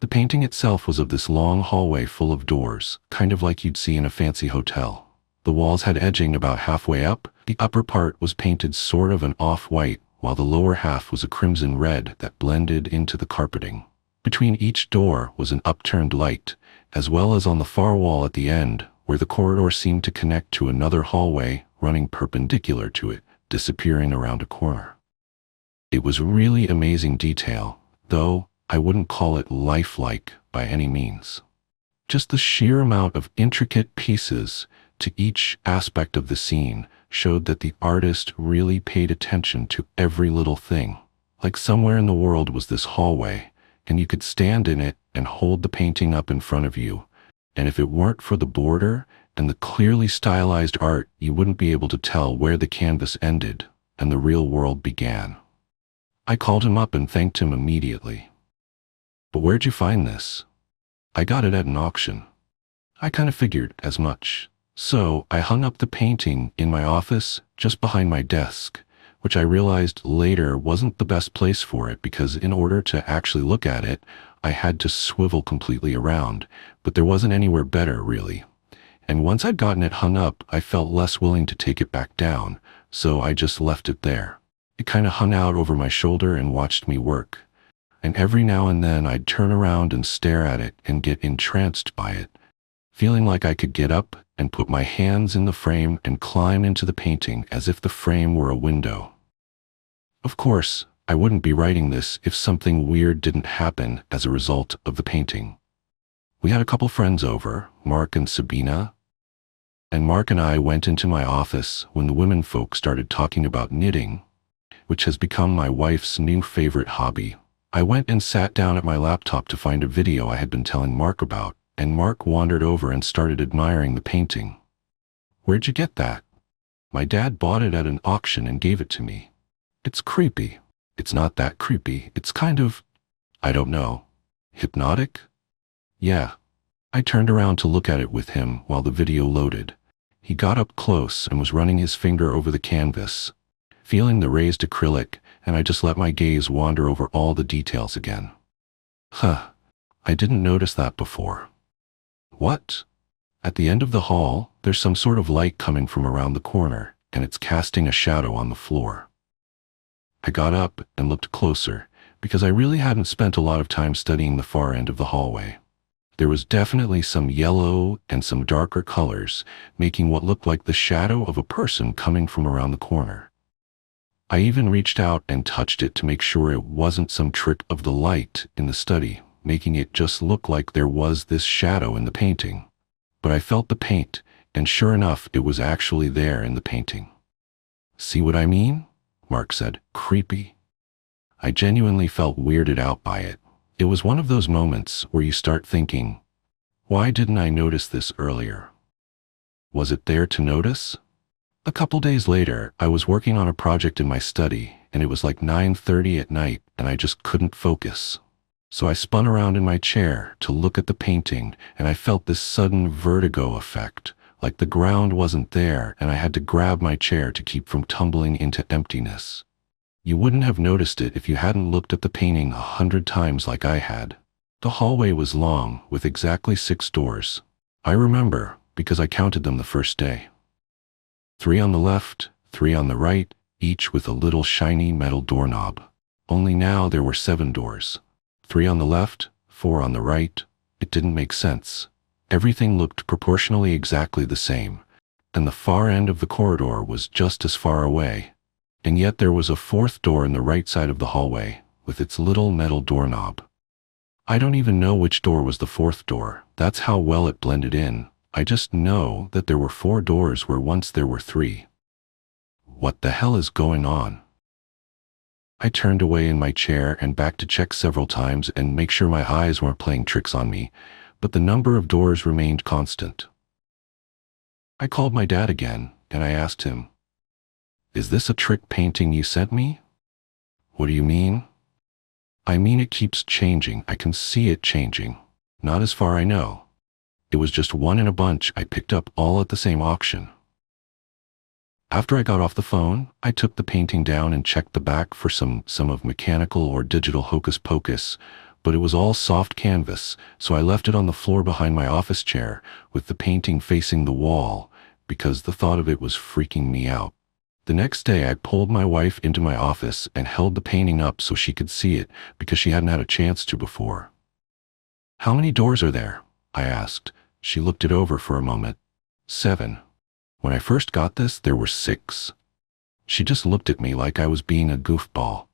The painting itself was of this long hallway full of doors, kind of like you'd see in a fancy hotel. The walls had edging about halfway up. The upper part was painted sort of an off-white, while the lower half was a crimson red that blended into the carpeting. Between each door was an upturned light, as well as on the far wall at the end, where the corridor seemed to connect to another hallway running perpendicular to it, disappearing around a corner. It was really amazing detail, though I wouldn't call it lifelike by any means. Just the sheer amount of intricate pieces to each aspect of the scene showed that the artist really paid attention to every little thing. Like somewhere in the world was this hallway, and you could stand in it and hold the painting up in front of you, and if it weren't for the border and the clearly stylized art, you wouldn't be able to tell where the canvas ended and the real world began. I called him up and thanked him immediately. But where'd you find this? I got it at an auction. I kind of figured as much. So I hung up the painting in my office just behind my desk, which I realized later wasn't the best place for it because in order to actually look at it, I had to swivel completely around, but there wasn't anywhere better really. And once I'd gotten it hung up, I felt less willing to take it back down, so I just left it there. It kind of hung out over my shoulder and watched me work. And every now and then I'd turn around and stare at it and get entranced by it, feeling like I could get up and put my hands in the frame and climb into the painting as if the frame were a window. Of course, I wouldn't be writing this if something weird didn't happen as a result of the painting. We had a couple friends over, Mark and Sabina, and Mark and I went into my office when the women folk started talking about knitting, which has become my wife's new favorite hobby. I went and sat down at my laptop to find a video I had been telling Mark about, and Mark wandered over and started admiring the painting. "Where'd you get that?" "My dad bought it at an auction and gave it to me." "It's creepy." "It's not that creepy. It's kind of, I don't know, hypnotic?" "Yeah." I turned around to look at it with him while the video loaded. He got up close and was running his finger over the canvas, feeling the raised acrylic, and I just let my gaze wander over all the details again. "Huh, I didn't notice that before." "What?" "At the end of the hall, there's some sort of light coming from around the corner, and it's casting a shadow on the floor." I got up and looked closer, because I really hadn't spent a lot of time studying the far end of the hallway. There was definitely some yellow and some darker colors, making what looked like the shadow of a person coming from around the corner. I even reached out and touched it to make sure it wasn't some trick of the light in the study, making it just look like there was this shadow in the painting. But I felt the paint, and sure enough, it was actually there in the painting. "See what I mean?" Mark said. "Creepy." I genuinely felt weirded out by it. It was one of those moments where you start thinking, why didn't I notice this earlier? Was it there to notice? A couple days later, I was working on a project in my study, and it was like 9:30 at night, and I just couldn't focus. So I spun around in my chair to look at the painting, and I felt this sudden vertigo effect, like the ground wasn't there and I had to grab my chair to keep from tumbling into emptiness. You wouldn't have noticed it if you hadn't looked at the painting 100 times like I had. The hallway was long, with exactly 6 doors. I remember, because I counted them the first day. 3 on the left, 3 on the right, each with a little shiny metal doorknob. Only now there were 7 doors. 3 on the left, 4 on the right. It didn't make sense. Everything looked proportionally exactly the same, and the far end of the corridor was just as far away. And yet there was a 4th door in the right side of the hallway, with its little metal doorknob. I don't even know which door was the 4th door. That's how well it blended in. I just know that there were 4 doors where once there were 3. What the hell is going on? I turned away in my chair and back to check several times and make sure my eyes weren't playing tricks on me, but the number of doors remained constant. I called my dad again, and I asked him, "Is this a trick painting you sent me?" "What do you mean?" "I mean it keeps changing. I can see it changing. Not as far I know. It was just one in a bunch I picked up all at the same auction." After I got off the phone, I took the painting down and checked the back for some of mechanical or digital hocus pocus, but it was all soft canvas, so I left it on the floor behind my office chair with the painting facing the wall because the thought of it was freaking me out. The next day I pulled my wife into my office and held the painting up so she could see it because she hadn't had a chance to before. "How many doors are there?" I asked. She looked it over for a moment. 7. When I first got this, there were 6. She just looked at me like I was being a goofball.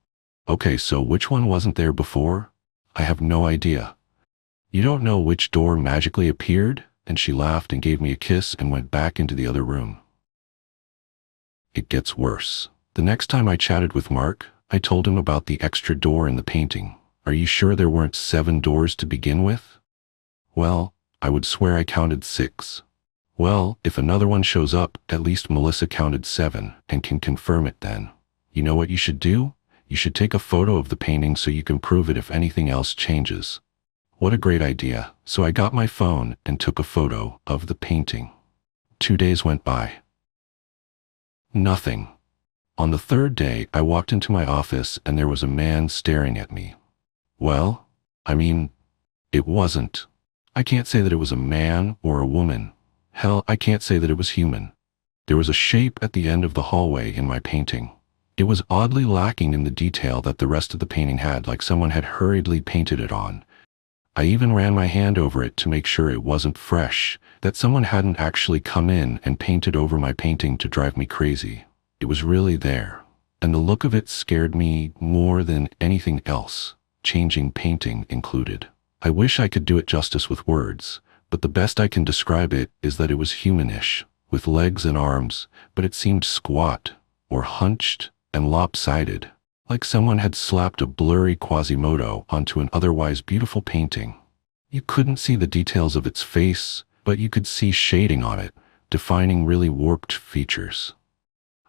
"Okay, so which one wasn't there before?" "I have no idea." "You don't know which door magically appeared?" And she laughed and gave me a kiss and went back into the other room. It gets worse. The next time I chatted with Mark, I told him about the extra door in the painting. "Are you sure there weren't 7 doors to begin with?" "Well, I would swear I counted 6. "Well, if another one shows up, at least Melissa counted 7 and can confirm it then. You know what you should do? You should take a photo of the painting so you can prove it if anything else changes." What a great idea. So I got my phone and took a photo of the painting. 2 days went by. Nothing. On the 3rd day, I walked into my office and there was a man staring at me. Well, I mean, it wasn't. I can't say that it was a man or a woman. Hell, I can't say that it was human. There was a shape at the end of the hallway in my painting. It was oddly lacking in the detail that the rest of the painting had, like someone had hurriedly painted it on. I even ran my hand over it to make sure it wasn't fresh, that someone hadn't actually come in and painted over my painting to drive me crazy. It was really there, and the look of it scared me more than anything else, changing painting included. I wish I could do it justice with words, but the best I can describe it is that it was humanish, with legs and arms, but it seemed squat, or hunched, and lopsided, like someone had slapped a blurry Quasimodo onto an otherwise beautiful painting. You couldn't see the details of its face, but you could see shading on it, defining really warped features.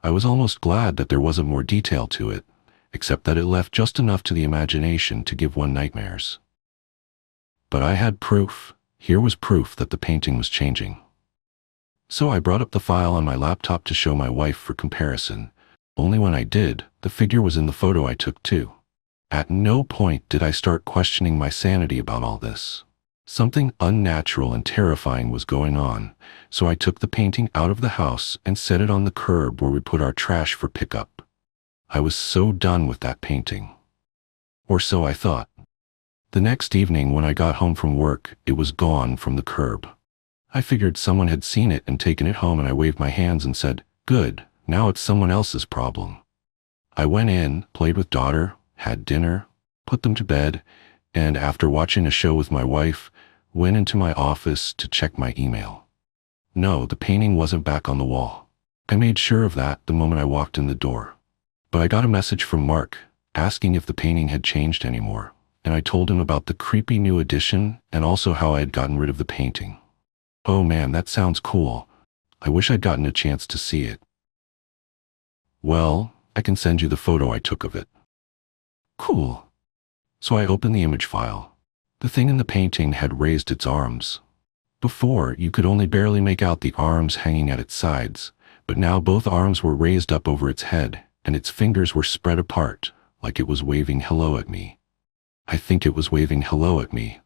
I was almost glad that there wasn't more detail to it, except that it left just enough to the imagination to give one nightmares. But I had proof. Here was proof that the painting was changing. So I brought up the file on my laptop to show my wife for comparison. Only when I did, the figure was in the photo I took too. At no point did I start questioning my sanity about all this. Something unnatural and terrifying was going on, so I took the painting out of the house and set it on the curb where we put our trash for pickup. I was so done with that painting. Or so I thought. The next evening when I got home from work, it was gone from the curb. I figured someone had seen it and taken it home, and I waved my hands and said, "Good, now it's someone else's problem." I went in, played with daughter, had dinner, put them to bed, and after watching a show with my wife, went into my office to check my email. No, the painting wasn't back on the wall. I made sure of that the moment I walked in the door. But I got a message from Mark asking if the painting had changed anymore, and I told him about the creepy new addition and also how I had gotten rid of the painting. Oh man, that sounds cool. I wish I'd gotten a chance to see it. Well, I can send you the photo I took of it. Cool. So I opened the image file. The thing in the painting had raised its arms. Before, you could only barely make out the arms hanging at its sides, but now both arms were raised up over its head, and its fingers were spread apart, like it was waving hello at me. I think it was waving hello at me.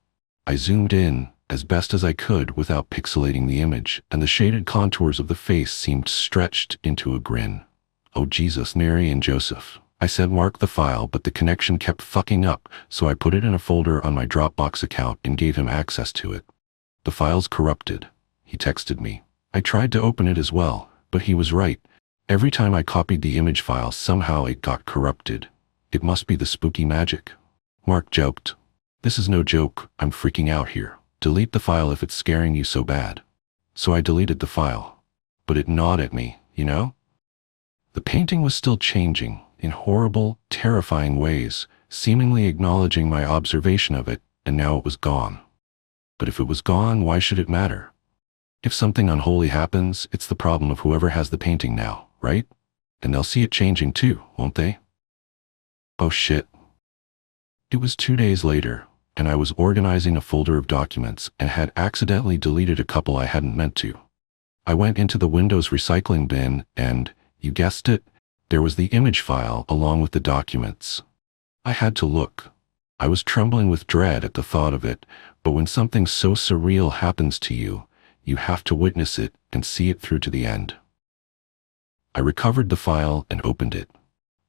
I zoomed in, as best as I could without pixelating the image, and the shaded contours of the face seemed stretched into a grin. "Oh Jesus, Mary and Joseph." I said mark the file, but the connection kept fucking up, so I put it in a folder on my Dropbox account and gave him access to it. "The file's corrupted," he texted me. I tried to open it as well, but he was right. Every time I copied the image file, somehow it got corrupted. It must be the spooky magic. Mark joked. "This is no joke, I'm freaking out here. Delete the file if it's scaring you so bad." So I deleted the file. But it gnawed at me, you know? The painting was still changing, in horrible, terrifying ways, seemingly acknowledging my observation of it, and now it was gone. But if it was gone, why should it matter? If something unholy happens, it's the problem of whoever has the painting now, right? And they'll see it changing too, won't they? Oh shit. It was 2 days later, and I was organizing a folder of documents and had accidentally deleted a couple I hadn't meant to. I went into the Windows recycling bin and, you guessed it, there was the image file along with the documents. I had to look. I was trembling with dread at the thought of it, but when something so surreal happens to you, you have to witness it and see it through to the end. I recovered the file and opened it.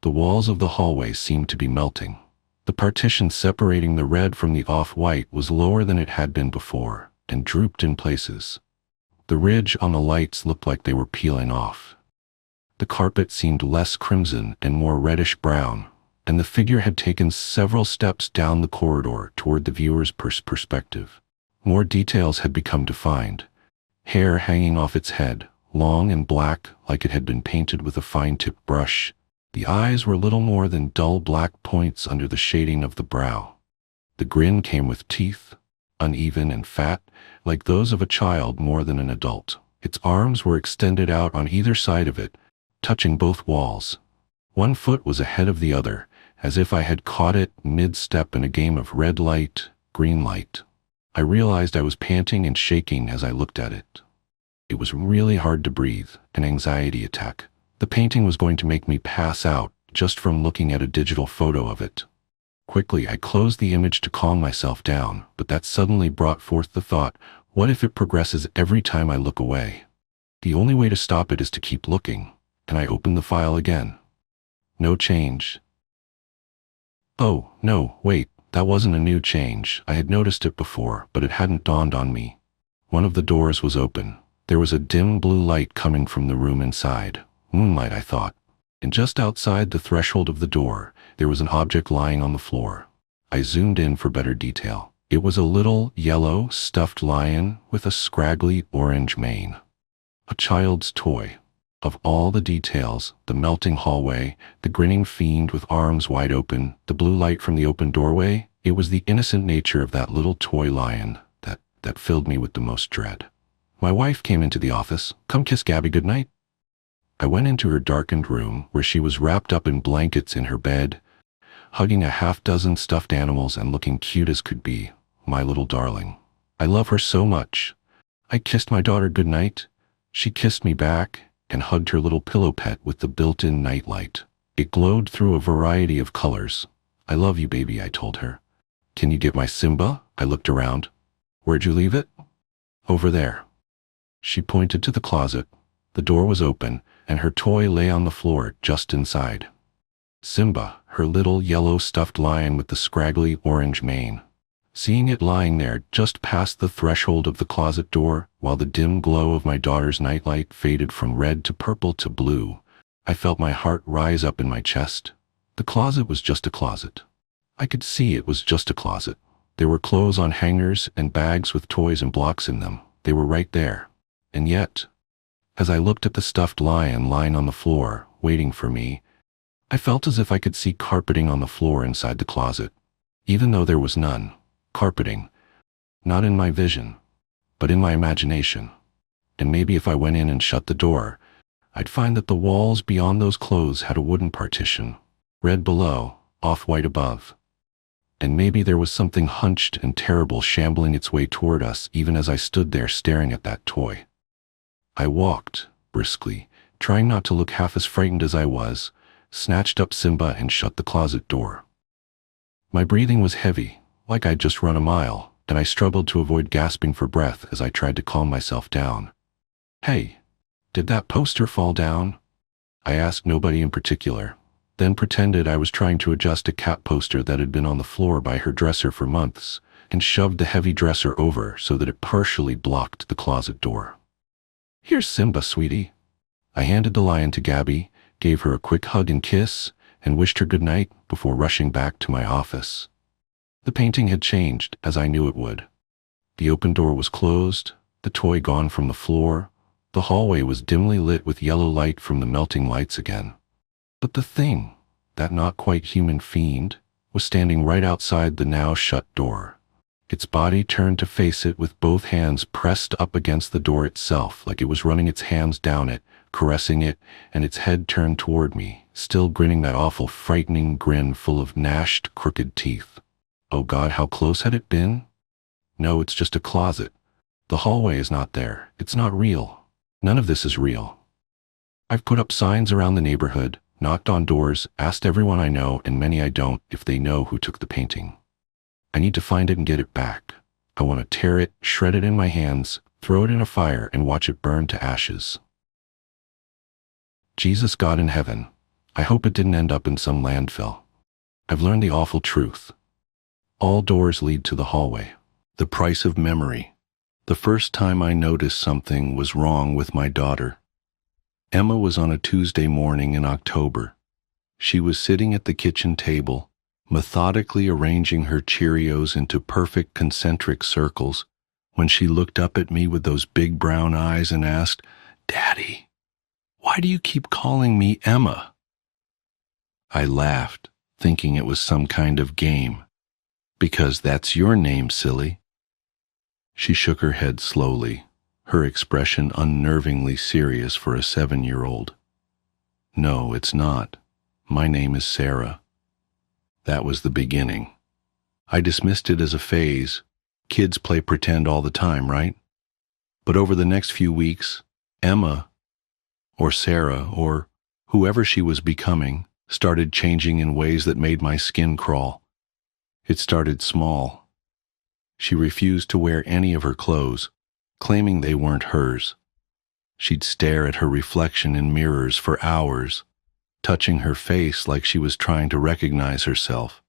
The walls of the hallway seemed to be melting. The partition separating the red from the off-white was lower than it had been before, and drooped in places. The ridge on the lights looked like they were peeling off. The carpet seemed less crimson and more reddish-brown, and the figure had taken several steps down the corridor toward the viewer's perspective. More details had become defined. Hair hanging off its head, long and black like it had been painted with a fine-tipped brush. The eyes were little more than dull black points under the shading of the brow. The grin came with teeth, uneven and fat, like those of a child more than an adult. Its arms were extended out on either side of it, touching both walls. One foot was ahead of the other, as if I had caught it mid-step in a game of red light, green light. I realized I was panting and shaking as I looked at it. It was really hard to breathe, an anxiety attack. The painting was going to make me pass out just from looking at a digital photo of it. Quickly, I closed the image to calm myself down, but that suddenly brought forth the thought, what if it progresses every time I look away? The only way to stop it is to keep looking, and I opened the file again. No change. Oh, no, wait, that wasn't a new change. I had noticed it before, but it hadn't dawned on me. One of the doors was open. There was a dim blue light coming from the room inside. Moonlight, I thought. And just outside the threshold of the door, there was an object lying on the floor. I zoomed in for better detail. It was a little, yellow, stuffed lion with a scraggly orange mane. A child's toy. Of all the details, the melting hallway, the grinning fiend with arms wide open, the blue light from the open doorway, it was the innocent nature of that little toy lion that filled me with the most dread. My wife came into the office. "Come kiss Gabby goodnight." I went into her darkened room, where she was wrapped up in blankets in her bed, hugging a half-dozen stuffed animals and looking cute as could be. My little darling. I love her so much. I kissed my daughter goodnight. She kissed me back and hugged her little pillow pet with the built-in nightlight. It glowed through a variety of colors. "I love you, baby," I told her. "Can you get my Simba?" I looked around. "Where'd you leave it?" "Over there." She pointed to the closet. The door was open, and her toy lay on the floor just inside. Simba, her little yellow stuffed lion with the scraggly orange mane. Seeing it lying there just past the threshold of the closet door, while the dim glow of my daughter's nightlight faded from red to purple to blue, I felt my heart rise up in my chest. The closet was just a closet. I could see it was just a closet. There were clothes on hangers and bags with toys and blocks in them. They were right there. And yet, as I looked at the stuffed lion lying on the floor, waiting for me, I felt as if I could see carpeting on the floor inside the closet, even though there was none. Carpeting. Not in my vision, but in my imagination. And maybe if I went in and shut the door, I'd find that the walls beyond those clothes had a wooden partition, red below, off-white above. And maybe there was something hunched and terrible shambling its way toward us even as I stood there staring at that toy. I walked, briskly, trying not to look half as frightened as I was, snatched up Simba and shut the closet door. My breathing was heavy, like I'd just run a mile, and I struggled to avoid gasping for breath as I tried to calm myself down. "Hey, did that poster fall down?" I asked nobody in particular, then pretended I was trying to adjust a cat poster that had been on the floor by her dresser for months, and shoved the heavy dresser over so that it partially blocked the closet door. "Here's Simba, sweetie." I handed the lion to Gabby, gave her a quick hug and kiss, and wished her good night before rushing back to my office. The painting had changed, as I knew it would. The open door was closed, the toy gone from the floor. The hallway was dimly lit with yellow light from the melting lights again. But the thing, that not quite human fiend, was standing right outside the now shut door. Its body turned to face it with both hands pressed up against the door itself, like it was running its hands down it, caressing it, and its head turned toward me, still grinning that awful, frightening grin full of gnashed, crooked teeth. Oh God, how close had it been? No, it's just a closet. The hallway is not there. It's not real. None of this is real. I've put up signs around the neighborhood, knocked on doors, asked everyone I know, and many I don't, if they know who took the painting. I need to find it and get it back. I want to tear it, shred it in my hands, throw it in a fire, and watch it burn to ashes. Jesus, God in heaven, I hope it didn't end up in some landfill. I've learned the awful truth. All doors lead to the hallway. The price of memory. The first time I noticed something was wrong with my daughter. Emma was on a Tuesday morning in October. She was sitting at the kitchen table, methodically arranging her Cheerios into perfect concentric circles, when she looked up at me with those big brown eyes and asked, "Daddy, why do you keep calling me Emma?" I laughed, thinking it was some kind of game. "Because that's your name, silly." She shook her head slowly, her expression unnervingly serious for a 7-year-old. "No, it's not. My name is Sarah." That was the beginning. I dismissed it as a phase. Kids play pretend all the time, right? But over the next few weeks, Emma, or Sarah, or whoever she was becoming, started changing in ways that made my skin crawl. It started small. She refused to wear any of her clothes, claiming they weren't hers. She'd stare at her reflection in mirrors for hours, touching her face like she was trying to recognize herself.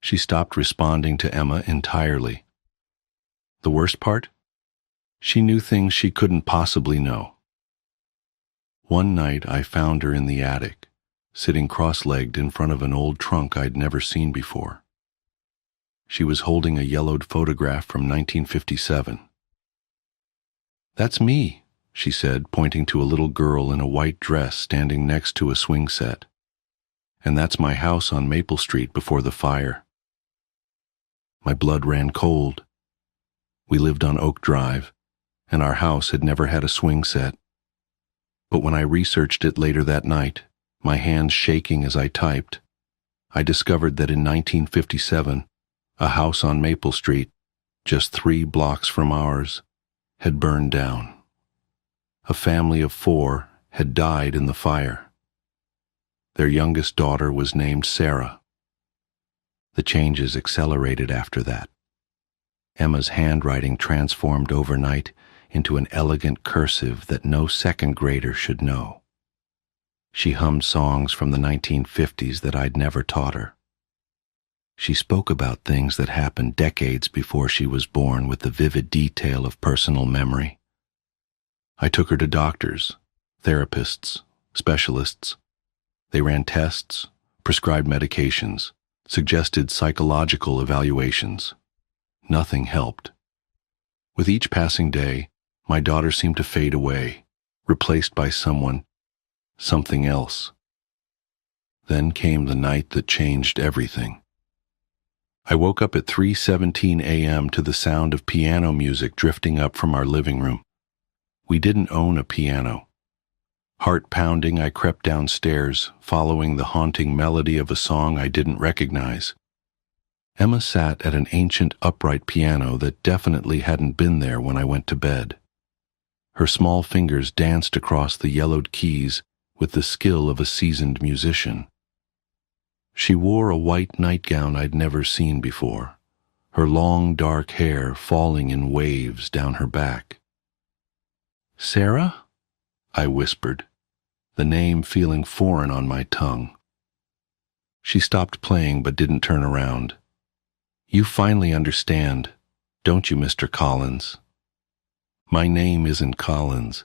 She stopped responding to Emma entirely. The worst part? She knew things she couldn't possibly know. One night I found her in the attic, sitting cross-legged in front of an old trunk I'd never seen before. She was holding a yellowed photograph from 1957. "That's me," she said, pointing to a little girl in a white dress standing next to a swing set. "And that's my house on Maple Street before the fire." My blood ran cold. We lived on Oak Drive, and our house had never had a swing set. But when I researched it later that night, my hands shaking as I typed, I discovered that in 1957, a house on Maple Street, just 3 blocks from ours, had burned down. A family of 4 had died in the fire. Their youngest daughter was named Sarah. The changes accelerated after that. Emma's handwriting transformed overnight into an elegant cursive that no second grader should know. She hummed songs from the 1950s that I'd never taught her. She spoke about things that happened decades before she was born with the vivid detail of personal memory. I took her to doctors, therapists, specialists. They ran tests, prescribed medications, suggested psychological evaluations. Nothing helped. With each passing day, my daughter seemed to fade away, replaced by something else. Then came the night that changed everything. I woke up at 3:17 a.m. to the sound of piano music drifting up from our living room. We didn't own a piano. Heart pounding, I crept downstairs, following the haunting melody of a song I didn't recognize. Emma sat at an ancient upright piano that definitely hadn't been there when I went to bed. Her small fingers danced across the yellowed keys with the skill of a seasoned musician. She wore a white nightgown I'd never seen before, her long dark hair falling in waves down her back. "Sarah?" I whispered, the name feeling foreign on my tongue. She stopped playing but didn't turn around. "You finally understand, don't you, Mr. Collins?" "My name isn't Collins.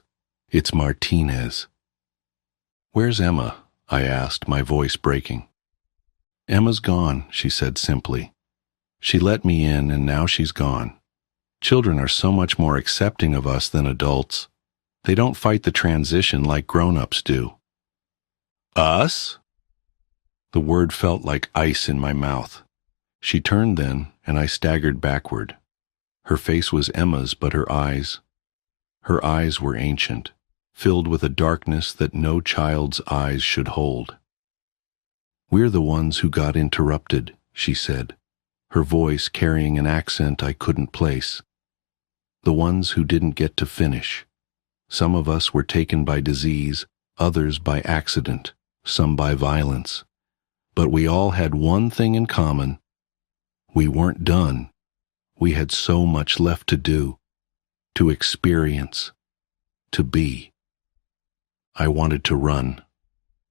It's Martinez." "Where's Emma?" I asked, my voice breaking. "Emma's gone," she said simply. "She let me in and now she's gone. Children are so much more accepting of us than adults. They don't fight the transition like grown-ups do." "Us?" The word felt like ice in my mouth. She turned then, and I staggered backward. Her face was Emma's, but her eyes were ancient, filled with a darkness that no child's eyes should hold. "We're the ones who got interrupted," she said, her voice carrying an accent I couldn't place. "The ones who didn't get to finish. Some of us were taken by disease, others by accident, some by violence. But we all had one thing in common. We weren't done. We had so much left to do, to experience, to be." I wanted to run,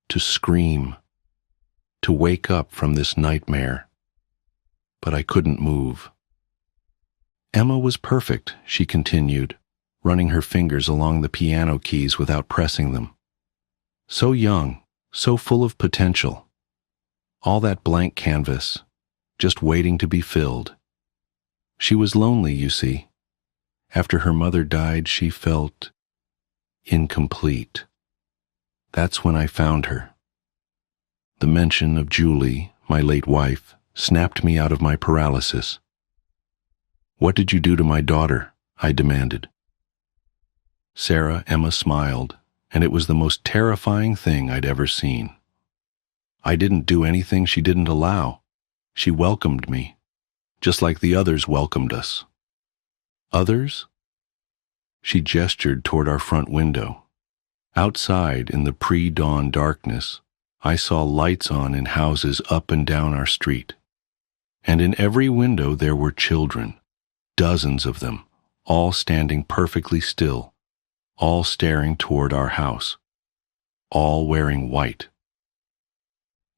to scream, to wake up from this nightmare, but I couldn't move. "Emma was perfect," she continued, running her fingers along the piano keys without pressing them. "So young, so full of potential. All that blank canvas, just waiting to be filled. She was lonely, you see. After her mother died, she felt incomplete. That's when I found her." The mention of Julie, my late wife, snapped me out of my paralysis. "What did you do to my daughter?" I demanded. Emma smiled, and it was the most terrifying thing I'd ever seen. "I didn't do anything she didn't allow. She welcomed me, just like the others welcomed us." "Others?" She gestured toward our front window. Outside, in the pre-dawn darkness, I saw lights on in houses up and down our street. And in every window there were children, dozens of them, all standing perfectly still, all staring toward our house, all wearing white.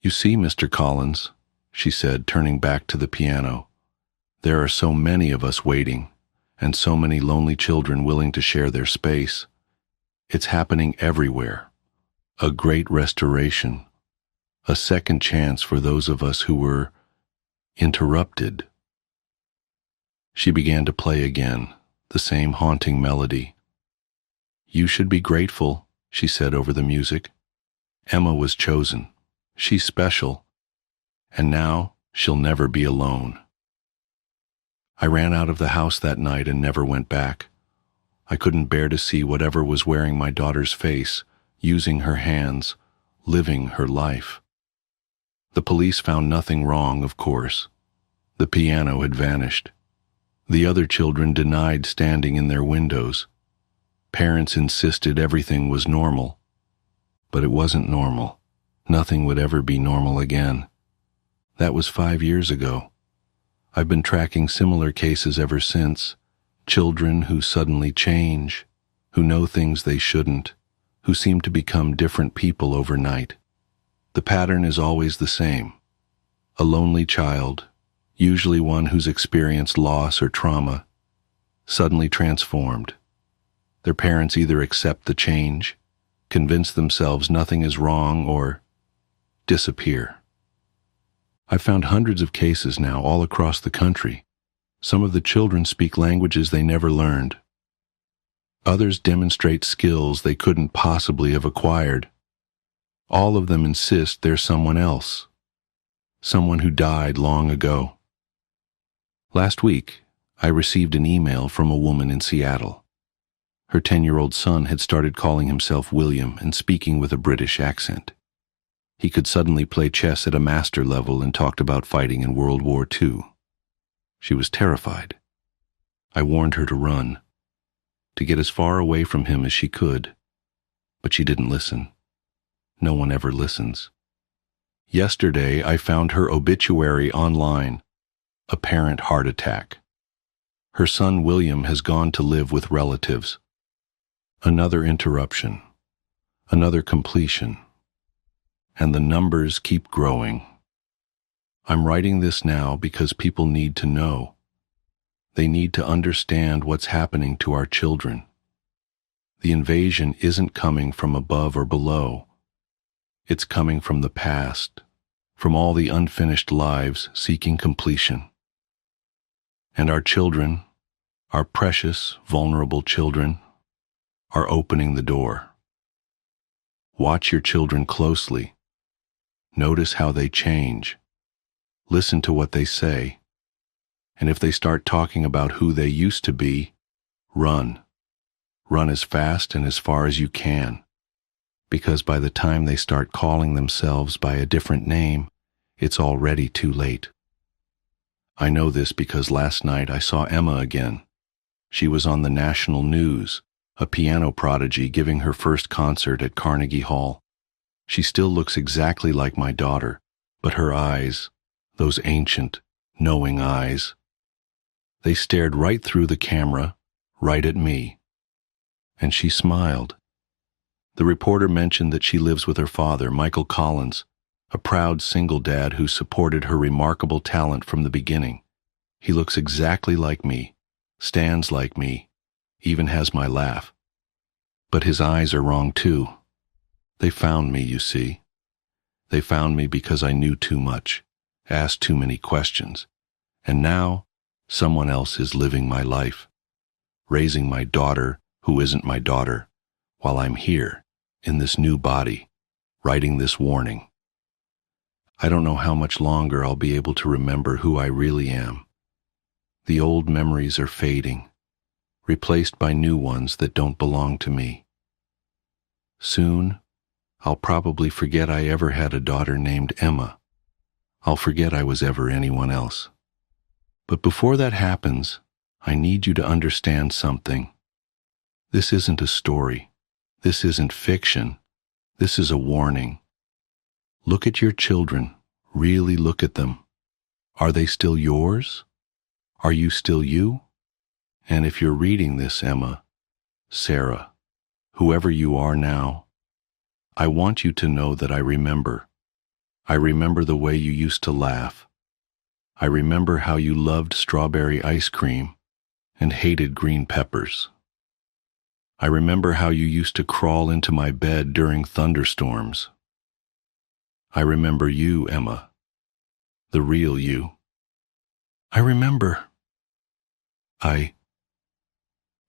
"You see, Mr. Collins," she said, turning back to the piano, "there are so many of us waiting, and so many lonely children willing to share their space. It's happening everywhere. A great restoration. A second chance for those of us who were interrupted." She began to play again, the same haunting melody. "You should be grateful," she said over the music. "Emma was chosen. She's special. And now she'll never be alone." I ran out of the house that night and never went back. I couldn't bear to see whatever was wearing my daughter's face, using her hands, living her life. The police found nothing wrong, of course. The piano had vanished. The other children denied standing in their windows. Parents insisted everything was normal. But it wasn't normal. Nothing would ever be normal again. That was 5 years ago. I've been tracking similar cases ever since. Children who suddenly change, who know things they shouldn't, who seem to become different people overnight. The pattern is always the same. A lonely child, usually one who's experienced loss or trauma, suddenly transformed. Their parents either accept the change, convince themselves nothing is wrong, or disappear. I've found hundreds of cases now all across the country. Some of the children speak languages they never learned. Others demonstrate skills they couldn't possibly have acquired. All of them insist they're someone else, someone who died long ago. Last week, I received an email from a woman in Seattle. Her 10-year-old son had started calling himself William and speaking with a British accent. He could suddenly play chess at a master level and talked about fighting in World War II. She was terrified. I warned her to run, to get as far away from him as she could, but she didn't listen. No one ever listens. Yesterday, I found her obituary online. apparent heart attack. Her son William has gone to live with relatives. Another interruption, another completion, and the numbers keep growing. I'm writing this now because people need to know. They need to understand what's happening to our children. The invasion isn't coming from above or below. It's coming from the past, from all the unfinished lives seeking completion. And our children, our precious, vulnerable children, are opening the door. Watch your children closely. Notice how they change. Listen to what they say. And if they start talking about who they used to be, run. Run as fast and as far as you can. Because by the time they start calling themselves by a different name, it's already too late. I know this because last night I saw Emma again. She was on the national news, a piano prodigy giving her first concert at Carnegie Hall. She still looks exactly like my daughter, but her eyes, those ancient, knowing eyes, they stared right through the camera, right at me. And she smiled. The reporter mentioned that she lives with her father, Michael Collins, a proud single dad who supported her remarkable talent from the beginning. He looks exactly like me, stands like me, even has my laugh. But his eyes are wrong too. They found me, you see. They found me because I knew too much, asked too many questions, and now someone else is living my life, raising my daughter who isn't my daughter, while I'm here, in this new body, writing this warning. I don't know how much longer I'll be able to remember who I really am. The old memories are fading, replaced by new ones that don't belong to me. Soon, I'll probably forget I ever had a daughter named Emma. I'll forget I was ever anyone else. But before that happens, I need you to understand something. This isn't a story. This isn't fiction. This is a warning. Look at your children. Really look at them. Are they still yours? Are you still you? And if you're reading this, Emma, Sarah, whoever you are now, I want you to know that I remember. I remember the way you used to laugh. I remember how you loved strawberry ice cream and hated green peppers. I remember how you used to crawl into my bed during thunderstorms. I remember you, Emma, the real you. I remember.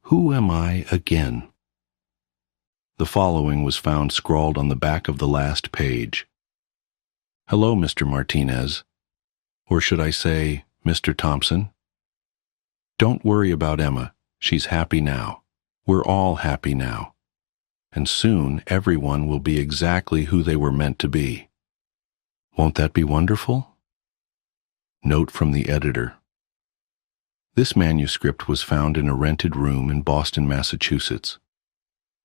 Who am I again? The following was found scrawled on the back of the last page. Hello, Mr. Martinez. Or should I say, Mr. Thompson? Don't worry about Emma. She's happy now. We're all happy now. And soon everyone will be exactly who they were meant to be. Won't that be wonderful? Note from the editor. This manuscript was found in a rented room in Boston, Massachusetts.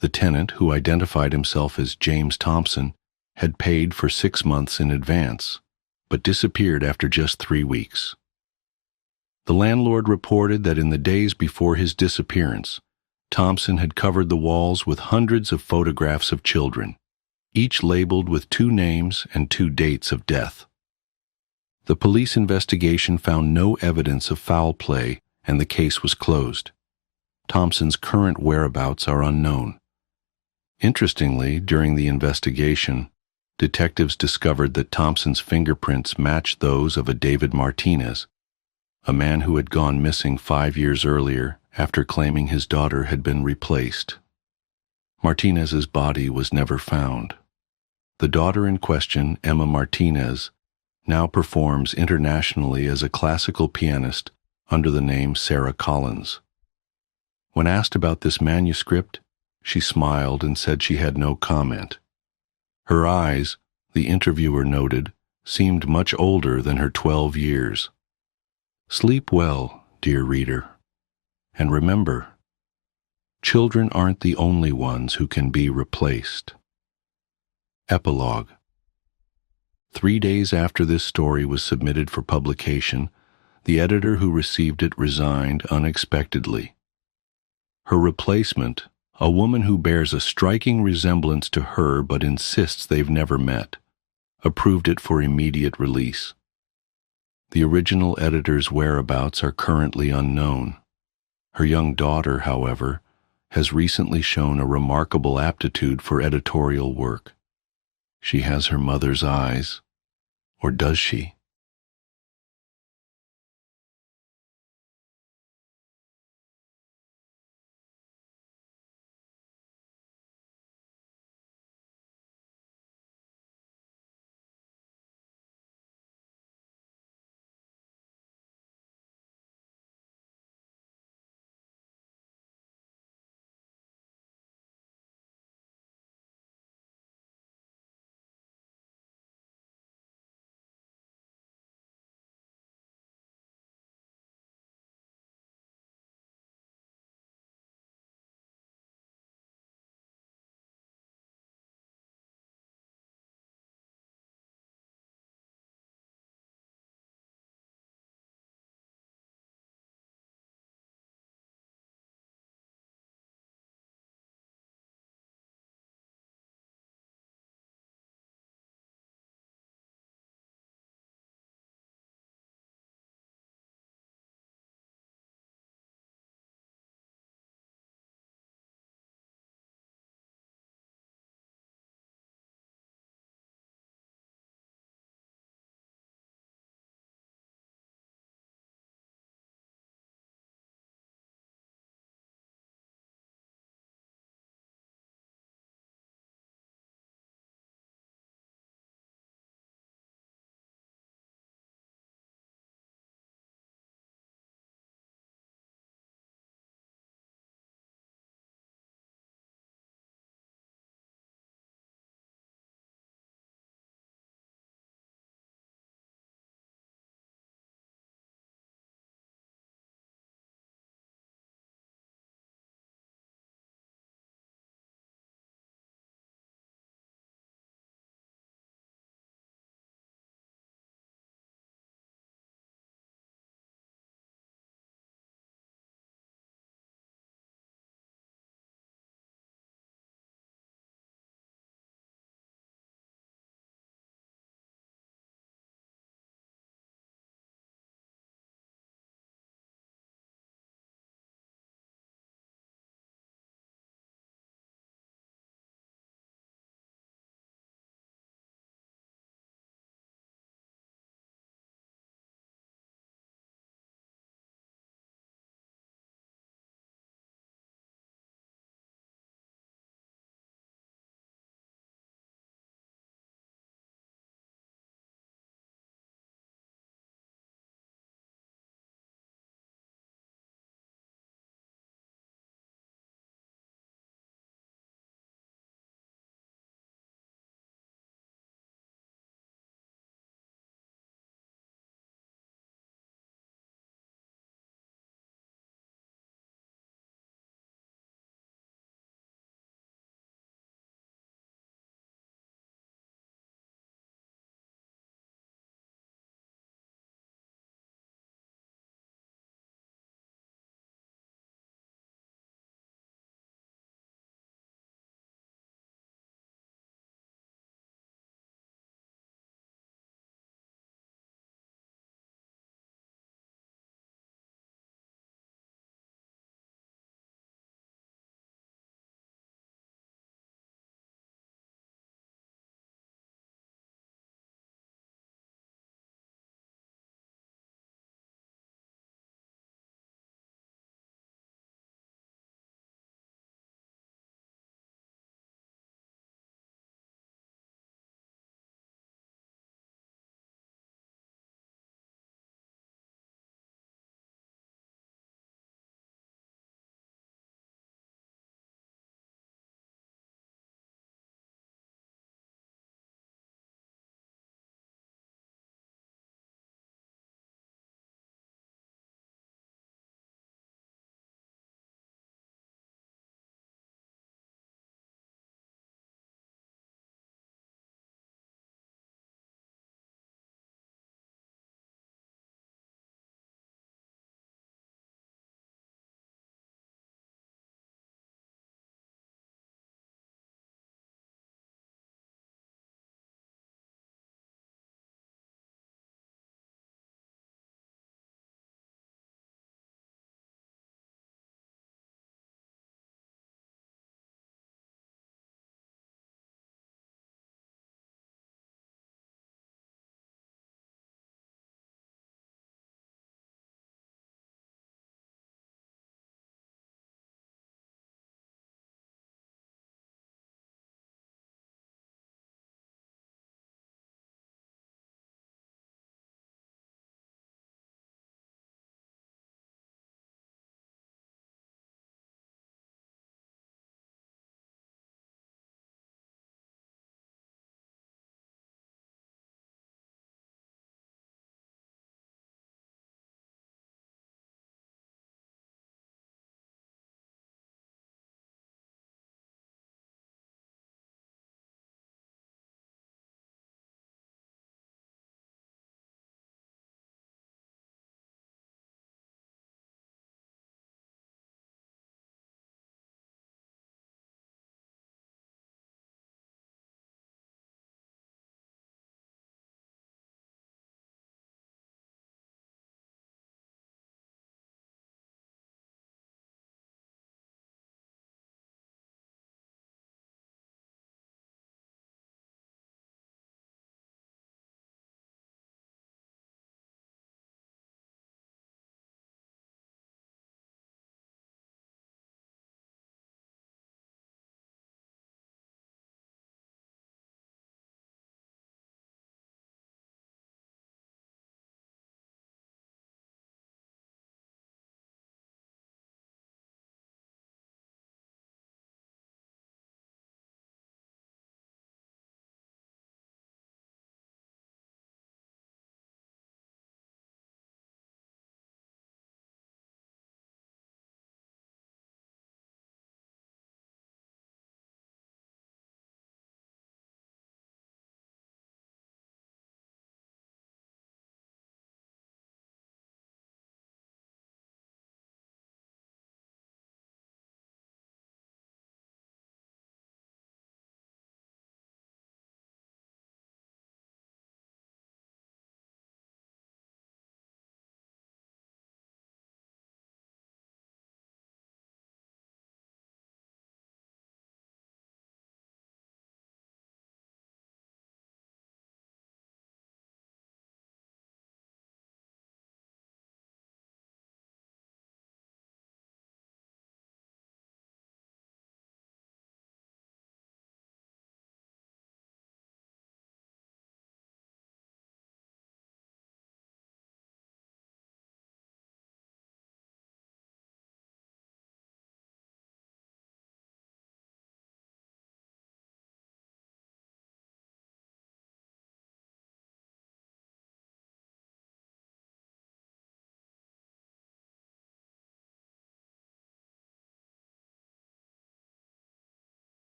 The tenant, who identified himself as James Thompson, had paid for 6 months in advance, but disappeared after just 3 weeks. The landlord reported that in the days before his disappearance, Thompson had covered the walls with hundreds of photographs of children, each labeled with 2 names and 2 dates of death. The police investigation found no evidence of foul play, and the case was closed. Thompson's current whereabouts are unknown. Interestingly, during the investigation, detectives discovered that Thompson's fingerprints matched those of a David Martinez, a man who had gone missing 5 years earlier after claiming his daughter had been replaced. Martinez's body was never found. The daughter in question, Emma Martinez, now performs internationally as a classical pianist under the name Sarah Collins. When asked about this manuscript, she smiled and said she had no comment. Her eyes, the interviewer noted, seemed much older than her 12 years. Sleep well, dear reader. And remember, children aren't the only ones who can be replaced. Epilogue. 3 days after this story was submitted for publication, The editor who received it resigned unexpectedly. Her replacement, a woman who bears a striking resemblance to her but insists they've never met, approved it for immediate release. The original editor's whereabouts are currently unknown. Her young daughter, however, has recently shown a remarkable aptitude for editorial work. She has her mother's eyes, or does she?